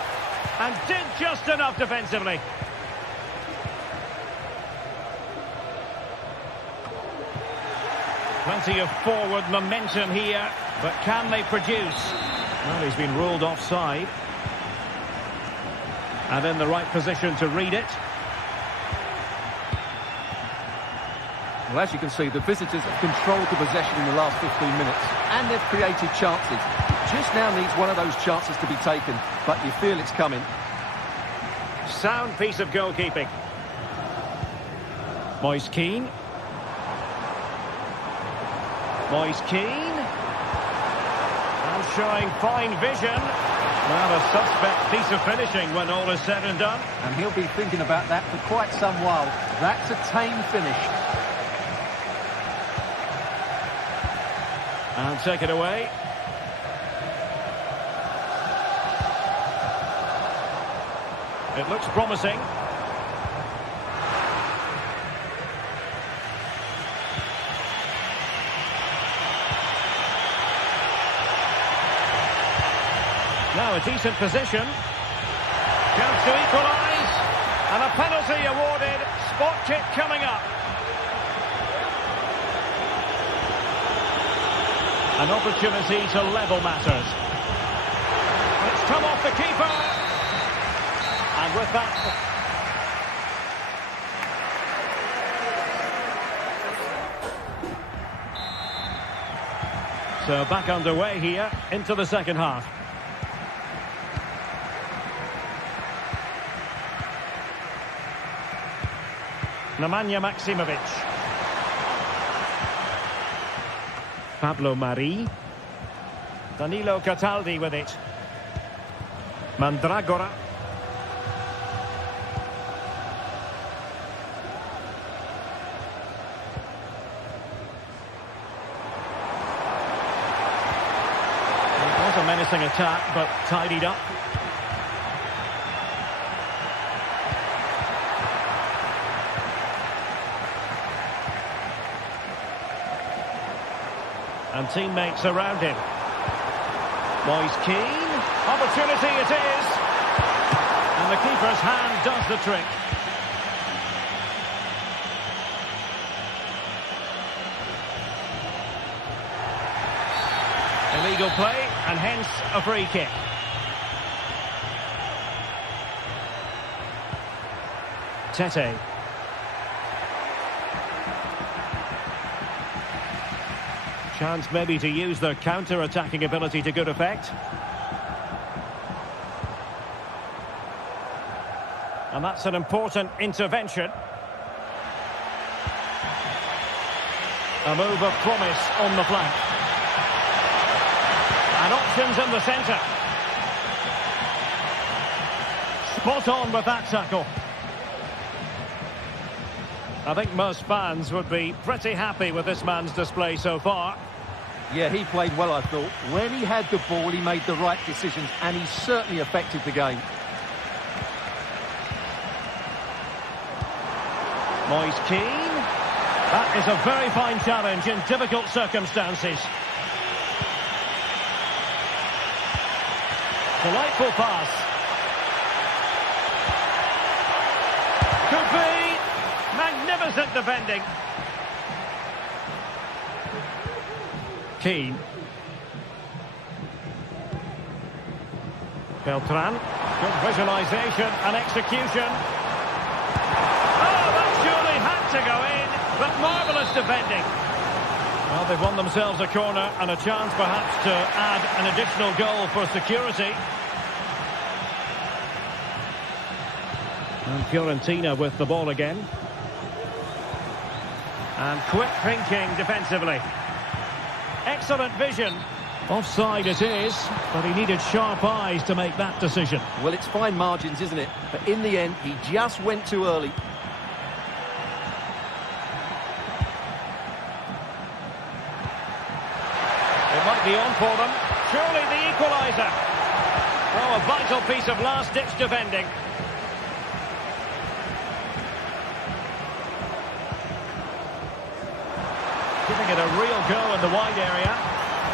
And did just enough defensively. Plenty of forward momentum here. But can they produce? Well, he's been ruled offside. And in the right position to read it. Well, as you can see, the visitors have controlled the possession in the last 15 minutes. And they've created chances. Just now needs one of those chances to be taken. But you feel it's coming. Sound piece of goalkeeping. Moise Kean. Moise Kean. And showing fine vision. Well, a suspect piece of finishing when all is said and done. And he'll be thinking about that for quite some while. That's a tame finish. And take it away. It looks promising. Now a decent position. Chance to equalise. And a penalty awarded. Spot kick coming up. An opportunity to level matters. It's come off the keeper. And with that... So back underway here into the second half. Nemanja Maksimovic. Pablo Mari. Danilo Cataldi with it. Mandragora. It was a menacing attack, but tidied up. And teammates around him. Moise Keane. Opportunity it is. And the keeper's hand does the trick. Illegal play, and hence a free kick. Tete. Chance maybe to use their counter-attacking ability to good effect. And that's an important intervention. A move of promise on the flank. And options in the centre. Spot on with that tackle. I think most fans would be pretty happy with this man's display so far. Yeah, he played well, I thought. When he had the ball, he made the right decisions, and he certainly affected the game. Moise Keane. That is a very fine challenge in difficult circumstances. Delightful pass. Could be. Magnificent defending. Keane. Beltran. Good visualisation and execution. Oh, that surely had to go in, but marvellous defending. Well, they've won themselves a corner and a chance perhaps to add an additional goal for security. And Fiorentina with the ball again. And quick thinking defensively. Excellent vision. Offside it is, but he needed sharp eyes to make that decision. Well, it's fine margins, isn't it? But in the end, he just went too early. It might be on for them. Surely the equaliser. Oh, a vital piece of last-ditch defending. Giving it a real go in the wide area.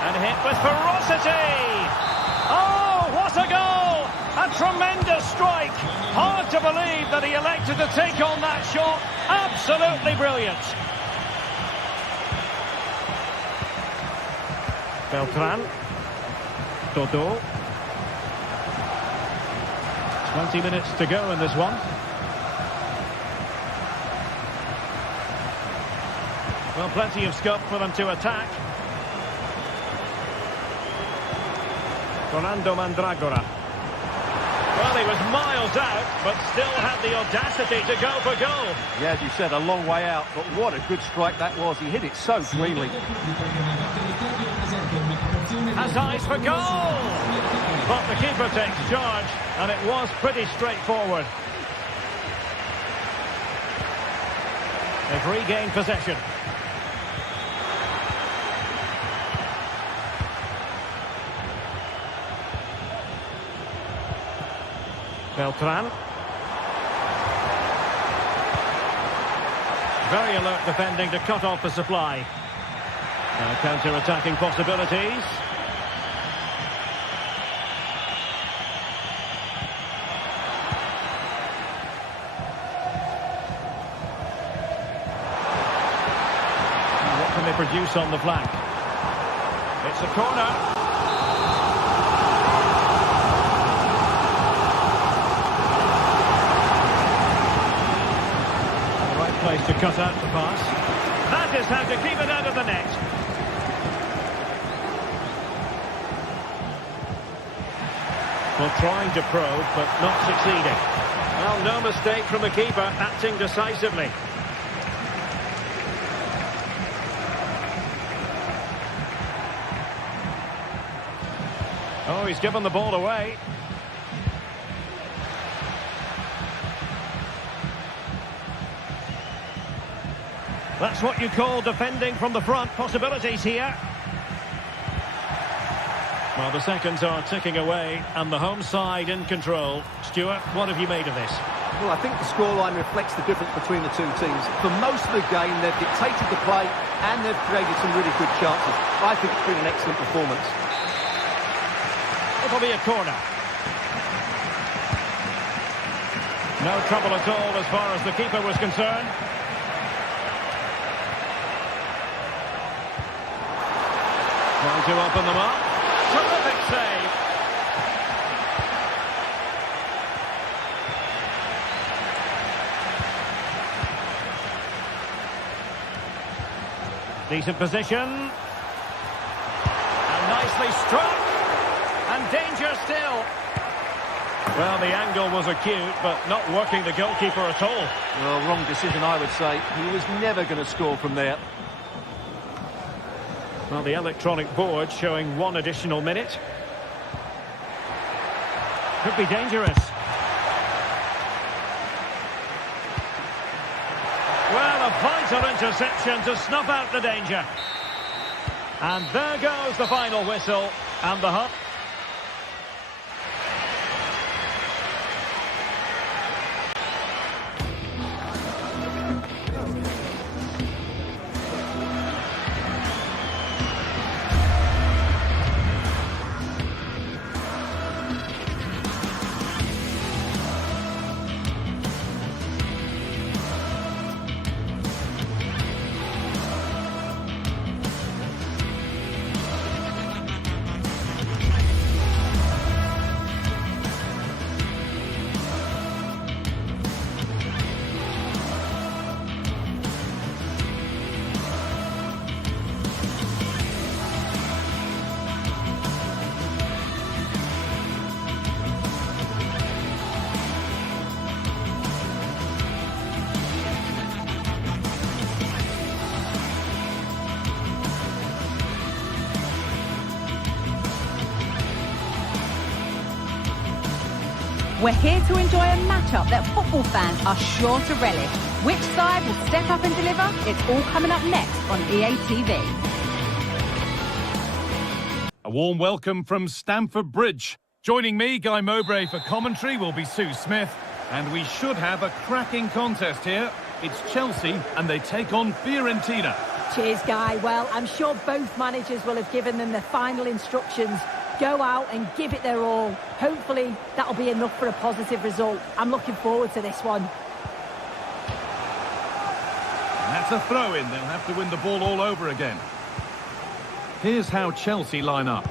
And hit with ferocity. Oh, what a goal! A tremendous strike. Hard to believe that he elected to take on that shot. Absolutely brilliant. Beltran. Dodo. 20 minutes to go in this one. Well, plenty of scope for them to attack. Fernando Mandragora. Well, he was miles out, but still had the audacity to go for goal. Yeah, as you said, a long way out, but what a good strike that was. He hit it so cleanly. Has eyes for goal! But the keeper takes charge, and it was pretty straightforward. They've regained possession. Beltran. Very alert defending to cut off the supply. Now counter-attacking possibilities. produce on the flank. It's a corner. The right place to cut out the pass. That is how to keep it out of the net. Well, trying to probe, but not succeeding. Well, no mistake from the keeper, acting decisively. Oh, he's given the ball away. That's what you call defending from the front. Possibilities here. Well, the seconds are ticking away, and the home side in control. Stuart, what have you made of this? Well, I think the scoreline reflects the difference between the two teams. For most of the game, they've dictated the play, and they've created some really good chances. I think it's been an excellent performance. It'll be a corner. No trouble at all as far as the keeper was concerned. Trying to open them up. Terrific save. Decent position. And nicely struck. And danger still. Well, the angle was acute, but not working the goalkeeper at all. Well, wrong decision, I would say. He was never going to score from there. Well, the electronic board showing 1 additional minute. Could be dangerous. Well, a vital interception to snuff out the danger. And there goes the final whistle. And the hut. We're here to enjoy a matchup that football fans are sure to relish. Which side will step up and deliver? It's all coming up next on EA TV. A warm welcome from Stamford Bridge. Joining me, Guy Mowbray, for commentary will be Sue Smith. And we should have a cracking contest here. It's Chelsea and they take on Fiorentina. Cheers, Guy. Well, I'm sure both managers will have given them the final instructions. Go out and give it their all. Hopefully, that'll be enough for a positive result. I'm looking forward to this one. And that's a throw-in. They'll have to win the ball all over again. Here's how Chelsea line up.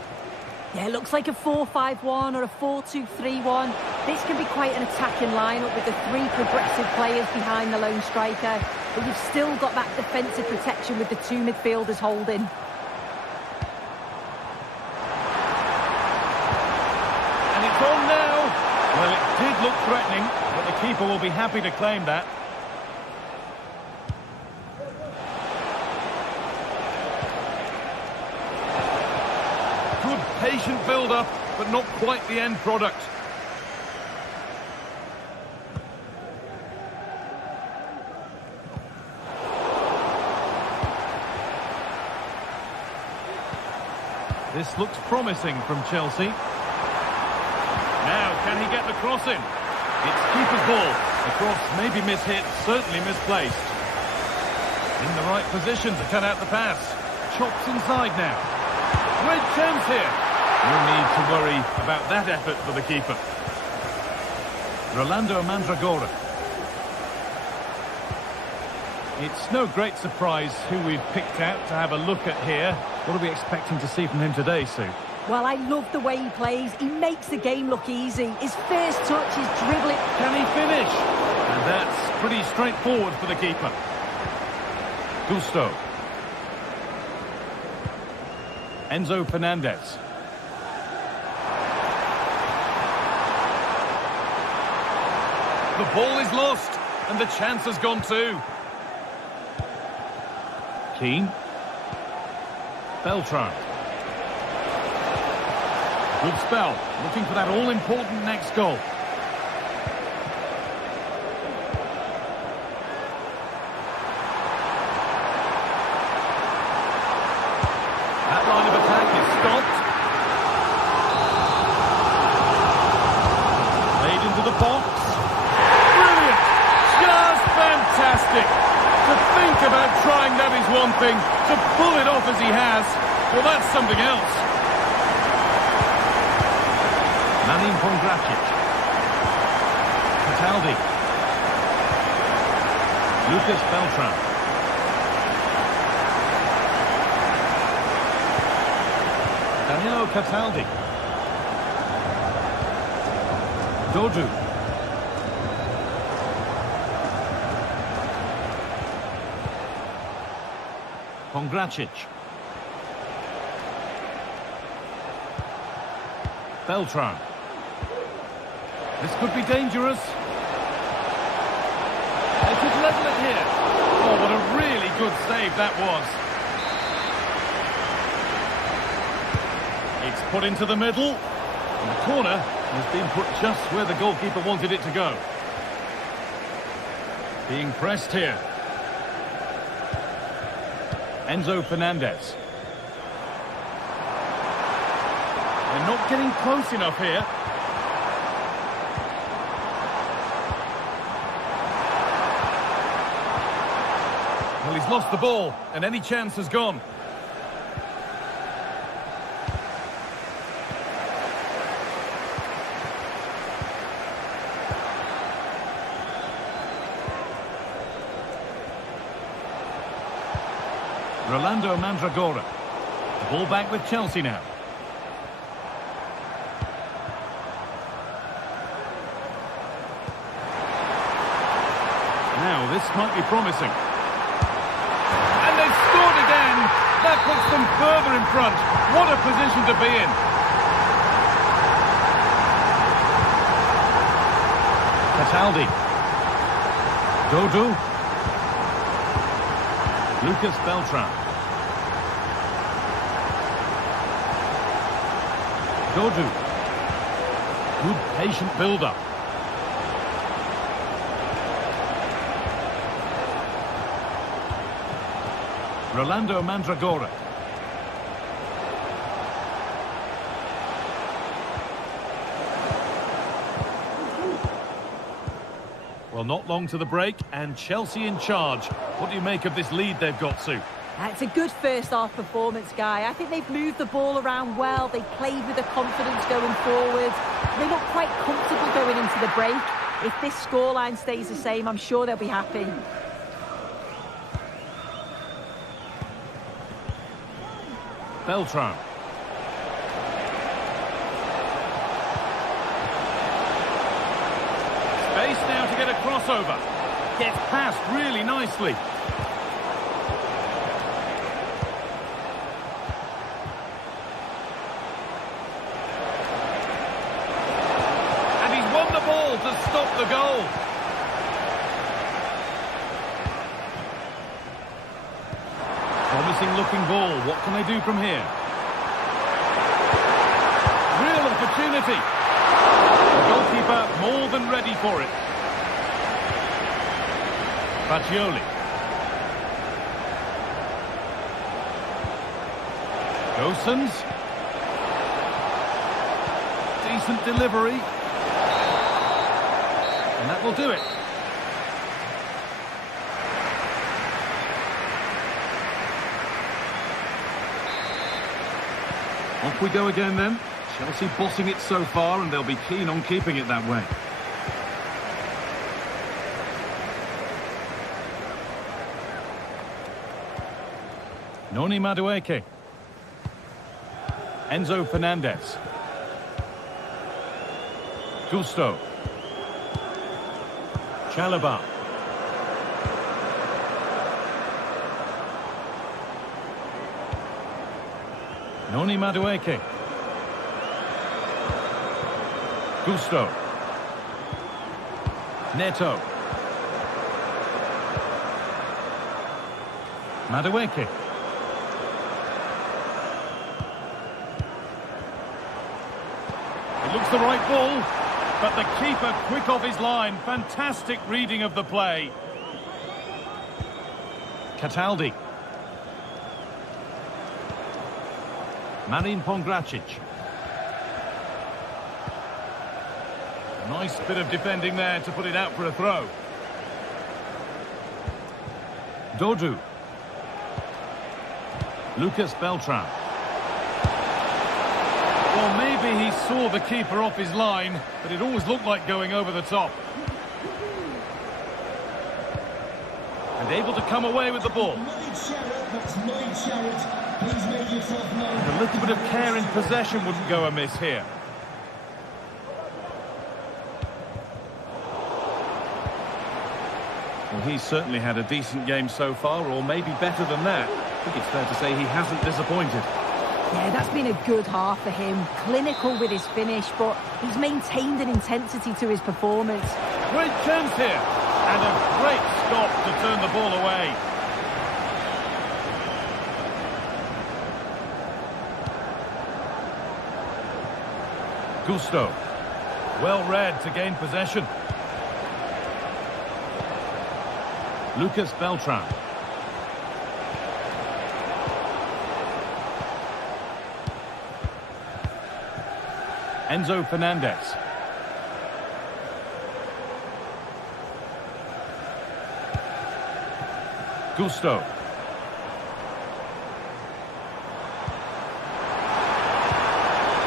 Yeah, it looks like a 4-5-1 or a 4-2-3-1. This can be quite an attacking lineup with the 3 progressive players behind the lone striker. But you've still got that defensive protection with the 2 midfielders holding. On now. Well, it did look threatening, but the keeper will be happy to claim that. Good patient build-up, but not quite the end product. This looks promising from Chelsea. Now, can he get the cross in? It's keeper's ball. The cross may be mishit, certainly misplaced. In the right position to cut out the pass. Chops inside now. Great chance here. No need to worry about that effort for the keeper. Rolando Mandragora. It's no great surprise who we've picked out to have a look at here. What are we expecting to see from him today, Sue? Well, I love the way he plays. He makes the game look easy. His first touch, his dribbling. Can he finish? And that's pretty straightforward for the keeper. Gusto. Enzo Fernandez. The ball is lost, and the chance has gone too. Keane. Beltran. Good spell, looking for that all-important next goal. That line of attack is stopped. Played into the box. Brilliant! Just fantastic! To think about trying that is one thing. To pull it off as he has, well, that's something else. Manin Pongracic. Cataldi. Lucas Beltran. Danilo Cataldi. Dodu. Pongracic. Beltran. This could be dangerous. They could level it here. Oh, what a really good save that was. It's put into the middle. And the corner has been put just where the goalkeeper wanted it to go. Being pressed here. Enzo Fernandez. They're not getting close enough here. Well, he's lost the ball, and any chance has gone. Rolando Mandragora. The ball back with Chelsea now. Now, this might be promising. And they've scored again! That puts them further in front. What a position to be in. Cataldi. Dodu. Lucas Beltran. Dodu. Good patient build-up. Rolando Mandragora. Well, not long to the break, and Chelsea in charge. What do you make of this lead they've got, Sue? It's a good first-half performance, Guy. I think they've moved the ball around well. They played with the confidence going forward. They look quite comfortable going into the break. If this scoreline stays the same, I'm sure they'll be happy. Beltran. Space now to get a crossover. Gets past really nicely. And he's won the ball to stop the goal. Promising looking ball. What can they do from here? Real opportunity. The goalkeeper more than ready for it. Fagioli. Gosens. Decent delivery. And that will do it. Off we go again then. Chelsea bossing it so far, and they'll be keen on keeping it that way. Noni Madueke. Enzo Fernandez. Gusto. Chalobah. Noni Madueke. Gusto. Neto. Madueke. It looks the right ball, but the keeper quick off his line. Fantastic reading of the play. Cataldi. Marin Pongracic. Nice bit of defending there to put it out for a throw. Dodu. Lucas Beltran. Well, maybe he saw the keeper off his line, but it always looked like going over the top. And able to come away with the ball. A little bit of care in possession wouldn't go amiss here. Well, he's certainly had a decent game so far, or maybe better than that. I think it's fair to say he hasn't disappointed. Yeah, that's been a good half for him. Clinical with his finish, but he's maintained an intensity to his performance. Great chance here, and a great stop to turn the ball away. Gusto. Well read to gain possession. Lucas Beltran. Enzo Fernandez. Gusto.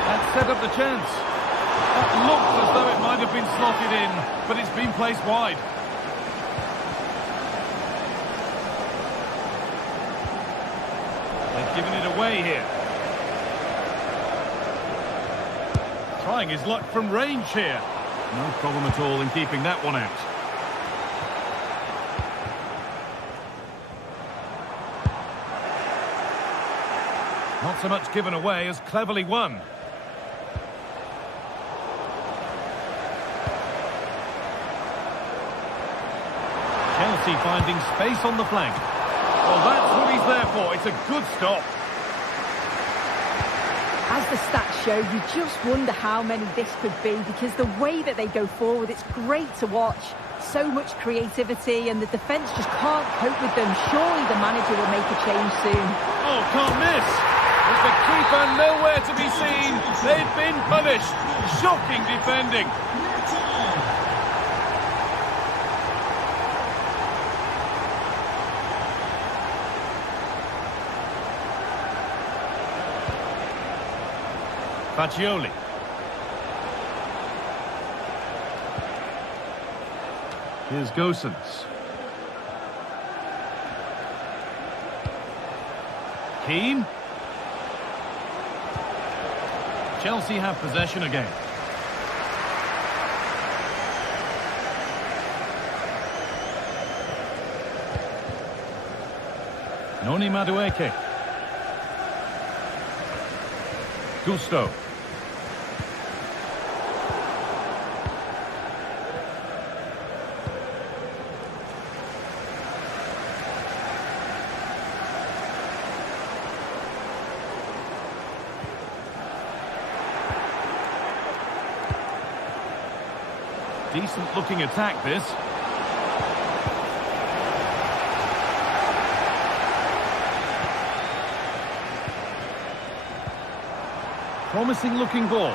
That set up the chance. That looked as though it might have been slotted in, but it's been placed wide. They've given it away here. Trying his luck from range here. No problem at all in keeping that one out. Not so much given away as cleverly won. Chelsea finding space on the flank. Well, that's what he's there for. It's a good stop. As the stats show, you just wonder how many this could be, because the way that they go forward, it's great to watch. So much creativity, and the defence just can't cope with them. Surely the manager will make a change soon. Oh, can't miss. With the keeper nowhere to be seen, they've been punished. Shocking defending. Faccioli. Here's Gosens. Keane. Chelsea have possession again. Noni Madueke. Gusto. Decent looking attack, this. Promising looking ball.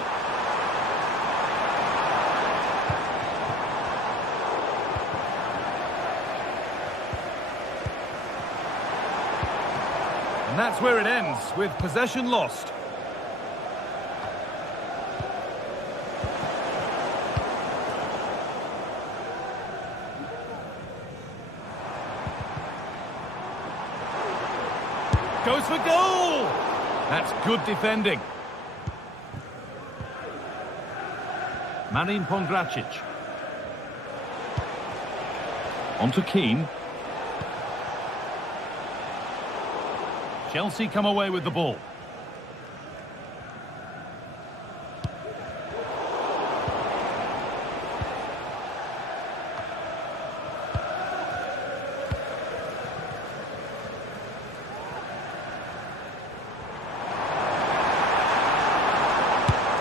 And that's where it ends, with possession lost. Goes for goal! That's good defending. Marin Pongracic. On to Keane. Chelsea come away with the ball.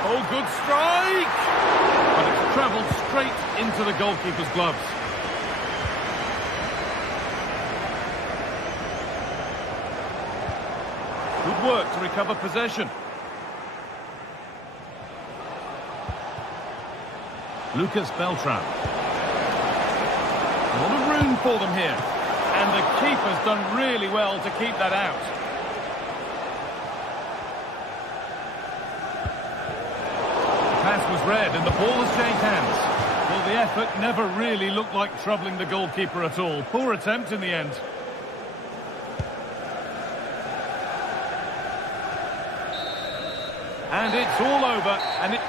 Oh, good strike! But it's travelled straight into the goalkeeper's gloves. Good work to recover possession. Lucas Beltran. A lot of room for them here. And the keeper's done really well to keep that out. The pass was read and the ball has changed hands. Well, the effort never really looked like troubling the goalkeeper at all. Poor attempt in the end. And it's all over, and it...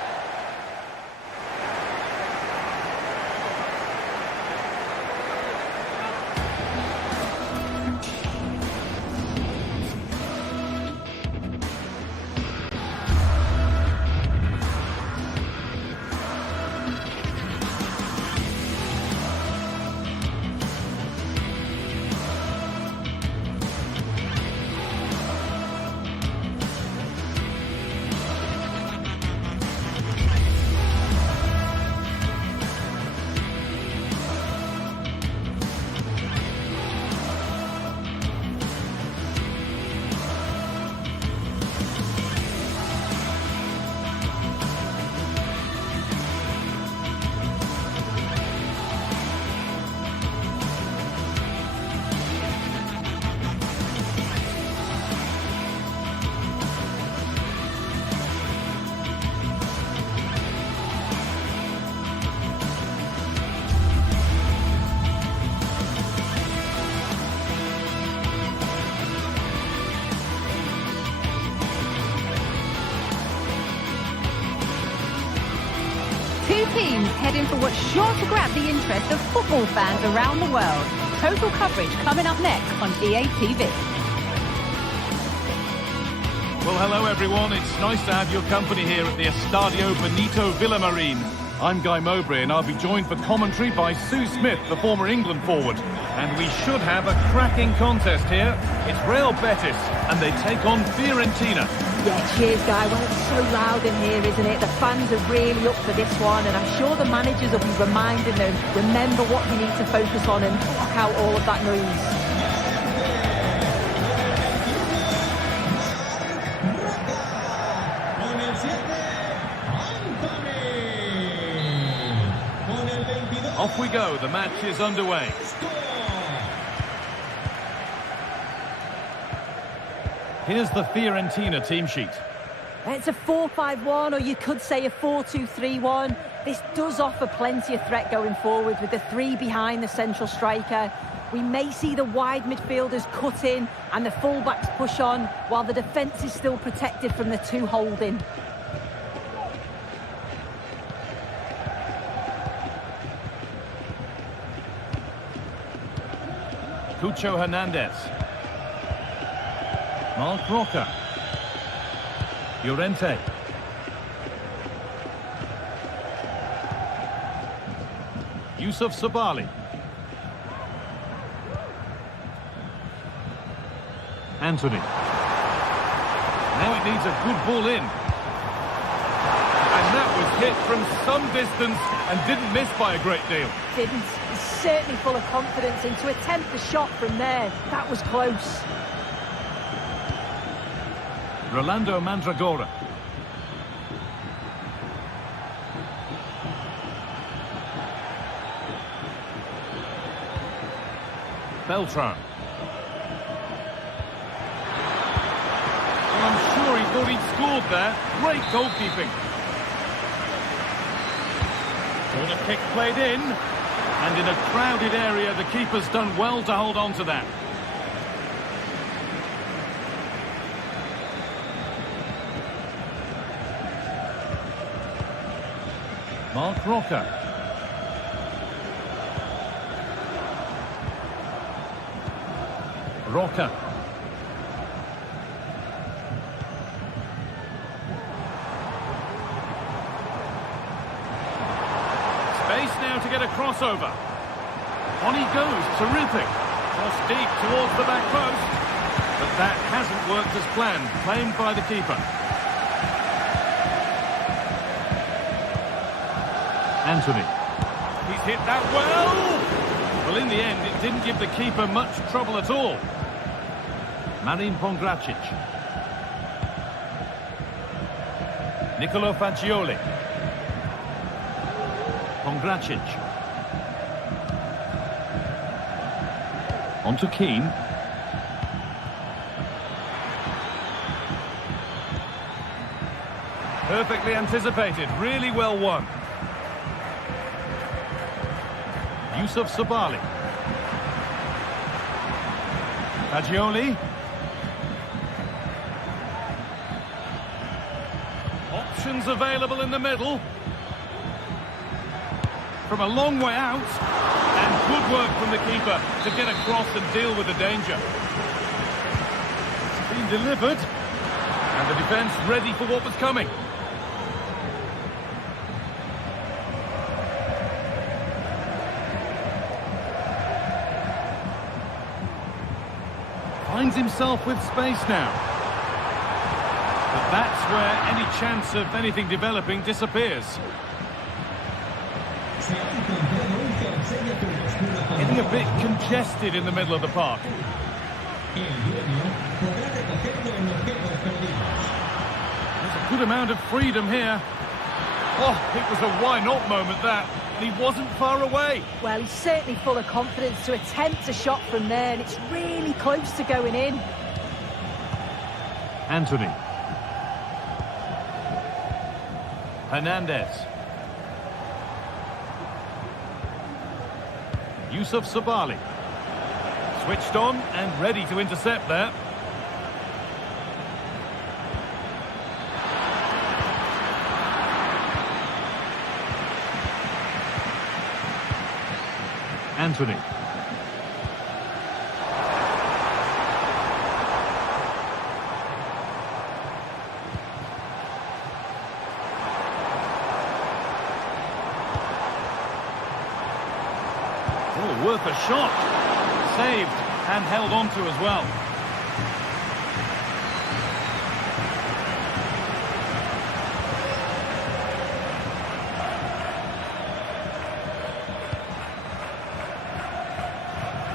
Two teams heading for what's sure to grab the interest of football fans around the world. Total coverage coming up next on EA TV. Well, hello everyone. It's nice to have your company here at the Estadio Benito Villamarín. I'm Guy Mowbray and I'll be joined for commentary by Sue Smith, the former England forward. And we should have a cracking contest here. It's Real Betis and they take on Fiorentina. Yeah, cheers, Guy. Well, it's so loud in here, isn't it? The fans are really up for this one, and I'm sure the managers will be reminding them, remember what you need to focus on and block out all of that noise. Off we go. The match is underway. Here's the Fiorentina team sheet. It's a 4-5-1, or you could say a 4-2-3-1. This does offer plenty of threat going forward with the three behind the central striker. We may see the wide midfielders cut in and the fullbacks push on, while the defence is still protected from the two holding. Cucho Hernandez. Mark Roca. Llorente. Yusuf Sabali. Anthony. Now it needs a good ball in. And that was hit from some distance and didn't miss by a great deal. Didn't. He's certainly full of confidence, and to attempt the shot from there, that was close. Rolando Mandragora. Beltran. Well, I'm sure he thought he'd scored there. Great goalkeeping. Corner kick played in. And in a crowded area, the keeper's done well to hold on to that. Mark Roca. Roca. Space now to get a crossover. On he goes, terrific. Cross deep towards the back post. But that hasn't worked as planned, claimed by the keeper. Anthony. He's hit that well! Well, in the end, it didn't give the keeper much trouble at all. Marin Pongracic. Nicolo Fagioli. Pongracic. On to Keane. Perfectly anticipated, really well won. Yusuf Sabali. Fagioli. Options available in the middle. From a long way out. And good work from the keeper to get across and deal with the danger. It's been delivered. And the defence ready for what was coming. Finds himself with space now. But that's where any chance of anything developing disappears. Getting a bit congested in the middle of the park. There's a good amount of freedom here. Oh, it was a why not moment that. And he wasn't far away. Well, he's certainly full of confidence to attempt a shot from there, and it's really close to going in. Anthony. Hernandez. Yusuf Sabali. Switched on and ready to intercept there. Anthony. Oh, worth a shot. Saved and held on to as well.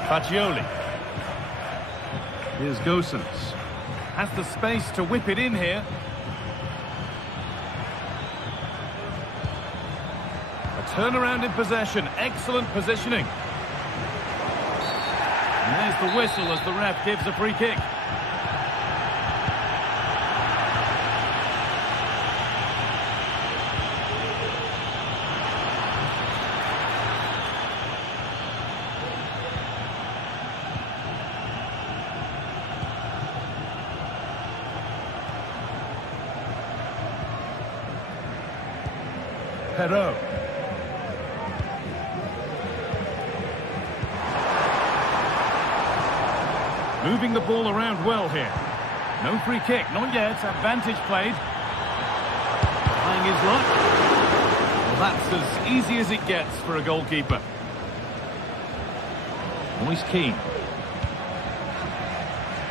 Fagioli. Here's Gosens. Has the space to whip it in here. A turnaround in possession. Excellent positioning. And there's the whistle as the ref gives a free kick. Perot. Moving the ball around well here. No free kick, not yet. Advantage played. Trying his luck. Well, that's as easy as it gets for a goalkeeper. Moise Keane.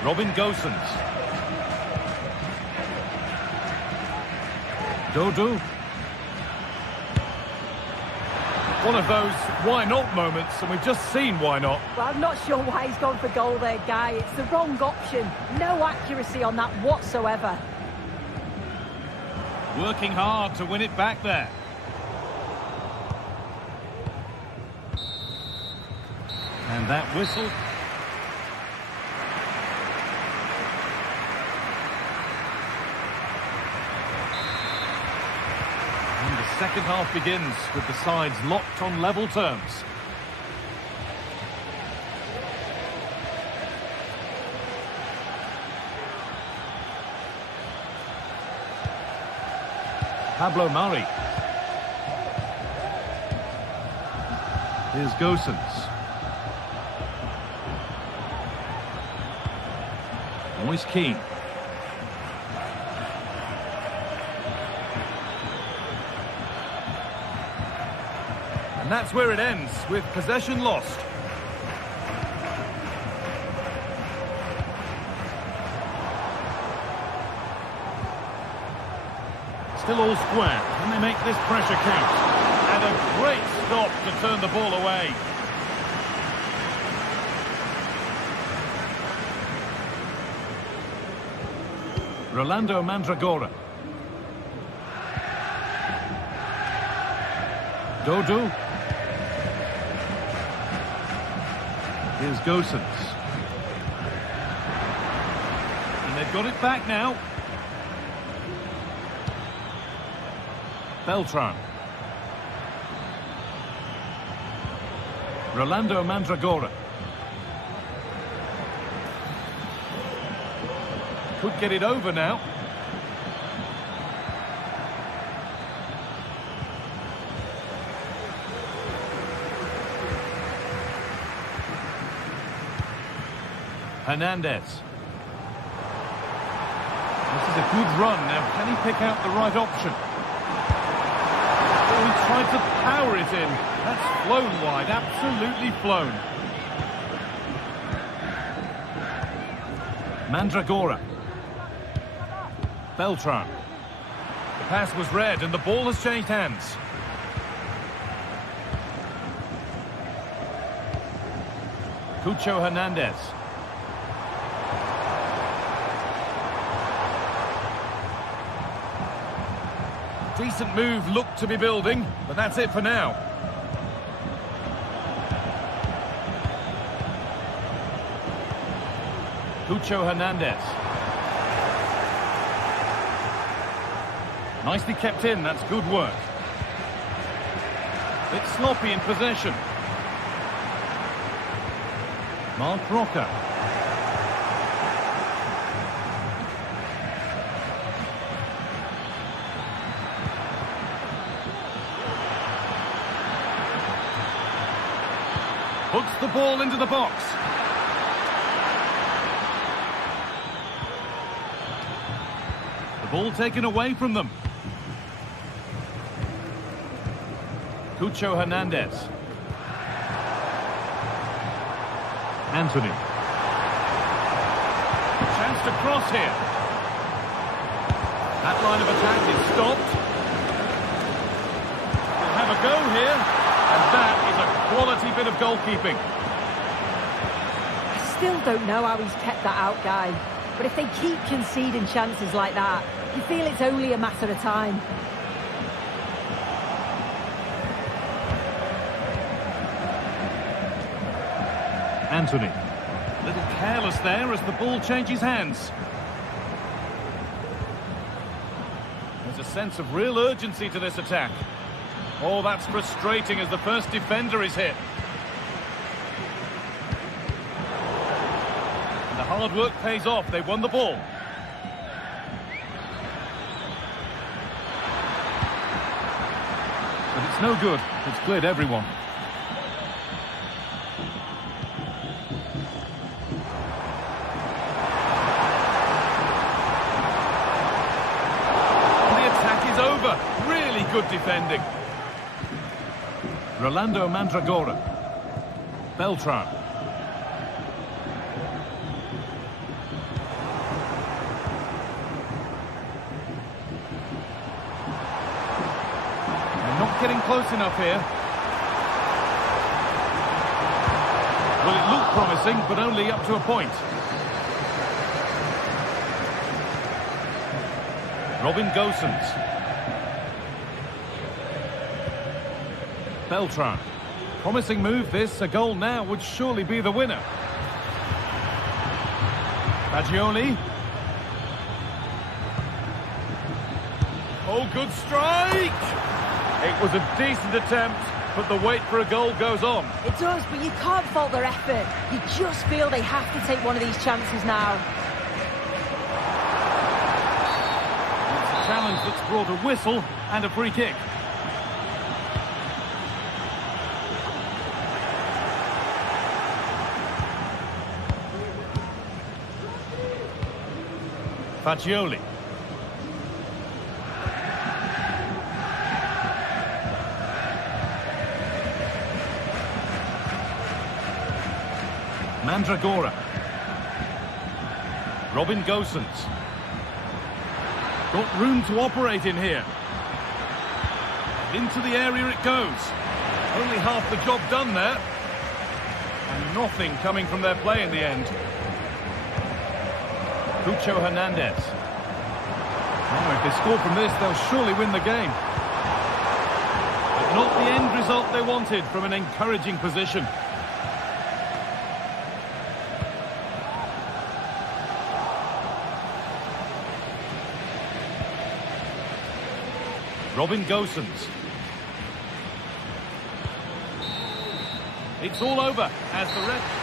Robin Gosens. Dodo. One of those why not moments, and we've just seen why not. Well, I'm not sure why he's gone for goal there, Guy. It's the wrong option. No accuracy on that whatsoever. Working hard to win it back there. And that whistle. Second half begins with the sides locked on level terms. Pablo Mari. Here's Gosens. Moise Keane. And that's where it ends, with possession lost. Still all square. Can they make this pressure count? And a great stop to turn the ball away. Rolando Mandragora. Dodo. Here's Gosens. And they've got it back now. Beltran. Rolando Mandragora. Could get it over now. Hernandez. This is a good run. Now, can he pick out the right option? Oh, he tried to power it in. That's flown wide. Absolutely flown. Mandragora. Beltran. The pass was read and the ball has changed hands. Cucho Hernandez. Decent move looked to be building, but that's it for now. Cucho Hernandez. Nicely kept in, that's good work. Bit sloppy in possession. Mark Roca. Puts the ball into the box. The ball taken away from them. Cucho Hernandez. Anthony. Chance to cross here. That line of attack is stopped. We'll have a go here. And that is a quality bit of goalkeeping. I still don't know how he's kept that out, Guy. But if they keep conceding chances like that, you feel it's only a matter of time. Anthony. A little careless there as the ball changes hands. There's a sense of real urgency to this attack. Oh, that's frustrating as the first defender is hit. And the hard work pays off. They won the ball. But it's no good. It's cleared everyone. Over. Really good defending. Rolando Mandragora. Beltran. They're not getting close enough here. Well, it looked promising, but only up to a point. Robin Gosens. Beltran. Promising move this. A goal now would surely be the winner. Fagioli. Oh, good strike! It was a decent attempt, but the wait for a goal goes on. It does, but you can't fault their effort. You just feel they have to take one of these chances now. It's a challenge that's brought a whistle and a free kick. Fagioli. Mandragora. Robin Gosens. Got room to operate in here. Into the area it goes. Only half the job done there. And nothing coming from their play in the end. Cucho Hernandez. Oh, if they score from this, they'll surely win the game. But not the end result they wanted from an encouraging position. Robin Gosens. It's all over as the ref...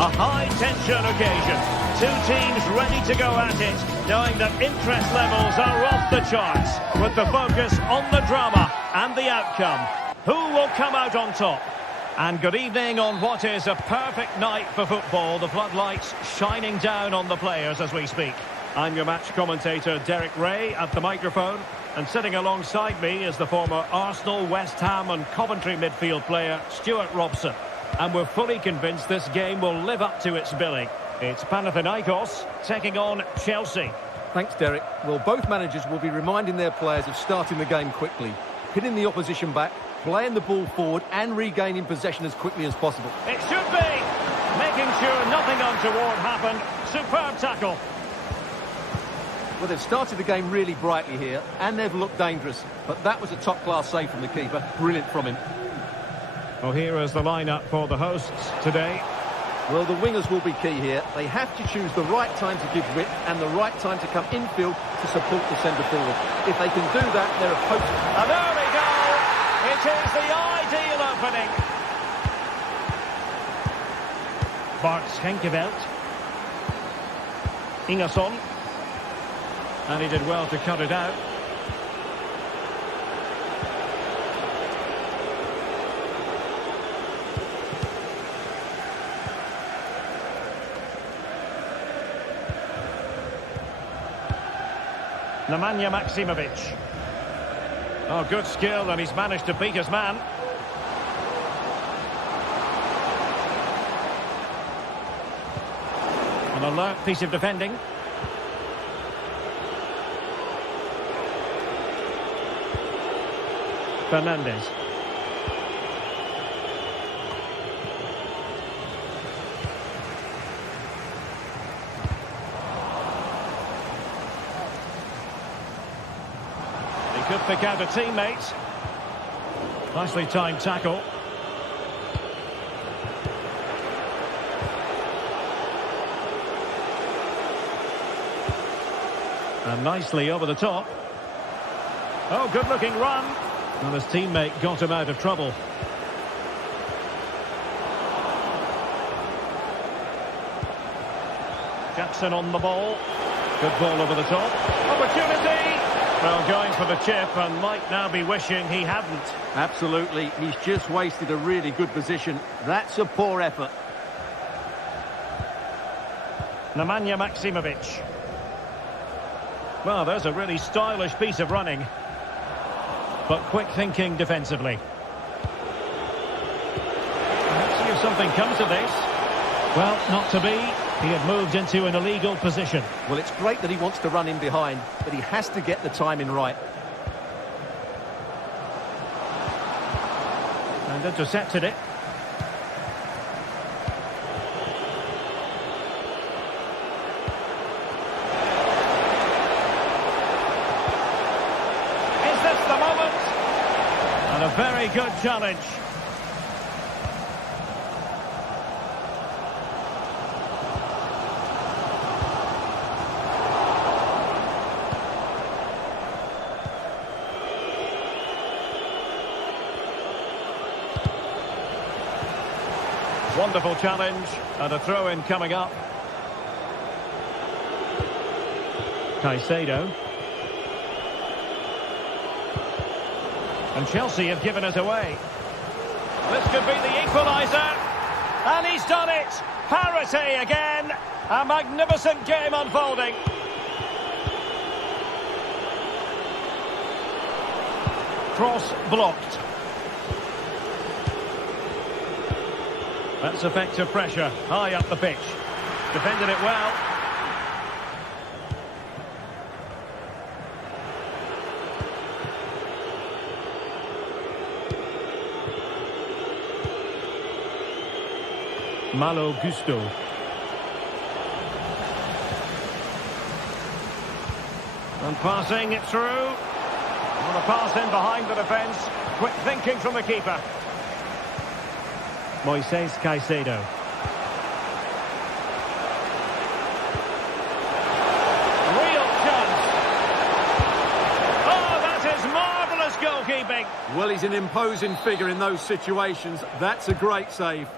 A high-tension occasion. Two teams ready to go at it, knowing that interest levels are off the charts, with the focus on the drama and the outcome. Who will come out on top? And good evening on what is a perfect night for football. The floodlights shining down on the players as we speak. I'm your match commentator, Derek Ray, at the microphone. And sitting alongside me is the former Arsenal, West Ham and Coventry midfield player, Stuart Robson. And we're fully convinced this game will live up to its billing. It's Panathinaikos taking on Chelsea. Thanks, Derek. Well, both managers will be reminding their players of starting the game quickly, hitting the opposition back, playing the ball forward and regaining possession as quickly as possible. It should be! Making sure nothing untoward happened. Superb tackle. Well, they've started the game really brightly here, and they've looked dangerous. But that was a top-class save from the keeper. Brilliant from him. Well, here is the lineup for the hosts today. Well, the wingers will be key here. They have to choose the right time to give width and the right time to come infield to support the centre-forward. If they can do that, they're a potent... And there we go! It is the ideal opening. Bart Schenkeveld. Ingerson. And he did well to cut it out. Nemanja Maksimovic. Oh, good skill, and he's managed to beat his man. An alert piece of defending. Fernandez. Could pick out a teammate. Nicely timed tackle. And nicely over the top. Oh, good-looking run. And his teammate got him out of trouble. Jackson on the ball. Good ball over the top. Opportunity! Well, going for the chip and might now be wishing he hadn't. Absolutely. He's just wasted a really good position. That's a poor effort. Nemanja Maksimovic. Well, there's a really stylish piece of running. But quick thinking defensively. Let's see if something comes of this. Well, not to be. He had moved into an illegal position. Well, it's great that he wants to run in behind, but he has to get the timing right. And intercepted it. Is this the moment? And a very good challenge. Wonderful challenge, and a throw-in coming up. Caicedo. And Chelsea have given it away. This could be the equaliser. And he's done it! Parity again! A magnificent game unfolding. Cross blocked. That's effective pressure, high up the pitch. Defended it well. Malo Gusto. And passing it through. On a pass in behind the defence. Quick thinking from the keeper. Moises Caicedo. Real chance. Oh, that is marvellous goalkeeping. Well, he's an imposing figure in those situations. That's a great save.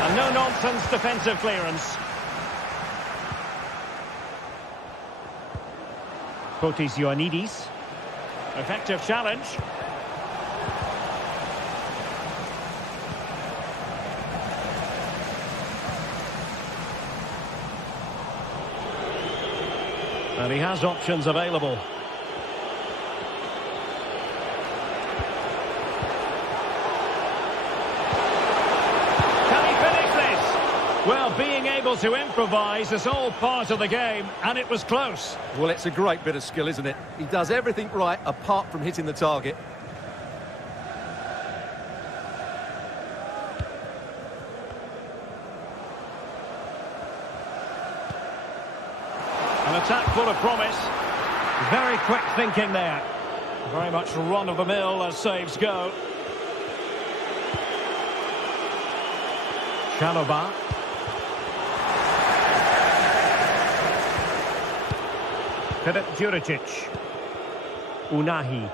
And no-nonsense defensive clearance. Kotis Ioannidis. Effective challenge. And he has options available. Can he finish this? Well, being able to improvise is all part of the game, and it was close. Well, it's a great bit of skill, isn't it? He does everything right apart from hitting the target. An attack full of promise. Very quick thinking there. Very much run-of-the-mill as saves go. Chalobah. Filip Juricic. Unahi.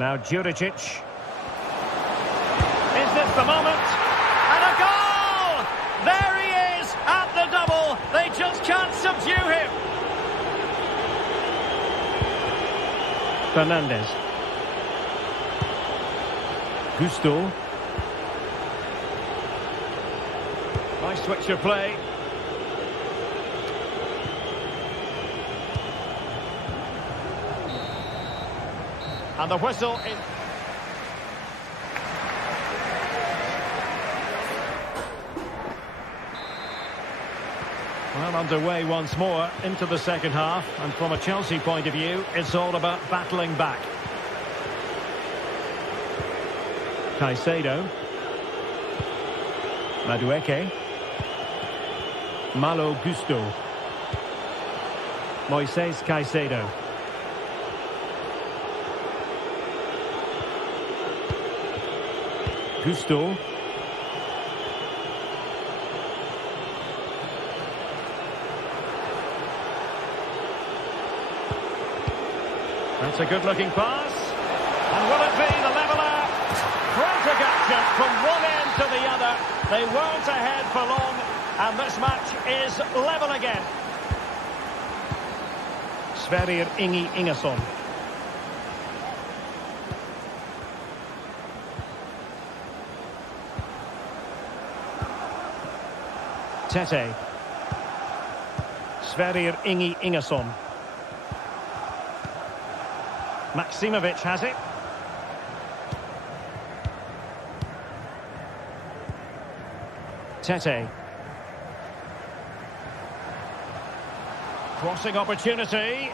Now Juricic. Is this the moment? And a goal! There he is at the double. They just can't subdue him. Fernandez. Gusto. Nice switch of play. And the whistle is... Well, underway once more into the second half. And from a Chelsea point of view, it's all about battling back. Caicedo. Madueke. Malo Gusto. Moises Caicedo. Gusto. That's a good-looking pass. And will it be the leveller? Frantic action from one end to the other. They weren't ahead for long, and this match is level again. Sverrir Ingi Ingesson. Tete. Sverrir Ingi Ingesson. Maksimovic has it. Tete. Crossing opportunity.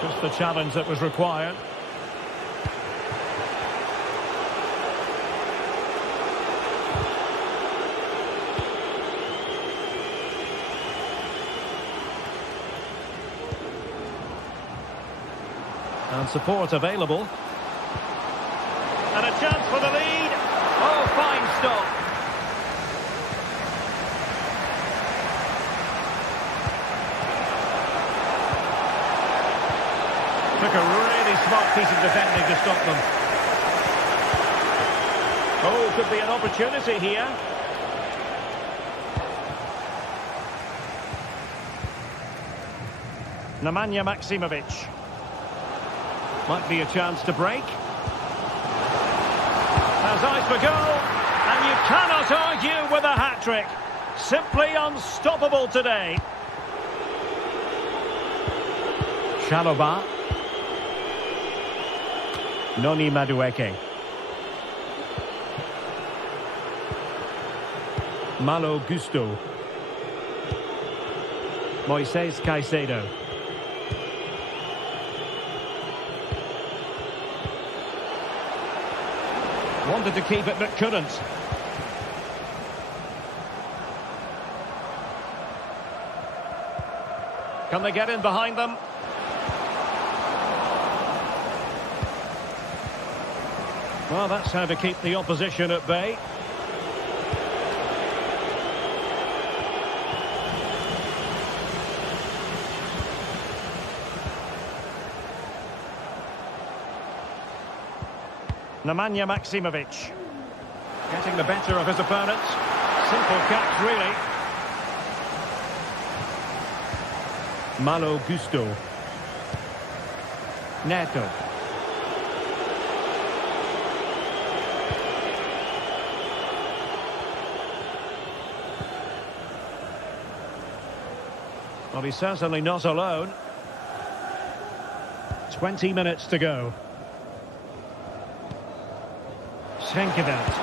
Just the challenge that was required. And support available. And a chance for the lead. Oh, fine stop. Took a really smart piece of defending to stop them. Oh, could be an opportunity here. Nemanja Maksimovic. Might be a chance to break. Has eyes for goal, and you cannot argue with a hat-trick. Simply unstoppable today. Chalobah. Noni Madueke. Malo Gusto. Moises Caicedo. Wanted to keep it but couldn't. Can they get in behind them? Well, that's how to keep the opposition at bay. Nemanja Maksimovic. Getting the better of his opponents. Simple catch, really. Malo Gusto. Neto. Well, he's certainly not alone. 20 minutes to go. Schenkeveld.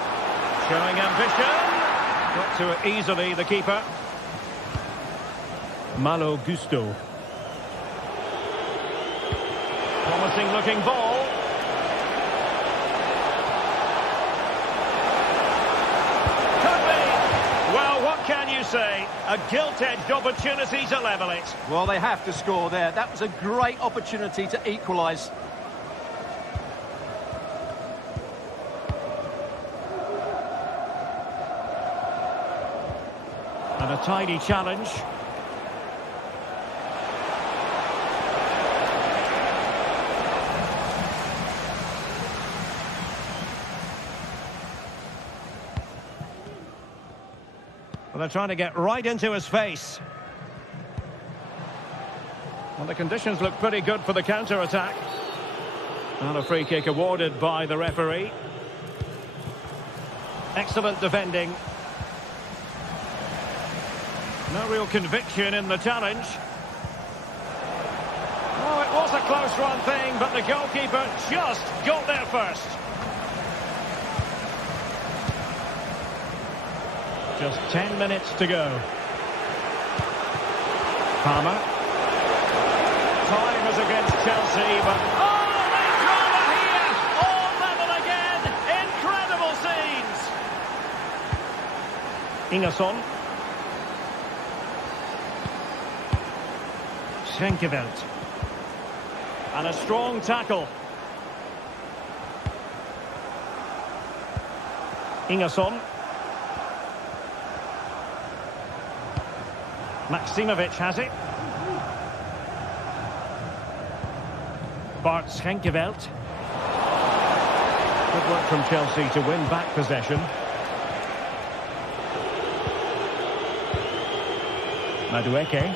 Showing ambition. Got to it easily, the keeper. Malo Gusto. Promising looking ball. Could be. Well, what can you say? A gilt-edged opportunity to level it. Well, they have to score there. That was a great opportunity to equalise. And a tidy challenge. Well, they're trying to get right into his face. Well, the conditions look pretty good for the counter-attack. And a free kick awarded by the referee. Excellent defending. No real conviction in the challenge. Oh, it was a close-run thing, but the goalkeeper just got there first. Just 10 minutes to go. Palmer. Time is against Chelsea, but... Oh, they drama here! All level again! Incredible scenes! Ingesson. Schenkeveld. And a strong tackle. Ingerson. Maksimovic has it. Bart Schenkeveld. Good work from Chelsea to win back possession. Madueke.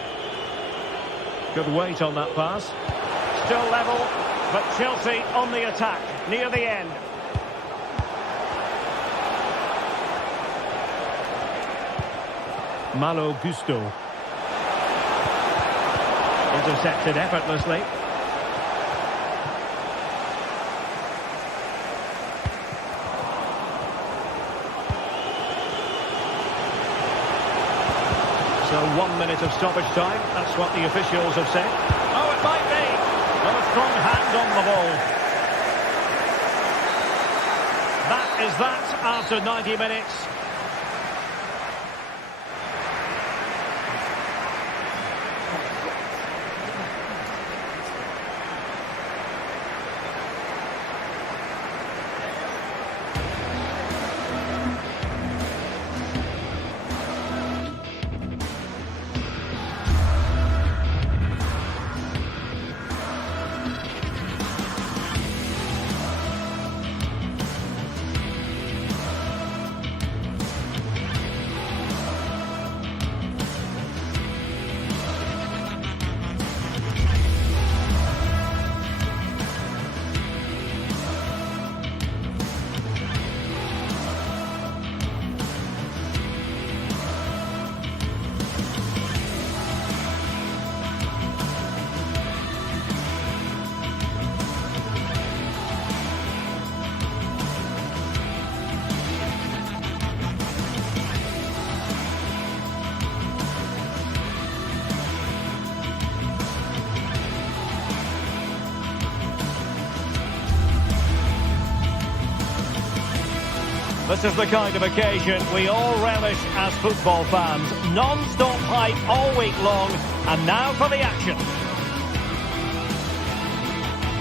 Good weight on that pass. Still level, but Chelsea on the attack, near the end. Malo Gusto. Intercepted effortlessly. So 1 minute of stoppage time, that's what the officials have said. Oh, it might be! Well, a strong hand on the ball. That is that after 90 minutes. This is the kind of occasion we all relish as football fans. Non-stop hype all week long, and now for the action.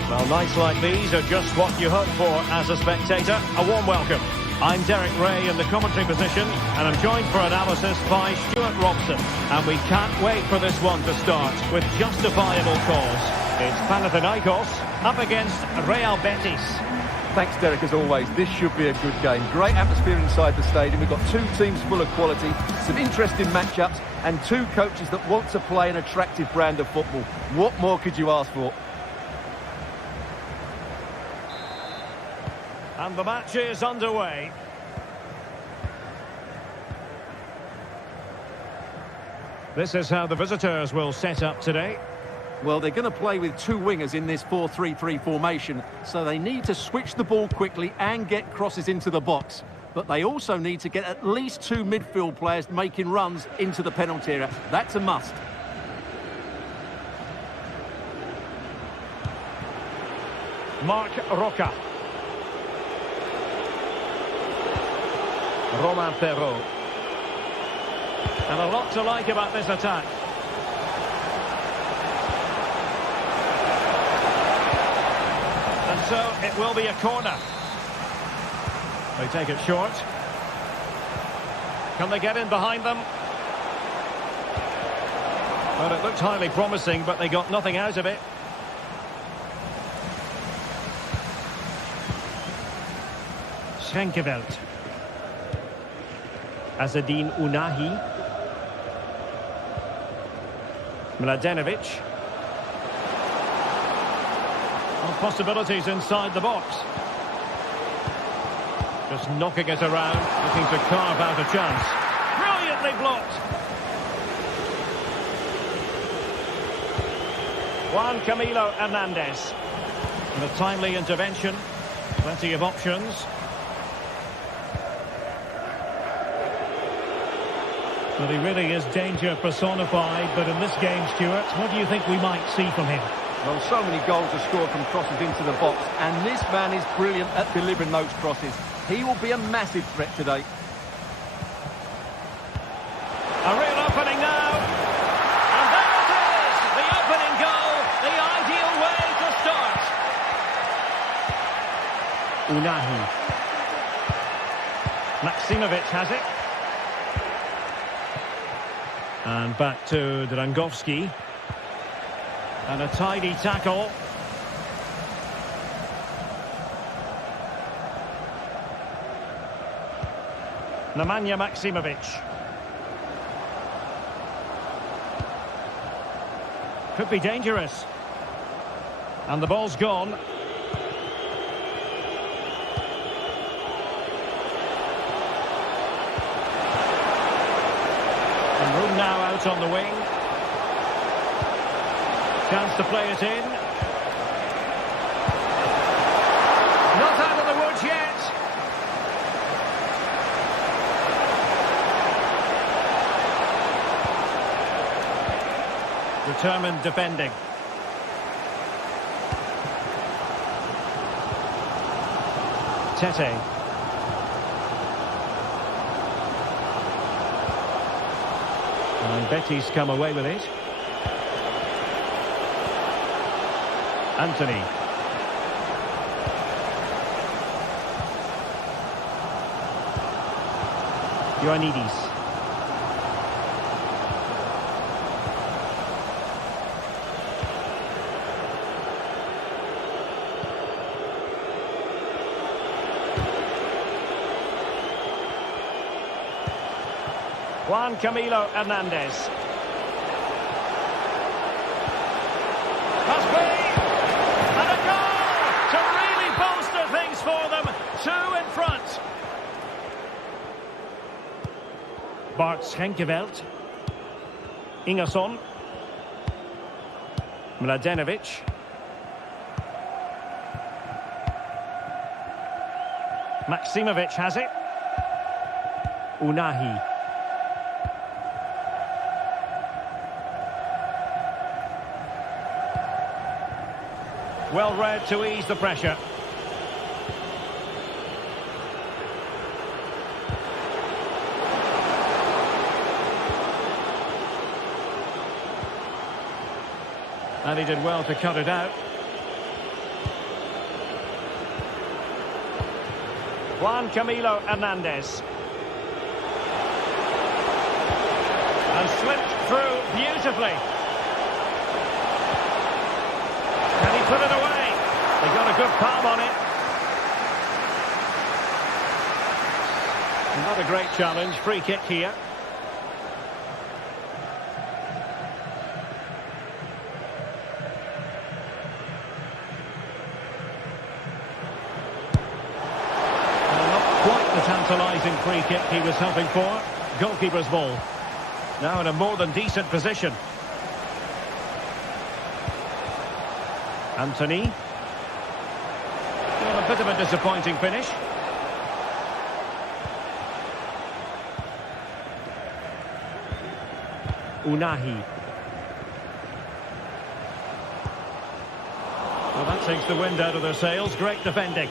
Well, nights like these are just what you hope for as a spectator. A warm welcome. I'm Derek Ray in the commentary position, and I'm joined for analysis by Stuart Robson. And we can't wait for this one to start with justifiable cause. It's Panathinaikos up against Real Betis. Thanks, Derek, as always. This should be a good game. Great atmosphere inside the stadium. We've got two teams full of quality, some interesting matchups, and two coaches that want to play an attractive brand of football. What more could you ask for? And the match is underway. This is how the visitors will set up today. Well, they're going to play with two wingers in this 4-3-3 formation, so they need to switch the ball quickly and get crosses into the box. But they also need to get at least two midfield players making runs into the penalty area. That's a must. Marc Roca. Romain Perrault. And a lot to like about this attack. And so it will be a corner. They take it short. Can they get in behind them? Well, it looked highly promising, but they got nothing out of it. Schenkeveld. Azedine Unahi. Mladenovic. Possibilities inside the box. Just knocking it around, looking to carve out a chance. Brilliantly blocked. Juan Camilo Hernandez. And a timely intervention. Plenty of options. But he really is danger personified. But in this game, Stuart, what do you think we might see from him? Well, so many goals are scored from crosses into the box, and this man is brilliant at delivering those crosses. He will be a massive threat today. A real opening now. And there it is, the opening Unahi. Maksimovic has it. And back to Drangowski. And a tidy tackle. Nemanja Maksimovic. Could be dangerous. And the ball's gone. And room now out on the wing. Chance to play it in. Not out of the woods yet. Determined defending. Tete. And Betty's come away with it. Anthony. Ioannidis. Juan Camilo Hernandez. Must be! And a goal! To really bolster things for them. 2 in front. Bart Schenkeveld. Ingerson. Mladenovic. Maksimovic has it. Unahi. Well read to ease the pressure. And he did well to cut it out. Juan Camilo Hernandez. And slipped through beautifully. Can he put it away? They got a good palm on it. Not a great challenge. Free kick here. Not quite the tantalising free kick he was hoping for. Goalkeeper's ball. Now in a more than decent position. Anthony. Well, a bit of a disappointing finish. Unahi. Well, that takes the wind out of their sails. Great defending.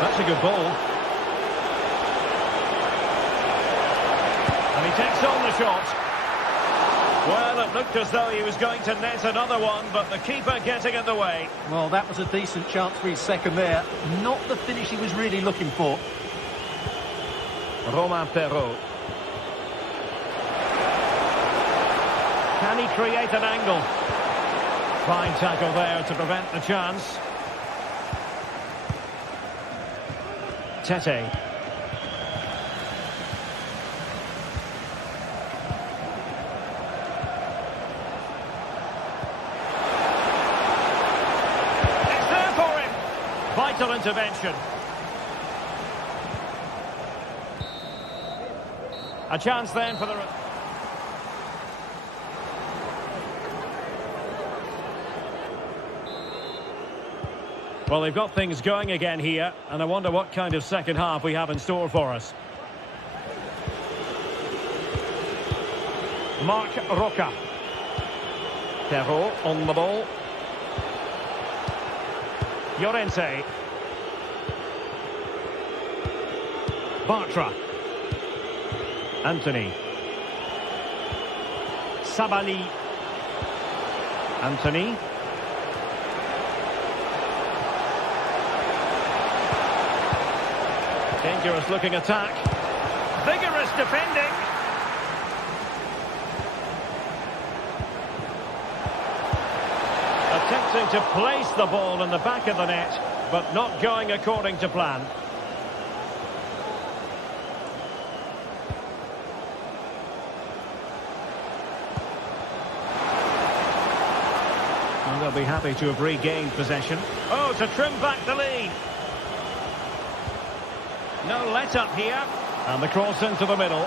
That's a good ball. And he takes on the shot. Well, it looked as though he was going to net another one, but the keeper getting in the way. Well, that was a decent chance for his second there. Not the finish he was really looking for. Romain Perrault. Can he create an angle? Fine tackle there to prevent the chance. Tete. Vital intervention. A chance then for the... Well, they've got things going again here, and I wonder what kind of second half we have in store for us. Marc Roca. Perrault on the ball. Llorente. Bartra. Anthony. Sabali. Anthony. Dangerous looking attack. Vigorous defending. Attempting to place the ball in the back of the net, but not going according to plan. And they'll be happy to have regained possession. Oh, to trim back the lead. No let-up here. And the cross into the middle.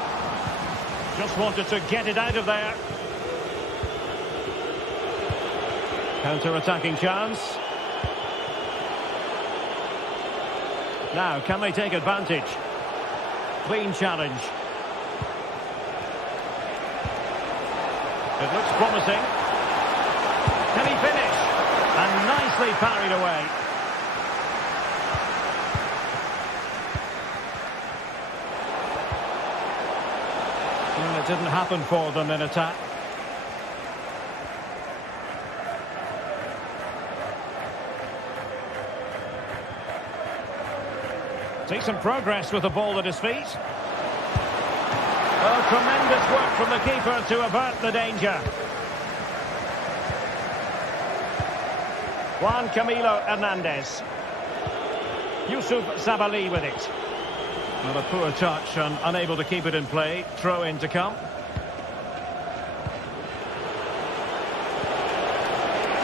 Just wanted to get it out of there. Counter-attacking chance. Now, can they take advantage? Clean challenge. It looks promising. Can he finish? And nicely parried away. Well, it didn't happen for them in attack. Decent progress with the ball at his feet. Oh, tremendous work from the keeper to avert the danger. Juan Camilo Hernandez. Yusuf Sabali with it. Well, a poor touch and unable to keep it in play. Throw in to come.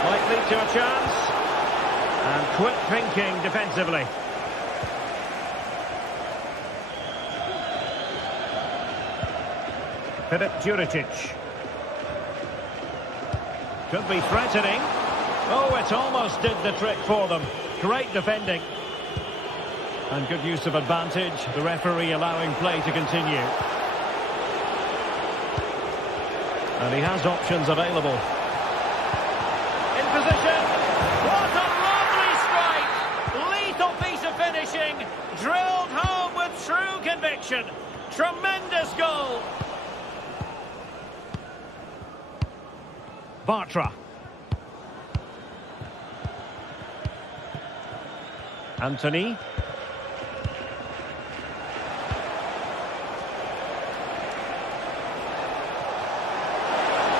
Might lead to a chance. And quick thinking defensively. Filip Juricic. Could be threatening. Oh, it almost did the trick for them. Great defending. And good use of advantage. The referee allowing play to continue. And he has options available. In position. What a lovely strike! Lethal piece of finishing. Drilled home with true conviction. Tremendous goal. Bartra. Anthony.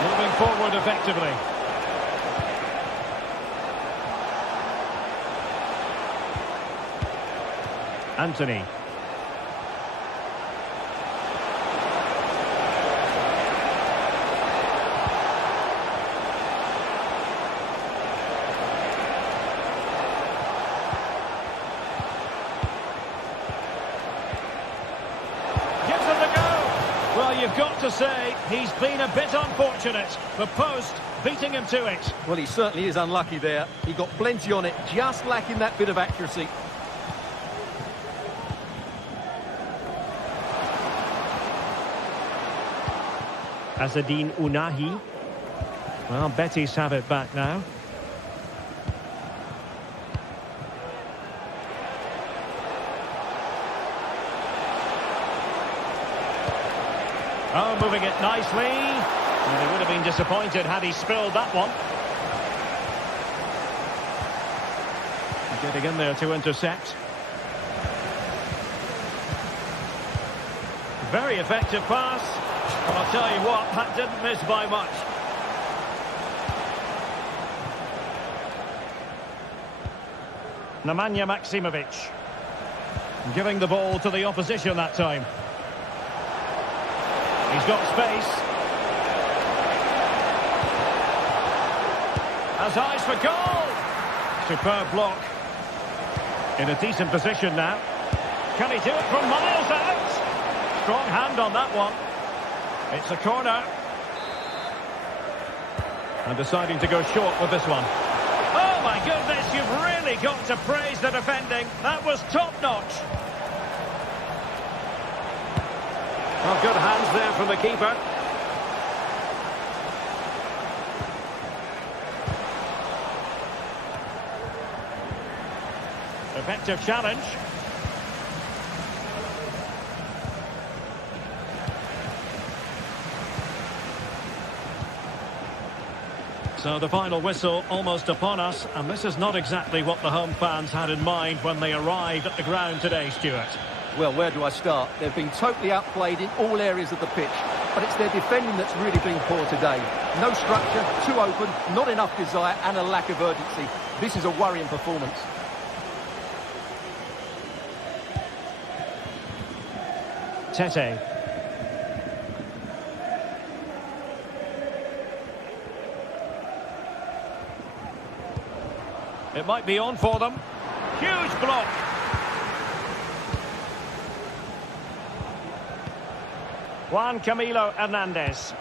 Moving forward effectively. Anthony. You've got to say, he's been a bit unfortunate. The post beating him to it. Well, he certainly is unlucky there. He got plenty on it, just lacking that bit of accuracy. Azzedine Ounahi. Well, Betis have it back now. Oh, moving it nicely. And he would have been disappointed had he spilled that one. Getting in there to intercept. Very effective pass. But I'll tell you what, that didn't miss by much. Nemanja Maksimovic. Giving the ball to the opposition that time. He's got space. Has eyes for goal. Superb block. In a decent position now. Can he do it from miles out? Strong hand on that one. It's a corner. And deciding to go short with this one. Oh my goodness, you've really got to praise the defending. That was top-notch. Well, good hands there from the keeper. Effective challenge. So the final whistle almost upon us, and this is not exactly what the home fans had in mind when they arrived at the ground today, Stuart. Well, where do I start? They've been totally outplayed in all areas of the pitch, but it's their defending that's really been poor today. No structure, too open, not enough desire, and a lack of urgency. This is a worrying performance. Tete. It might be on for them. Huge block. Juan Camilo Hernandez.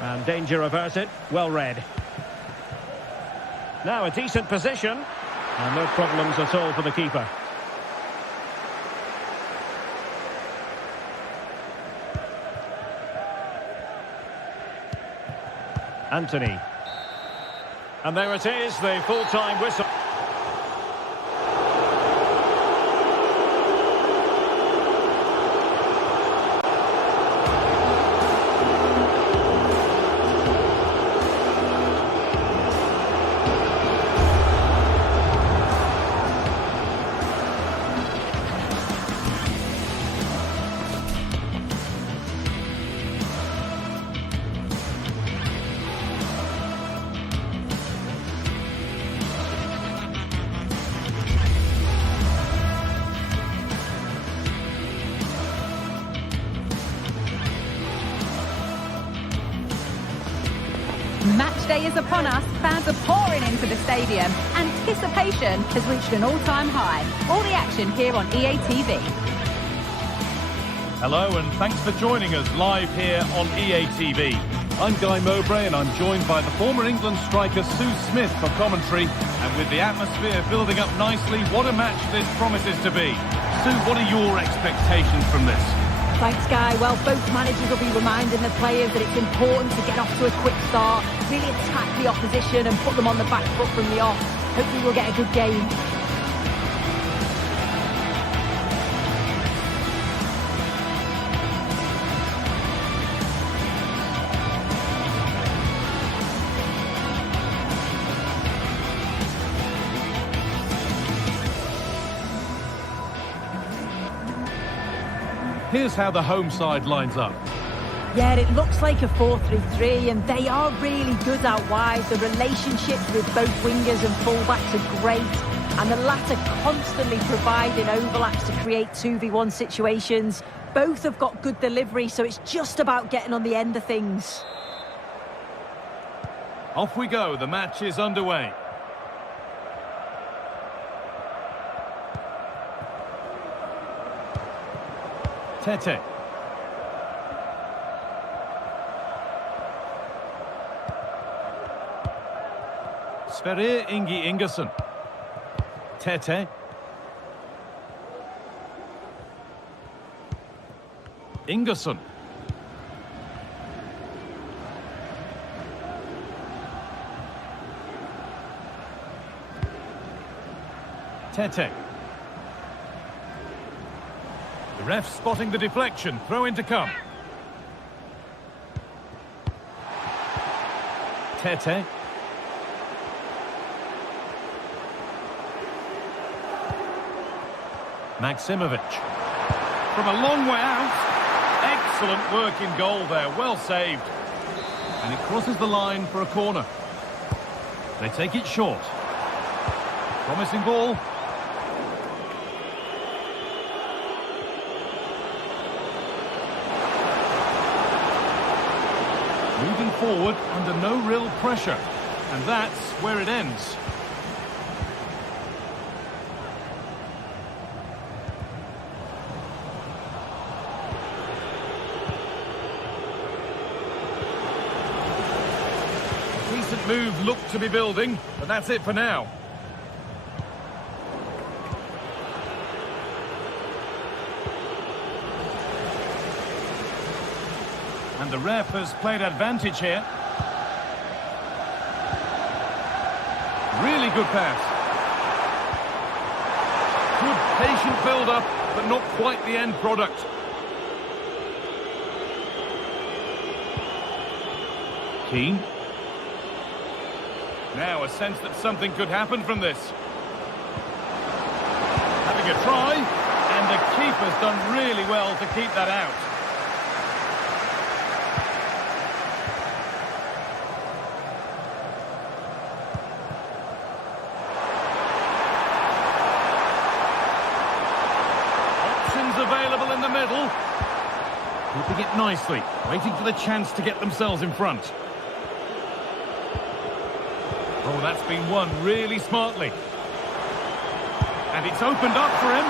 And danger averted. Well read. Now a decent position. And no problems at all for the keeper. Anthony. And there it is, the full-time whistle. Match day is upon us. Fans are pouring into the stadium. Anticipation has reached an all-time high. All the action here on EA TV. Hello and thanks for joining us live here on EA TV. I'm Guy Mowbray and I'm joined by the former England striker Sue Smith for commentary. And with the atmosphere building up nicely, what a match this promises to be. Sue, what are your expectations from this? Thanks, Guy. Well, both managers will be reminding the players that it's important to get off to a quick start, really attack the opposition and put them on the back foot from the off. Hopefully we'll get a good game. Here's how the home side lines up. Yeah, it looks like a 4-3-3, and they are really good out wide. The relationships with both wingers and fullbacks are great, and the latter constantly providing overlaps to create 2v1 situations. Both have got good delivery, so it's just about getting on the end of things. Off we go, the match is underway. Tete. Sverrir Ingi Ingersson. Tete. Ingersson. Tete. The ref spotting the deflection. Throw in to come. Tete. Maximovic. From a long way out. Excellent work in goal there. Well saved. And it crosses the line for a corner. They take it short. Promising ball. Moving forward under no real pressure. And that's where it ends. Decent move looked to be building, but that's it for now. And the ref has played advantage here. Really good pass. Good patient build-up, but not quite the end product. Keane. Now a sense that something could happen from this. Having a try, and the keeper's done really well to keep that out. Options available in the middle. Keeping it nicely, waiting for the chance to get themselves in front. Oh, that's been won really smartly. And it's opened up for him,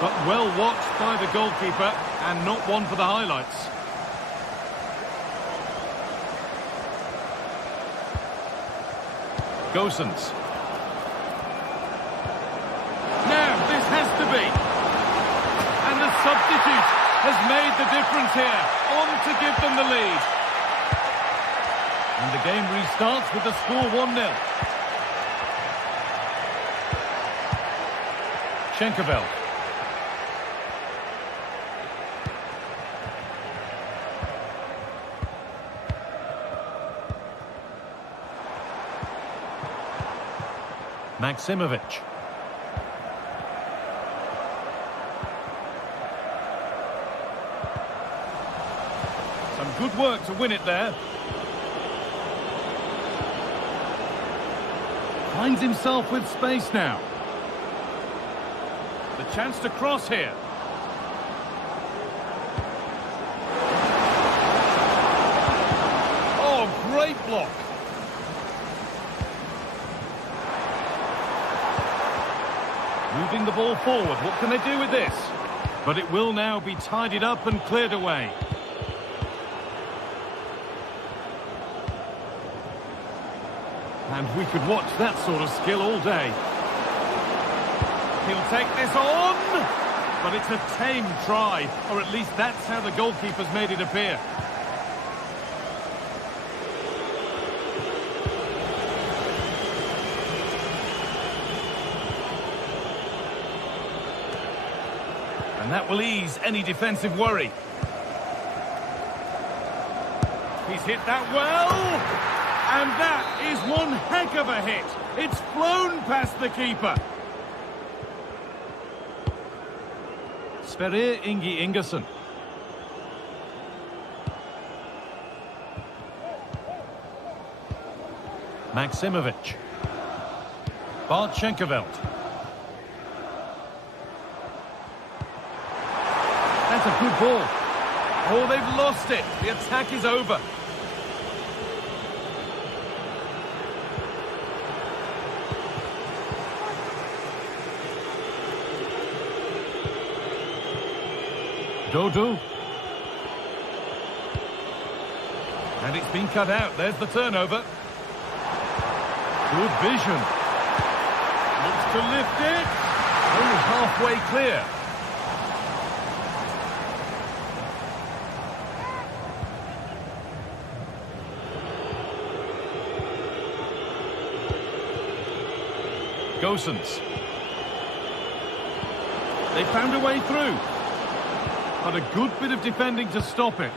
but well watched by the goalkeeper and not one for the highlights. Gosens. Now, this has to be. And the substitute has made the difference here, on to give them the lead. And the game restarts with the score 1-0. Schenkerveld. Maximovic. Some good work to win it there. Finds himself with space now. The chance to cross here. Oh, great block. Moving the ball forward. What can they do with this? But it will now be tidied up and cleared away. And we could watch that sort of skill all day. He'll take this on, but it's a tame try, or at least that's how the goalkeeper's made it appear. And that will ease any defensive worry. He's hit that well. And that is one heck of a hit. It's flown past the keeper. Sverrir Ingi Ingersson. Maximovic. Bart Schenkerveld. That's a good ball. Oh, they've lost it. The attack is over. Dodo. And it's been cut out. There's the turnover. Good vision. Looks to lift it. Only halfway clear. Gosens. They found a way through. But a good bit of defending to stop it.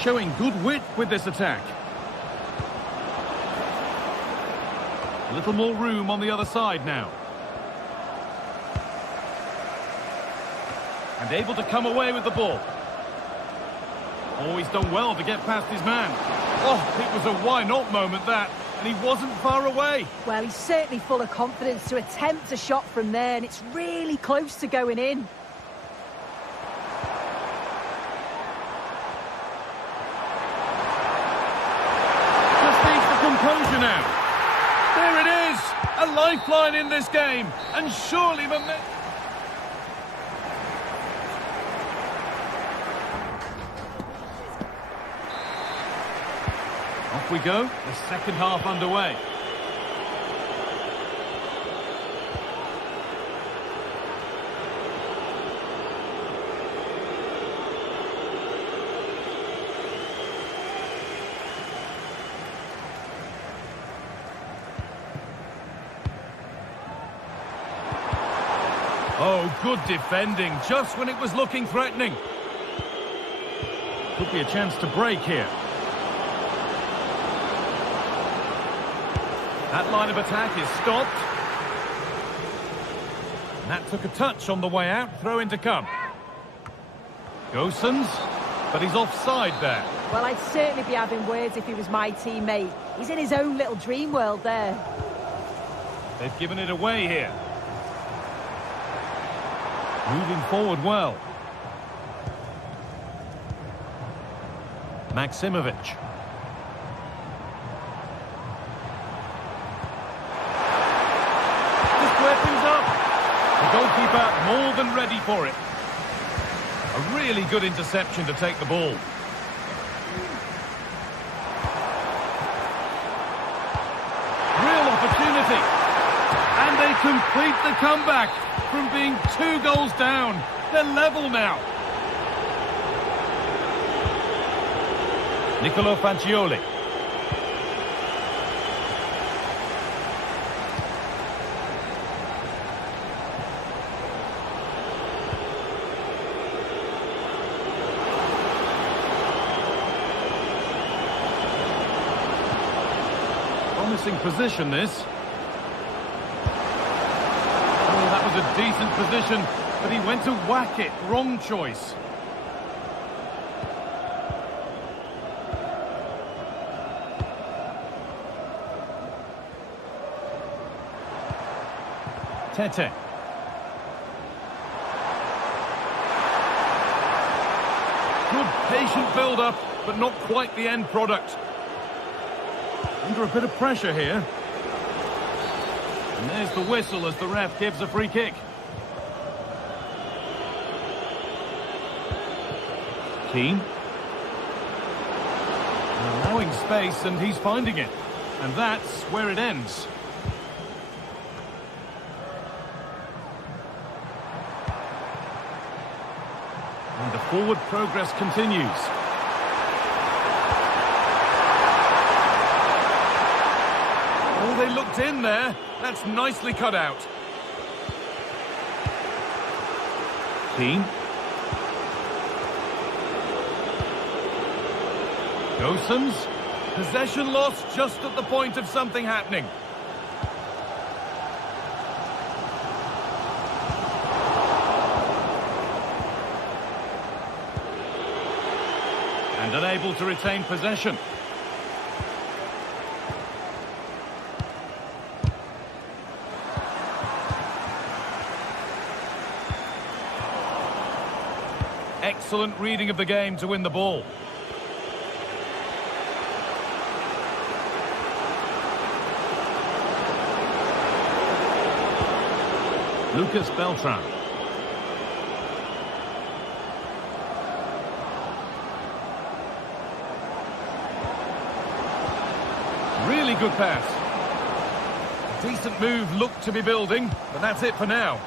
Showing good wit with this attack. A little more room on the other side now. And able to come away with the ball. Oh, he's done well to get past his man. Oh, it was a why-not moment, that. And he wasn't far away. Well, he's certainly full of confidence to attempt a shot from there, and it's really close to going in. Just needs the composure now. There it is! A lifeline in this game. And surely Off we go, the second half underway. Oh, good defending, just when it was looking threatening. Could be a chance to break here. That line of attack is stopped. And that took a touch on the way out. Throw in to come. Gosens, but he's offside there. Well, I'd certainly be having words if he was my teammate. He's in his own little dream world there. They've given it away here. Moving forward well. Maximovic. To square things up. The goalkeeper more than ready for it. A really good interception to take the ball. Real opportunity. And they complete the comeback from being 2 goals down. They're level now. Nicolo Fagioli. Promising position, this. Oh, that was a decent position, but he went to whack it. Wrong choice. Tete. Good patient build-up, but not quite the end product. Under a bit of pressure here. And there's the whistle as the ref gives a free kick. Keane. Allowing space, and he's finding it. And that's where it ends. And the forward progress continues. Oh, they looked in there. That's nicely cut out. Keane. Gosens. Possession lost just at the point of something happening. And unable to retain possession. Excellent reading of the game to win the ball. Lucas Beltran. Really good pass. Decent move looked to be building, but that's it for now.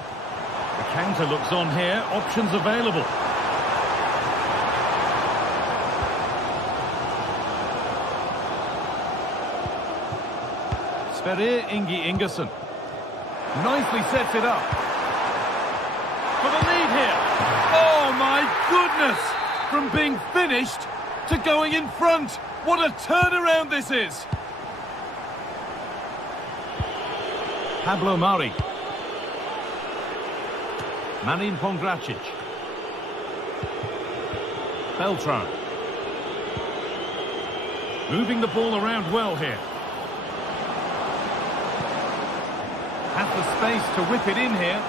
The counter looks on here, options available. Sverrir Ingi Ingersson. Nicely sets it up. For the lead here. Oh my goodness! From being finished to going in front. What a turnaround this is! Pablo Mari. Marin Pongracic. Beltran. Moving the ball around well here. Has the space to whip it in here.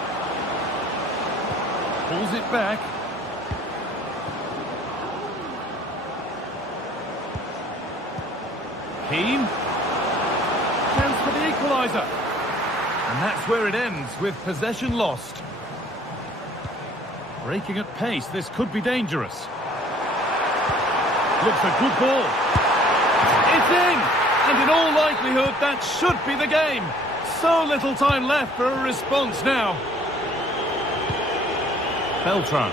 Pulls it back. Keane. Chance for the equaliser. And that's where it ends, with possession lost. Breaking at pace, this could be dangerous. Looks a good ball. It's in! And in all likelihood, that should be the game. So little time left for a response now. Beltran.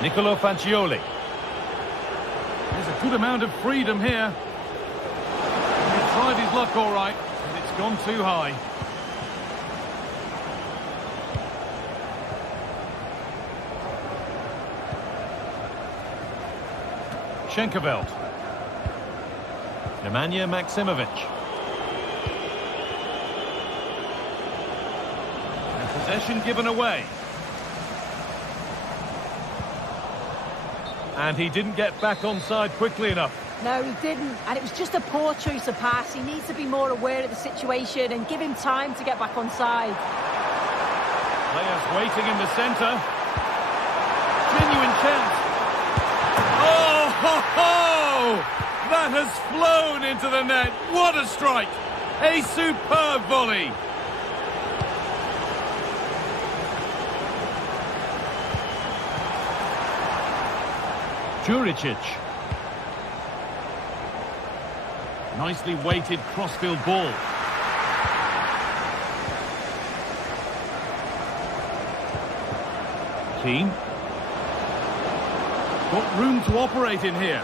Nicolo Fagioli. There's a good amount of freedom here. He tried his luck all right, but it's gone too high. Schenkerveld. Nemanja Maksimovic. And possession given away. And he didn't get back onside quickly enough. No, he didn't, and it was just a poor choice of pass. He needs to be more aware of the situation and give him time to get back onside. Players waiting in the centre. Genuine chance. Oh, ho, ho! That has flown into the net. What a strike! A superb volley. Juricic. Nicely weighted crossfield ball. Keane. Got room to operate in here.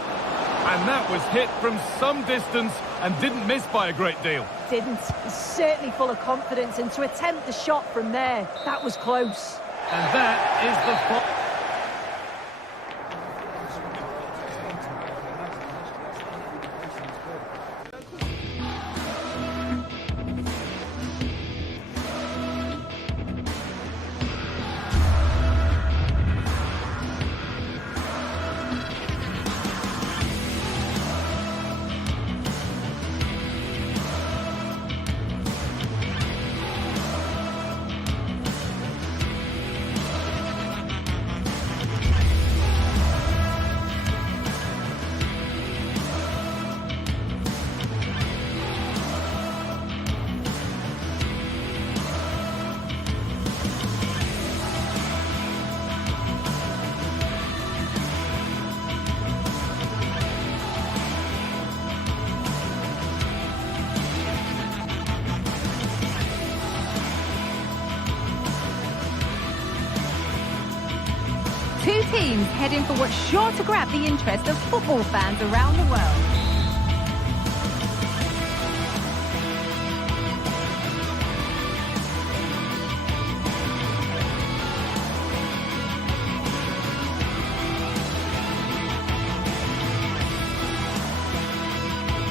And that was hit from some distance and didn't miss by a great deal. Didn't. He's certainly full of confidence, and to attempt the shot from there, that was close. And that is the... Two teams heading for what's sure to grab the interest of football fans around the world.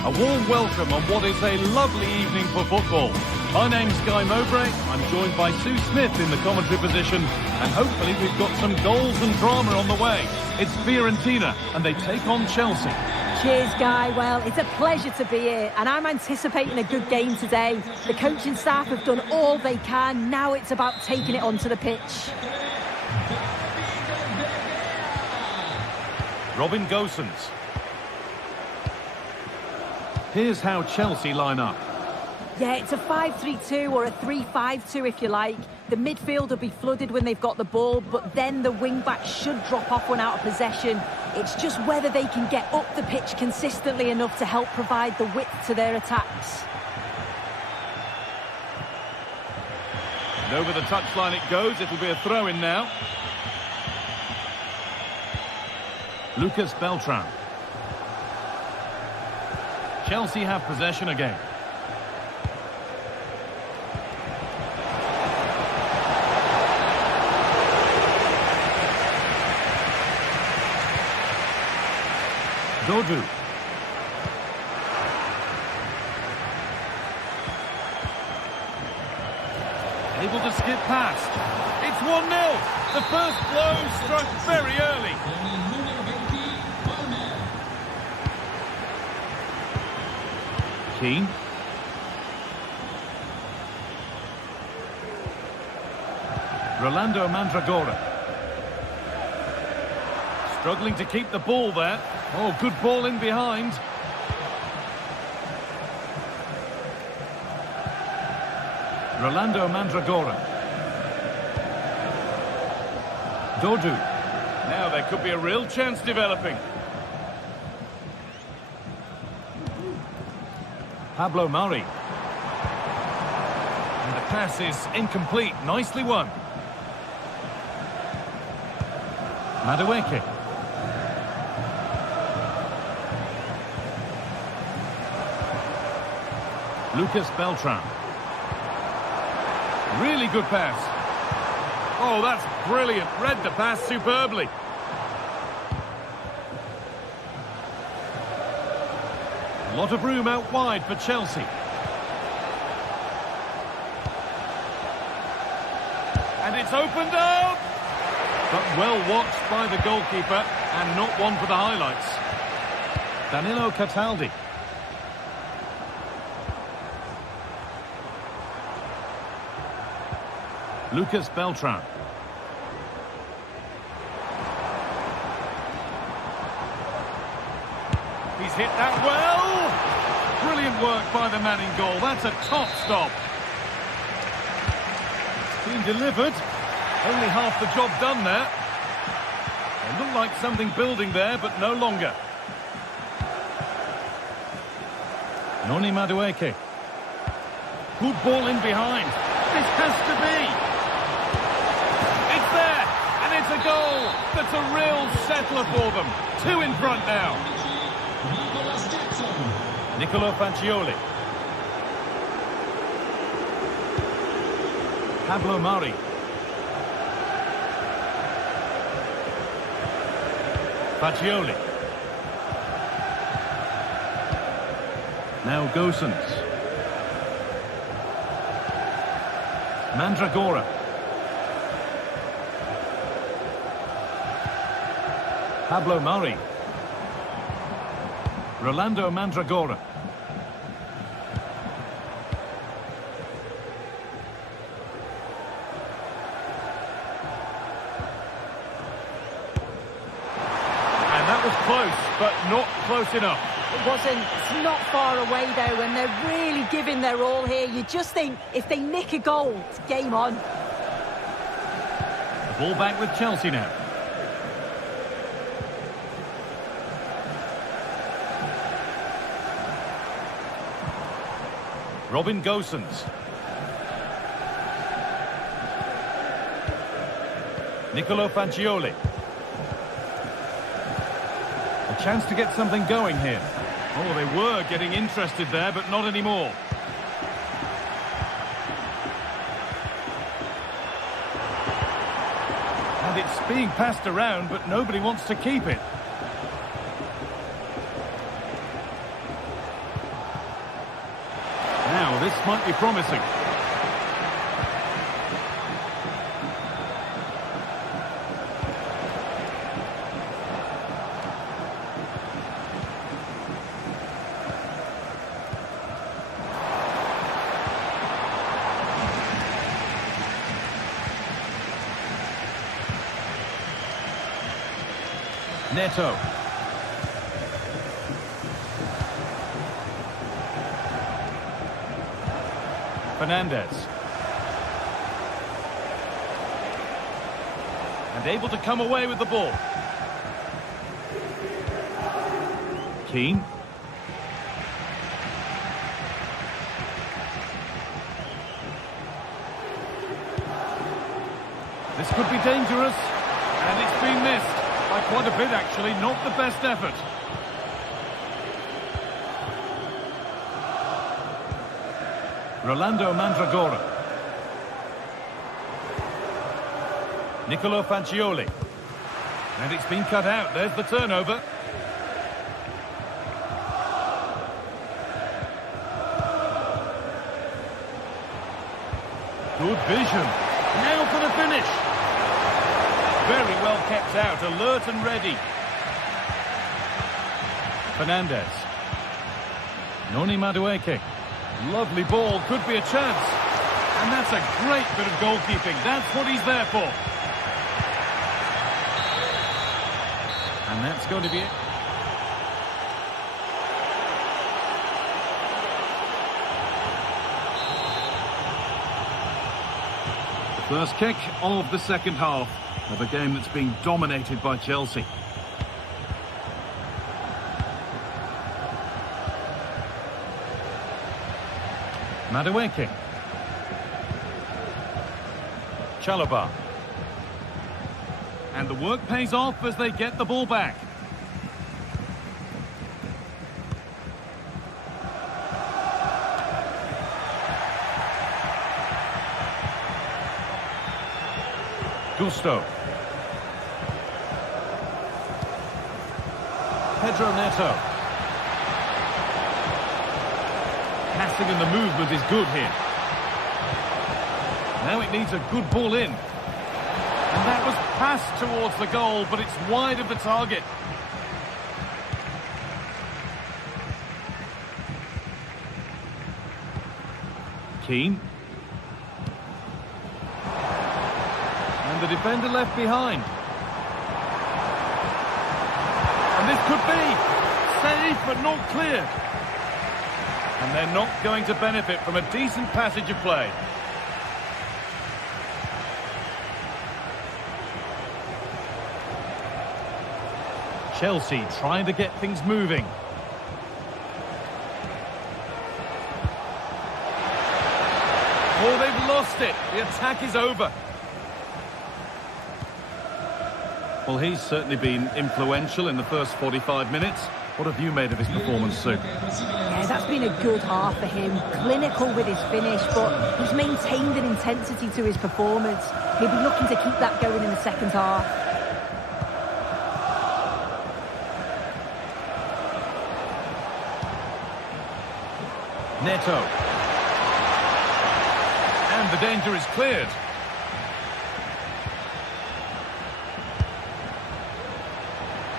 A warm welcome on what is a lovely evening for football. My name's Guy Mowbray. I'm joined by Sue Smith in the commentary position, and hopefully we've got some goals and drama on the way. It's Fiorentina, and they take on Chelsea. Cheers, Guy. Well, it's a pleasure to be here, and I'm anticipating a good game today. The coaching staff have done all they can. Now it's about taking it onto the pitch. Robin Gosens. Here's how Chelsea line up. Yeah, it's a 5-3-2 or a 3-5-2 if you like. The midfield will be flooded when they've got the ball, but then the wing-backs should drop off when out of possession. It's just whether they can get up the pitch consistently enough to help provide the width to their attacks. And over the touchline it goes. It'll be a throw-in now. Lucas Beltran. Chelsea have possession again. Dodu. Able to skip past. It's 1-0. The first blow struck very early. Keane. Rolando Mandragora. Struggling to keep the ball there. Oh, good ball in behind. Rolando Mandragora. Dodu. Now there could be a real chance developing. Pablo Mari. And the pass is incomplete. Nicely won. Madueke. Lucas Beltran. Really good pass. Oh, that's brilliant. Read the pass superbly. A lot of room out wide for Chelsea. And it's opened up! But well watched by the goalkeeper, and not one for the highlights. Danilo Cataldi. Lucas Beltran. He's hit that well! Brilliant work by the man in goal. That's a top stop. It's been delivered. Only half the job done there. It looked like something building there, but no longer. Noni Madueke. Good ball in behind. This has to be. It's there, and it's a goal. That's a real settler for them. 2 in front now. Nicolo Fagioli. Pablo Mari. Fagioli. Now Gosens. Mandragora. Pablo Mari. Rolando Mandragora. And that was close, but not close enough. It wasn't. It's not far away, though, and they're really giving their all here. You just think if they nick a goal, it's game on. The ball back with Chelsea now. Robin Gosens. Nicolo Fagioli. A chance to get something going here. Oh, they were getting interested there, but not anymore. And it's being passed around, but nobody wants to keep it. Now, this might be promising. Neto. Fernandez. And able to come away with the ball. Keane. This could be dangerous. And it's been missed. By quite a bit, actually. Not the best effort. Rolando Mandragora. Nicolo Fagioli. And it's been cut out. There's the turnover. Good vision. Now for the finish. Very well kept out, alert and ready. Fernandez. Noni Madueke. Lovely ball, could be a chance. And that's a great bit of goalkeeping. That's what he's there for. And that's going to be it. First kick of the second half of a game that's being dominated by Chelsea. Madueke. Chalobah. And the work pays off as they get the ball back. Gusto. Pedro Neto. passing and the movement is good here. Now it needs a good ball in. And that was passed towards the goal, but it's wide of the target. Keane. And the defender left behind. And this could be safe but not clear. And they're not going to benefit from a decent passage of play. Chelsea trying to get things moving. Oh, they've lost it. The attack is over. Well, he's certainly been influential in the first 45 minutes. What have you made of his performance, Sue? Yeah, that's been a good half for him. Clinical with his finish, but he's maintained an intensity to his performance. He'll be looking to keep that going in the second half. Neto. And the danger is cleared.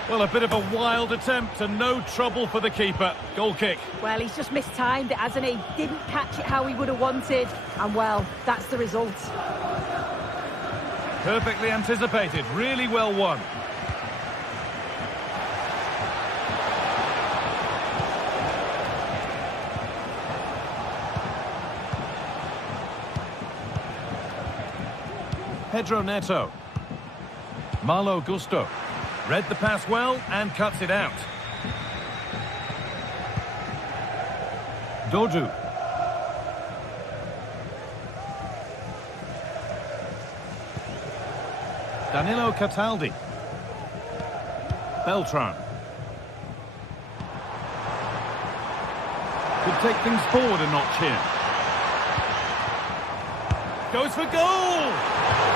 Well, a bit of a wild attempt and no trouble for the keeper. Goal kick. Well, he's just mistimed it, hasn't he? Didn't catch it how he would have wanted. And, well, that's the result. Perfectly anticipated. Really well won. Pedro Neto. Malo Gusto. Read the pass well and cuts it out. Dodu. Danilo Cataldi. Beltran. Could take things forward a notch here. Goes for goal!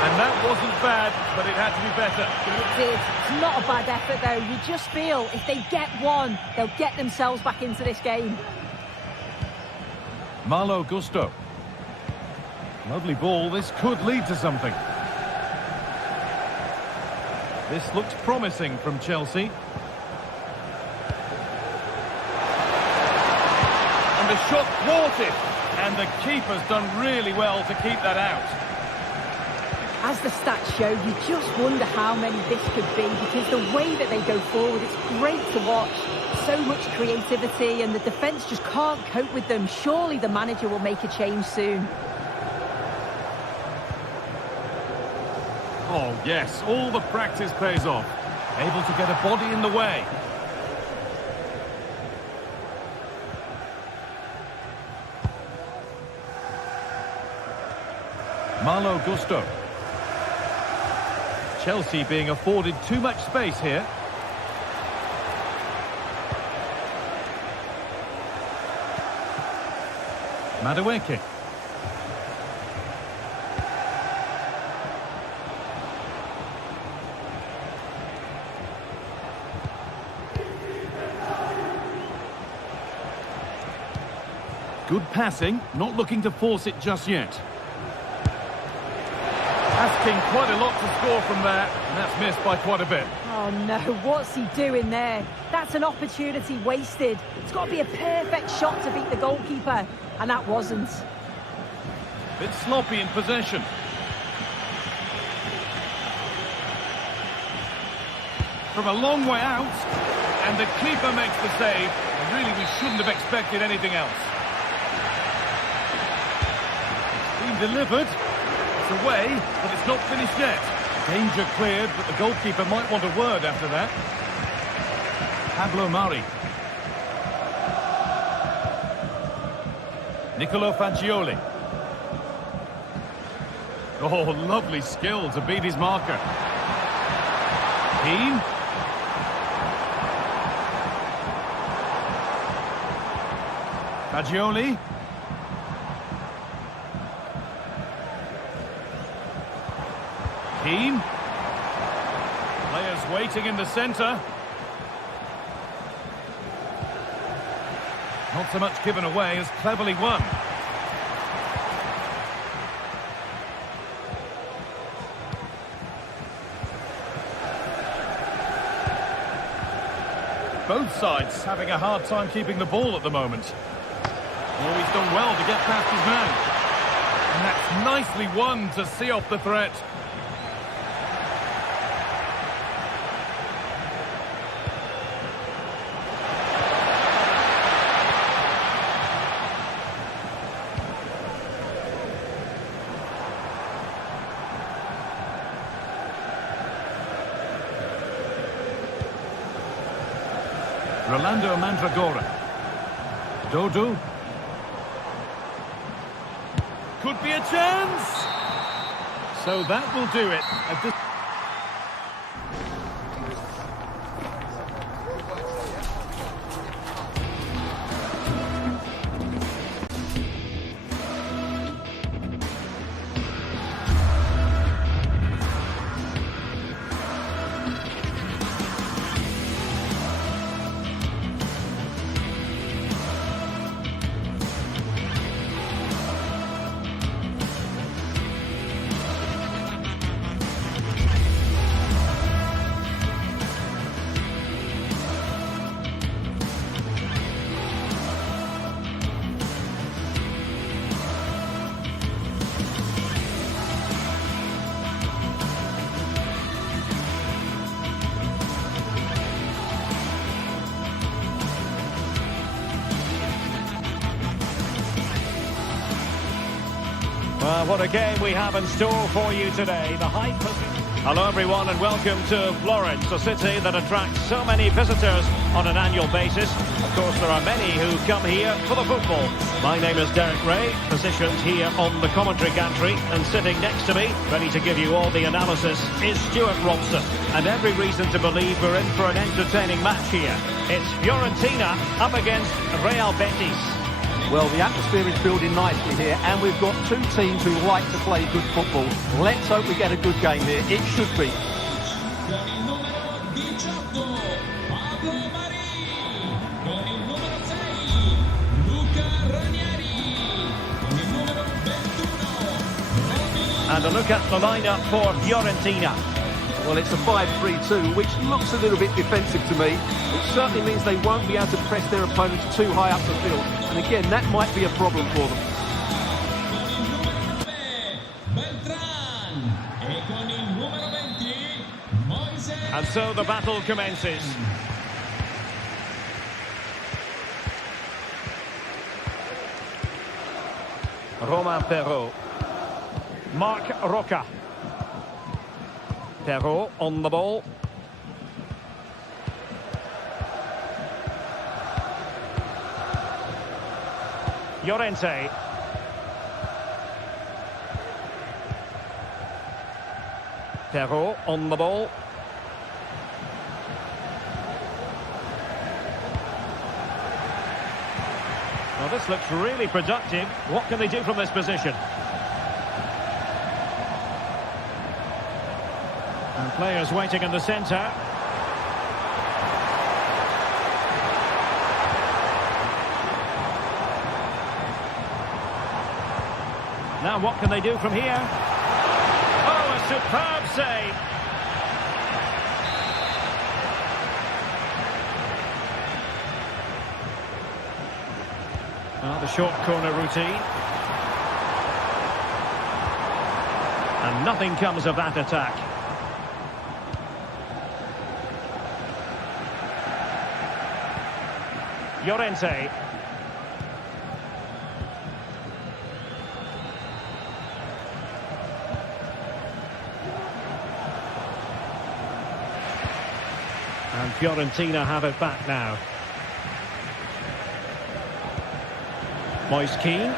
And that wasn't bad, but it had to be better. It did. It's not a bad effort, though. You just feel if they get one, they'll get themselves back into this game. Malo Gusto. Lovely ball. This could lead to something. This looks promising from Chelsea. And the shot thwarted. And the keeper's done really well to keep that out. As the stats show, you just wonder how many this could be, because the way that they go forward, it's great to watch. So much creativity, and the defence just can't cope with them. Surely the manager will make a change soon. Oh, yes, all the practice pays off. Able to get a body in the way. Malo Gusto. Chelsea being afforded too much space here. Madueke. Good passing, not looking to force it just yet. Asking quite a lot to score from there, and that's missed by quite a bit. Oh no, what's he doing there? That's an opportunity wasted. It's got to be a perfect shot to beat the goalkeeper, and that wasn't. Bit sloppy in possession. From a long way out, and the keeper makes the save, and really we shouldn't have expected anything else. It's been delivered. Away, but it's not finished yet. Danger cleared, but the goalkeeper might want a word after that. Pablo Mari. Nicolo Fagioli. Oh, lovely skill to beat his marker. Keane. Fagioli. Keane. Players waiting in the centre. Not so much given away as cleverly won. Both sides having a hard time keeping the ball at the moment. Oh, he's done well to get past his man. And that's nicely won to see off the threat. Rolando Mandragora. Dodo. Could be a chance. So that will do it. What a game we have in store for you today. The high position. Hello everyone and welcome to Florence, a city that attracts so many visitors on an annual basis. Of course there are many who come here for the football. My name is Derek Ray, positioned here on the commentary gantry, and sitting next to me, ready to give you all the analysis, is Stuart Robson. And every reason to believe we're in for an entertaining match here. It's Fiorentina up against Real Betis. Well, the atmosphere is building nicely here, and we've got two teams who like to play good football. Let's hope we get a good game here. It should be. Con il numero 18, Pablo Mari. Con il numero 6, Luca Ranieri. Con il numero 21, And a look at the lineup for Fiorentina. Well, it's a 5-3-2, which looks a little bit defensive to me. It certainly means they won't be able to press their opponents too high up the field. And again, that might be a problem for them. And so the battle commences. Romain Perrault. Marc Roca. Perrault on the ball. Llorente. Perrault on the ball. Well, this looks really productive. What can they do from this position? And players waiting in the centre. Now what can they do from here? Oh, a superb save. Well, the short corner routine. And nothing comes of that attack. Llorente. And Fiorentina have it back now. Moise Keane.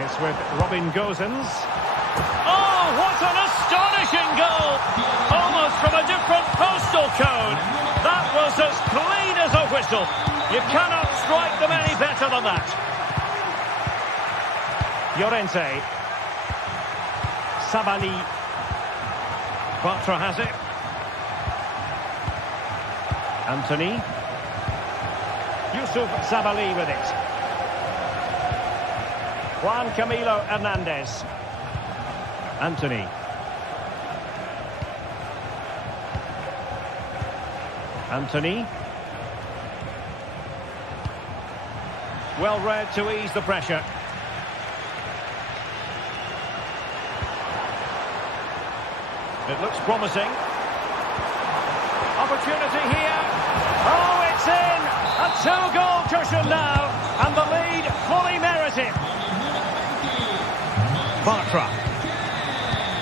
It's with Robin Gosens. Oh, what an astonishing goal! Almost from a different postal code. That was as clean as a whistle. You cannot strike them any better than that. Llorente. Sabali. Bartra has it. Anthony. Yusuf Sabali with it. Juan Camilo Hernandez. Anthony. Anthony. Well read to ease the pressure. It looks promising. Opportunity here. Oh, it's in! A two-goal cushion now, and the lead fully merited. Bartra.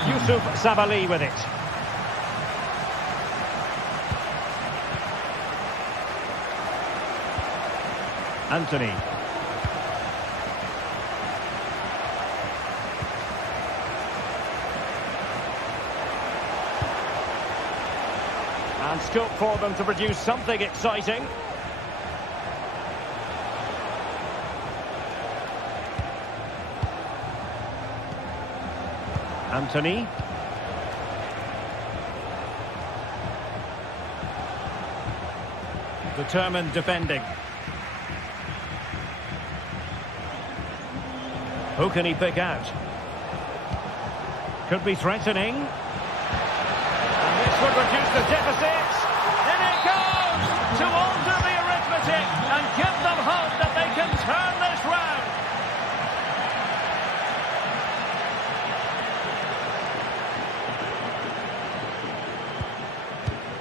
Yusuf Sabali with it. Anthony. And scope for them to produce something exciting. Anthony. Determined defending. Who can he pick out? Could be threatening. And this would reduce the deficit. In it goes to alter the arithmetic and give them hope that they can turn this round.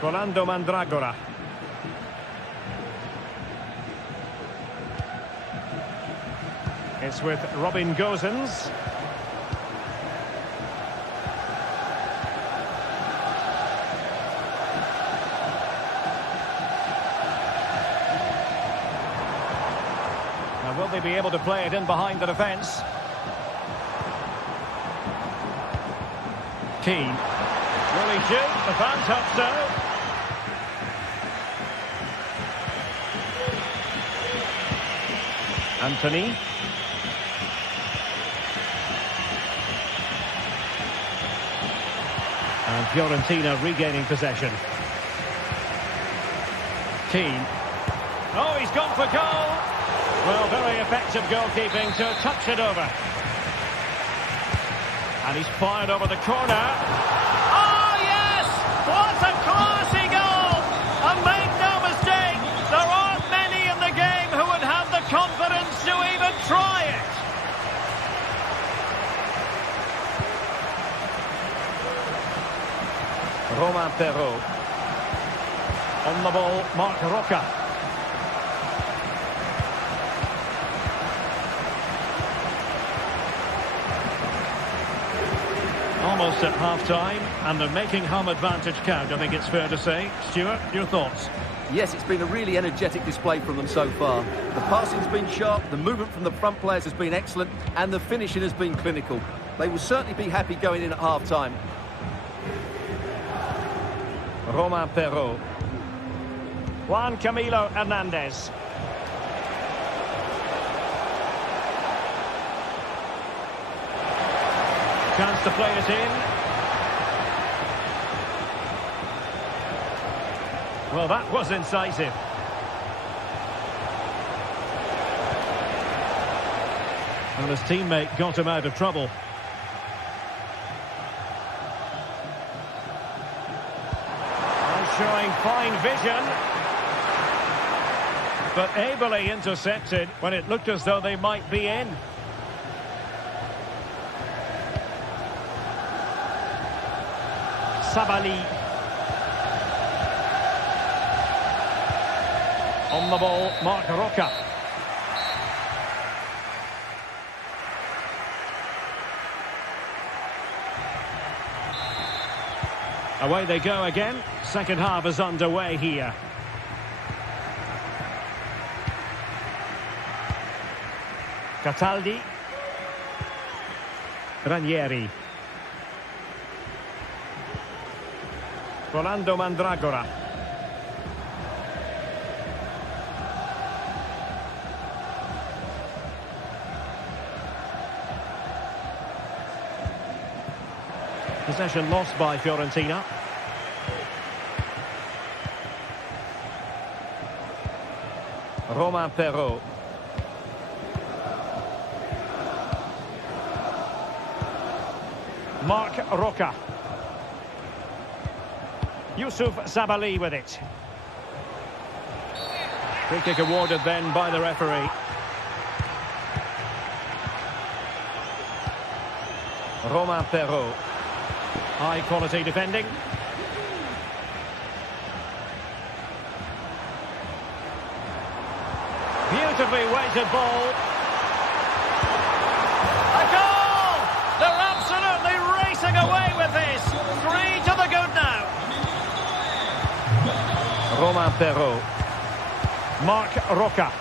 Rolando Mandragora. It's with Robin Gosens. Now, will they be able to play it in behind the defence? Keane. Will he shoot? The fans hope so. Anthony. And Fiorentina regaining possession. Keane. Oh, he's gone for goal. Well, very effective goalkeeping to touch it over. And he's fired over the corner. Oh, yes! What a classy goal! And make no mistake, there aren't many in the game who would have the confidence to even try it. Romain Perrault. On the ball, Marc Roca. Almost at half-time, and they're making home advantage count, I think it's fair to say. Stuart, your thoughts? Yes, it's been a really energetic display from them so far. The passing's been sharp, the movement from the front players has been excellent, and the finishing has been clinical. They will certainly be happy going in at half-time. Romain Perrault. Juan Camilo Hernandez. Chance to play it in. Well, that was incisive. And his teammate got him out of trouble. Showing fine vision, but ably intercepted when it looked as though they might be in. Sabali. On the ball, Marc Roca. Away they go again. Second half is underway here. Cataldi. Ranieri. Rolando Mandragora. Possession lost by Fiorentina. Romain Perrault. Marc Roca. Youssouf Sabaly with it. Free kick awarded then by the referee. Romain Perrault. High quality defending. Beautifully weighted ball. A goal! They're absolutely racing away with this. 3 to the good now. Romain Perrault. Marc Roca.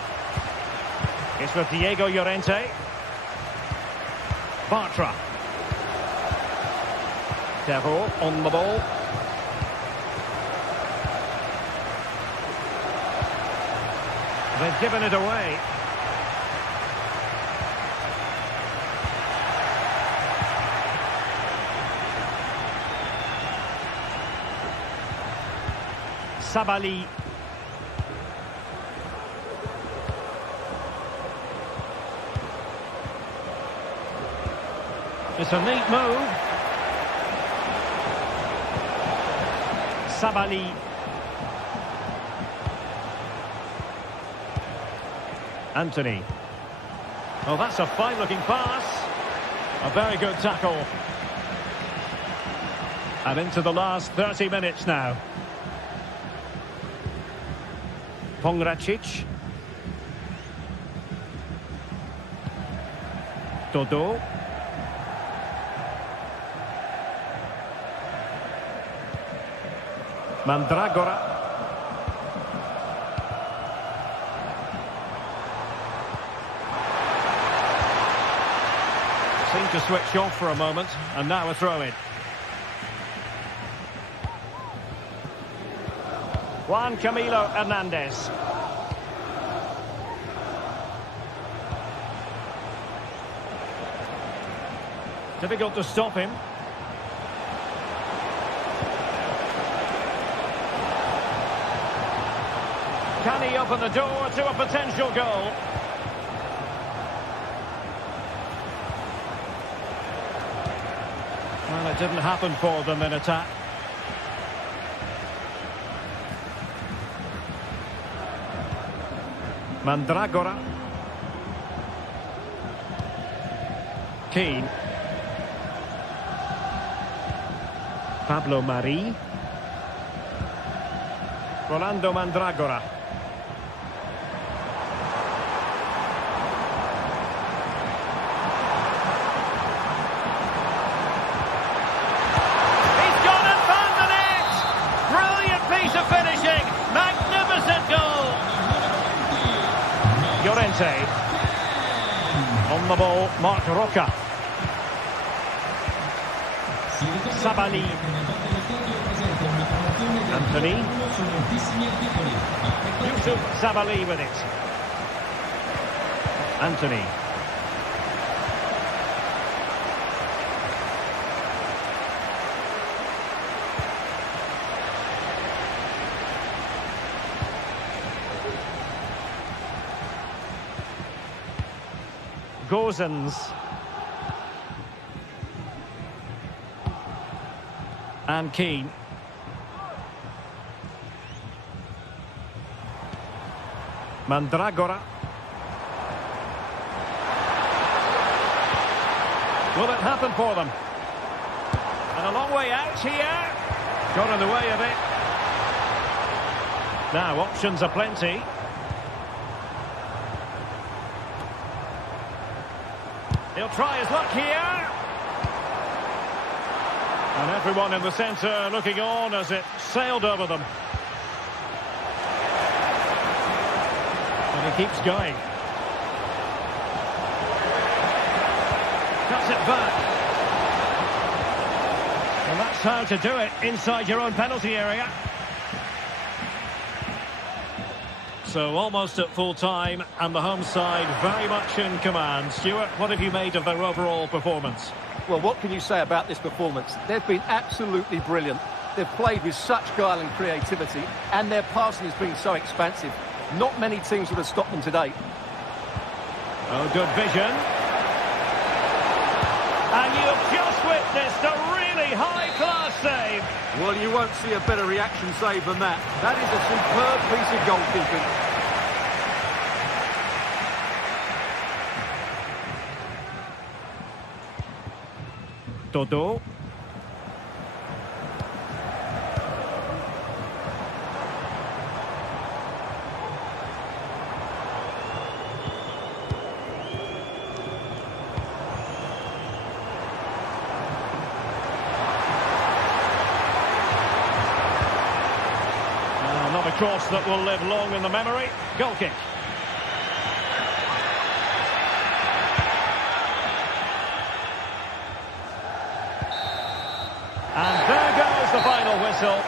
It's with Diego Llorente. Bartra. Perrault on the ball. They've given it away. Sabaly. It's a neat move. Sabaly. Anthony. Oh, that's a fine-looking pass. A very good tackle. And into the last 30 minutes now. Pongracic. Dodo. Mandragora. Seemed to switch off for a moment, and now a throw-in. Juan Camilo Hernandez. Difficult to stop him. Can he open the door to a potential goal? Well, it didn't happen for them in attack. Mandragora. Keane. Pablo Mari. Rolando Mandragora. He's gone and found the net! Brilliant piece of finishing! Magnificent goal! Llorente. On the ball, Marc Roca. Sabaly. Anthony. Youssouf Sabaly with it. Anthony. Gozens. And Keane. Mandragora. Will it happen for them? And a long way out here. Got in the way of it. Now, options are plenty. He'll try his luck here. And everyone in the centre looking on as it sailed over them. And he keeps going. Cuts it back. And that's how to do it inside your own penalty area. So almost at full time, and the home side very much in command. Stuart, what have you made of their overall performance? Well, what can you say about this performance? They've been absolutely brilliant. They've played with such guile and creativity, and their passing has been so expansive. Not many teams would have stopped them today. Oh, good vision. And you have just witnessed a really high-class save. Well, you won't see a better reaction save than that. That is a superb piece of goalkeeping. Dodo. Not a cross that will live long in the memory. Goal kick. And there goes the final whistle.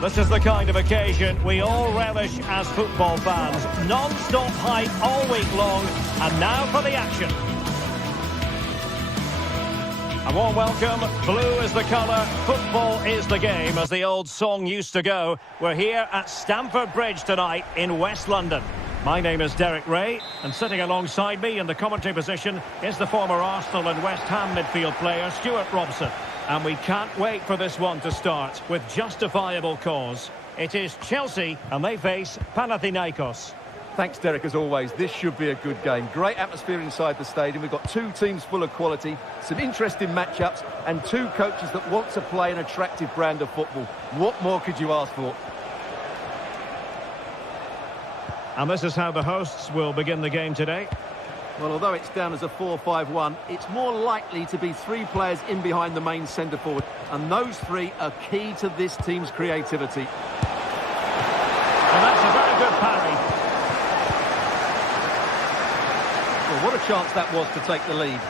This is the kind of occasion we all relish as football fans. Non-stop hype all week long, and now for the action. A warm welcome. Blue is the colour, football is the game, as the old song used to go. We're here at Stamford Bridge tonight in West London. My name is Derek Ray, and sitting alongside me in the commentary position is the former Arsenal and West Ham midfield player, Stuart Robson. And we can't wait for this one to start with justifiable cause. It is Chelsea, and they face Panathinaikos. Thanks, Derek, as always. This should be a good game. Great atmosphere inside the stadium. We've got two teams full of quality, some interesting matchups, and two coaches that want to play an attractive brand of football. What more could you ask for? And this is how the hosts will begin the game today. Well, although it's down as a 4-5-1, it's more likely to be three players in behind the main centre-forward. And those three are key to this team's creativity. And that's a very good parry. Well, what a chance that was to take the lead.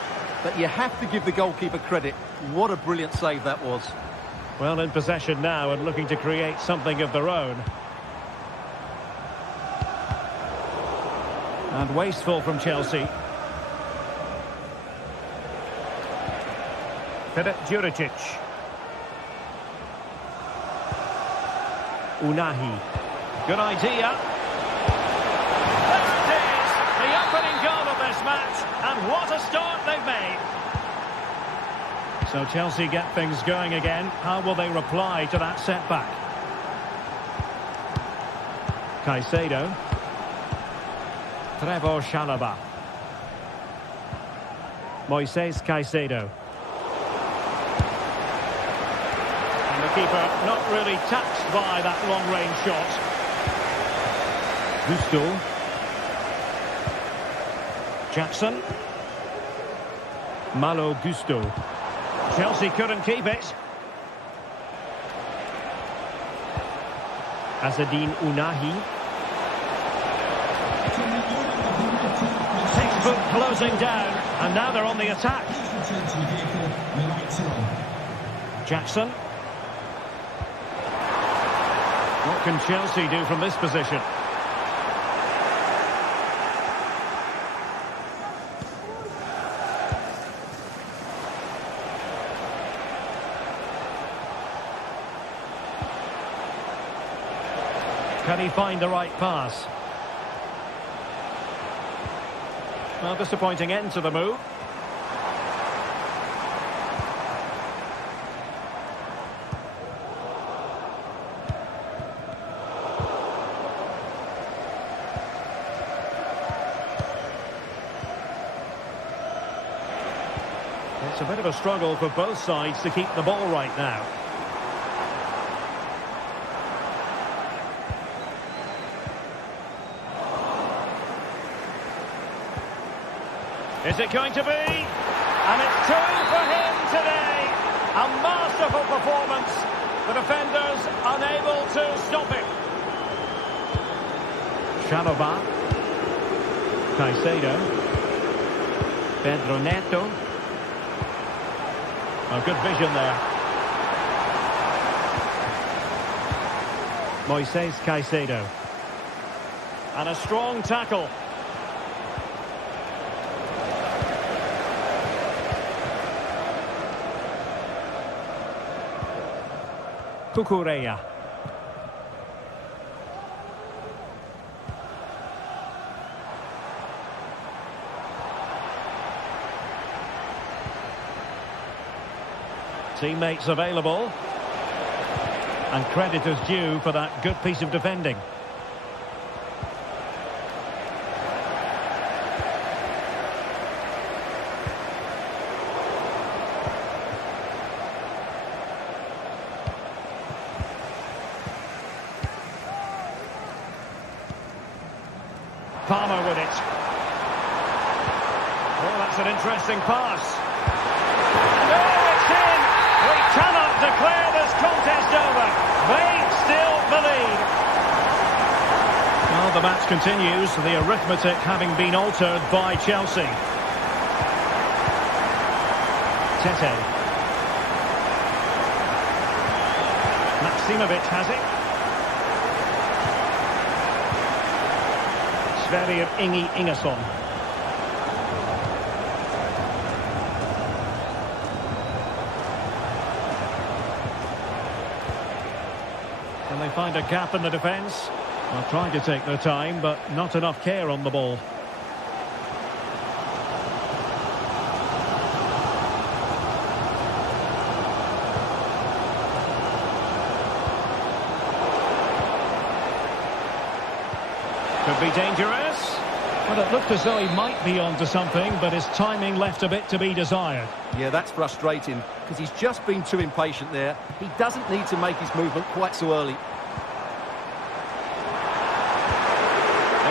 But you have to give the goalkeeper credit. What a brilliant save that was. Well, in possession now and looking to create something of their own. And wasteful from Chelsea. Filip Juricic. Unahi. Good idea. There it is! The opening goal of this match. And what a start they've made. So Chelsea get things going again. How will they reply to that setback? Caicedo. Trevor Chalobah. Moises Caicedo. And the keeper not really touched by that long-range shot. Gusto. Jackson. Malo Gusto. Chelsea couldn't keep it. Azzedine Unahi. Closing down, and now they're on the attack. Jackson. What can Chelsea do from this position? Can he find the right pass? Well, disappointing end to the move. It's a bit of a struggle for both sides to keep the ball right now. Is it going to be? And it's two for him today. A masterful performance. The defenders unable to stop him. Chalobah. Caicedo. Pedro Neto. Oh, good vision there. Moises Caicedo. And a strong tackle. Cucurella. Teammates available. And credit is due for that good piece of defending. Palmer with it. Oh, that's an interesting pass. And oh, it's in! We cannot declare this contest over. They still believe. Well, the match continues, the arithmetic having been altered by Chelsea. Tete. Maximovic has it. Sverrir Ingi Ingersson. Can they find a gap in the defence? Well, trying to take their time, but not enough care on the ball. Could be dangerous. Well, it looked as though he might be onto something, but his timing left a bit to be desired. Yeah, that's frustrating, because he's just been too impatient there. He doesn't need to make his movement quite so early. It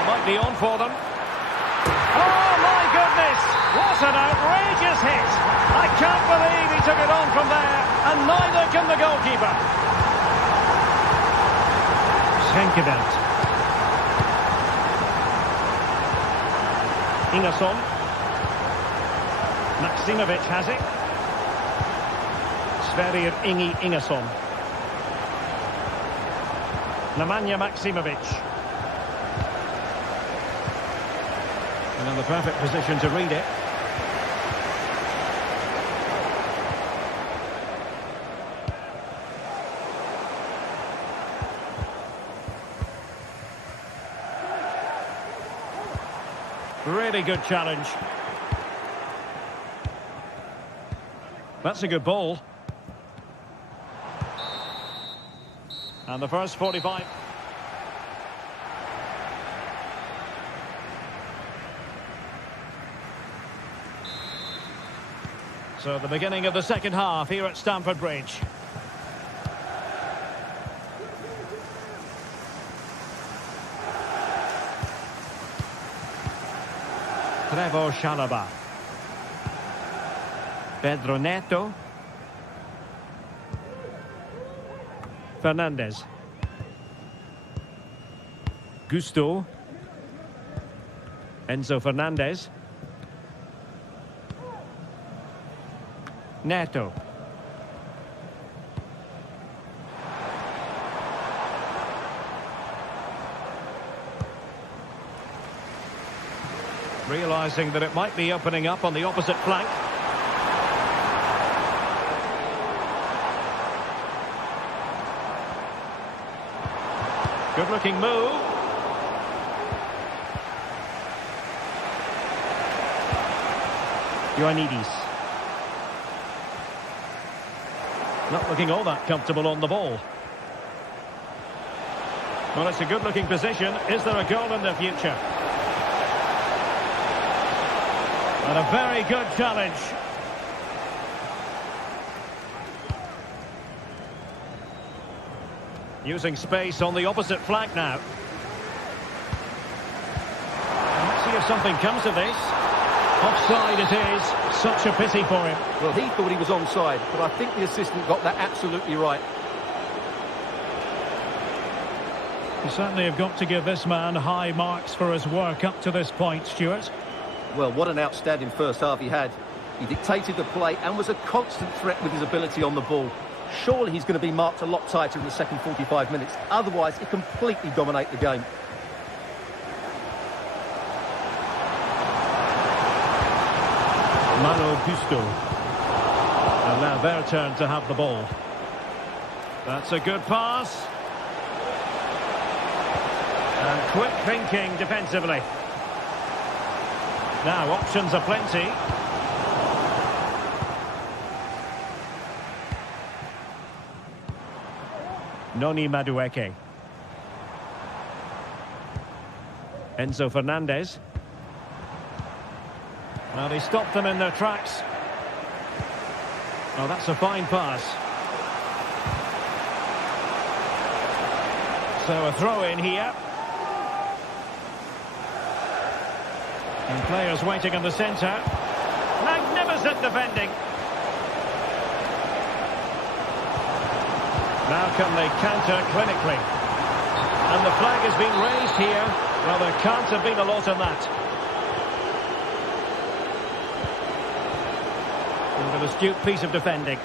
might be on for them. Oh, my goodness! What an outrageous hit! I can't believe he took it on from there, and neither can the goalkeeper. Schenkedat. Ingersson. Maximovic has it. Sverrir Ingi Ingersson. Nemanja Maximovic. And in the perfect position to read it. Really good challenge. That's a good ball. And the first 45. So the beginning of the second half here at Stamford Bridge. Trevoh Chalobah. Pedro Neto. Fernandes. Gusto. Enzo Fernandez. Neto. Realising that it might be opening up on the opposite flank. Good-looking move. Ioannidis. Not looking all that comfortable on the ball. Well, it's a good-looking position. Is there a goal in the future? And a very good challenge. Using space on the opposite flank now. Let's see if something comes of this. Offside it is. Such a pity for him. Well, he thought he was onside, but I think the assistant got that absolutely right. You certainly have got to give this man high marks for his work up to this point, Stuart. Well, what an outstanding first half he had. He dictated the play and was a constant threat with his ability on the ball. Surely he's going to be marked a lot tighter in the second 45 minutes. Otherwise, he completely dominate the game. Malo Gusto. And now their turn to have the ball. That's a good pass. And quick thinking defensively. Now options are plenty. Noni Madueke. Enzo Fernandez. Well, they stopped them in their tracks. Oh, that's a fine pass. So a throw in here. And players waiting in the centre. Magnificent defending. Now can they counter clinically? And the flag has been raised here. Well, there can't have been a lot in that. And an astute piece of defending.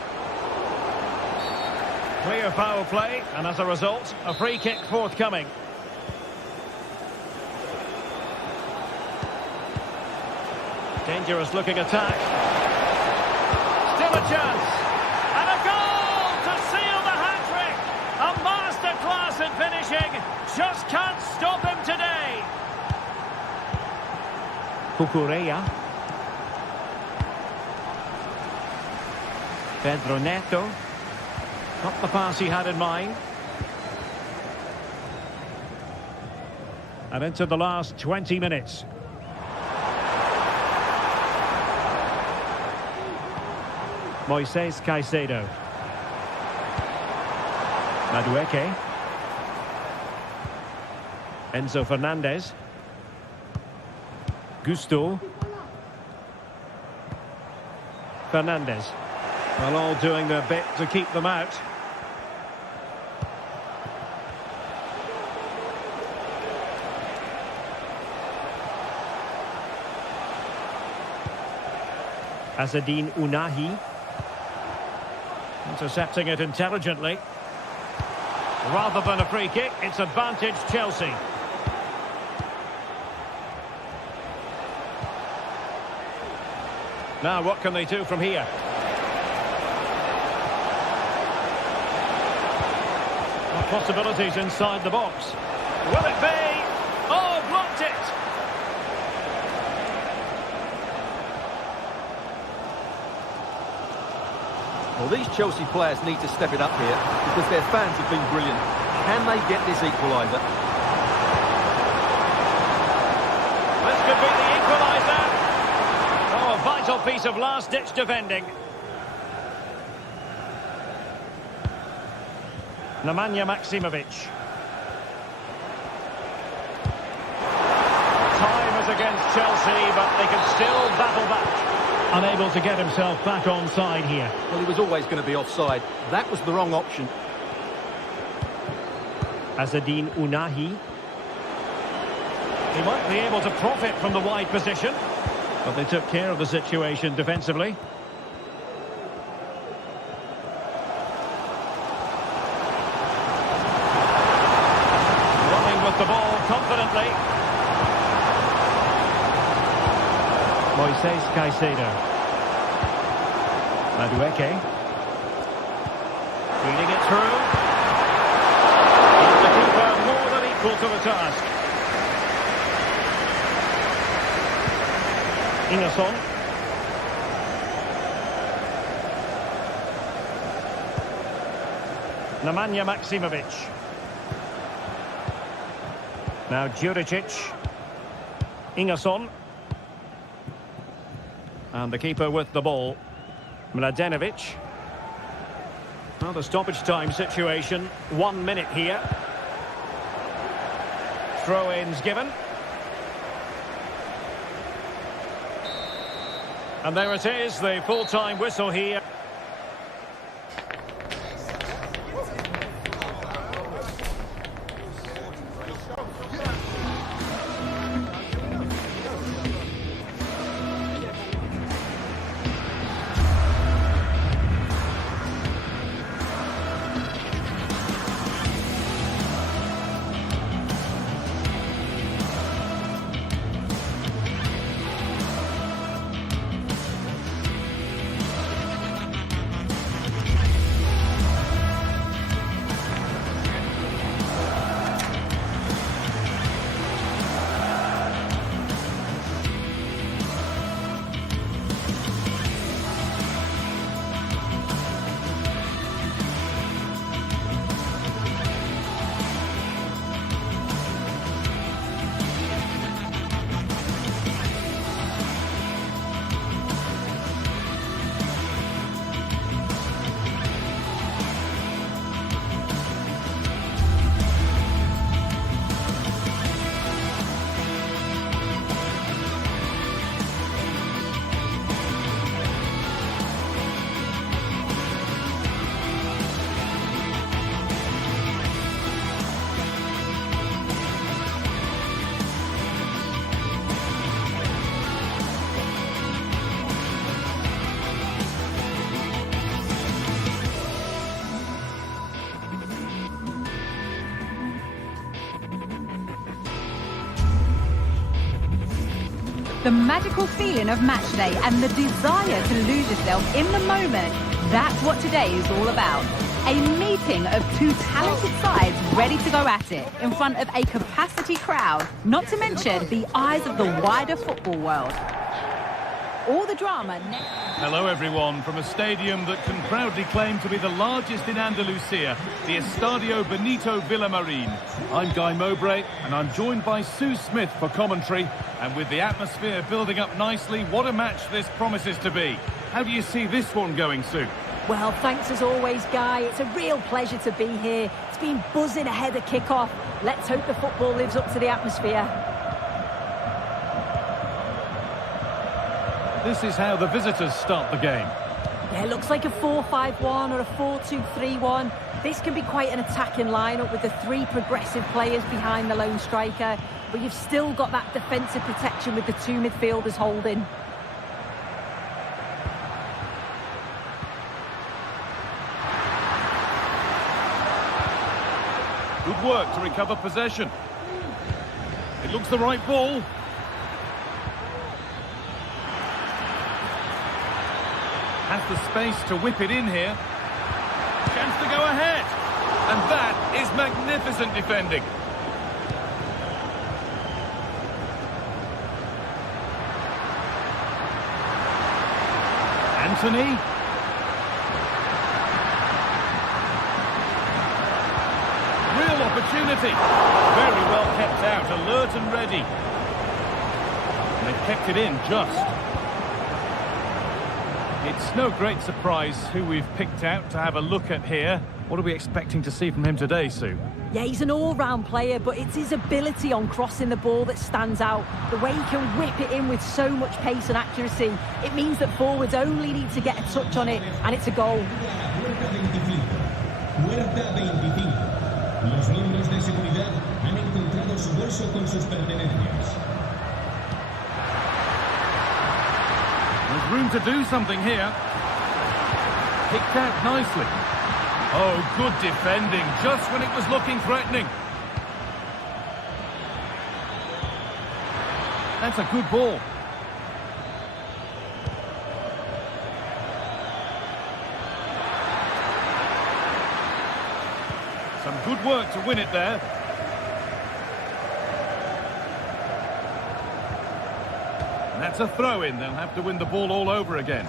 Clear foul play, and as a result, a free kick forthcoming. Dangerous looking attack. Still a chance. And a goal to seal the hat-trick. A masterclass in finishing. Just can't stop him today. Cucurella. Pedro Neto. Not the pass he had in mind. And into the last 20 minutes. Moises Caicedo. Madueke. Enzo Fernandez. Gusto. Fernandez. Well, all doing their bit to keep them out. Azzedine Ounahi. Intercepting it intelligently. Rather than a free kick, it's advantage Chelsea. Now what can they do from here? Possibilities inside the box. Will it be? Oh, blocked it! Well, these Chelsea players need to step it up here because their fans have been brilliant. Can they get this equaliser? This could be the equaliser. Oh, a vital piece of last-ditch defending. Nemanja Maksimovic. Time is against Chelsea, but they can still battle back. Unable to get himself back on side here. Well, he was always going to be offside. That was the wrong option. Azzedine Ounahi. He might be able to profit from the wide position, but they took care of the situation defensively. Running with the ball confidently. Moises Caicedo. Madueke. Feeding it through. And the keeper more than equal to the task. Ingerson. Nemanja Maksimovic. Now Juricic. Ingerson. And the keeper with the ball. Mladenovic. Well, the stoppage time situation. 1 minute here. Throw-ins given. And there it is, the full-time whistle here. The magical feeling of match day and the desire to lose yourself in the moment, that's what today is all about. A meeting of two talented sides ready to go at it in front of a capacity crowd, not to mention the eyes of the wider football world. All the drama next. Hello everyone, from a stadium that can proudly claim to be the largest in Andalusia, the Estadio Benito Villamarín. I'm Guy Mowbray and I'm joined by Sue Smith for commentary, and with the atmosphere building up nicely, what a match this promises to be. How do you see this one going, Sue? Well, thanks as always, Guy. It's a real pleasure to be here. It's been buzzing ahead of kick-off. Let's hope the football lives up to the atmosphere. This is how the visitors start the game. Yeah, it looks like a 4-5-1 or a 4-2-3-1. This can be quite an attacking lineup with the three progressive players behind the lone striker, but you've still got that defensive protection with the two midfielders holding. Good work to recover possession. It looks the right ball. Has the space to whip it in here. Chance to go ahead. And that is magnificent defending. Anthony. Real opportunity. Very well kept out, alert and ready. And they've kept it in just. It's no great surprise who we've picked out to have a look at here. What are we expecting to see from him today, Sue? Yeah, he's an all-round player, but it's his ability on crossing the ball that stands out. The way he can whip it in with so much pace and accuracy. It means that forwards only need to get a touch on it, and it's a goal. Puerta 25. Los miembros de seguridad han encontrado su bolso con sus pertenencias. There's room to do something here. Picked out nicely. Oh, good defending, just when it was looking threatening. That's a good ball. Some good work to win it there. And that's a throw-in. They'll have to win the ball all over again.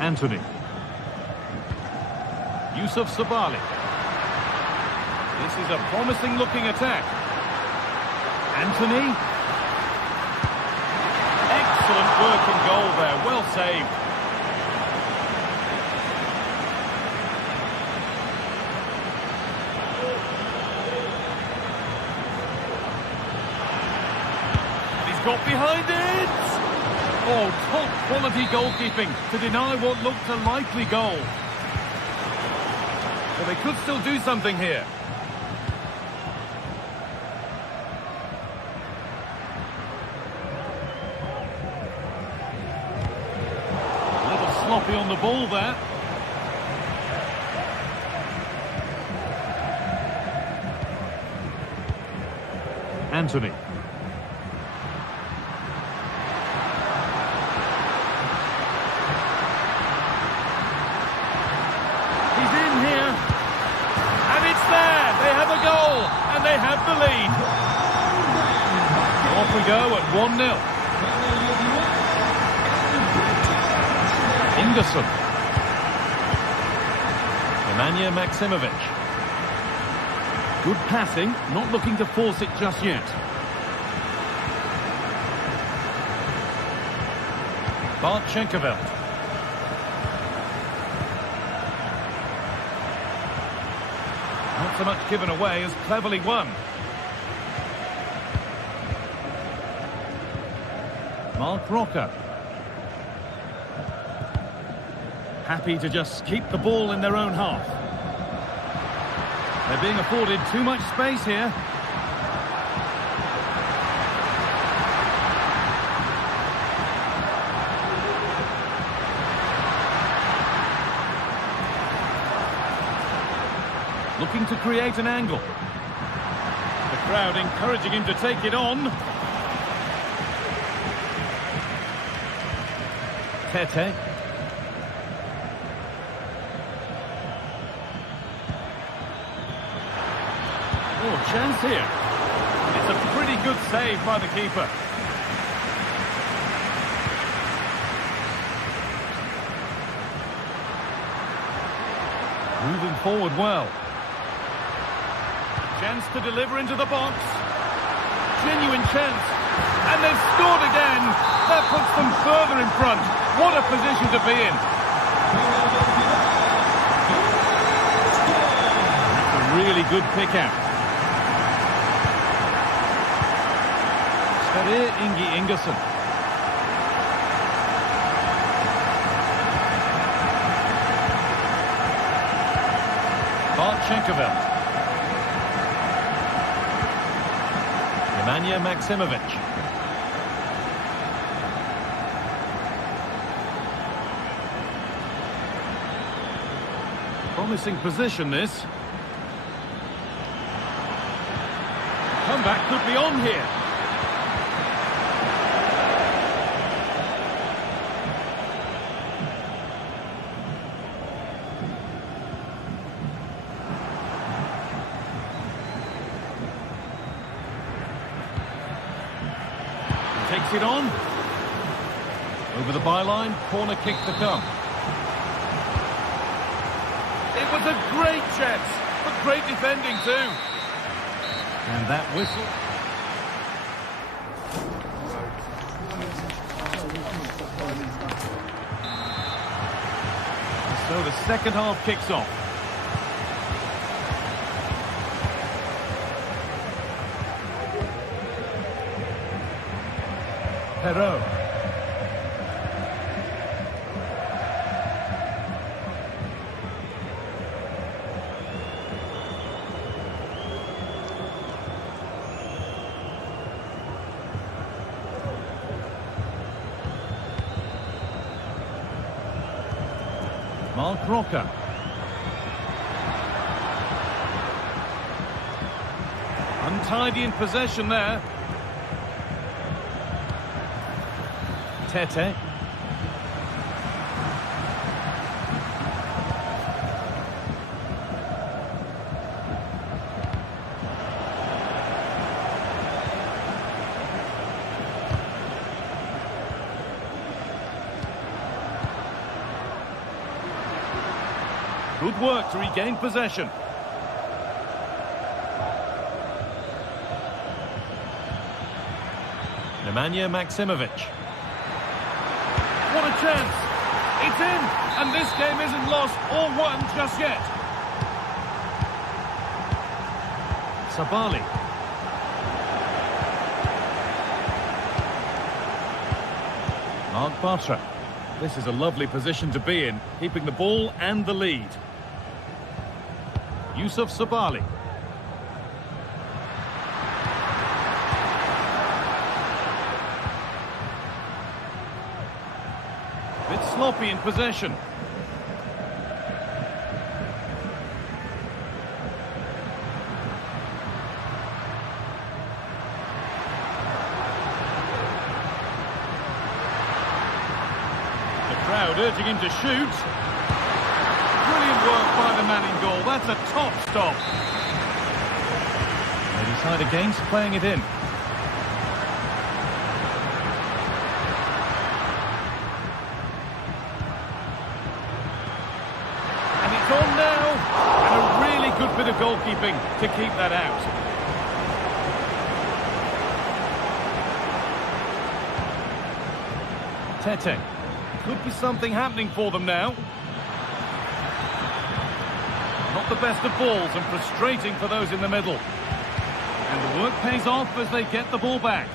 Anthony. Yusuf Sabali. This is a promising-looking attack. Anthony. Excellent work in goal there. Well saved. Got behind it! Oh, top quality goalkeeping to deny what looked a likely goal. Well, they could still do something here. A little sloppy on the ball there. Anthony. They have the lead. Off we go at 1-0. Ingerson. Nemanja Maksimovic. Good passing, not looking to force it just yet. Bartchenkovic. Not so much given away as cleverly won. Mark Rocker. Happy to just keep the ball in their own half. They're being afforded too much space here. Looking to create an angle. The crowd encouraging him to take it on. Tete. Oh, chance here. It's a pretty good save by the keeper. Moving forward well. Chance to deliver into the box. Genuine chance. And they've scored again. That puts them further in front. What a position to be in. That's a really good pick out. Sverrir Ingi Ingerson. Bartchenkovic. Nemanja Maksimovic. Promising position, this. Comeback could be on here. Takes it on. Over the byline, corner kick to come. It was a great chance, but great defending too. And that whistle. So the second half kicks off. Perot. Mark Rocker. Untidy in possession there. Tete. Good work to regain possession. Nemanja Maksimovic. What a chance! It's in! And this game isn't lost or won just yet. Sabali. Mark Bartra. This is a lovely position to be in, keeping the ball and the lead. Yusuf Sabali. Bit sloppy in possession. Crowd urging him to shoot. Brilliant work by the man in goal. That's a top stop. They decide against playing it in. And it's on now. And a really good bit of goalkeeping to keep that out. Tete. Could be something happening for them now. Not the best of balls and frustrating for those in the middle. And the work pays off as they get the ball back.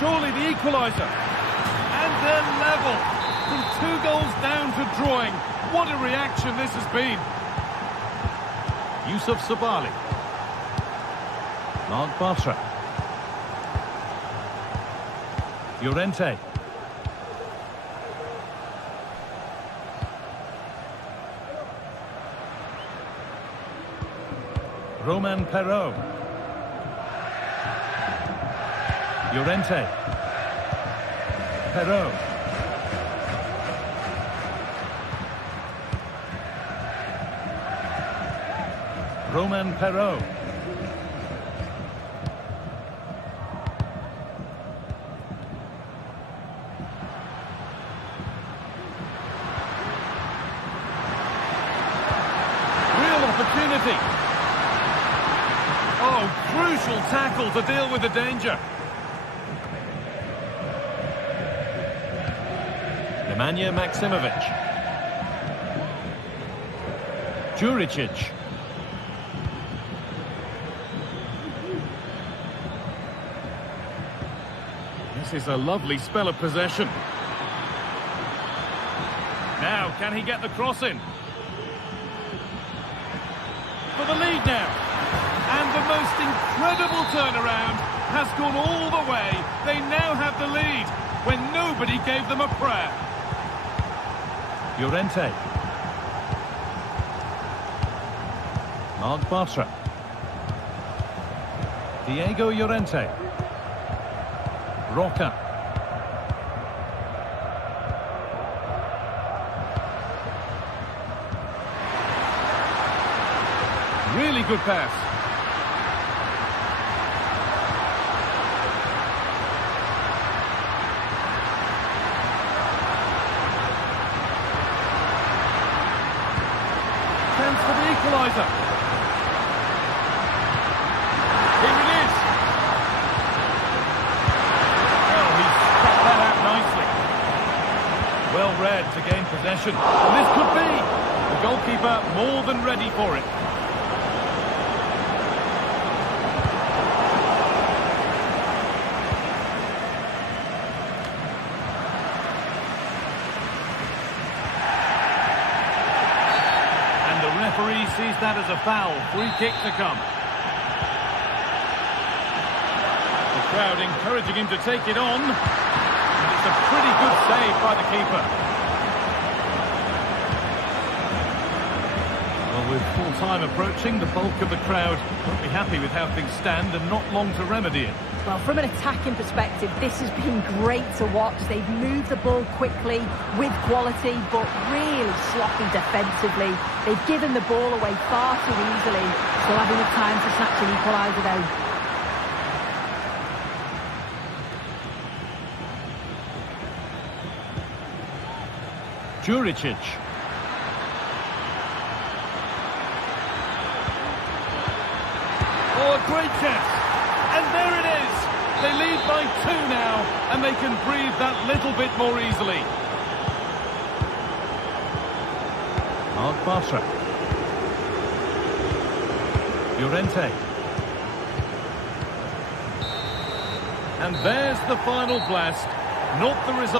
Surely the equaliser. And they're level. From 2 goals down to drawing. What a reaction this has been. Yusuf Sabali. Mark Bartra. Llorente. Roman Perraud. Llorente. Perraud. Roman Perraud. Opportunity. Oh, crucial tackle to deal with the danger. Nemanja Maksimovic. Juricic. This is a lovely spell of possession. Now, can he get the cross in? For the lead now, and the most incredible turnaround has gone all the way. They now have the lead when nobody gave them a prayer. Llorente. Mark Bartra. Diego Llorente. Roca. Really good pass. Chance for the equaliser. Here it is. Oh, he struck that out nicely. Well read to gain possession. And this could be. The goalkeeper more than ready for it. Referee sees that as a foul. Free kick to come. The crowd encouraging him to take it on. And it's a pretty good save by the keeper. Well, with full time approaching, the bulk of the crowd won't be happy with how things stand and not long to remedy it. Well, from an attacking perspective, this has been great to watch. They've moved the ball quickly, with quality, but really sloppy defensively. They've given the ball away far too easily, still having the time to snatch an equaliser though. Juricic. Oh, a great chance. And there it is. They lead by 2 now, and they can breathe that little bit more easily. Mark Bartra. Llorente. And there's the final blast. Not the result.